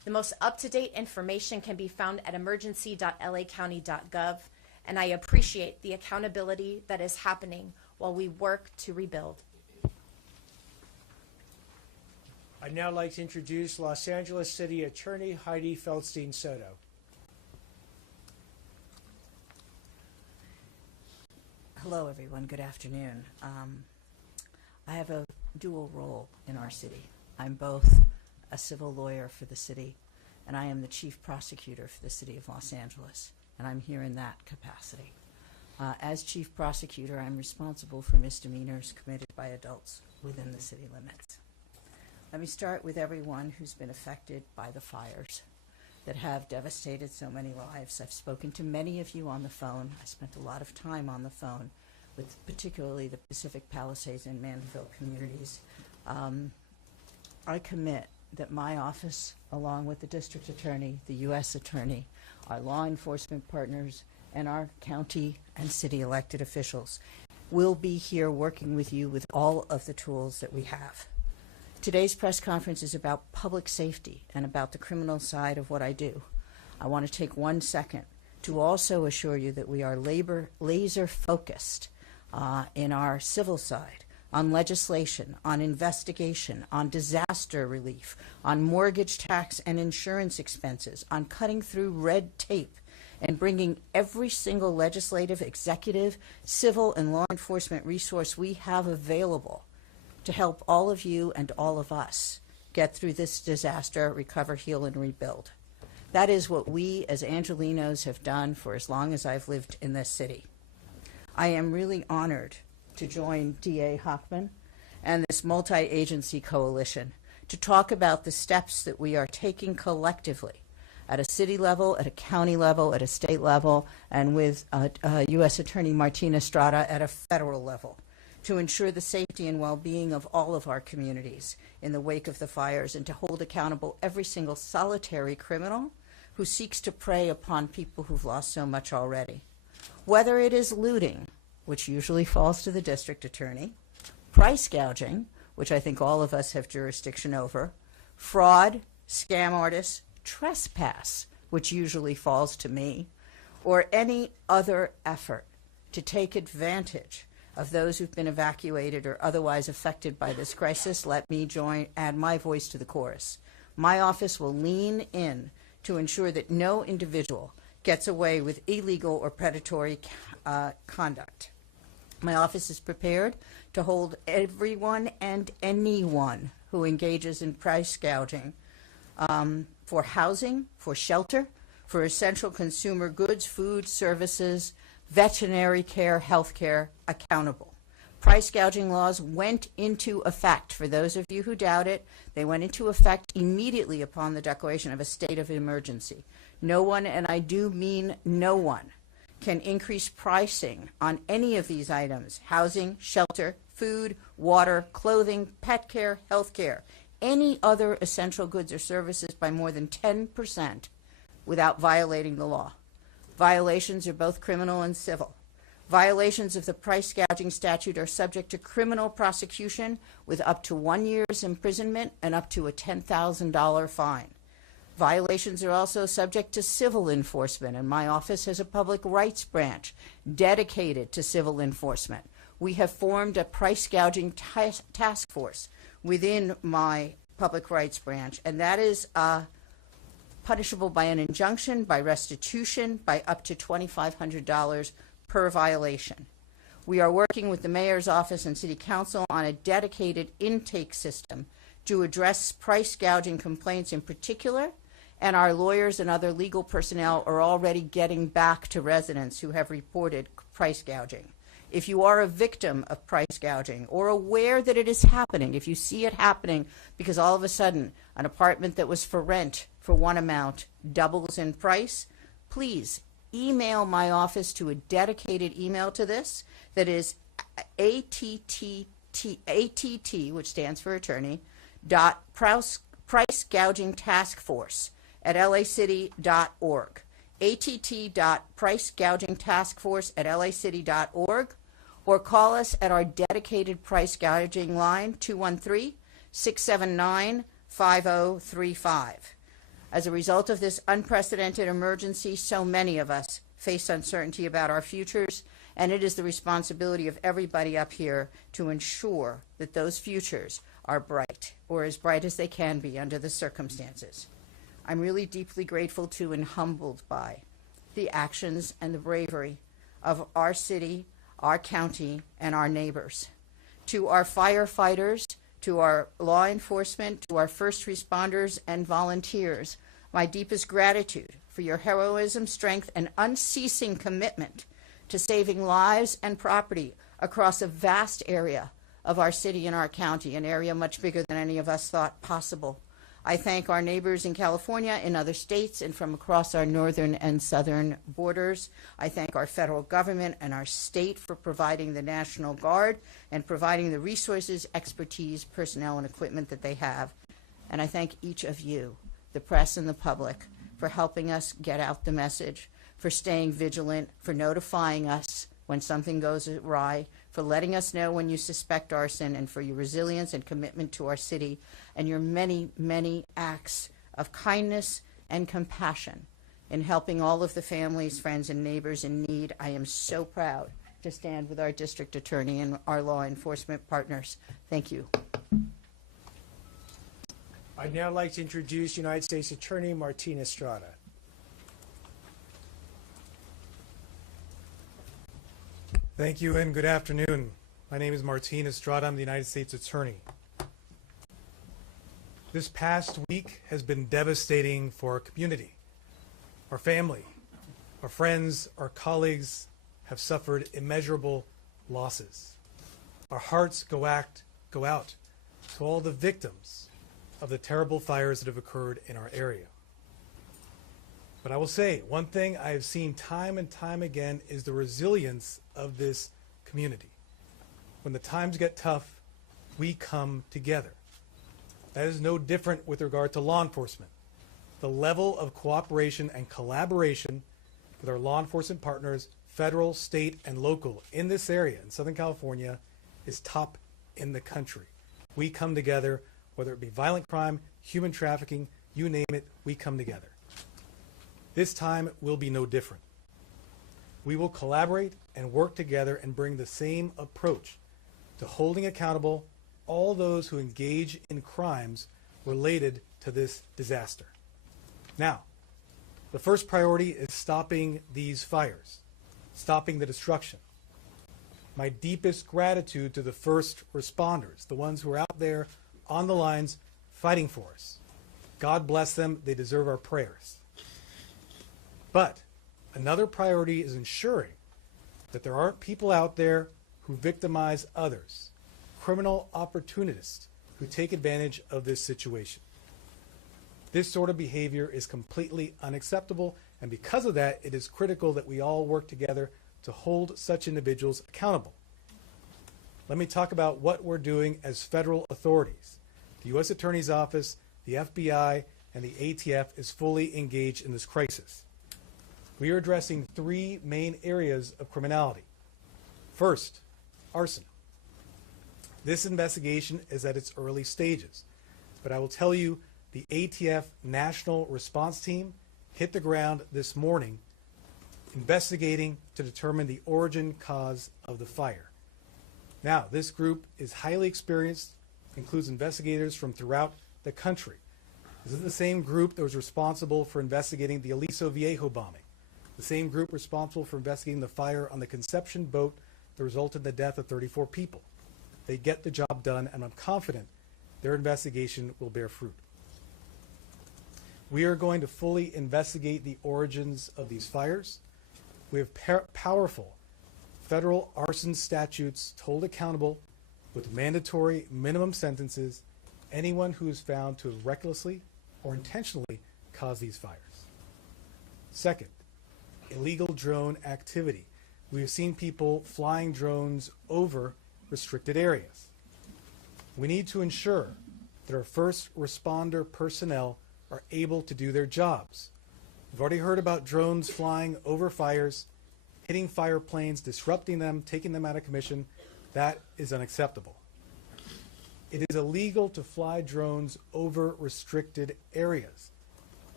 The most up-to-date information can be found at emergency.lacounty.gov, and I appreciate the accountability that is happening while we work to rebuild. I'd now like to introduce Los Angeles City Attorney Heidi Feldstein Soto. Hello, everyone. Good afternoon. I have a dual role in our city. I'm both a civil lawyer for the city, and I am the chief prosecutor for the city of Los Angeles, and I'm here in that capacity. As chief prosecutor, I'm responsible for misdemeanors committed by adults within the city limits. Let me start with everyone who's been affected by the fires that have devastated so many lives. I've spoken to many of you on the phone. I spent a lot of time on the phone with particularly the Pacific Palisades and Mandeville communities. I commit that my office, along with the district attorney, the U.S. attorney, our law enforcement partners, and our county and city elected officials, will be here working with you with all of the tools that we have. Today's press conference is about public safety and about the criminal side of what I do. I want to take 1 second to also assure you that we are laser focused in our civil side on legislation, on investigation, on disaster relief, on mortgage tax and insurance expenses, on cutting through red tape and bringing every single legislative, executive, civil, and law enforcement resource we have available to help all of you and all of us get through this disaster, recover, heal, and rebuild. That is what we as Angelenos have done for as long as I've lived in this city. I am really honored to join DA Hochman and this multi-agency coalition to talk about the steps that we are taking collectively at a city level, at a county level, at a state level, and with U.S. Attorney Martina Estrada at a federal level, to ensure the safety and well-being of all of our communities in the wake of the fires, and to hold accountable every single solitary criminal who seeks to prey upon people who've lost so much already. Whether it is looting, which usually falls to the district attorney, price gouging, which I think all of us have jurisdiction over, fraud, scam artists, trespass, which usually falls to me, or any other effort to take advantage of those who've been evacuated or otherwise affected by this crisis, let me add my voice to the chorus. My office will lean in to ensure that no individual gets away with illegal or predatory conduct. My office is prepared to hold everyone and anyone who engages in price gouging for housing, for shelter, for essential consumer goods, food, services, veterinary care, health care, accountable. Price gouging laws went into effect. For those of you who doubt it, they went into effect immediately upon the declaration of a state of emergency. No one, and I do mean no one, can increase pricing on any of these items: housing, shelter, food, water, clothing, pet care, health care, any other essential goods or services by more than 10% without violating the law. Violations are both criminal and civil. Violations of the price gouging statute are subject to criminal prosecution with up to 1 year's imprisonment and up to a $10,000 fine. Violations are also subject to civil enforcement, and my office has a public rights branch dedicated to civil enforcement. We have formed a price gouging task force within my public rights branch, and that is punishable by an injunction, by restitution, by up to $2,500 per violation. We are working with the mayor's office and city council on a dedicated intake system to address price gouging complaints in particular, and our lawyers and other legal personnel are already getting back to residents who have reported price gouging. If you are a victim of price gouging or aware that it is happening, if you see it happening because all of a sudden an apartment that was for rent for one amount doubles in price, please email my office to a dedicated email to this that is ATT, which stands for attorney, price gouging task force at lacity.org. att.pricegougingtaskforce at lacity.org, or call us at our dedicated price gouging line, 213-679-5035. As a result of this unprecedented emergency, so many of us face uncertainty about our futures, and it is the responsibility of everybody up here to ensure that those futures are bright, or as bright as they can be under the circumstances. I'm really deeply grateful to and humbled by the actions and the bravery of our city, our county, and our neighbors. To our firefighters, to our law enforcement, to our first responders and volunteers, my deepest gratitude for your heroism, strength, and unceasing commitment to saving lives and property across a vast area of our city and our county, an area much bigger than any of us thought possible. I thank our neighbors in California, in other states, and from across our northern and southern borders. I thank our federal government and our state for providing the National Guard and providing the resources, expertise, personnel, and equipment that they have. And I thank each of you, the press and the public, for helping us get out the message, for staying vigilant, for notifying us when something goes awry, for letting us know when you suspect arson, and for your resilience and commitment to our city, and your many, many acts of kindness and compassion in helping all of the families, friends, and neighbors in need. I am so proud to stand with our district attorney and our law enforcement partners. Thank you. I'd now like to introduce United States Attorney Martin Estrada. Thank you and good afternoon. My name is Martin Estrada. I'm the United States Attorney. This past week has been devastating for our community. Our family, our friends, our colleagues have suffered immeasurable losses. Our hearts go out to all the victims of the terrible fires that have occurred in our area. But I will say, one thing I have seen time and time again is the resilience of this community. When the times get tough, we come together. That is no different with regard to law enforcement. The level of cooperation and collaboration with our law enforcement partners, federal, state, and local in this area, in Southern California, is top in the country. We come together, whether it be violent crime, human trafficking, you name it, we come together. This time will be no different. We will collaborate and work together and bring the same approach to holding accountable all those who engage in crimes related to this disaster. Now, the first priority is stopping these fires, stopping the destruction. My deepest gratitude to the first responders, the ones who are out there on the lines fighting for us. God bless them, they deserve our prayers. But another priority is ensuring that there aren't people out there who victimize others, criminal opportunists who take advantage of this situation. This sort of behavior is completely unacceptable, and because of that, it is critical that we all work together to hold such individuals accountable. Let me talk about what we're doing as federal authorities. The U.S. Attorney's Office, the FBI, and the ATF is fully engaged in this crisis. We are addressing three main areas of criminality. First, arson. This investigation is at its early stages, but I will tell you the ATF National Response Team hit the ground this morning investigating to determine the origin cause of the fire. Now, this group is highly experienced, includes investigators from throughout the country. This is the same group that was responsible for investigating the Aliso Viejo bombing, the same group responsible for investigating the fire on the Conception boat that resulted in the death of 34 people. They get the job done, and I'm confident their investigation will bear fruit. We are going to fully investigate the origins of these fires. We have powerful federal arson statutes to hold accountable with mandatory minimum sentences anyone who is found to have recklessly or intentionally caused these fires. Second, illegal drone activity. We have seen people flying drones over restricted areas. We need to ensure that our first responder personnel are able to do their jobs. We've already heard about drones flying over fires, hitting fire planes, disrupting them, taking them out of commission. That is unacceptable. It is illegal to fly drones over restricted areas.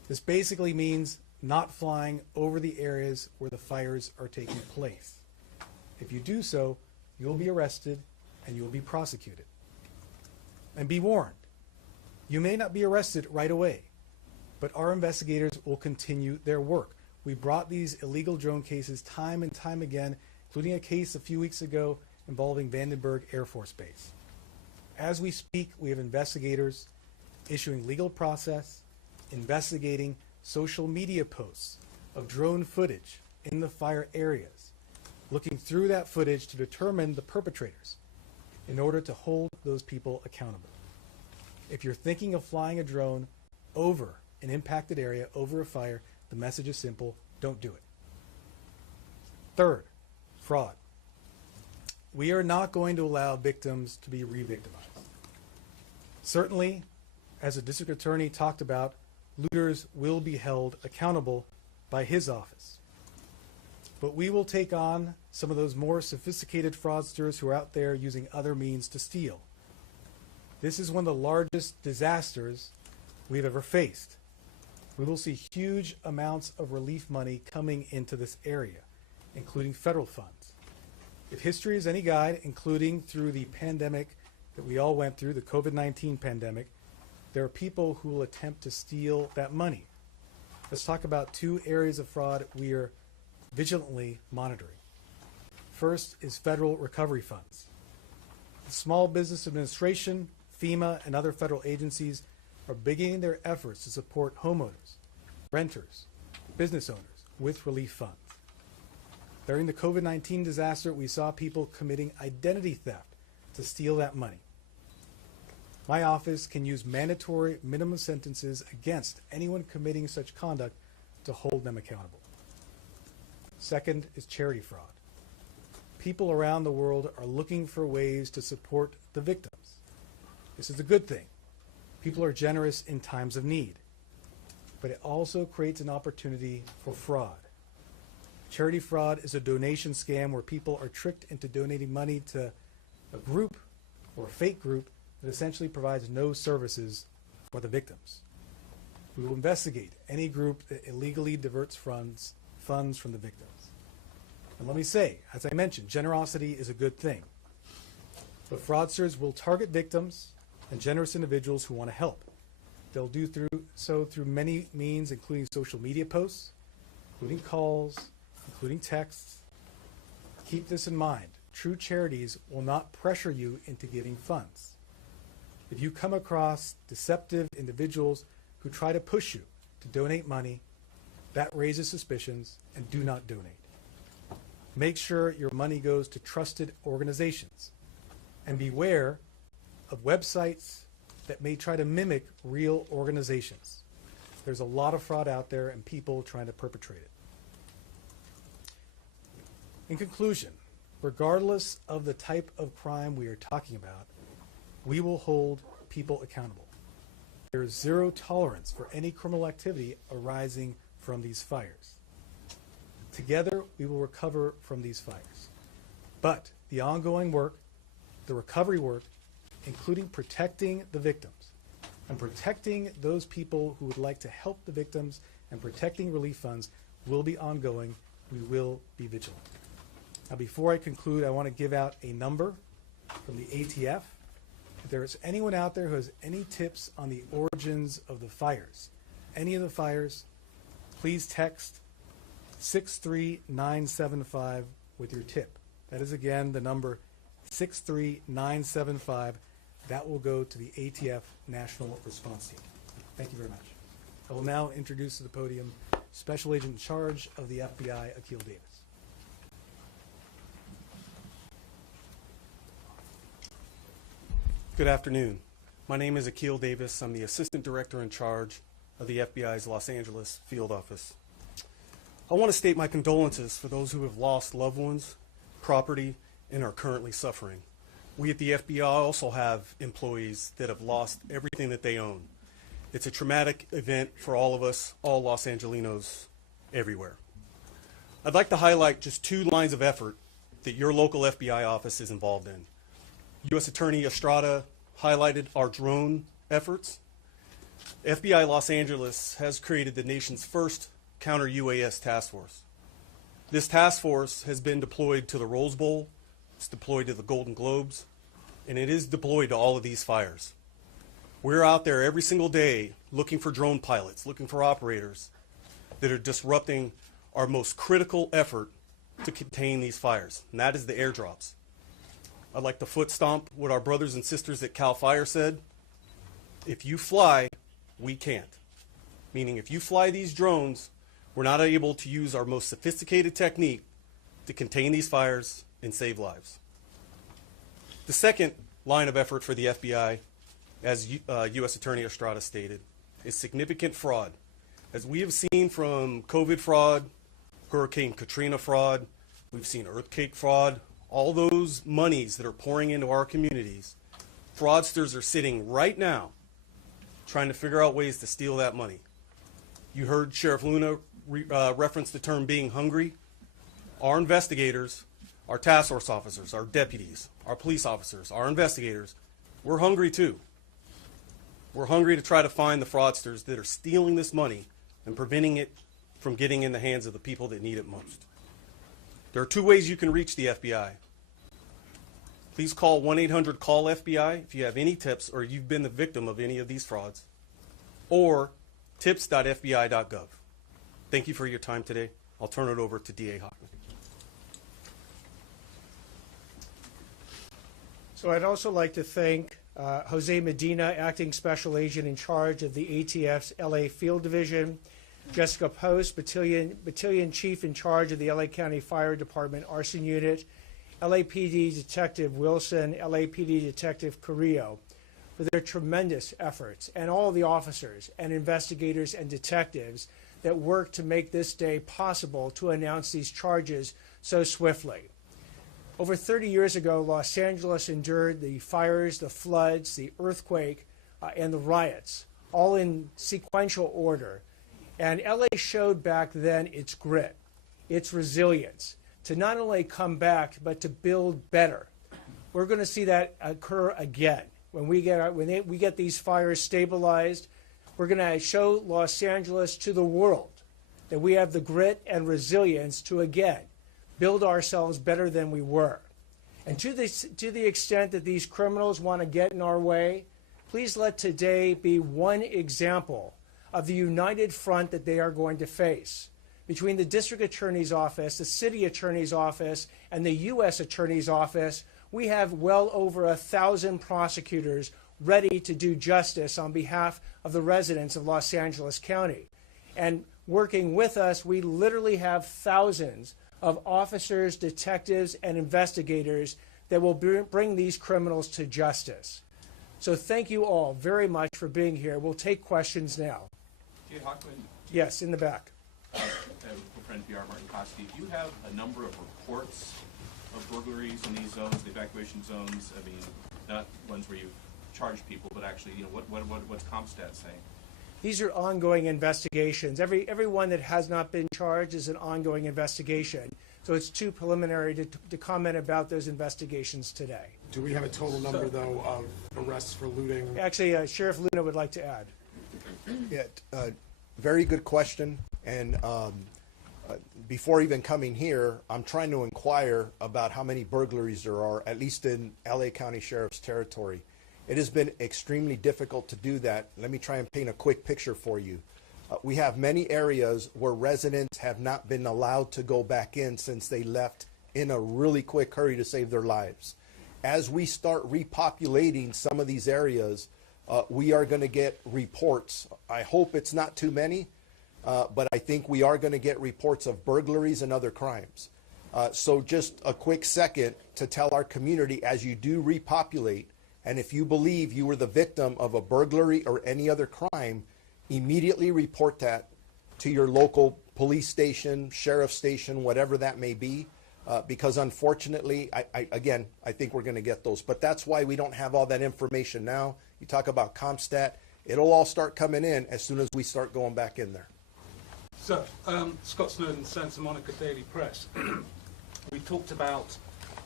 This basically means not flying over the areas where the fires are taking place. If you do so, you'll be arrested and you'll be prosecuted. And be warned, you may not be arrested right away, but our investigators will continue their work. We brought these illegal drone cases time and time again, including a case a few weeks ago involving Vandenberg Air Force Base. As we speak, we have investigators issuing legal process, investigating social media posts of drone footage in the fire areas, looking through that footage to determine the perpetrators in order to hold those people accountable. If you're thinking of flying a drone over an impacted area, over a fire, the message is simple: don't do it. Third, fraud. We are not going to allow victims to be re-victimized. Certainly, as the district attorney talked about, looters will be held accountable by his office. But we will take on some of those more sophisticated fraudsters who are out there using other means to steal. This is one of the largest disasters we've ever faced. We will see huge amounts of relief money coming into this area, including federal funds. If history is any guide, including through the pandemic that we all went through, the COVID-19 pandemic, there are people who will attempt to steal that money. Let's talk about two areas of fraud we are vigilantly monitoring. First is federal recovery funds. The Small Business Administration, FEMA, and other federal agencies are beginning their efforts to support homeowners, renters, business owners with relief funds. During the COVID-19 disaster, we saw people committing identity theft to steal that money. My office can use mandatory minimum sentences against anyone committing such conduct to hold them accountable. Second is charity fraud. People around the world are looking for ways to support the victims. This is a good thing. People are generous in times of need. But it also creates an opportunity for fraud. Charity fraud is a donation scam where people are tricked into donating money to a group or a fake group that essentially provides no services for the victims. We will investigate any group that illegally diverts funds from the victims. And let me say, as I mentioned, generosity is a good thing. But fraudsters will target victims and generous individuals who want to help. They'll do so through many means, including social media posts, including calls, including texts. Keep this in mind. True charities will not pressure you into giving funds. If you come across deceptive individuals who try to push you to donate money, that raises suspicions, and do not donate. Make sure your money goes to trusted organizations, and beware of websites that may try to mimic real organizations. There's a lot of fraud out there and people trying to perpetrate it. In conclusion, regardless of the type of crime we are talking about, we will hold people accountable. There is zero tolerance for any criminal activity arising from these fires. Together, we will recover from these fires. But the ongoing work, the recovery work, including protecting the victims and protecting those people who would like to help the victims and protecting relief funds, will be ongoing. We will be vigilant. Now, before I conclude, I want to give out a number from the ATF. If there is anyone out there who has any tips on the origins of the fires, any of the fires, please text 63975 with your tip. That is, again, the number 63975. That will go to the ATF National Response Team. Thank you very much. I will now introduce to the podium Special Agent in charge of the FBI, Akil Davis. Good afternoon. My name is Akil Davis. I'm the Assistant Director in charge of the FBI's Los Angeles Field Office. I want to state my condolences for those who have lost loved ones, property, and are currently suffering. We at the FBI also have employees that have lost everything that they own. It's a traumatic event for all of us, all Los Angelinos everywhere. I'd like to highlight just 2 lines of effort that your local FBI office is involved in. U.S. Attorney Estrada highlighted our drone efforts. FBI Los Angeles has created the nation's first counter-UAS task force. This task force has been deployed to the Rose Bowl, it's deployed to the Golden Globes, and it is deployed to all of these fires. We're out there every single day looking for drone pilots, looking for operators that are disrupting our most critical effort to contain these fires, and that is the airdrops. I'd like to foot stomp what our brothers and sisters at CAL FIRE said. If you fly, we can't. Meaning if you fly these drones, we're not able to use our most sophisticated technique to contain these fires and save lives. The second line of effort for the FBI, as U.S. Attorney Estrada stated, is significant fraud. As we have seen from COVID fraud, Hurricane Katrina fraud, we've seen earthquake fraud, all those monies that are pouring into our communities, fraudsters are sitting right now trying to figure out ways to steal that money. You heard Sheriff Luna reference the term being hungry. Our investigators, our task force officers, our deputies, our police officers, our investigators, we're hungry too. We're hungry to try to find the fraudsters that are stealing this money and preventing it from getting in the hands of the people that need it most. There are two ways you can reach the FBI. Please call 1-800-CALL-FBI if you have any tips or you've been the victim of any of these frauds, or tips.fbi.gov. Thank you for your time today. I'll turn it over to DA Hochman. So I'd also like to thank Jose Medina, Acting Special Agent in charge of the ATF's LA Field Division, Jessica Post, Battalion Chief in charge of the LA County Fire Department Arson Unit, LAPD Detective Wilson, LAPD Detective Carrillo, for their tremendous efforts, and all the officers and investigators and detectives that worked to make this day possible to announce these charges so swiftly. Over 30 years ago, Los Angeles endured the fires, the floods, the earthquake, and the riots, all in sequential order. And LA showed back then its grit, its resilience, to not only come back, but to build better. We're going to see that occur again. When we get these fires stabilized, we're going to show Los Angeles to the world that we have the grit and resilience to again build ourselves better than we were. And to the extent that these criminals want to get in our way, please let today be one example of the united front that they are going to face. Between the District Attorney's Office, the City Attorney's Office, and the U.S. Attorney's Office, we have well over 1,000 prosecutors ready to do justice on behalf of the residents of Los Angeles County. And working with us, we literally have thousands of officers, detectives, and investigators that will bring these criminals to justice. So thank you all very much for being here. We'll take questions now. Jay Hochman. Yes, in the back. For NPR, Martin Koski, do you have a number of reports of burglaries in these zones, the evacuation zones? I mean, not ones where you charge people, but actually, what's CompStat saying? These are ongoing investigations. Everyone that has not been charged is an ongoing investigation. So it's too preliminary to comment about those investigations today. Do we have a total number, though, of arrests for looting? Actually, Sheriff Luna would like to add. Yeah, very good question. And before even coming here, I'm trying to inquire about how many burglaries there are, at least in LA County Sheriff's territory. It has been extremely difficult to do that. Let me try and paint a quick picture for you. We have many areas where residents have not been allowed to go back in since they left in a really quick hurry to save their lives. As we start repopulating some of these areas, we are going to get reports. I hope it's not too many, but I think we are going to get reports of burglaries and other crimes. So just a quick second to tell our community, as you do repopulate, and if you believe you were the victim of a burglary or any other crime, immediately report that to your local police station, sheriff station, whatever that may be, because unfortunately, I think we're going to get those. But that's why we don't have all that information now. You talk about CompStat, it'll all start coming in as soon as we start going back in there. So, Scott Snowden, Santa Monica Daily Press. We talked about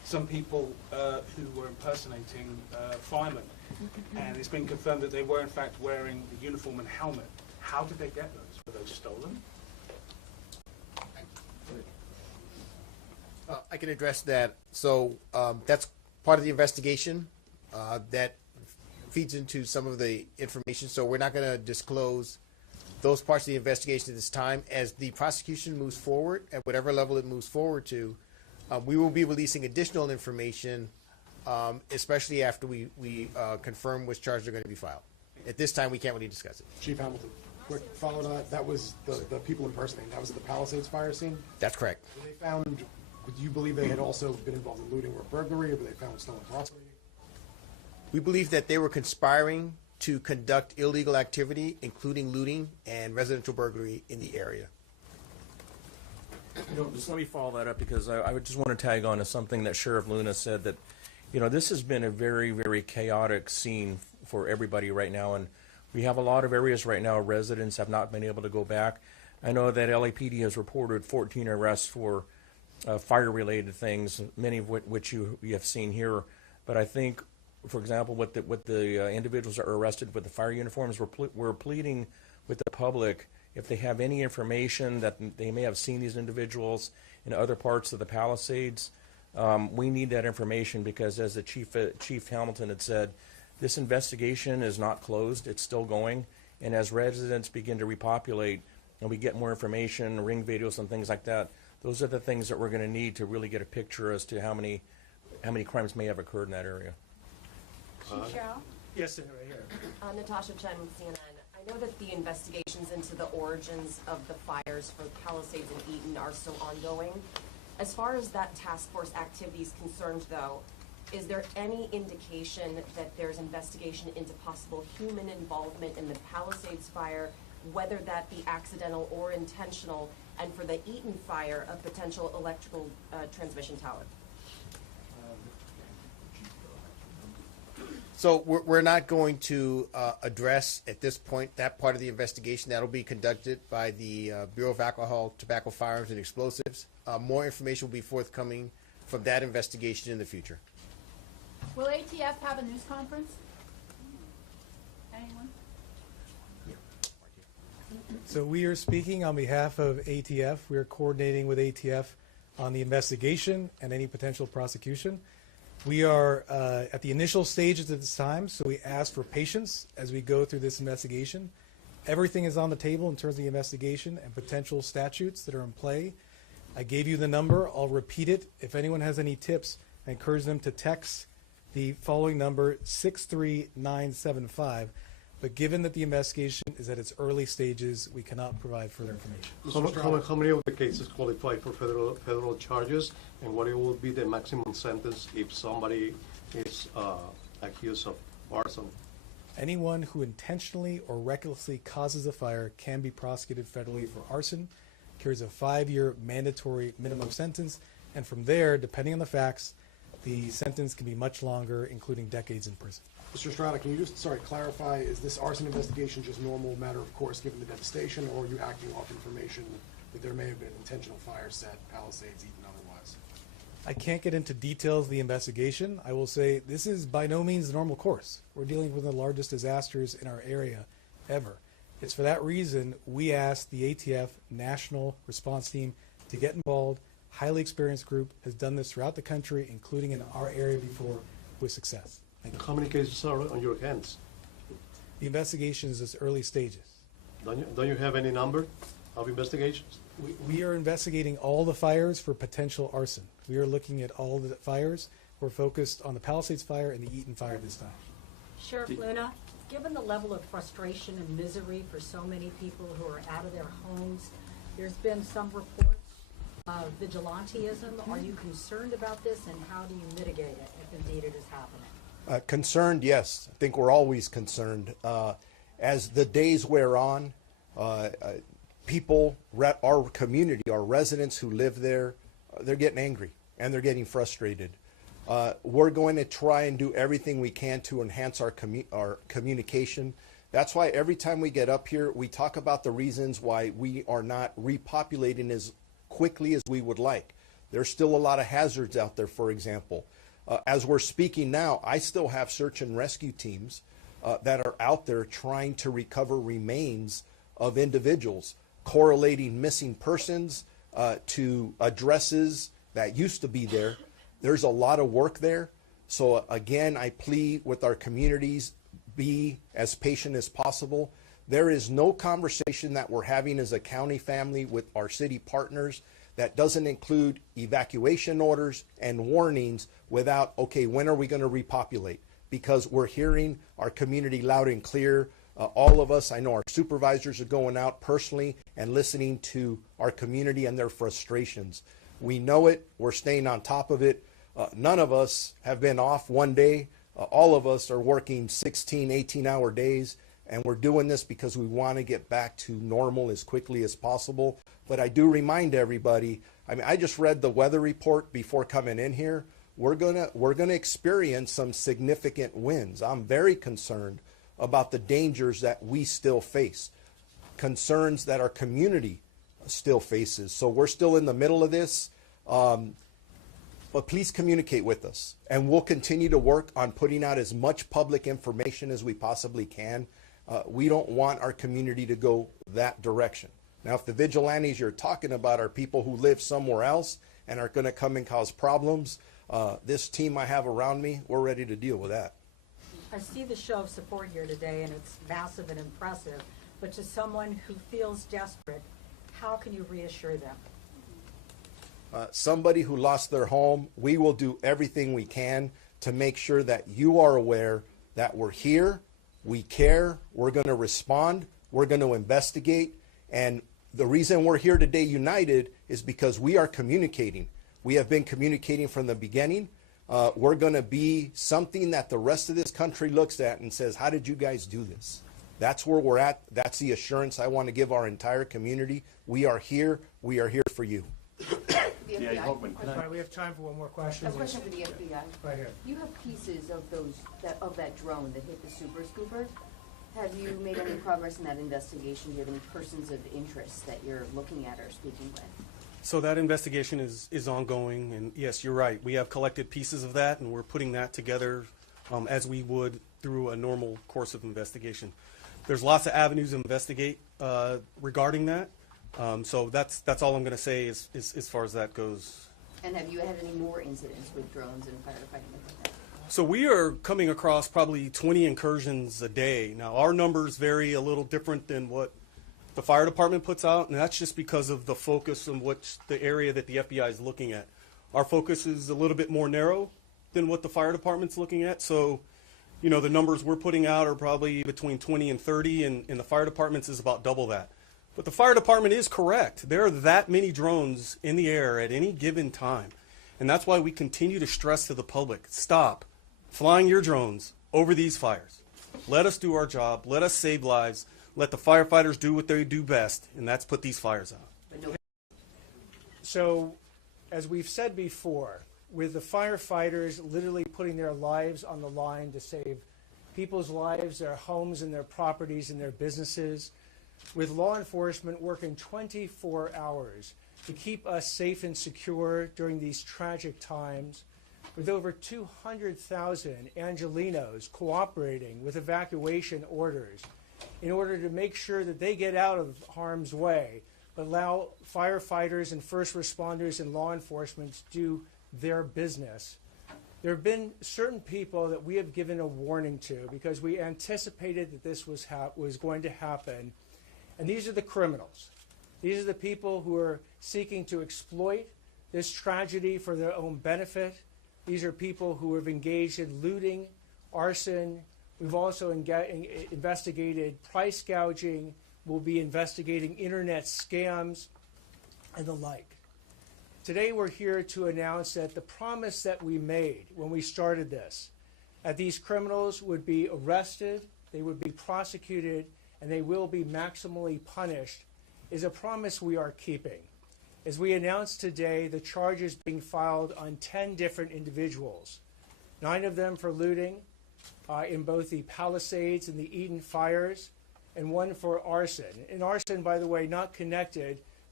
some people who were impersonating firemen, and it's been confirmed that they were in fact wearing the uniform and helmet. How did they get those? Were those stolen? I can address that. So that's part of the investigation that feeds into some of the information. So we're not going to disclose those parts of the investigation at this time. As the prosecution moves forward, at whatever level it moves forward to, we will be releasing additional information, especially after we confirm which charges are going to be filed. At this time, we can't really discuss it. Chief Hamilton, quick follow to that. That was the people impersonating. That was at the Palisades fire scene? That's correct. Were they found, do you believe they had also been involved in looting or burglary, or were they found stolen property? We believe that they were conspiring to conduct illegal activity, including looting and residential burglary in the area. You know, just let me follow that up because I would just want to tag on to something that Sheriff Luna said that, you know, this has been a very, very chaotic scene for everybody right now, and we have a lot of areas right now residents have not been able to go back. I know that LAPD has reported 14 arrests for fire-related things, many of which you have seen here, but I think, for example, what the individuals that are arrested with the fire uniforms, we're pleading with the public if they have any information that they may have seen these individuals in other parts of the Palisades. We need that information because, as the Chief Hamilton had said, this investigation is not closed; it's still going. And as residents begin to repopulate and we get more information, ring videos and things like that, those are the things that we're going to need to really get a picture as to how many crimes may have occurred in that area. Chief Chow? Yes, sir, right here. Natasha Chen, CNN. I know that the investigations into the origins of the fires for Palisades and Eaton are still ongoing. As far as that task force activity is concerned, though, is there any indication that there's investigation into possible human involvement in the Palisades fire, whether that be accidental or intentional, and for the Eaton fire, a potential electrical transmission tower? So we're not going to address at this point that part of the investigation. That'll be conducted by the Bureau of Alcohol, Tobacco, Firearms, and Explosives. More information will be forthcoming from that investigation in the future. Will ATF have a news conference? Anyone? So we are speaking on behalf of ATF. We are coordinating with ATF on the investigation and any potential prosecution. We are at the initial stages at this time, so we ask for patience as we go through this investigation. Everything is on the table in terms of the investigation and potential statutes that are in play. I gave you the number. I'll repeat it. If anyone has any tips, I encourage them to text the following number, 63975. But given that the investigation is at its early stages, we cannot provide further information. How many of the cases qualify for federal charges, and what it will be the maximum sentence if somebody is accused of arson? Anyone who intentionally or recklessly causes a fire can be prosecuted federally for arson, carries a 5-year mandatory minimum sentence, and from there, depending on the facts, the sentence can be much longer, including decades in prison. Mr. Estrada, can you just, clarify, is this arson investigation just normal matter of course given the devastation, or are you acting off information that there may have been an intentional fire set, Palisades, Eaton, otherwise? I can't get into details of the investigation. I will say this is by no means the normal course. We're dealing with the largest disasters in our area ever. It's for that reason we asked the ATF National Response Team to get involved. Highly experienced group has done this throughout the country, including in our area before, with success. How many cases are on your hands? The investigation is at early stages. Don't you have any number of investigations? We are investigating all the fires for potential arson. We are looking at all the fires. We're focused on the Palisades fire and the Eaton fire this time. Sheriff Luna, given the level of frustration and misery for so many people who are out of their homes, there's been some reports of vigilantism. Are you concerned about this, and how do you mitigate it if indeed it is happening? Concerned, yes. I think we're always concerned. As the days wear on, people, our community, our residents who live there, they're getting angry and they're getting frustrated. We're going to try and do everything we can to enhance our communication. That's why every time we get up here, we talk about the reasons why we are not repopulating as quickly as we would like. There's still a lot of hazards out there, for example. As we're speaking now, I still have search and rescue teams that are out there trying to recover remains of individuals, correlating missing persons to addresses that used to be there. There's a lot of work there. So again, I plead with our communities, be as patient as possible. There is no conversation that we're having as a county family with our city partners that doesn't include evacuation orders and warnings without, okay, when are we going to repopulate? Because we're hearing our community loud and clear. All of us, I know our supervisors are going out personally and listening to our community and their frustrations. We know it. We're staying on top of it. None of us have been off one day. All of us are working 16, 18-hour days, and we're doing this because we want to get back to normal as quickly as possible. But I do remind everybody, I mean, I just read the weather report before coming in here. We're gonna experience some significant winds. I'm very concerned about the dangers that we still face, concerns that our community still faces. So we're still in the middle of this. But please communicate with us, and we'll continue to work on putting out as much public information as we possibly can. We don't want our community to go that direction. Now, if the vigilantes you're talking about are people who live somewhere else and are going to come and cause problems, this team I have around me, we're ready to deal with that. I see the show of support here today, and it's massive and impressive. But to someone who feels desperate, how can you reassure them? Somebody who lost their home, we will do everything we can to make sure that you are aware that we're here, we care, we're going to respond, we're going to investigate. And the reason we're here today united is because we are communicating. We have been communicating from the beginning. We're going to be something that the rest of this country looks at and says, how did you guys do this? That's where we're at. That's the assurance I want to give our entire community. We are here. We are here for you. The FBI. Hochman. All right, we have time for one more question. A question for the FBI. Right here. You have pieces of that drone that hit the Super Scooper. Have you made any progress in that investigation? Do you have any persons of interest that you're looking at or speaking with? So that investigation is ongoing, and yes, you're right. We have collected pieces of that, and we're putting that together as we would through a normal course of investigation. There's lots of avenues to investigate regarding that. So that's all I'm going to say is as far as that goes. And have you had any more incidents with drones and firefighting like that? So we are coming across probably 20 incursions a day. Now, our numbers vary a little different than what the fire department puts out, and that's just because of the focus on which the area that the FBI is looking at. Our focus is a little bit more narrow than what the fire department's looking at. So, you know, the numbers we're putting out are probably between 20 and 30, and the fire department's is about double that. But the fire department is correct. There are that many drones in the air at any given time. And that's why we continue to stress to the public, stop flying your drones over these fires. Let us do our job. Let us save lives. Let the firefighters do what they do best, and that's put these fires out. So, as we've said before, with the firefighters literally putting their lives on the line to save people's lives, their homes and their properties and their businesses, with law enforcement working 24 hours to keep us safe and secure during these tragic times, with over 200,000 Angelenos cooperating with evacuation orders in order to make sure that they get out of harm's way, but allow firefighters and first responders and law enforcement to do their business. There have been certain people that we have given a warning to because we anticipated that this was going to happen. And these are the criminals. These are the people who are seeking to exploit this tragedy for their own benefit. These are people who have engaged in looting, arson. We've also investigated price gouging. We'll be investigating internet scams and the like. Today we're here to announce that the promise that we made when we started this, that these criminals would be arrested, they would be prosecuted, and they will be maximally punished, is a promise we are keeping. As we announced today, the charges being filed on 10 different individuals, 9 of them for looting in both the Palisades and the Eden fires, and 1 for arson. And arson, by the way, not connected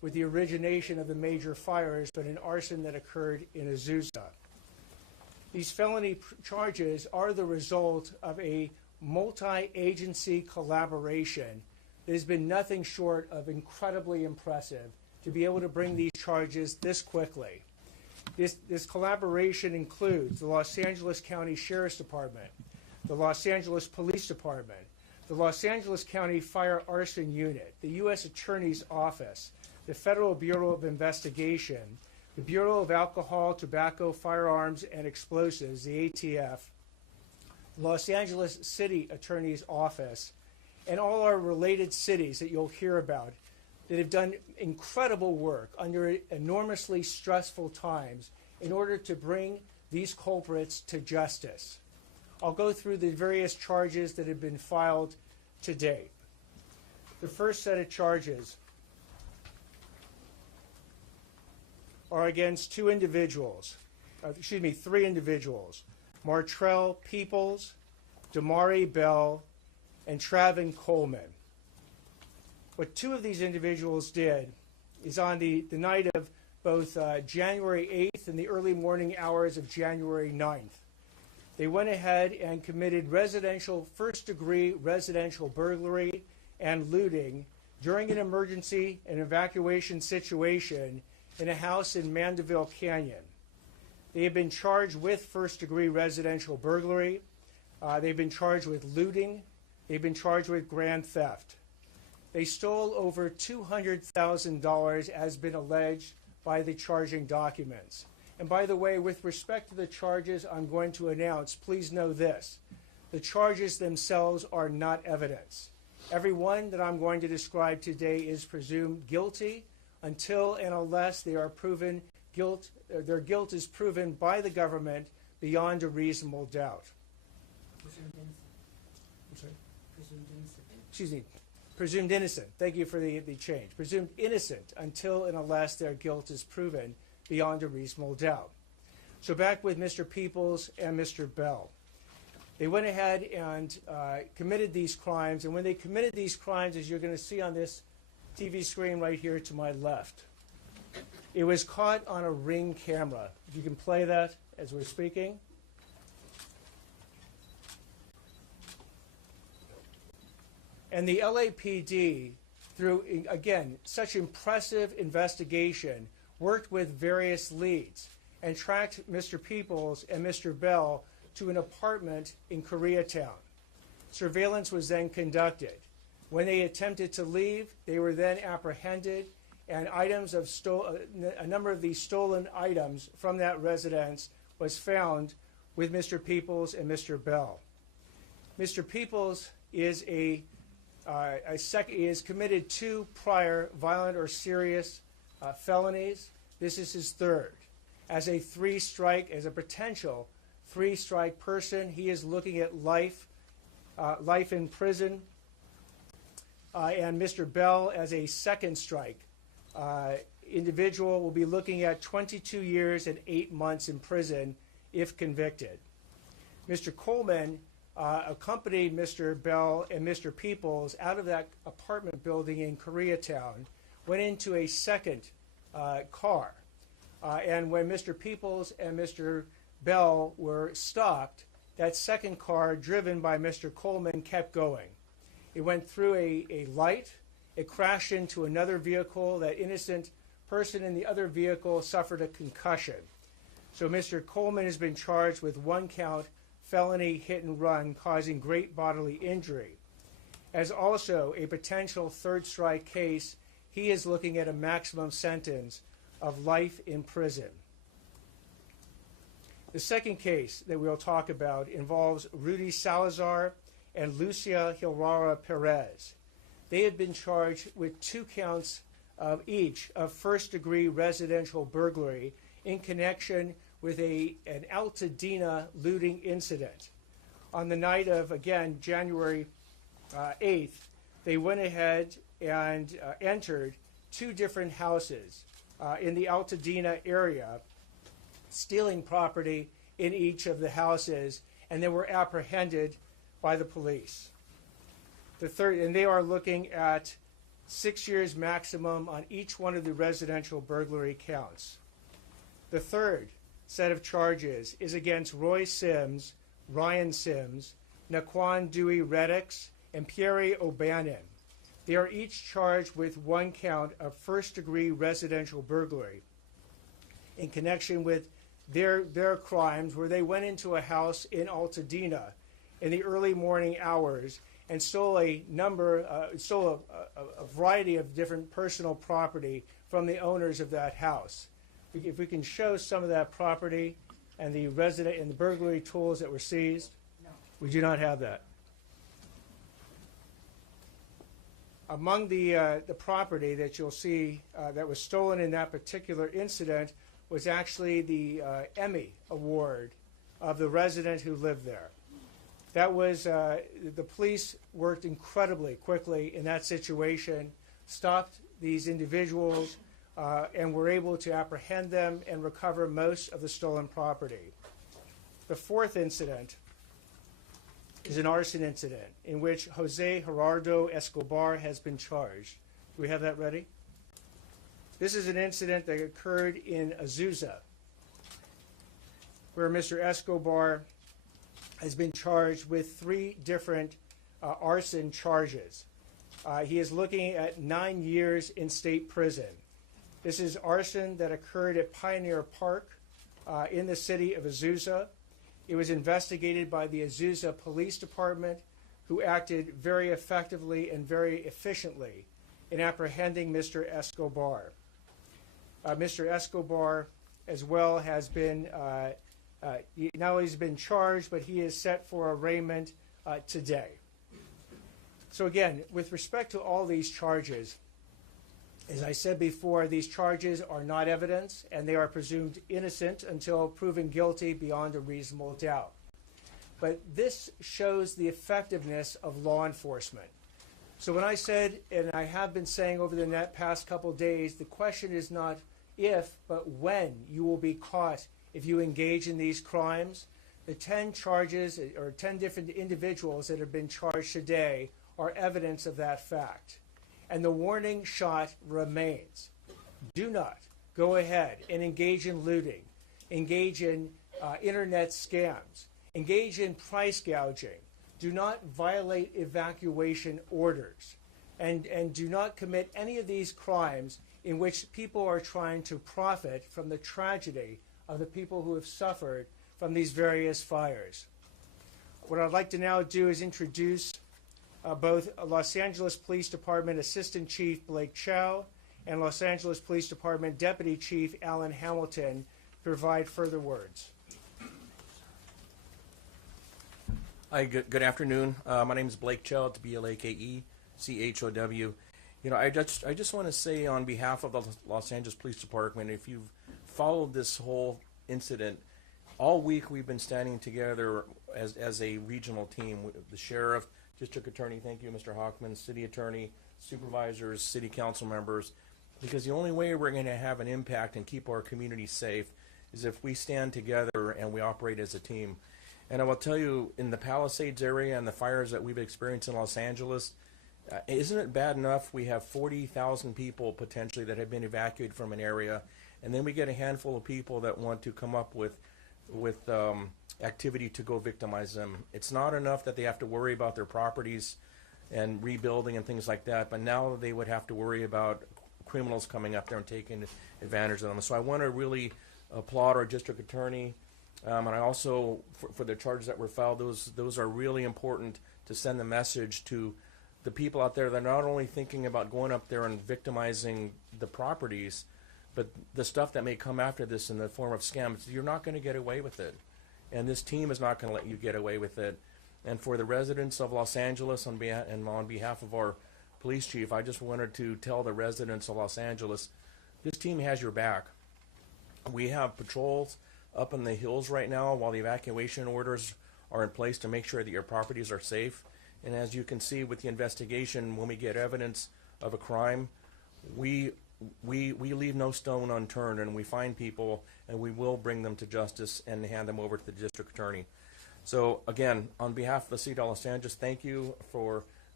with the origination of the major fires, but an arson that occurred in Azusa. These felony charges are the result of a multi-agency collaboration that has been nothing short of incredibly impressive to be able to bring these charges this quickly. This collaboration includes the Los Angeles County Sheriff's Department, the Los Angeles Police Department, the Los Angeles County Fire Arson Unit, the U.S. Attorney's Office, the Federal Bureau of Investigation, the Bureau of Alcohol, Tobacco, Firearms, and Explosives, the ATF, Los Angeles City Attorney's Office, and all our related cities that you'll hear about that have done incredible work under enormously stressful times in order to bring these culprits to justice. I'll go through the various charges that have been filed to date. The first set of charges are against three individuals, Martrell Peoples, Damari Bell, and Travin Coleman. What two of these individuals did is on the night of both January 8th and the early morning hours of January 9th, they went ahead and committed first-degree residential burglary and looting during an emergency and evacuation situation in a house in Mandeville Canyon. They have been charged with first-degree residential burglary. They've been charged with looting. They've been charged with grand theft. They stole over $200,000 as been alleged by the charging documents. And by the way, with respect to the charges I'm going to announce, please know this. The charges themselves are not evidence. Every one that I'm going to describe today is presumed guilty until and unless they are proven their guilt is proven by the government beyond a reasonable doubt. Presumed innocent. I'm sorry? Presumed innocent. Excuse me. Presumed innocent. Thank you for the change. Presumed innocent until and unless their guilt is proven beyond a reasonable doubt. So back with Mr. Peoples and Mr. Bell. They went ahead and committed these crimes, and when they committed these crimes, as you're going to see on this TV screen right here to my left, it was caught on a Ring camera. If you can play that as we're speaking. And the LAPD, through, again, such impressive investigation, worked with various leads and tracked Mr. Peoples and Mr. Bell to an apartment in Koreatown. Surveillance was then conducted. When they attempted to leave, they were then apprehended, and a number of these stolen items from that residence was found with Mr. Peoples and Mr. Bell. Mr. Peoples is is committed 2 prior violent or serious felonies. This is his third. As a potential 3-strike person, he is looking at life in prison. And Mr. Bell, as a second strike individual, will be looking at 22 years and 8 months in prison if convicted. Mr. Coleman accompanied Mr. Bell and Mr. Peoples out of that apartment building in Koreatown, went into a second car. And when Mr. Peoples and Mr. Bell were stopped, that second car, driven by Mr. Coleman, kept going. It went through a light. It crashed into another vehicle. That innocent person in the other vehicle suffered a concussion. So Mr. Coleman has been charged with 1-count felony hit and run causing great bodily injury. As also a potential 3rd strike case, he is looking at a maximum sentence of life in prison. The second case that we'll talk about involves Rudy Salazar and Lucia Hilrara Perez. They had been charged with 2 counts of each of first-degree residential burglary in connection with an Altadena looting incident. On the night of, again, January 8th, they went ahead and entered 2 different houses in the Altadena area, stealing property in each of the houses, and they were apprehended by the police. And they are looking at 6 years maximum on each one of the residential burglary counts. The third set of charges is against Roy Sims, Ryan Sims, Naquan Dewey Reddix, and Pierre O'Bannon. They are each charged with 1 count of first-degree residential burglary in connection with their crimes, where they went into a house in Altadena in the early morning hours and stole a variety of different personal property from the owners of that house. If we can show some of that property and the burglary tools that were seized. No. We do not have that. Among the property that you'll see that was stolen in that particular incident was actually the Emmy Award of the resident who lived there. That was, the police worked incredibly quickly in that situation, stopped these individuals, and were able to apprehend them and recover most of the stolen property. The fourth incident is an arson incident in which Jose Gerardo Escobar has been charged. Do we have that ready? This is an incident that occurred in Azusa, where Mr. Escobar has been charged with 3 different arson charges. He is looking at 9 years in state prison. This is arson that occurred at Pioneer Park in the city of Azusa. It was investigated by the Azusa Police Department, who acted very effectively and very efficiently in apprehending Mr. Escobar. Mr. Escobar, as well, has been not only has been charged, but he is set for arraignment today. So again, with respect to all these charges, as I said before, these charges are not evidence, and they are presumed innocent until proven guilty beyond a reasonable doubt. But this shows the effectiveness of law enforcement. So when I said, and I have been saying over the past couple days, the question is not if, but when you will be caught if you engage in these crimes. The 10 charges, or 10 different individuals that have been charged today, are evidence of that fact. And the warning shot remains. Do not go ahead and engage in looting, engage in internet scams, engage in price gouging. Do not violate evacuation orders, and do not commit any of these crimes in which people are trying to profit from the tragedy of the people who have suffered from these various fires. What I'd like to now do is introduce both Los Angeles Police Department Assistant Chief Blake Chow and Los Angeles Police Department Deputy Chief Alan Hamilton to provide further words. Hi, good afternoon. My name is Blake Chow. It's BLAKECHOW. You know, I just want to say on behalf of the Los Angeles Police Department, if you've followed this whole incident, all week we've been standing together as a regional team. The sheriff, district attorney, thank you, Mr. Hochman, city attorney, supervisors, city council members, because the only way we're going to have an impact and keep our community safe is if we stand together and we operate as a team. And I will tell you, in the Palisades area and the fires that we've experienced in Los Angeles, isn't it bad enough we have 40,000 people potentially that have been evacuated from an area, and then we get a handful of people that want to come up with activity to go victimize them. It's not enough that they have to worry about their properties and rebuilding and things like that, but now they would have to worry about criminals coming up there and taking advantage of them. So I want to really applaud our district attorney, and I also, for the charges that were filed, those are really important to send the message to the people out there that are not only thinking about going up there and victimizing the properties, but the stuff that may come after this in the form of scams. You're not going to get away with it, and this team is not going to let you get away with it. And for the residents of Los Angeles, on behalf of our police chief, I just wanted to tell the residents of Los Angeles, this team has your back. We have patrols up in the hills right now while the evacuation orders are in place to make sure that your properties are safe. And as you can see with the investigation, when we get evidence of a crime, we leave no stone unturned, and we find people, and we will bring them to justice and hand them over to the district attorney. So again, on behalf of the city of Los Angeles, thank you for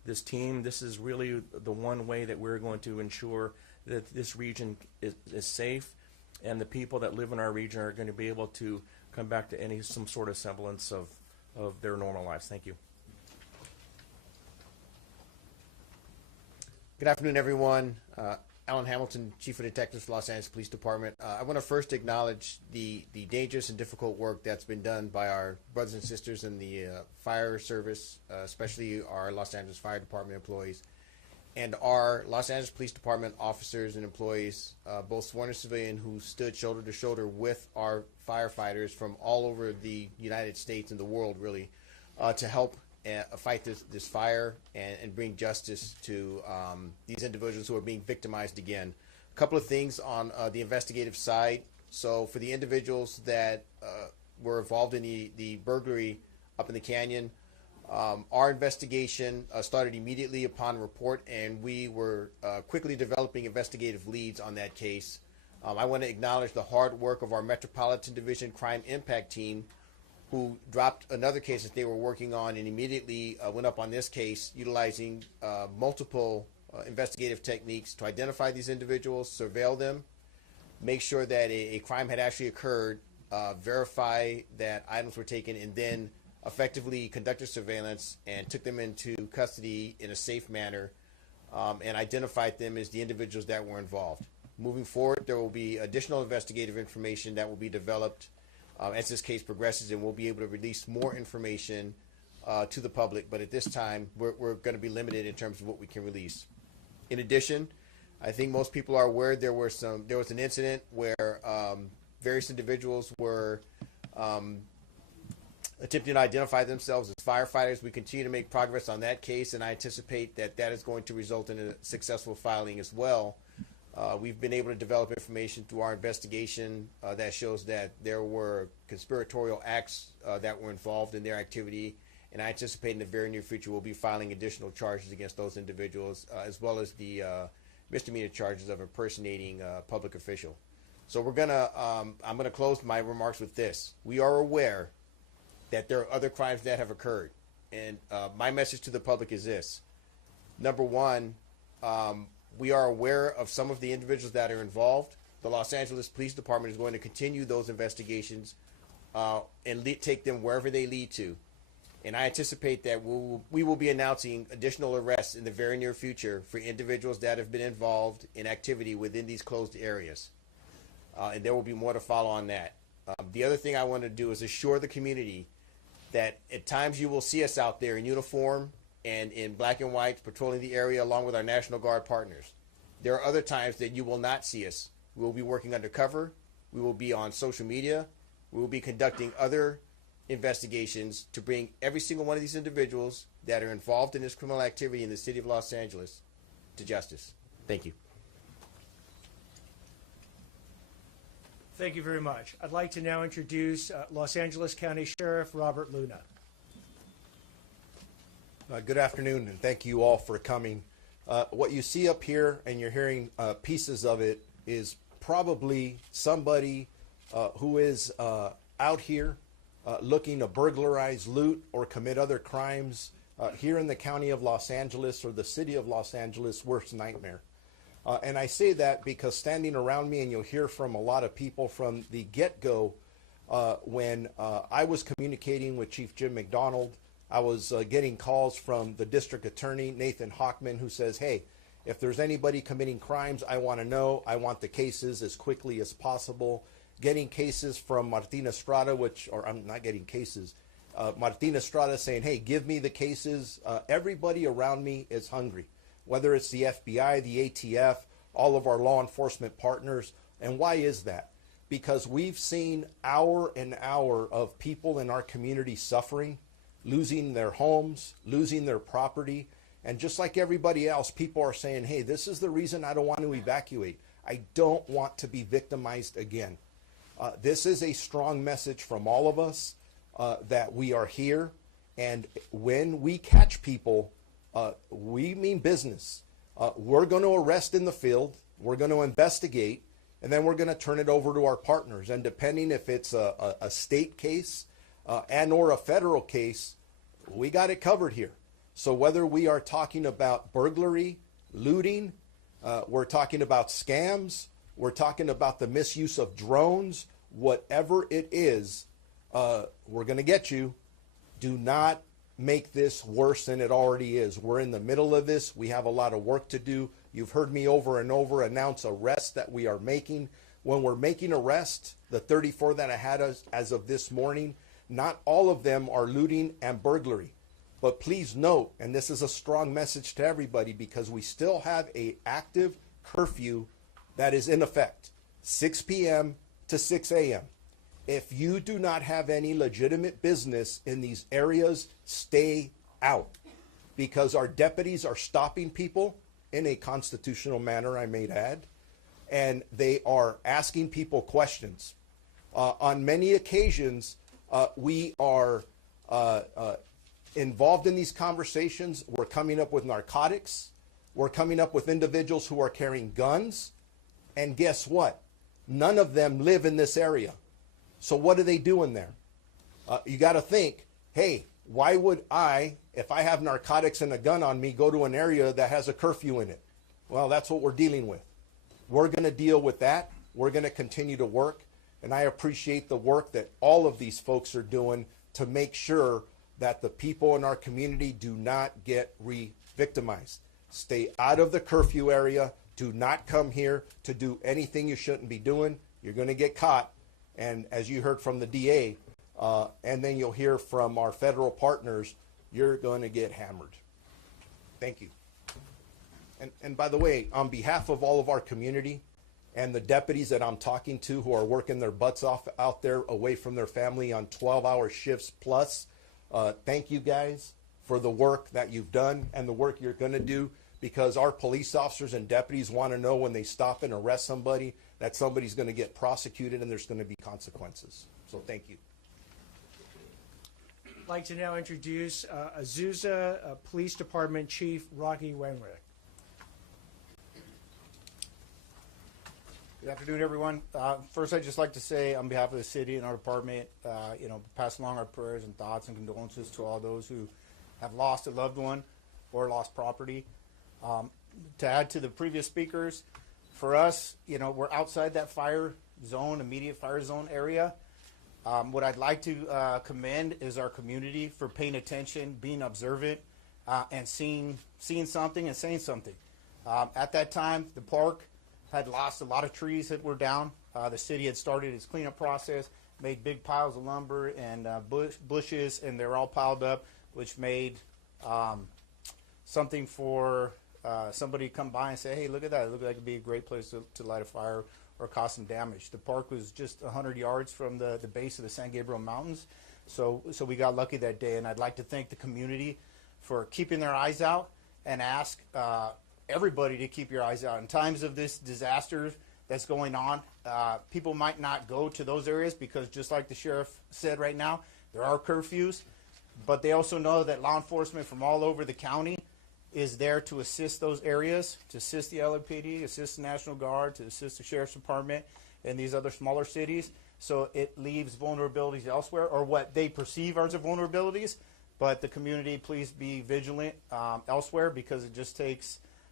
this team. This is really the one way that we're going to ensure that this region is safe, and the people that live in our region are going to be able to come back to some sort of semblance of their normal lives. Thank you. Good afternoon, everyone. Alan Hamilton, Chief of Detectives, Los Angeles Police Department. I want to first acknowledge the dangerous and difficult work that's been done by our brothers and sisters in the fire service, especially our Los Angeles Fire Department employees, and our Los Angeles Police Department officers and employees, both sworn and civilian, who stood shoulder to shoulder with our firefighters from all over the United States and the world, really, to help fight this fire and bring justice to these individuals who are being victimized again. A couple of things on the investigative side. So for the individuals that were involved in the burglary up in the canyon, our investigation started immediately upon report, and we were quickly developing investigative leads on that case. I want to acknowledge the hard work of our Metropolitan Division Crime Impact Team, who dropped another case that they were working on and immediately went up on this case, utilizing multiple investigative techniques to identify these individuals, surveil them, make sure that a crime had actually occurred, verify that items were taken, and then effectively conducted surveillance and took them into custody in a safe manner, and identified them as the individuals that were involved. Moving forward, there will be additional investigative information that will be developed as this case progresses, and we'll be able to release more information to the public. But at this time, we're going to be limited in terms of what we can release. In addition, I think most people are aware there was an incident where various individuals were attempting to identify themselves as firefighters. We continue to make progress on that case, and I anticipate that is going to result in a successful filing as well. We've been able to develop information through our investigation that shows that there were conspiratorial acts that were involved in their activity, and I anticipate in the very near future we'll be filing additional charges against those individuals, as well as the misdemeanor charges of impersonating a public official. So I'm gonna close my remarks with this. We are aware that there are other crimes that have occurred, and my message to the public is this. Number one, we are aware of some of the individuals that are involved. The Los Angeles Police Department is going to continue those investigations and take them wherever they lead to. And I anticipate that we will be announcing additional arrests in the very near future for individuals that have been involved in activity within these closed areas. And there will be more to follow on that. The other thing I want to do is assure the community that at times you will see us out there in uniform and in black and white patrolling the area along with our National Guard partners. There are other times that you will not see us. We will be working undercover. We will be on social media. We will be conducting other investigations to bring every single one of these individuals that are involved in this criminal activity in the city of Los Angeles to justice. Thank you. Thank you very much. I'd like to now introduce Los Angeles County Sheriff Robert Luna. Good afternoon, and thank you all for coming. What you see up here, and you're hearing pieces of it, is probably somebody who is out here looking to burglarize, loot, or commit other crimes here in the county of Los Angeles or the city of Los Angeles' worst nightmare. And I say that because standing around me, and you'll hear from a lot of people from the get-go, when I was communicating with Chief Jim McDonald, I was getting calls from the district attorney, Nathan Hochman, who says, hey, if there's anybody committing crimes, I want to know. I want the cases as quickly as possible. Getting cases from Martin Estrada, I'm not getting cases. Martin Estrada saying, hey, give me the cases. Everybody around me is hungry, whether it's the FBI, the ATF, all of our law enforcement partners. And why is that? Because we've seen hour and hour of people in our community suffering, losing their homes, losing their property. And just like everybody else, people are saying, hey, this is the reason I don't want to evacuate. I don't want to be victimized again. This is a strong message from all of us that we are here. And when we catch people, we mean business. We're going to arrest in the field. We're going to investigate. And then we're going to turn it over to our partners. And depending if it's a state case and or a federal case, we got it covered here. So whether we are talking about burglary, looting, we're talking about scams, we're talking about the misuse of drones, whatever it is, we're going to get you. Do not make this worse than it already is. We're in the middle of this. We have a lot of work to do. You've heard me over and over announce arrests that we are making. When we're making arrests, the 34 that I had as of this morning, not all of them are looting and burglary. But please note, and this is a strong message to everybody, because we still have an active curfew that is in effect, 6 p.m. to 6 a.m. If you do not have any legitimate business in these areas, stay out, because our deputies are stopping people in a constitutional manner, I may add, and they are asking people questions. On many occasions, we are involved in these conversations. We're coming up with narcotics. We're coming up with individuals who are carrying guns. And guess what? None of them live in this area. So what are they doing there? You got to think, hey, why would I, if I have narcotics and a gun on me, go to an area that has a curfew in it? Well, that's what we're dealing with. We're going to deal with that. We're going to continue to work. And I appreciate the work that all of these folks are doing to make sure that the people in our community do not get re-victimized. Stay out of the curfew area. Do not come here to do anything you shouldn't be doing. You're going to get caught. And as you heard from the DA, and then you'll hear from our federal partners, you're going to get hammered. Thank you. And by the way, on behalf of all of our community and the deputies that I'm talking to who are working their butts off out there away from their family on 12-hour shifts plus, thank you guys for the work that you've done and the work you're going to do, because our police officers and deputies want to know when they stop and arrest somebody that somebody's going to get prosecuted and there's going to be consequences. So thank you. I'd like to now introduce Azusa Police Department Chief Rocky Wenrick. Good afternoon, everyone. First, I'd just like to say, on behalf of the city and our department, pass along our prayers and thoughts and condolences to all those who have lost a loved one or lost property. To add to the previous speakers, for us, we're outside that fire zone, immediate fire zone area. What I'd like to commend is our community for paying attention, being observant, and seeing something and saying something. At that time, the park had lost a lot of trees that were down. The city had started its cleanup process, made big piles of lumber and bushes, and they're all piled up, which made something for somebody to come by and say, hey, look at that. It looked like it'd be a great place to light a fire or cause some damage. The park was just 100 yards from the base of the San Gabriel Mountains, so we got lucky that day, and I'd like to thank the community for keeping their eyes out and ask everybody to keep your eyes out. In times of this disaster that's going on, people might not go to those areas because, just like the sheriff said right now, there are curfews, but they also know that law enforcement from all over the county is there to assist those areas, to assist the LAPD, assist the National Guard, to assist the Sheriff's Department and these other smaller cities. So it leaves vulnerabilities elsewhere, or what they perceive as vulnerabilities. But the community, please be vigilant elsewhere, because it just takes